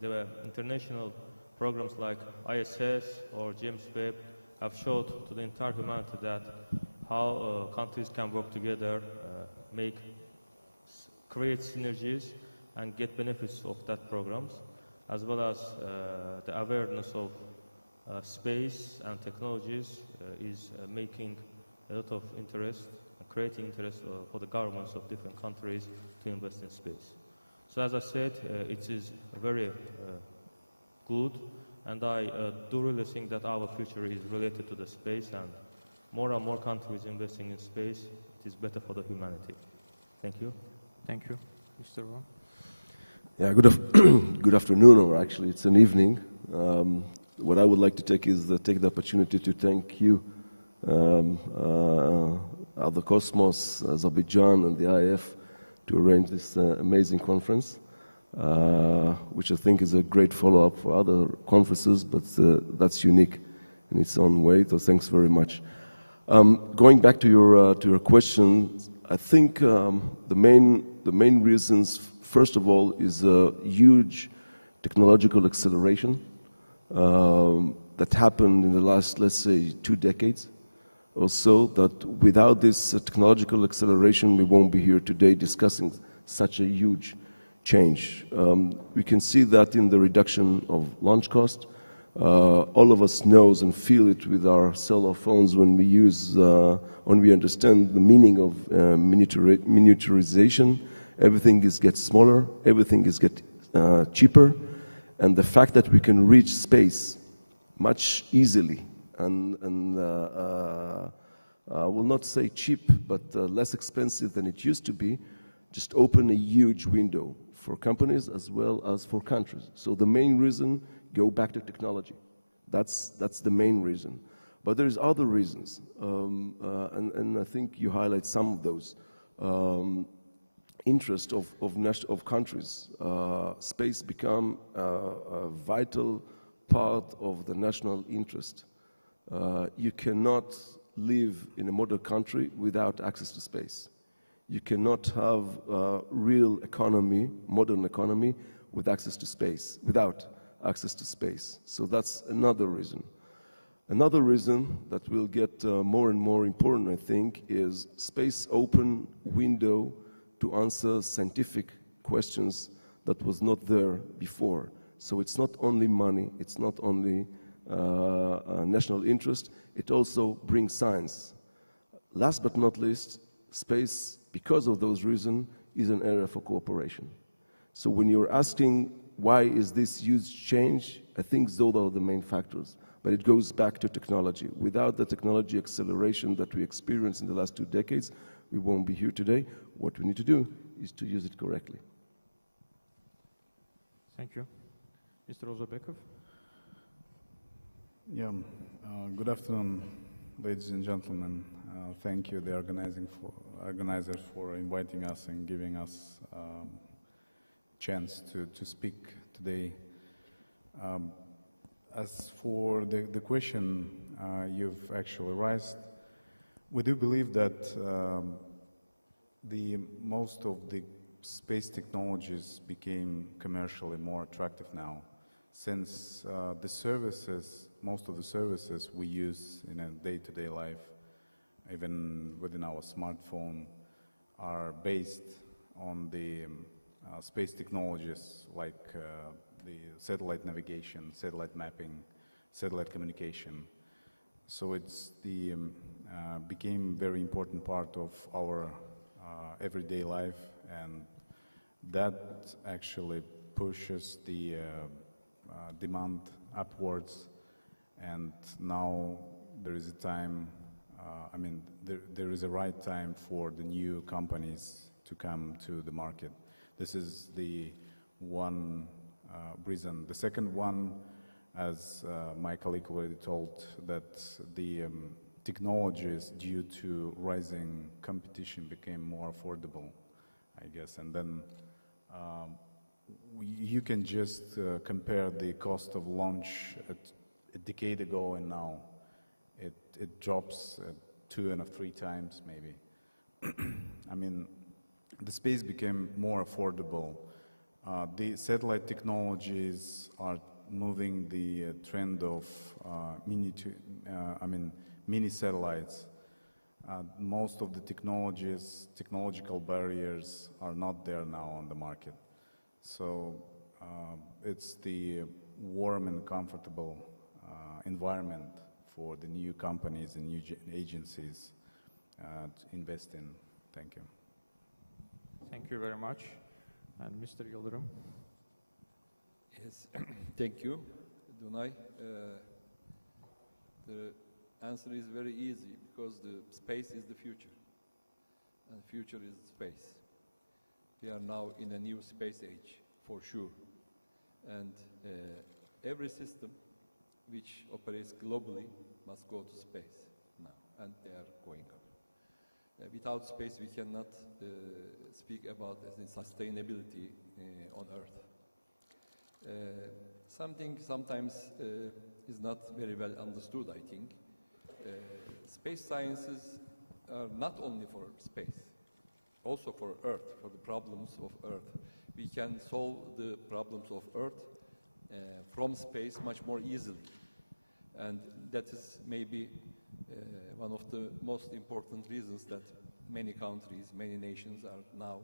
the international programs like ISS or James Webb have showed to the entire humanity that how countries can work together, create synergies and get benefits of that programs, as well as the awareness of space and technologies is making a lot of interest, creating interest for the governments of different countries to invest in space. So as I said, it is very good And I do really think that our future is related to the space, and more countries investing in space, it is better for the humanity. Thank you. Thank you. Mr. Ron? Yeah, good afternoon, or actually it's an evening. What I would like to take the opportunity to thank you, Azercosmos, Azerbaijan, and the IAF to arrange this amazing conference, which I think is a great follow-up for other conferences, but that's unique in its own way, so thanks very much. Going back to your question, I think the main reasons, first of all, is a huge technological acceleration that happened in the last, let's say, 2 decades or so, that without this technological acceleration, we won't be here today discussing such a huge change. We can see that in the reduction of launch cost. All of us knows and feel it with our cell phones when we understand the meaning of miniaturization. Everything gets smaller, everything is cheaper, and the fact that we can reach space much easily and I will not say cheap, but less expensive than it used to be, just open a huge window for companies as well as for countries. So the main reason, go back to technology. That's the main reason. But there's other reasons, and I think you highlight some of those. Interest of countries. Space become a vital part of the national interest. You cannot live in a modern country without access to space. You cannot have a real economy, modern economy, with access to space, without access to space. So that's another reason. Another reason that will get more and more important, I think, is space open window to answer scientific questions that was not there before. So it's not only money, it's not only national interest, it also brings science. Last but not least, space, because of those reasons, is an area for cooperation. So when you're asking why is this huge change, I think those are the main factors. But it goes back to technology. Without the technology acceleration that we experienced in the last 2 decades, we won't be here today. What we need to do is to use it correctly. Thank you. Mr. Ozabekov? Yeah, good afternoon, ladies and gentlemen. Thank you, the organizers, for inviting us and giving us chance to speak today. As for the question you've actually raised, we do believe that most of the space technologies became commercially more attractive now, since most of the services we use in a day-to-day life, even within our smartphone, are based on the space technologies like the satellite navigation, satellite mapping, satellite communication. So it's became very important part of our everyday life, and that actually pushes the demand upwards. And now there is a time, there is a right time for the new companies to come to the market. This is the one reason. The second one, as my colleague already told, that the technologies due to rising competition became more affordable, I guess. And then you can just compare the cost of launch a decade ago and now. It drops 2 and 3 times maybe. The space became more affordable. The satellite technologies are moving the trend of mini satellites. Most of the technological barriers are not there now on the market. So it's the warm and comfortable environment for the new companies and new agencies to invest in. Thank you. Thank you very much. And Mr. Yildirim? Yes, thank you. Dunay. The answer is very easy because the space is the future, and future is space. We are now in a new space age, for sure, and every system which operates globally must go to space now, and they are going up. Without space, we cannot speak about sustainability on Earth. Something sometimes is not very well understood, I think. Space sciences are not only for space, also for Earth, for the problems of Earth. We can solve the problems of Earth from space much more easily. And that is maybe one of the most important reasons that many countries, many nations are now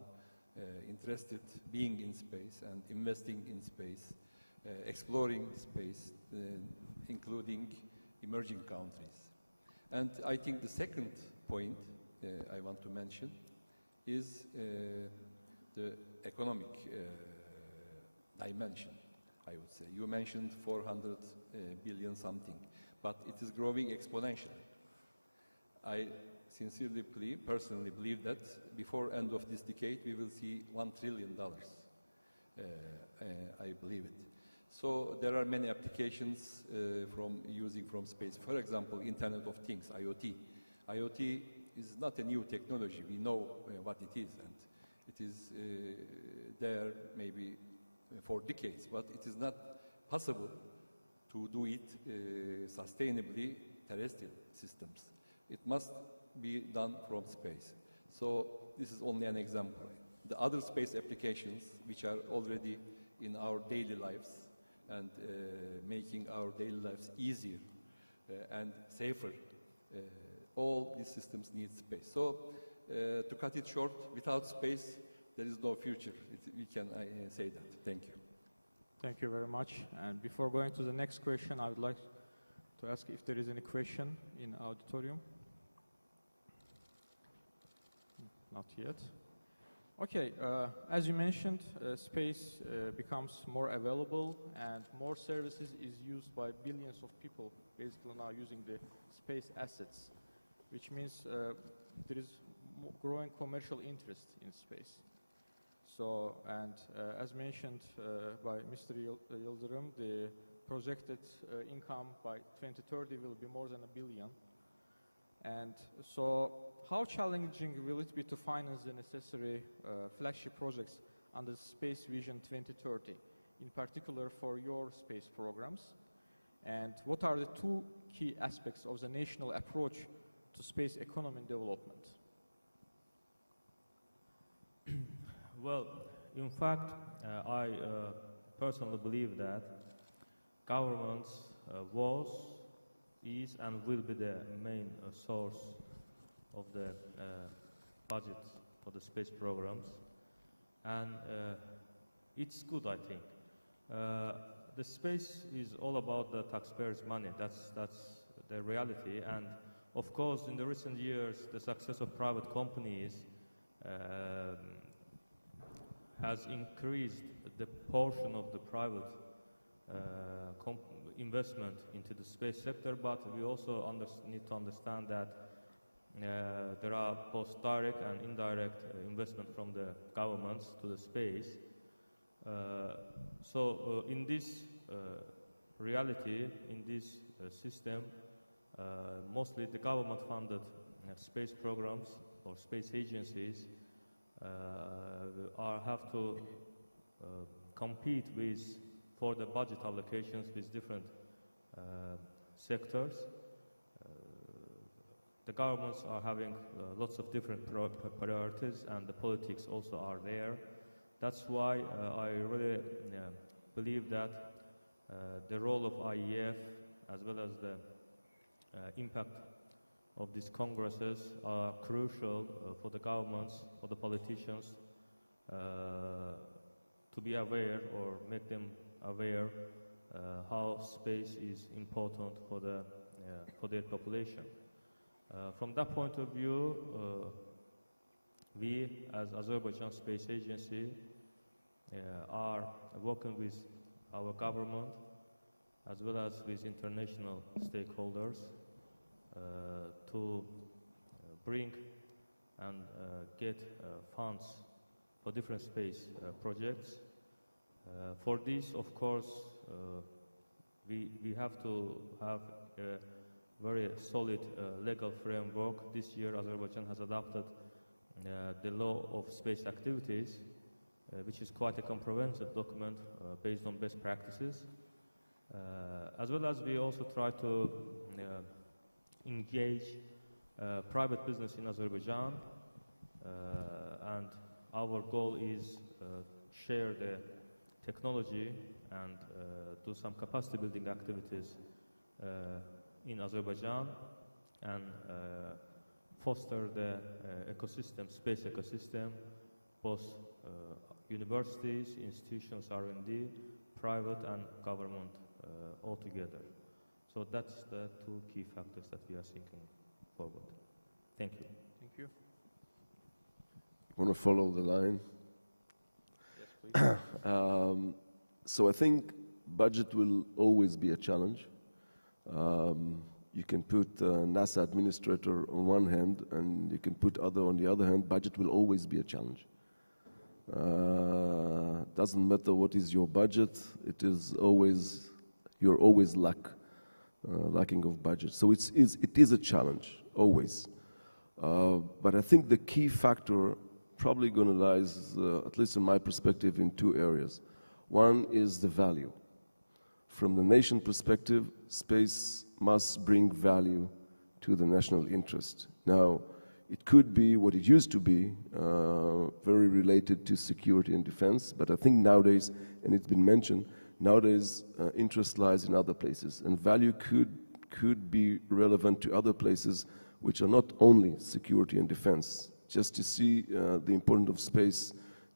interested being in space and investing in space, exploring space, including emerging countries. And I think the second point I want to mention is the economic dimension, I would say. You mentioned 400 billion something, but it is growing exponentially. I sincerely believe, personally believe that before end of this decade, we will see $1 trillion. I believe it. So there are many applications using from space. For example, Internet of Things, IoT. IoT is not a new technology. We know what it is, and it is there maybe for decades, but it is not possible to do it sustainably terrestrial systems. It must be done from space. So this is only an example. The other space applications, which are already in our daily lives and making our daily lives easier and safer, all these systems need space. So to cut it short, without space, there is no future. We can say that. Thank you. Thank you very much. And before going to the next question, I would like to ask if there is any question in auditorium. Not yet. Okay, as you mentioned, space becomes more available and more services is used by billions of people basically now using the space assets, which means there is growing commercial interest in space. So, and as mentioned by Mr. Yildirim, the projected income by 2030 will be more than $1 billion. And so how challenging will it be to finance the necessary flagship projects under Space Vision 2030, in particular for your space programs? And what are the two key aspects of the national approach to space economy and development? Well, in fact, I personally believe that governments was, is, and will be the main source of the budget for the space programs. And it's good, I think. The space is all about the taxpayers' money. That's the reality. And of course, in the recent years, the success of private companies has increased the portion of the private investment into the space sector, but we also need to understand that there are both direct and indirect investment from the governments to the space. So in this reality, in this system, mostly the government-funded space programs or space agencies have to compete for the budget allocations with different sectors. The governments are having lots of different priorities, and the politics also are there. That's why I really believe that the role of IAF, as well as the impact of these congresses, are crucial for the governments, for the politicians to be aware or make them aware how space is important for their population. From that point of view, we as Azerbaijan Space Agency are working with our government as well as with international stakeholders to bring and get funds for different space projects. For this, of course, we have to have a very solid legal framework. This year, Azerbaijan has adopted the law of space activities, which is quite a comprehensive document based on best practices. As well as we also try to engage private business in Azerbaijan, and our goal is share the technology and do some capacity building activities in Azerbaijan and foster the ecosystem, space ecosystem, both universities, institutions, R&D, private and government altogether. So that's the two key factors that we are thinking forward. Thank you. Thank you. Want to follow the line? Yes, please. So I think budget will always be a challenge. You can put NASA administrator on one hand, and you can put other on the other hand. Budget will always be a challenge. Doesn't matter what is your budget. It is always, you're always lacking of budget. So it is a challenge always. But I think the key factor probably going to lies, at least in my perspective, in two areas. One is the value. From the nation perspective, space must bring value to the national interest. Now, it could be what it used to be, very related to security and defense, but I think nowadays, and it's been mentioned, nowadays interest lies in other places, and value could be relevant to other places which are not only security and defense. Just to see the importance of space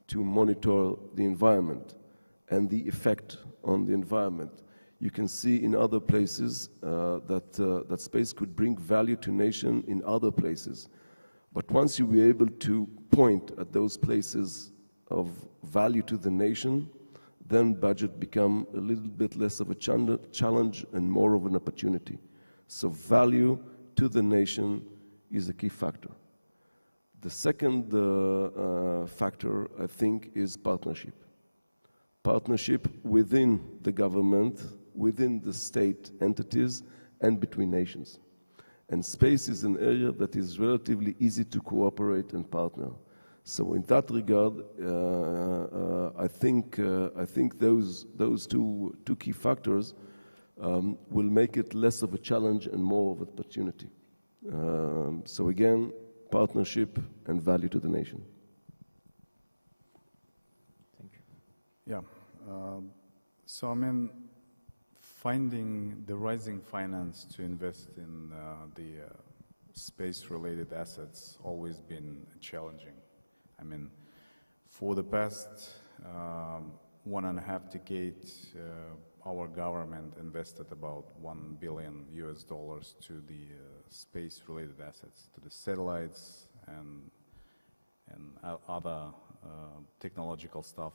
to monitor the environment and the effect on the environment. You can see in other places that space could bring value to nation in other places. But once you be able to point at those places of value to the nation, then budget become a little bit less of a challenge and more of an opportunity. So value to the nation is a key factor. The second factor, I think, is partnership. Partnership within the government, within the state entities, and between nations. And space is an area that is relatively easy to cooperate and partner. So in that regard, I think those two key factors will make it less of a challenge and more of an opportunity. So again, partnership and value to the nation. Thank you. Yeah. So I mean, finding the rising finance to invest in the space-related assets always been challenging. I mean, for the past 1.5 decades, our government invested about $1 billion to the space-related assets, to the satellites and other technological stuff.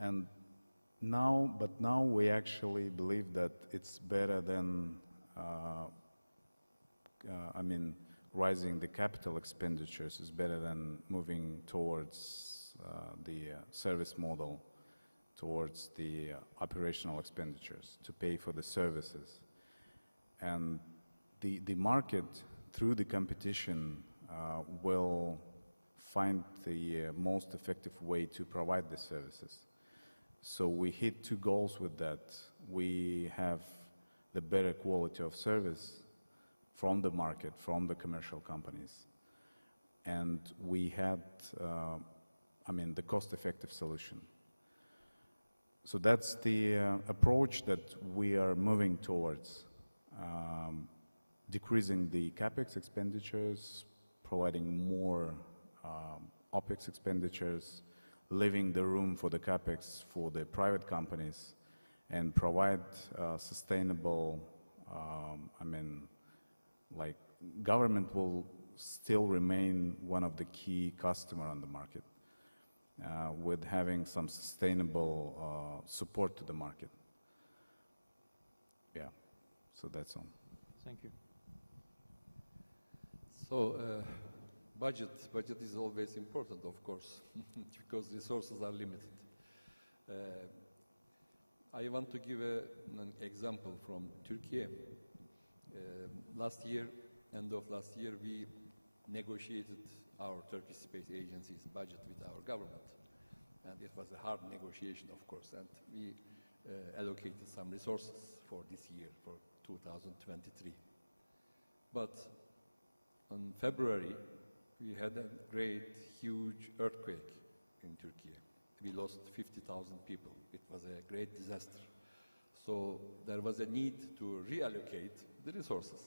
And now we actually believe that it's better than, I mean, rising the capital expenditures is better than moving towards the service model, towards the operational expenditures to pay for the services. And the market, through the competition, will find the most effective way to provide the services. So we hit two goals with that. We have the better quality of service from the market, from the commercial companies. And we had, I mean, the cost-effective solution. So that's the approach that we are moving towards, decreasing the CapEx expenditures, providing more OpEx expenditures, leaving the room for the CapEx for the private companies, and provide sustainable, I mean, like government will still remain one of the key customer on the market, with having some sustainable support to the market. Yeah, so that's all. Thank you. So, budget is always important, of course, because resources are limited. I want to give an example from Turkey. End of last year, we negotiated our Turkish Space Agency's budget with our government. And it was a hard negotiation, of course, and we allocated some resources for this year, for 2023. But in February, we had a great, huge earthquake in Turkey. We lost 50,000 people. It was a great disaster. So there was a need to reallocate the resources.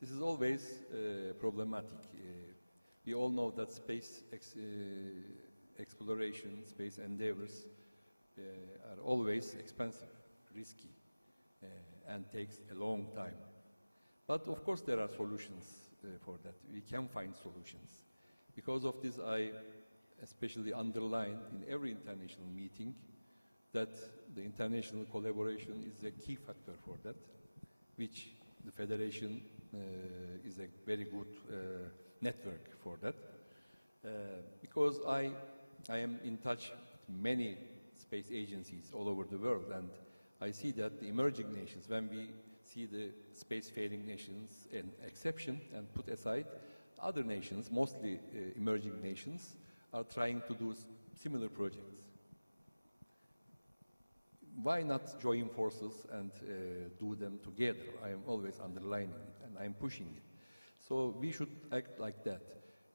This is always problematic. We all know that space exploration, space endeavors are always expensive, risky, and takes a long time. But of course there are solutions for that. We can find solutions. Because of this, I especially underline in every international meeting that the international collaboration is a key factor for that, which the Federation is a very good network for that. Because I am in touch with many space agencies all over the world, and I see that the emerging nations, when we see the spacefaring nations an exception and put aside, other nations, mostly emerging nations, are trying to do similar projects. Why not join forces and do them together? I am always underlining it and I am pushing it. So we should act like that.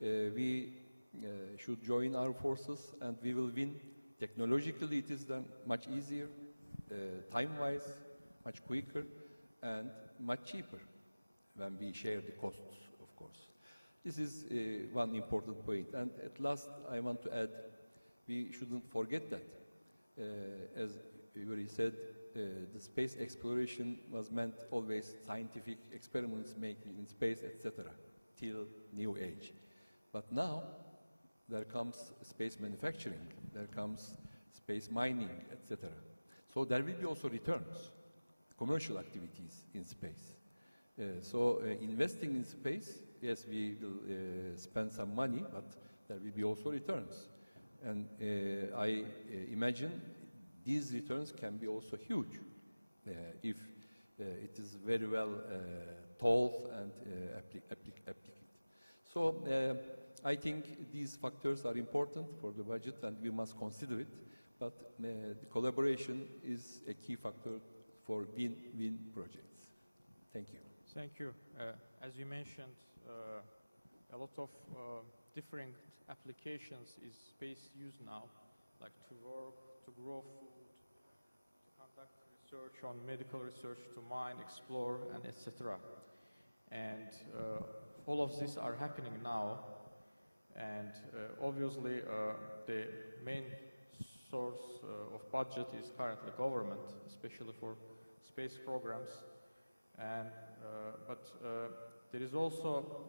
We should join our forces and we will win. Technologically it is done much easier, time-wise, much quicker, and much cheaper when we share the costs, of course. This is one important point. And at last, I want to add, we shouldn't forget that. As Yuri said, the space exploration was meant always scientific experiments making in space, etc., till new age. But now, there comes space manufacturing, there comes space mining, etc. So there will be also returns, commercial activities in space. So investing in space, yes, we will spend some money, but there will be also returns. And I imagine these returns can be also huge if it is very well thought and applied. So I think these factors are important for the budget and we must consider it, but the collaboration is a key factor for win-win projects. Thank you. Thank you. As you mentioned, a lot of different applications is space used now, like to work, to grow food, to conduct research on medical research, to mine, explore, and etc. And all of these are happening now. And obviously, the main source of budget is currently government, especially for space programs. And, but there is also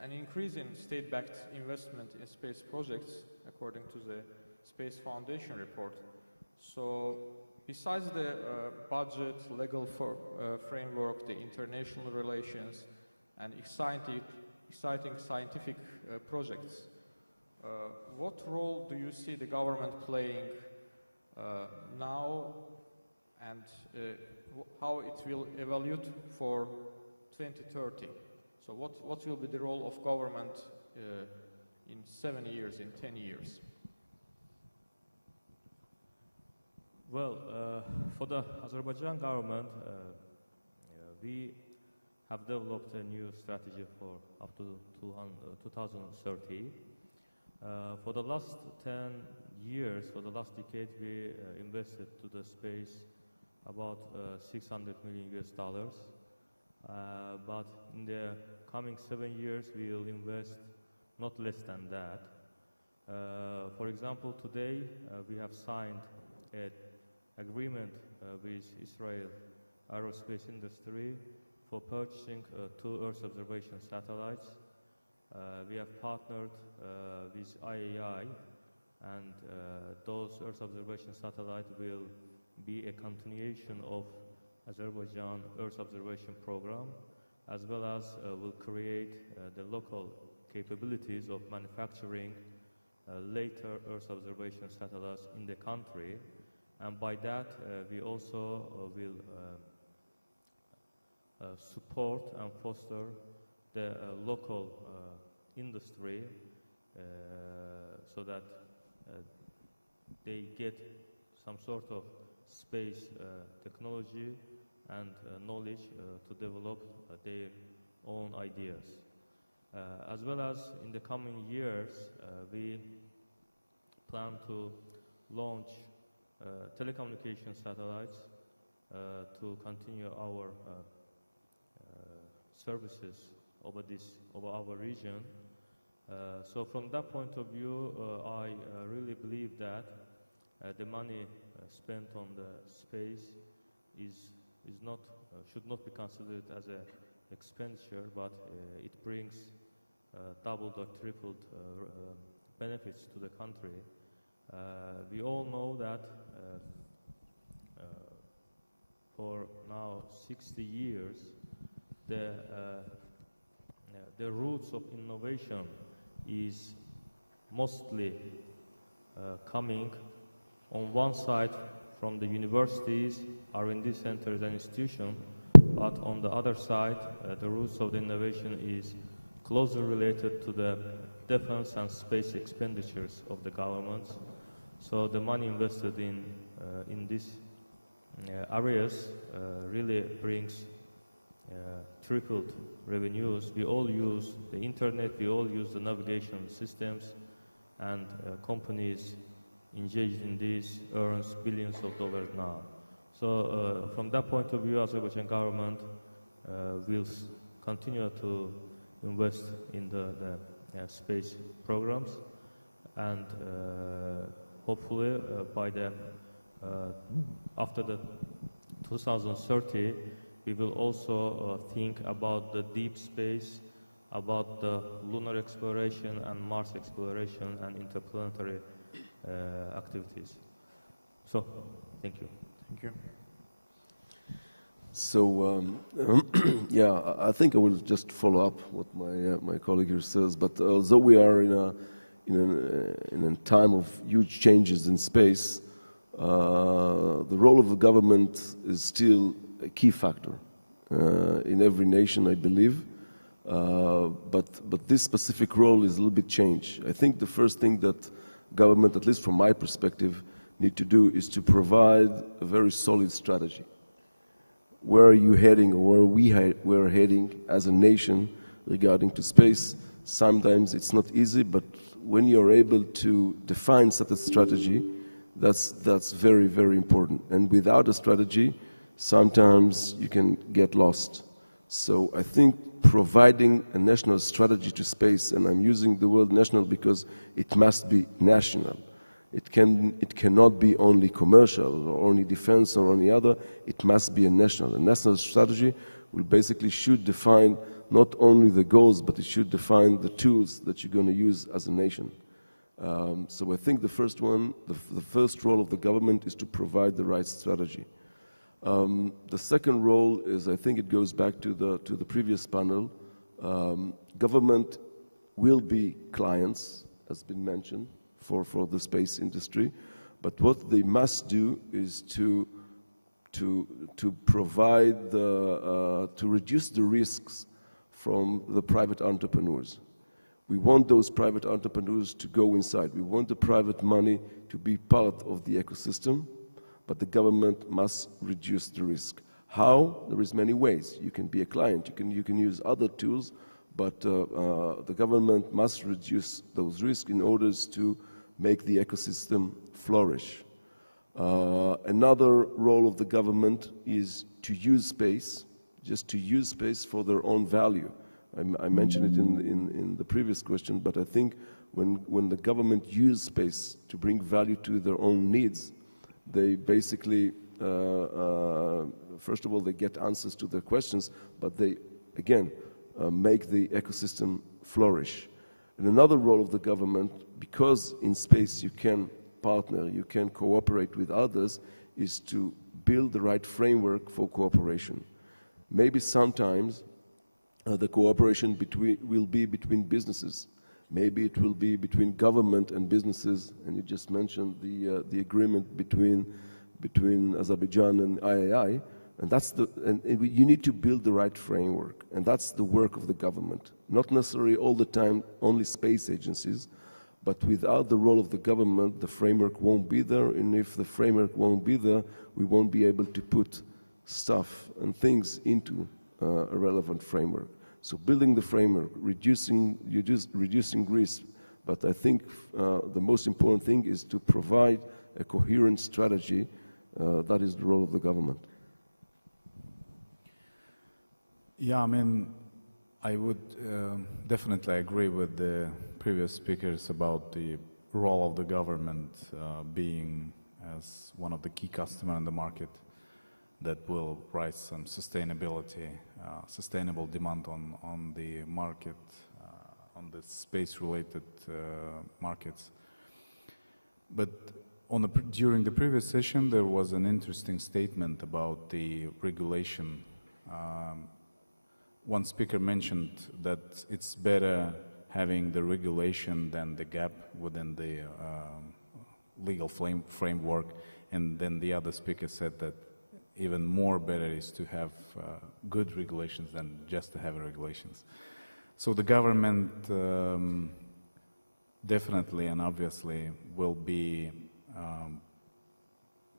an increase in state-backed investment in space projects, according to the Space Foundation report. So, besides the budget, legal framework, the international relations, and exciting scientific projects, what role do you see the government playing now, and how it will evaluate for 2030? So what will be the role of government in 7 years, in 10 years? Well, for the Azerbaijan government, we have developed a new strategy for up to 2030. For the last 10 years, for the last decade, we invested to the space about $600 million US. But in the coming 7 years, we will invest not less than that. For example, today we have signed an agreement with Israel aerospace industry for purchasing 2 Earth observation satellites. We have partnered with IAI, and those Earth observation satellites will be a continuation of Azerbaijan Earth observation program, as well as will create the local capabilities of manufacturing later Earth observation satellites in the country. And by that, we also will support and foster the local industry so that they get some sort of space technology and knowledge to develop their own ideas. As well as in the coming years, we plan to launch telecommunication satellites to continue our services over our region. So from that point of view, I really believe that the money spent on the space should not be considered as an expenditure, but it brings doubled or tripled benefits to the country. We all know that for now 60 years, the roots of innovation is mostly coming on one side from the universities, R&D centers and institutions, but on the other side, the roots of the innovation is closely related to the defense and space expenditures of the governments. So the money invested in these areas really brings tripled revenues. We all use the internet, we all use the navigation systems, and companies engaged in these earns billions of dollars now. So from that point of view, Azerbaijan government will continue to invest in the space programs, and hopefully by the after the 2030, we will also think about the deep space, about the lunar exploration and Mars exploration and interplanetary activities. So, thank you. Thank you. So, yeah, I think I will just follow up what my colleague here says. But although we are in a time of huge changes in space, the role of the government is still a key factor in every nation, I believe. But this specific role is a little bit changed. I think the first thing that government, at least from my perspective, need to do is to provide a very solid strategy. Where are you heading, or where we're heading as a nation regarding to space? Sometimes it's not easy, but when you're able to define such a strategy, that's very, very important. And without a strategy, sometimes you can get lost. So I think providing a national strategy to space, and I'm using the word national because it must be national. It cannot be only commercial or only defense or any other. It must be a national. A national strategy will basically should define not only the goals, but it should define the tools that you're going to use as a nation. So I think the first one, the first role of the government is to provide the right strategy. The second role is, I think it goes back to the previous panel. Government will be clients, has been mentioned, for the space industry, but what they must do is to provide to reduce the risks from the private entrepreneurs. We want those private entrepreneurs to go inside. We want the private money to be part of the ecosystem, but the government must reduce the risk. How? There is many ways. You can be a client, you can use other tools, but the government must reduce those risks in order to make the ecosystem flourish. Another role of the government is to use space, just to use space for their own value. I mentioned it in the previous question, but I think when the government uses space to bring value to their own needs, they basically, first of all, they get answers to their questions, but they, again, make the ecosystem flourish. And another role of the government, because in space you can partner, you can cooperate with others, is to build the right framework for cooperation. Maybe sometimes the cooperation will be between businesses. Maybe it will be between government and businesses, and you just mentioned the agreement between Azerbaijan and IAI, and you need to build the right framework, and that's the work of the government. Not necessarily all the time only space agencies, but without the role of the government, the framework won't be there, and if the framework won't be there, we won't be able to put stuff and things into a relevant framework. So building the framework, reducing risk, but I think the most important thing is to provide a coherent strategy. That is the role of the government. Yeah, I mean, I would definitely agree with the previous speakers about the role of the government being as one of the key customers in the market that will rise some sustainability, sustainable demand on the market, on the space-related markets. But during the previous session, there was an interesting statement about the regulation. One speaker mentioned that it's better having the regulation than the gap within the legal framework, and then the other speaker said that even more better is to have good regulations than just to have regulations. So the government definitely and obviously will be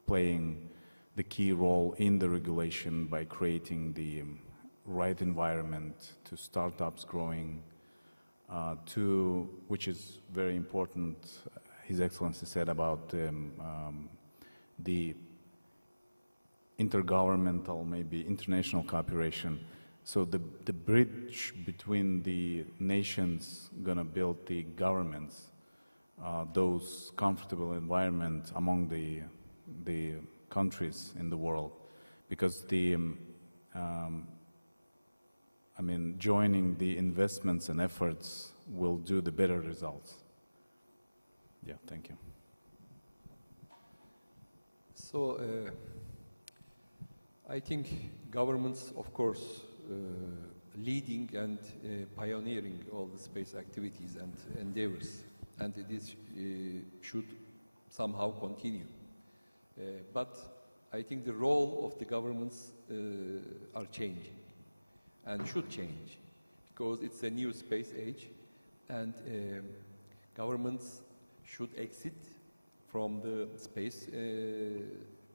playing the key role in the regulation by creating the right environment to startups growing, which is very important, His Excellency said about the intergovernmental, maybe international cooperation. So the bridge between the nations gonna build the governments, those comfortable environment among the countries in the world, because I mean, joining the investments and efforts will do the better results. Yeah, thank you. So, I think governments, of course, leading and pioneering all the space activities and endeavors, and this should somehow continue. But I think the role of the governments are changing and should change, because it's a new space age, and governments should exit from the space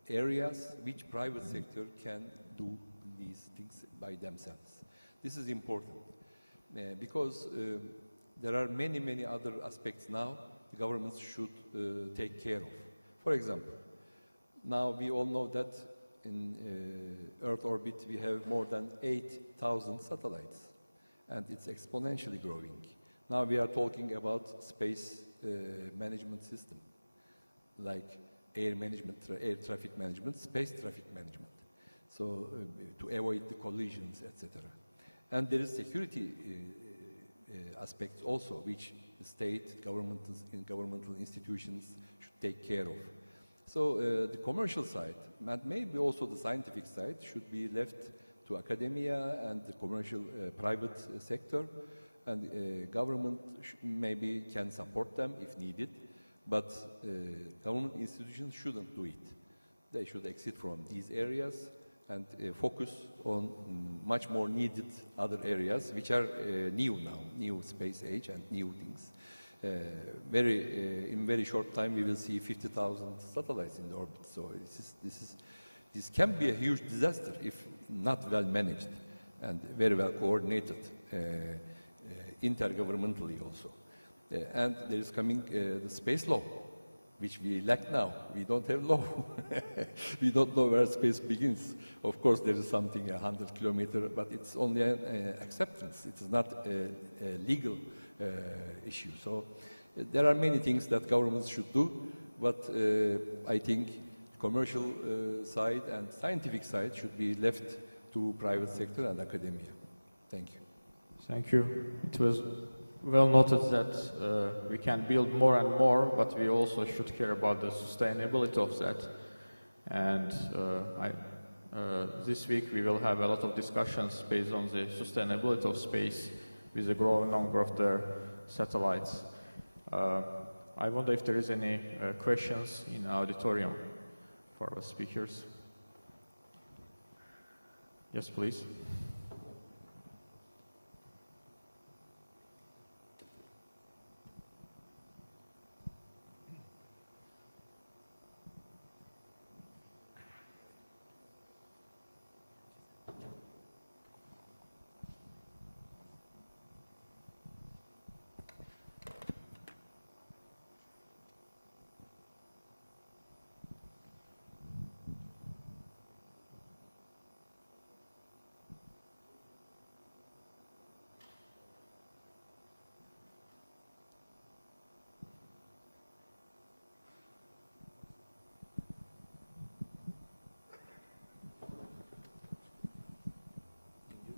areas which private sector can do these things by themselves. This is important because there are many other aspects now the governments should take care of. For example, now we all know that in Earth orbit we have more than 8,000 satellites, and it's exponentially growing. Now we are talking about space management system, like air management, air traffic management, space traffic management, so to avoid the collisions, etc. And there is security aspects also, which the state, governmental institutions should take care of. So the commercial side, and maybe also the scientific side, should be left to academia and the commercial private sector, and government maybe can support them if needed, but government institutions shouldn't do it. They should exit from these areas and focus on much more needed other areas, which are new now, new space age and new things. In very short time, we will see 50,000 satellites in the orbit. So this can be a huge disaster if not well managed and very well coordinated intergovernmentally also. And there is coming the space law, which we lack now. We don't have law. We don't know where space begins. Of course, there is something 100 kilometers, but it's only an acceptance. It is not a legal issue. So there are many things that governments should do, but I think commercial side and scientific side should be left to private sector and academia. Thank you. Thank you. It was well noted that we can build more and more, but we also should care about the sustainability of that. And this week we will have a lot of discussions based on the sustainability of space with a growing number of their satellites. I wonder if there is any questions in the auditorium for our speakers. Yes, please.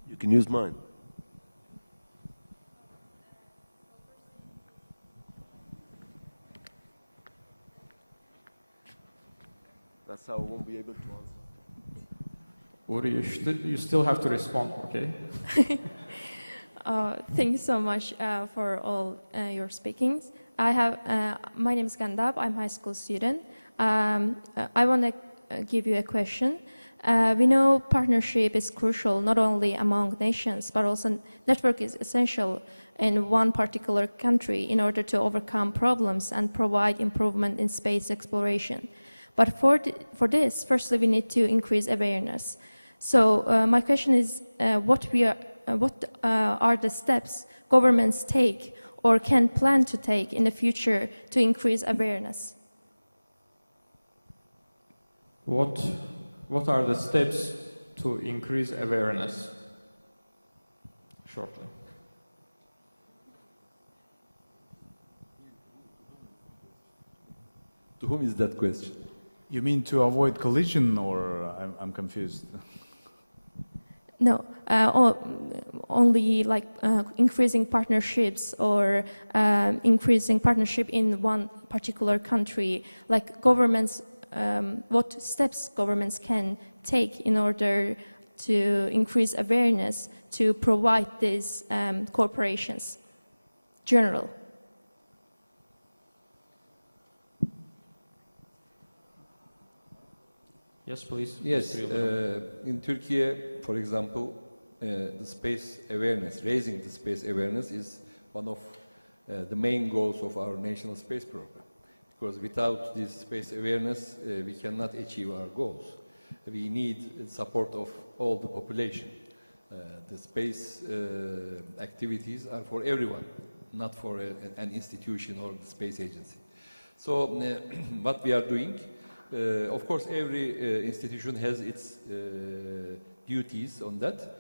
You can use mine. That's how I won't be able to answer. Uri, you still have to respond, okay? Thank you so much for all your speakings. My name is Gandab. I'm a high school student. I want to give you a question. We know partnership is crucial not only among nations, but also network is essential in one particular country in order to overcome problems and provide improvement in space exploration. But for this, firstly, we need to increase awareness. So my question is, what are the steps governments take or can plan to take in the future to increase awareness? What are the steps to increase awareness? Shortly. To whom is that question? You mean to avoid collision, or I'm confused? No, only like increasing partnerships or increasing partnership in one particular country, like governments. What steps governments can take in order to increase awareness to provide these corporations, general? Yes, please. Yes, in Turkey, for example, the space awareness, raising the space awareness is one of the main goals of our national space program. Because without this space awareness, we cannot achieve our goals. We need support of all the population. The space activities are for everyone, not for an institution or the space agency. So what we are doing, of course, every institution has its duties on that,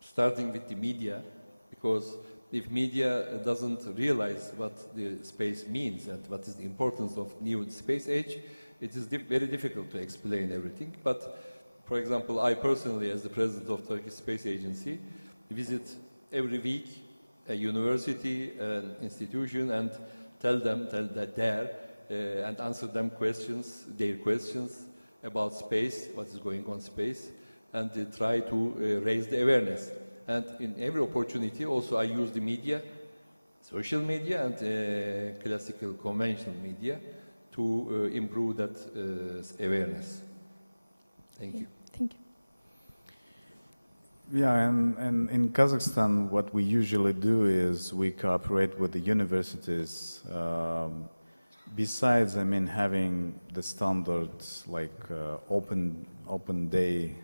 starting with the media, because if media doesn't realize what the space means and what is the importance of new space age, it is very difficult to explain everything. But, for example, I personally, as the president of Turkish Space Agency, visit every week a university, an institution, and tell that there and answer them their questions about space, what is going on in space, and try to raise the awareness. And in every opportunity, also I use the media, social media and classical conventional media to improve that awareness. Thank you. Thank you. Yeah, and in Kazakhstan, what we usually do is we cooperate with the universities. Besides, having the standards like open day,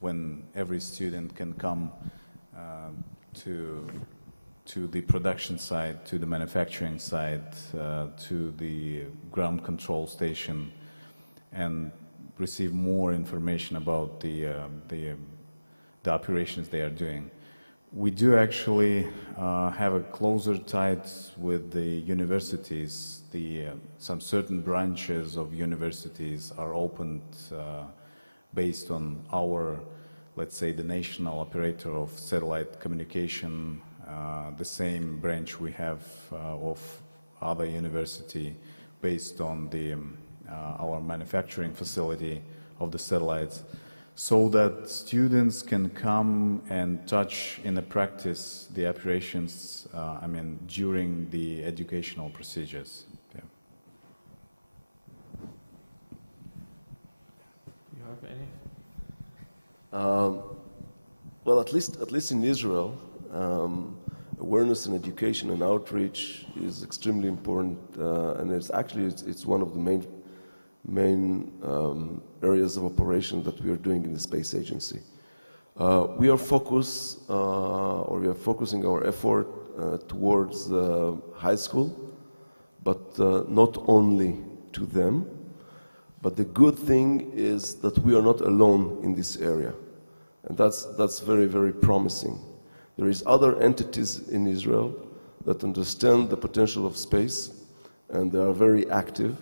when every student can come to the production site, to the manufacturing site, to the ground control station, and receive more information about the operations they are doing. We do actually have a closer ties with the universities. Some certain branches of universities are opened based on our, let's say, the national operator of satellite communication, the same branch we have of other university based on the, our manufacturing facility of the satellites, so that students can come and touch in the practice the operations, I mean, during the educational procedures. Yeah. Do you have any? Well, at least in Israel, awareness and education and outreach is extremely important, and it's one of the main areas of operation that we are doing in the space agency. We are focusing our effort towards high school, but not only to them. But the good thing is that we are not alone in this area, and that's very, very promising. There is other entities in Israel that understand the potential of space, and they are very active.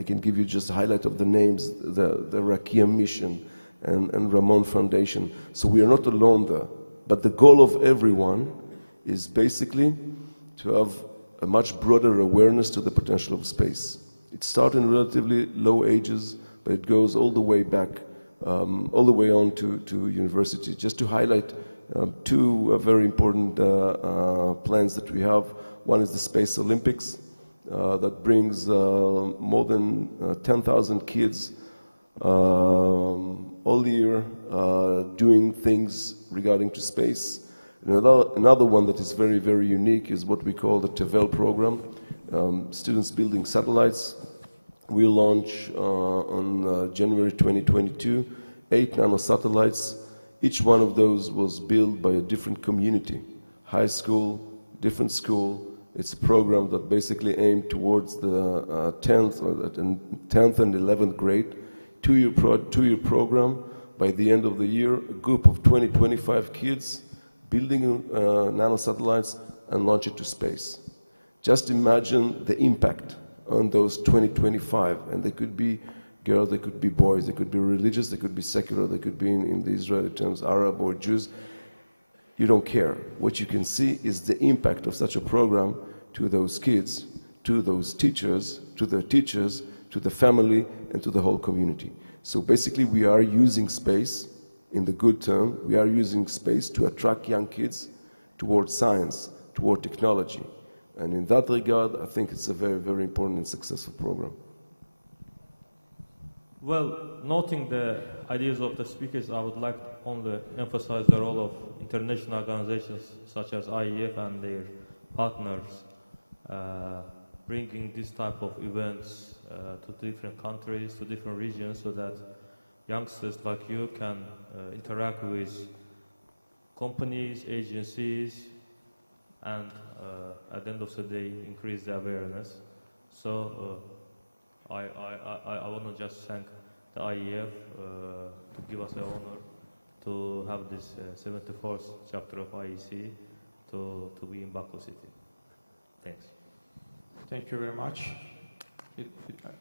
I can give you just a highlight of the names, the Rakia Mission and Ramon Foundation. So we are not alone there. But the goal of everyone is basically to have a much broader awareness to the potential of space. It starts in relatively low ages, but it goes all the way back, all the way on to university. Just to highlight two very important plans that we have. One is the Space Olympics, that brings more than 10,000 kids all year doing things regarding to space. Another one that is very, very unique is what we call the TEVEL program, students building satellites. We launch on January 2022, 8 nanosatellites. Each one of those was built by a different community, high school, different school. It's a program that basically aimed towards the 10th and 11th grade, two-year program. By the end of the year, a group of 25 kids building nanosatellites and launch it to space. Just imagine the impact on those 25, and they could be girls, they could be boys, they could be religious, they could be secular, they could be in the Israeli terms Arab or Jews. You don't care. What you can see is the impact of such a program to those kids, to those teachers, to their teachers, to the family, and to the whole community. So basically we are using space, in the good term, we are using space to attract young kids towards science, toward technology. And in that regard, I think it's a very, very important and successful program. Well, noting the ideas of the speakers, I would like to only emphasize the role of international organizations such as IAF and their partners, bringing this type of events to different countries, to different regions, so that youngsters like you can interact with companies, agencies, and at the end of the day, increase the awareness. So I want to just thank the IAF to give us the honor to have this 74th chapter of IAC to be in Baku City. Thanks. Thank you very much.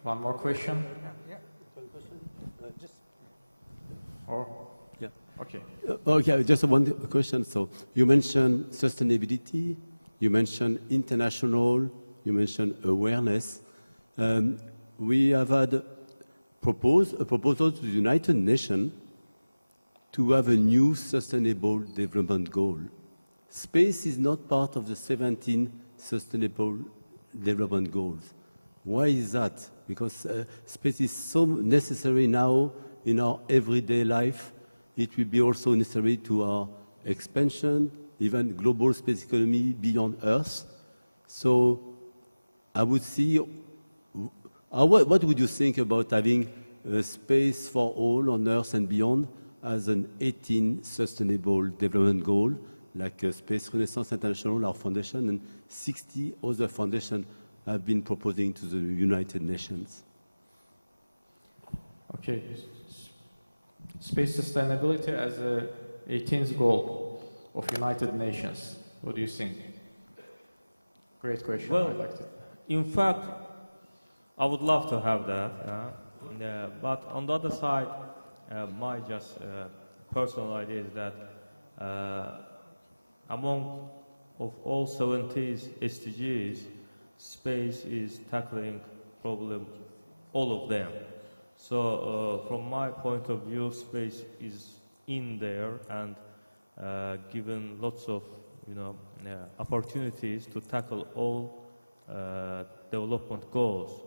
One more question? Yeah. One question. Just. Or? Yeah. Okay. Okay, just one question. So you mentioned sustainability, you mentioned international, you mentioned awareness. We have had a proposal to the United Nations to have a new sustainable development goal. Space is not part of the 17 sustainable development goals. Why is that? Because space is so necessary now in our everyday life. It will be also necessary to our expansion, even global space economy beyond Earth. So I would see, what would you think about having a space for all on Earth and beyond as an 18 sustainable development goal, like Space Renaissance International, our foundation, and 60 other foundations have been proposing to the United Nations? Okay. Space sustainability as a 18th goal of United Nations. What do you think? Great question. Well, I liked it. In fact, I would love to have that. But on the other side, my just personal idea is that among of all 70 SDGs, space is tackling problem, all of them. So from my point of view, space is in there and given lots of opportunities to tackle all development goals.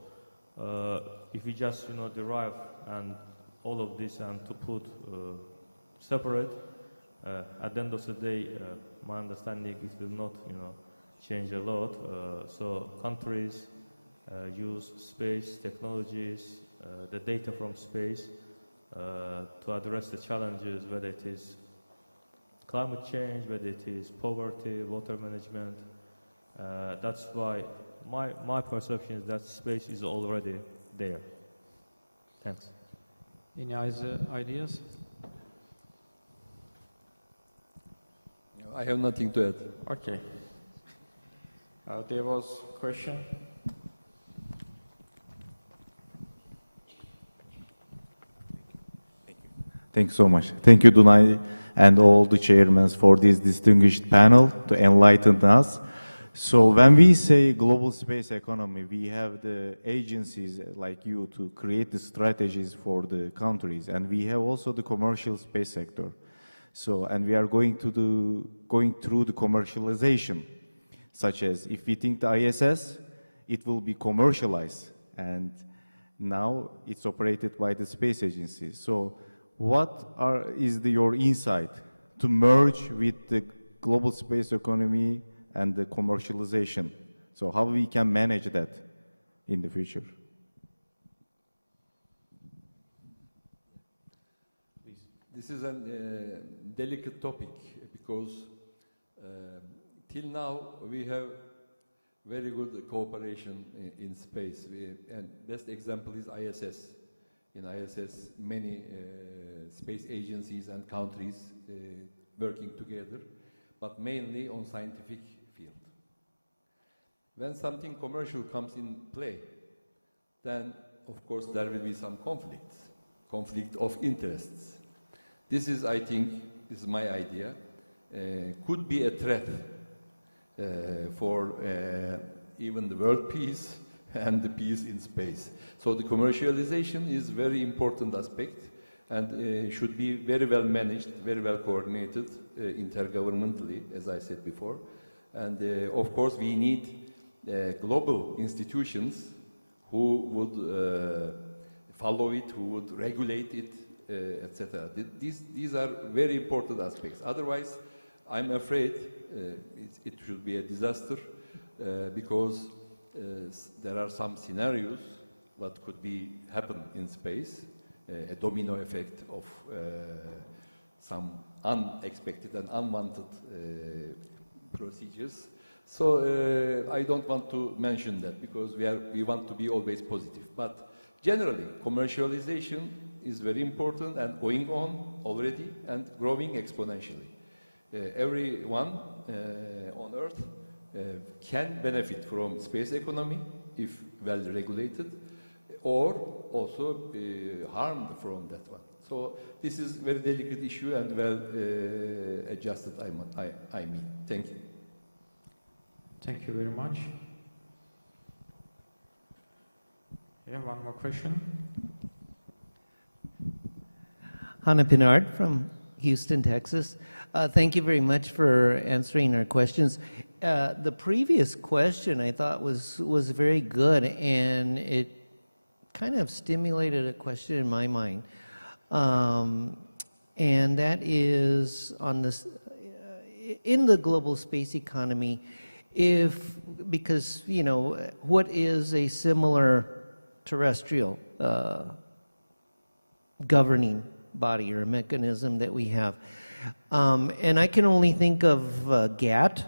If we just derive and all of this and to put separate, at the end of the day, my understanding it will not change a lot. So countries use space technologies, the data from space to address the challenges, whether it is climate change, whether it is poverty, water management. That's why my perception is that space is already there. Thanks. Any ideas? I have nothing to add. Okay. There was a question. Thank you so much. Thank you, Dunay, and all the chairmen for this distinguished panel to enlighten us. So when we say global space economy, we have the agencies like you to create the strategies for the countries, and we have also the commercial space sector. So, and we are going through the commercialization, such as if we think the ISS, it will be commercialized, and now it's operated by the space agencies. So what is your insight to merge with the global space economy and the commercialization? So how we can manage that in the future? This is a delicate topic because till now we have very good cooperation in space. And best example is ISS. In ISS, many space agencies and countries working together, but mainly on scientific field. When something commercial comes in play, then of course there will be some conflict of interests. This is, I think, is my idea, could be a threat for even the world peace and the peace in space. So the commercialization is very important aspect and should be very well managed, very well coordinated intergovernmentally, as I said before. And of course we need global institutions who would follow it, who would regulate it, etc. These are very important aspects. Otherwise, I'm afraid it should be a disaster because there are some scenarios what could happen in space, a domino effect of some unexpected and unwanted procedures. So I don't want to mention that because we want to be always positive. But generally, commercialization is very important and going on already and growing exponentially. Everyone on Earth can benefit from space economy if well regulated, or also harmed from that one. So this is a very delicate issue and well adjusted, I mean. Thank you. Thank you very much. Yeah, one more question. Hannah Pinard from Houston, Texas. Thank you very much for answering our questions. The previous question I thought was very good, and it kind of stimulated a question in my mind. And that is on this, in the global space economy, because, you know, what is a similar terrestrial governing body or mechanism that we have? And I can only think of GATT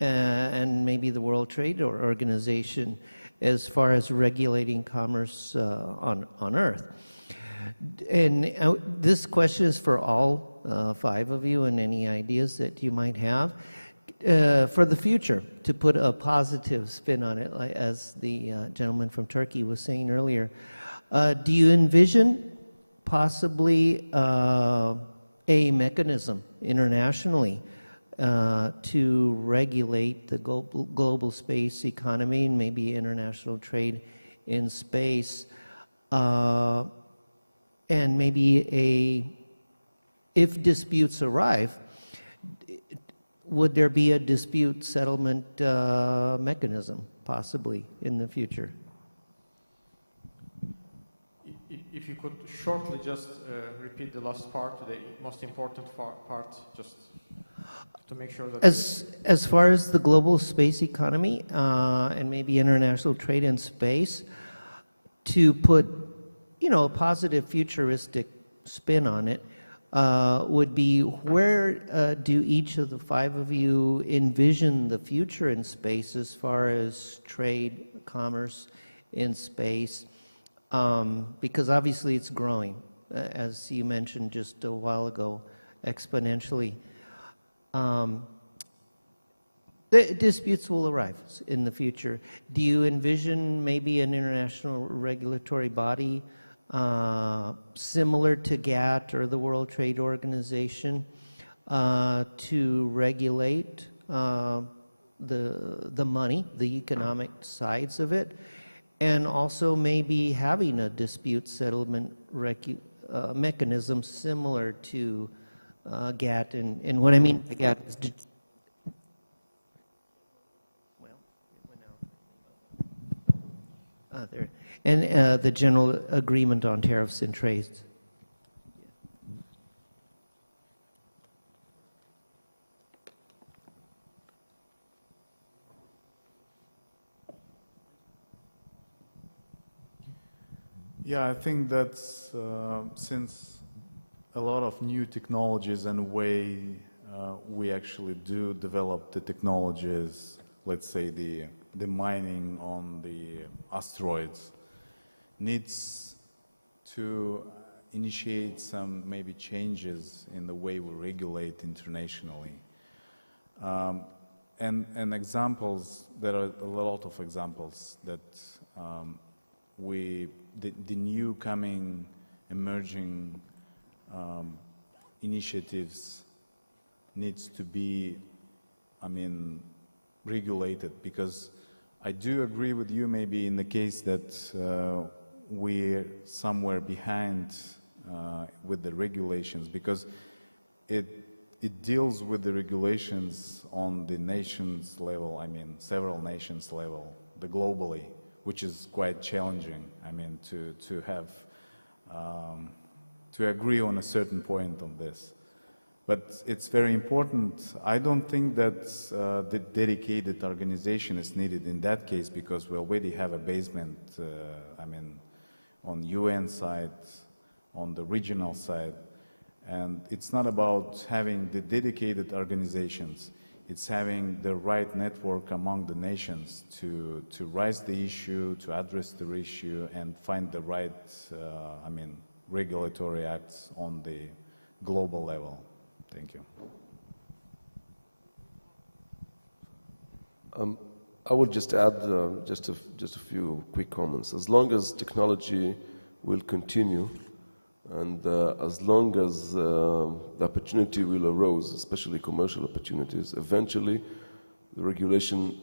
and maybe the World Trade Organization as far as regulating commerce on Earth. And this question is for all 5 of you, and any ideas that you might have for the future, to put a positive spin on it, like as the gentleman from Turkey was saying earlier. Do you envision possibly a mechanism internationally to regulate the global space economy and maybe international trade in space, and maybe if disputes arrive, would there be a dispute settlement mechanism possibly in the future? If you could shortly just repeat the last part, the most important part, just to make sure that... As far as the global space economy and maybe international trade in space, to put, you know, a positive futuristic spin on it, would be where do each of the five of you envision the future in space as far as trade, commerce in space? Because obviously it's growing, as you mentioned just a while ago, exponentially. The disputes will arise in the future. Do you envision maybe an international regulatory body similar to GATT or the World Trade Organization to regulate the money, the economic sides of it, and also maybe having a dispute settlement mechanism similar to GATT? And what I mean by GATT is there. And the general agreement on tariffs and trades. Yeah, I think that since a lot of new technologies and way we actually do develop the technologies, let's say the mining on the asteroids, needs to initiate some maybe changes in the way we regulate internationally. And examples, there are a lot of examples that the new coming emerging initiatives needs to be, I mean, regulated, because I do agree with you maybe in the case that we're somewhere behind with the regulations, because it deals with the regulations on the nations level, I mean several nations level, the globally, which is quite challenging, I mean to have to agree on a certain point on this. But it's very important. I don't think that the dedicated organization is needed in that case, because we already have a basement, I mean, on UN side, on the regional side. And it's not about having the dedicated organizations. It's having the right network among the nations to raise the issue, to address the issue, and find the right, I mean, regulatory acts on the global level. Thank you. I would just add just a few quick comments. As long as technology will continue, and as long as the opportunity will arise, especially commercial opportunities, eventually the regulation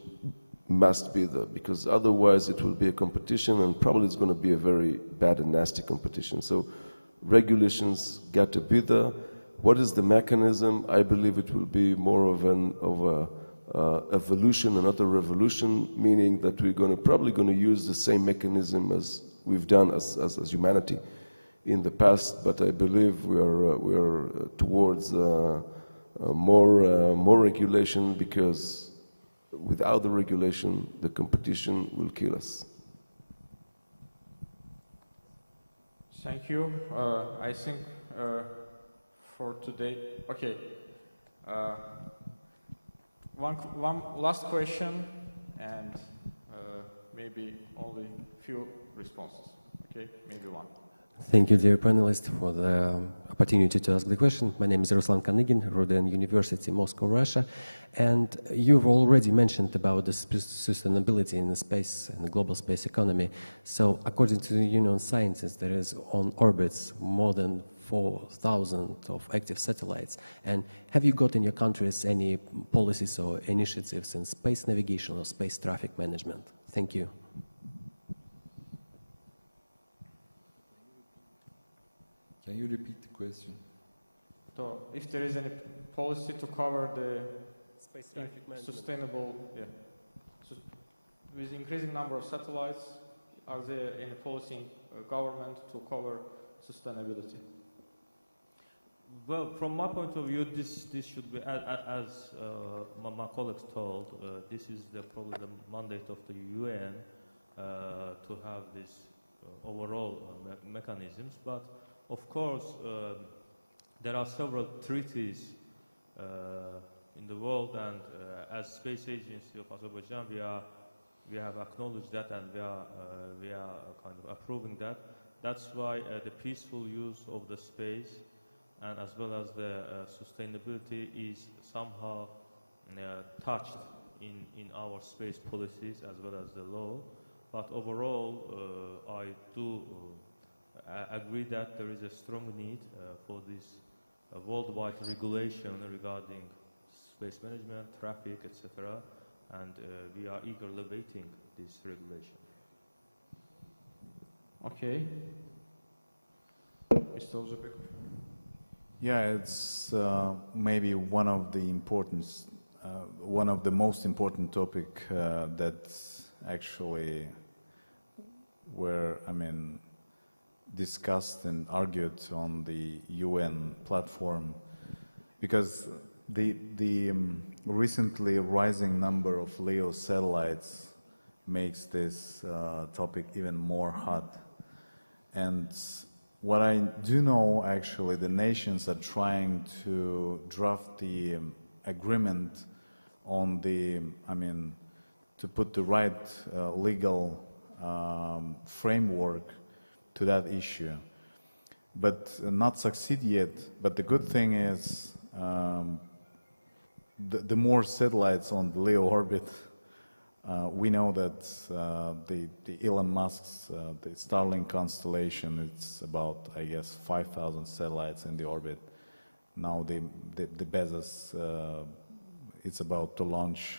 must be there, because otherwise it will be a competition, and probably it's going to be a very bad and nasty competition. So regulations got to be there. What is the mechanism? I believe it will be more of an evolution and not a revolution, meaning that we're probably going to use the same mechanism as we've done as humanity in the past. But I believe we are towards more regulation, because without the regulation, the competition will kill us. Thank you. I think for today, okay. One last question, and maybe only few responses. Okay, maybe one. Thank you, dear panelists, for the opportunity to ask the question. My name is Ruslan Kanygin, Roden University, Moscow, Russia. And you've already mentioned about the sustainability in the space and the global space economy. So according to the Union Scientists, there is on orbits more than 4,000 of active satellites. And have you got in your countries any policies or initiatives in space navigation or space traffic management? Thank you. Can you repeat the question? So, if there is any policy to cover the Space traffic management. sustainable, with increasing number of satellites, are there any policy in government to cover sustainability? Well, from my point of view, this should be, as my colleagues told, this is probably the mandate of the UN to have this overall mechanisms. But of course, there are several treaties in the world, and as Space Agency of Azerbaijan, we have acknowledged that, and we are kind of approving that. That's why the peaceful use of the space and as well as the sustainability is somehow touched in our space policies as well as the law. But overall, I do agree that there is a strong need for this worldwide regulation regarding space management, traffic, etc. And we are eagerly awaiting this regulation. Okay. Mr. Ozebek. Yeah, it's maybe one of the most important topic that actually were, discussed and argued on the UN platform, because the recently rising number of LEO satellites makes this topic even more hot. And what I do know, actually, the nations are trying to draft the agreement on the, to put the right legal framework to that issue, but not succeed yet. But the good thing is, the more satellites on the LEO orbit, we know that the Elon Musk's the Starlink constellation, it's about, I guess, 5,000 satellites in the orbit. Now the Bezos, it's about to launch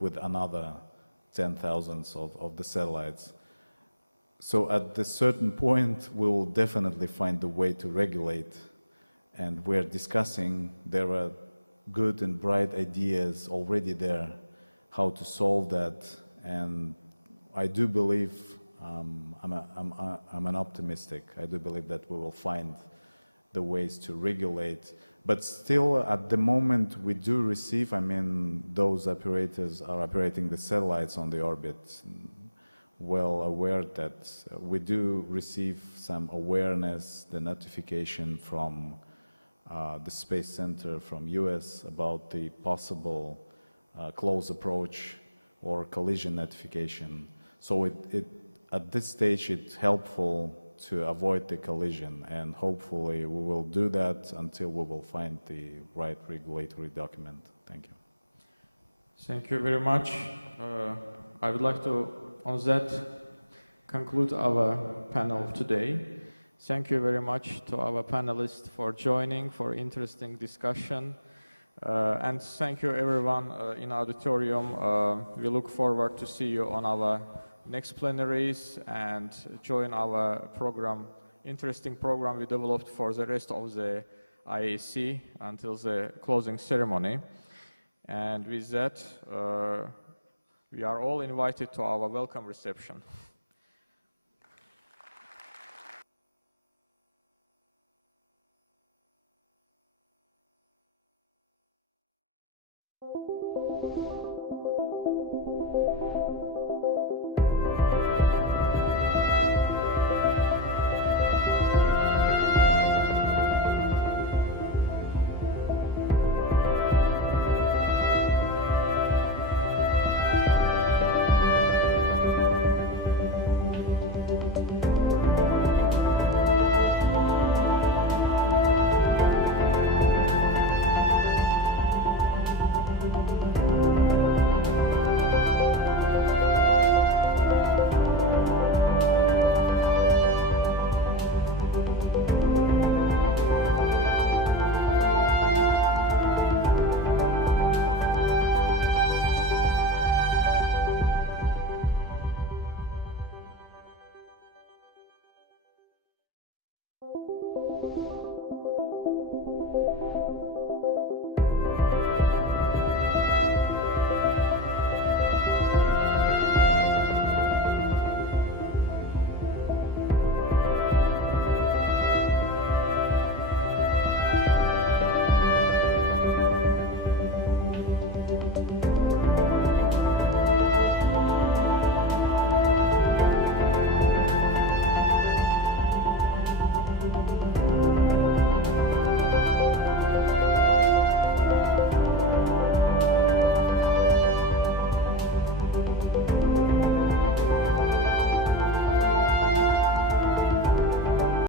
with another 10,000 of the satellites. So at a certain point, we will definitely find a way to regulate, and we're discussing, there are good and bright ideas already there, how to solve that. And I do believe, I'm an optimistic, I do believe that we will find the ways to regulate. But still, at the moment, we do receive, those operators are operating the satellites on the orbit, well aware that we do receive some awareness, the notification from the Space Center from US about the possible close approach or collision notification. So at this stage, it's helpful to avoid the collision, and hopefully we will do that until we will find the right regulatory document. Thank you. Thank you very much. I would like to, on that, conclude our panel today. Thank you very much to our panelists for joining, for interesting discussion. And thank you everyone in auditorium. We look forward to see you on our next plenaries and join our program, interesting program we developed for the rest of the IAC until the closing ceremony. And with that, we are all invited to our welcome reception. you.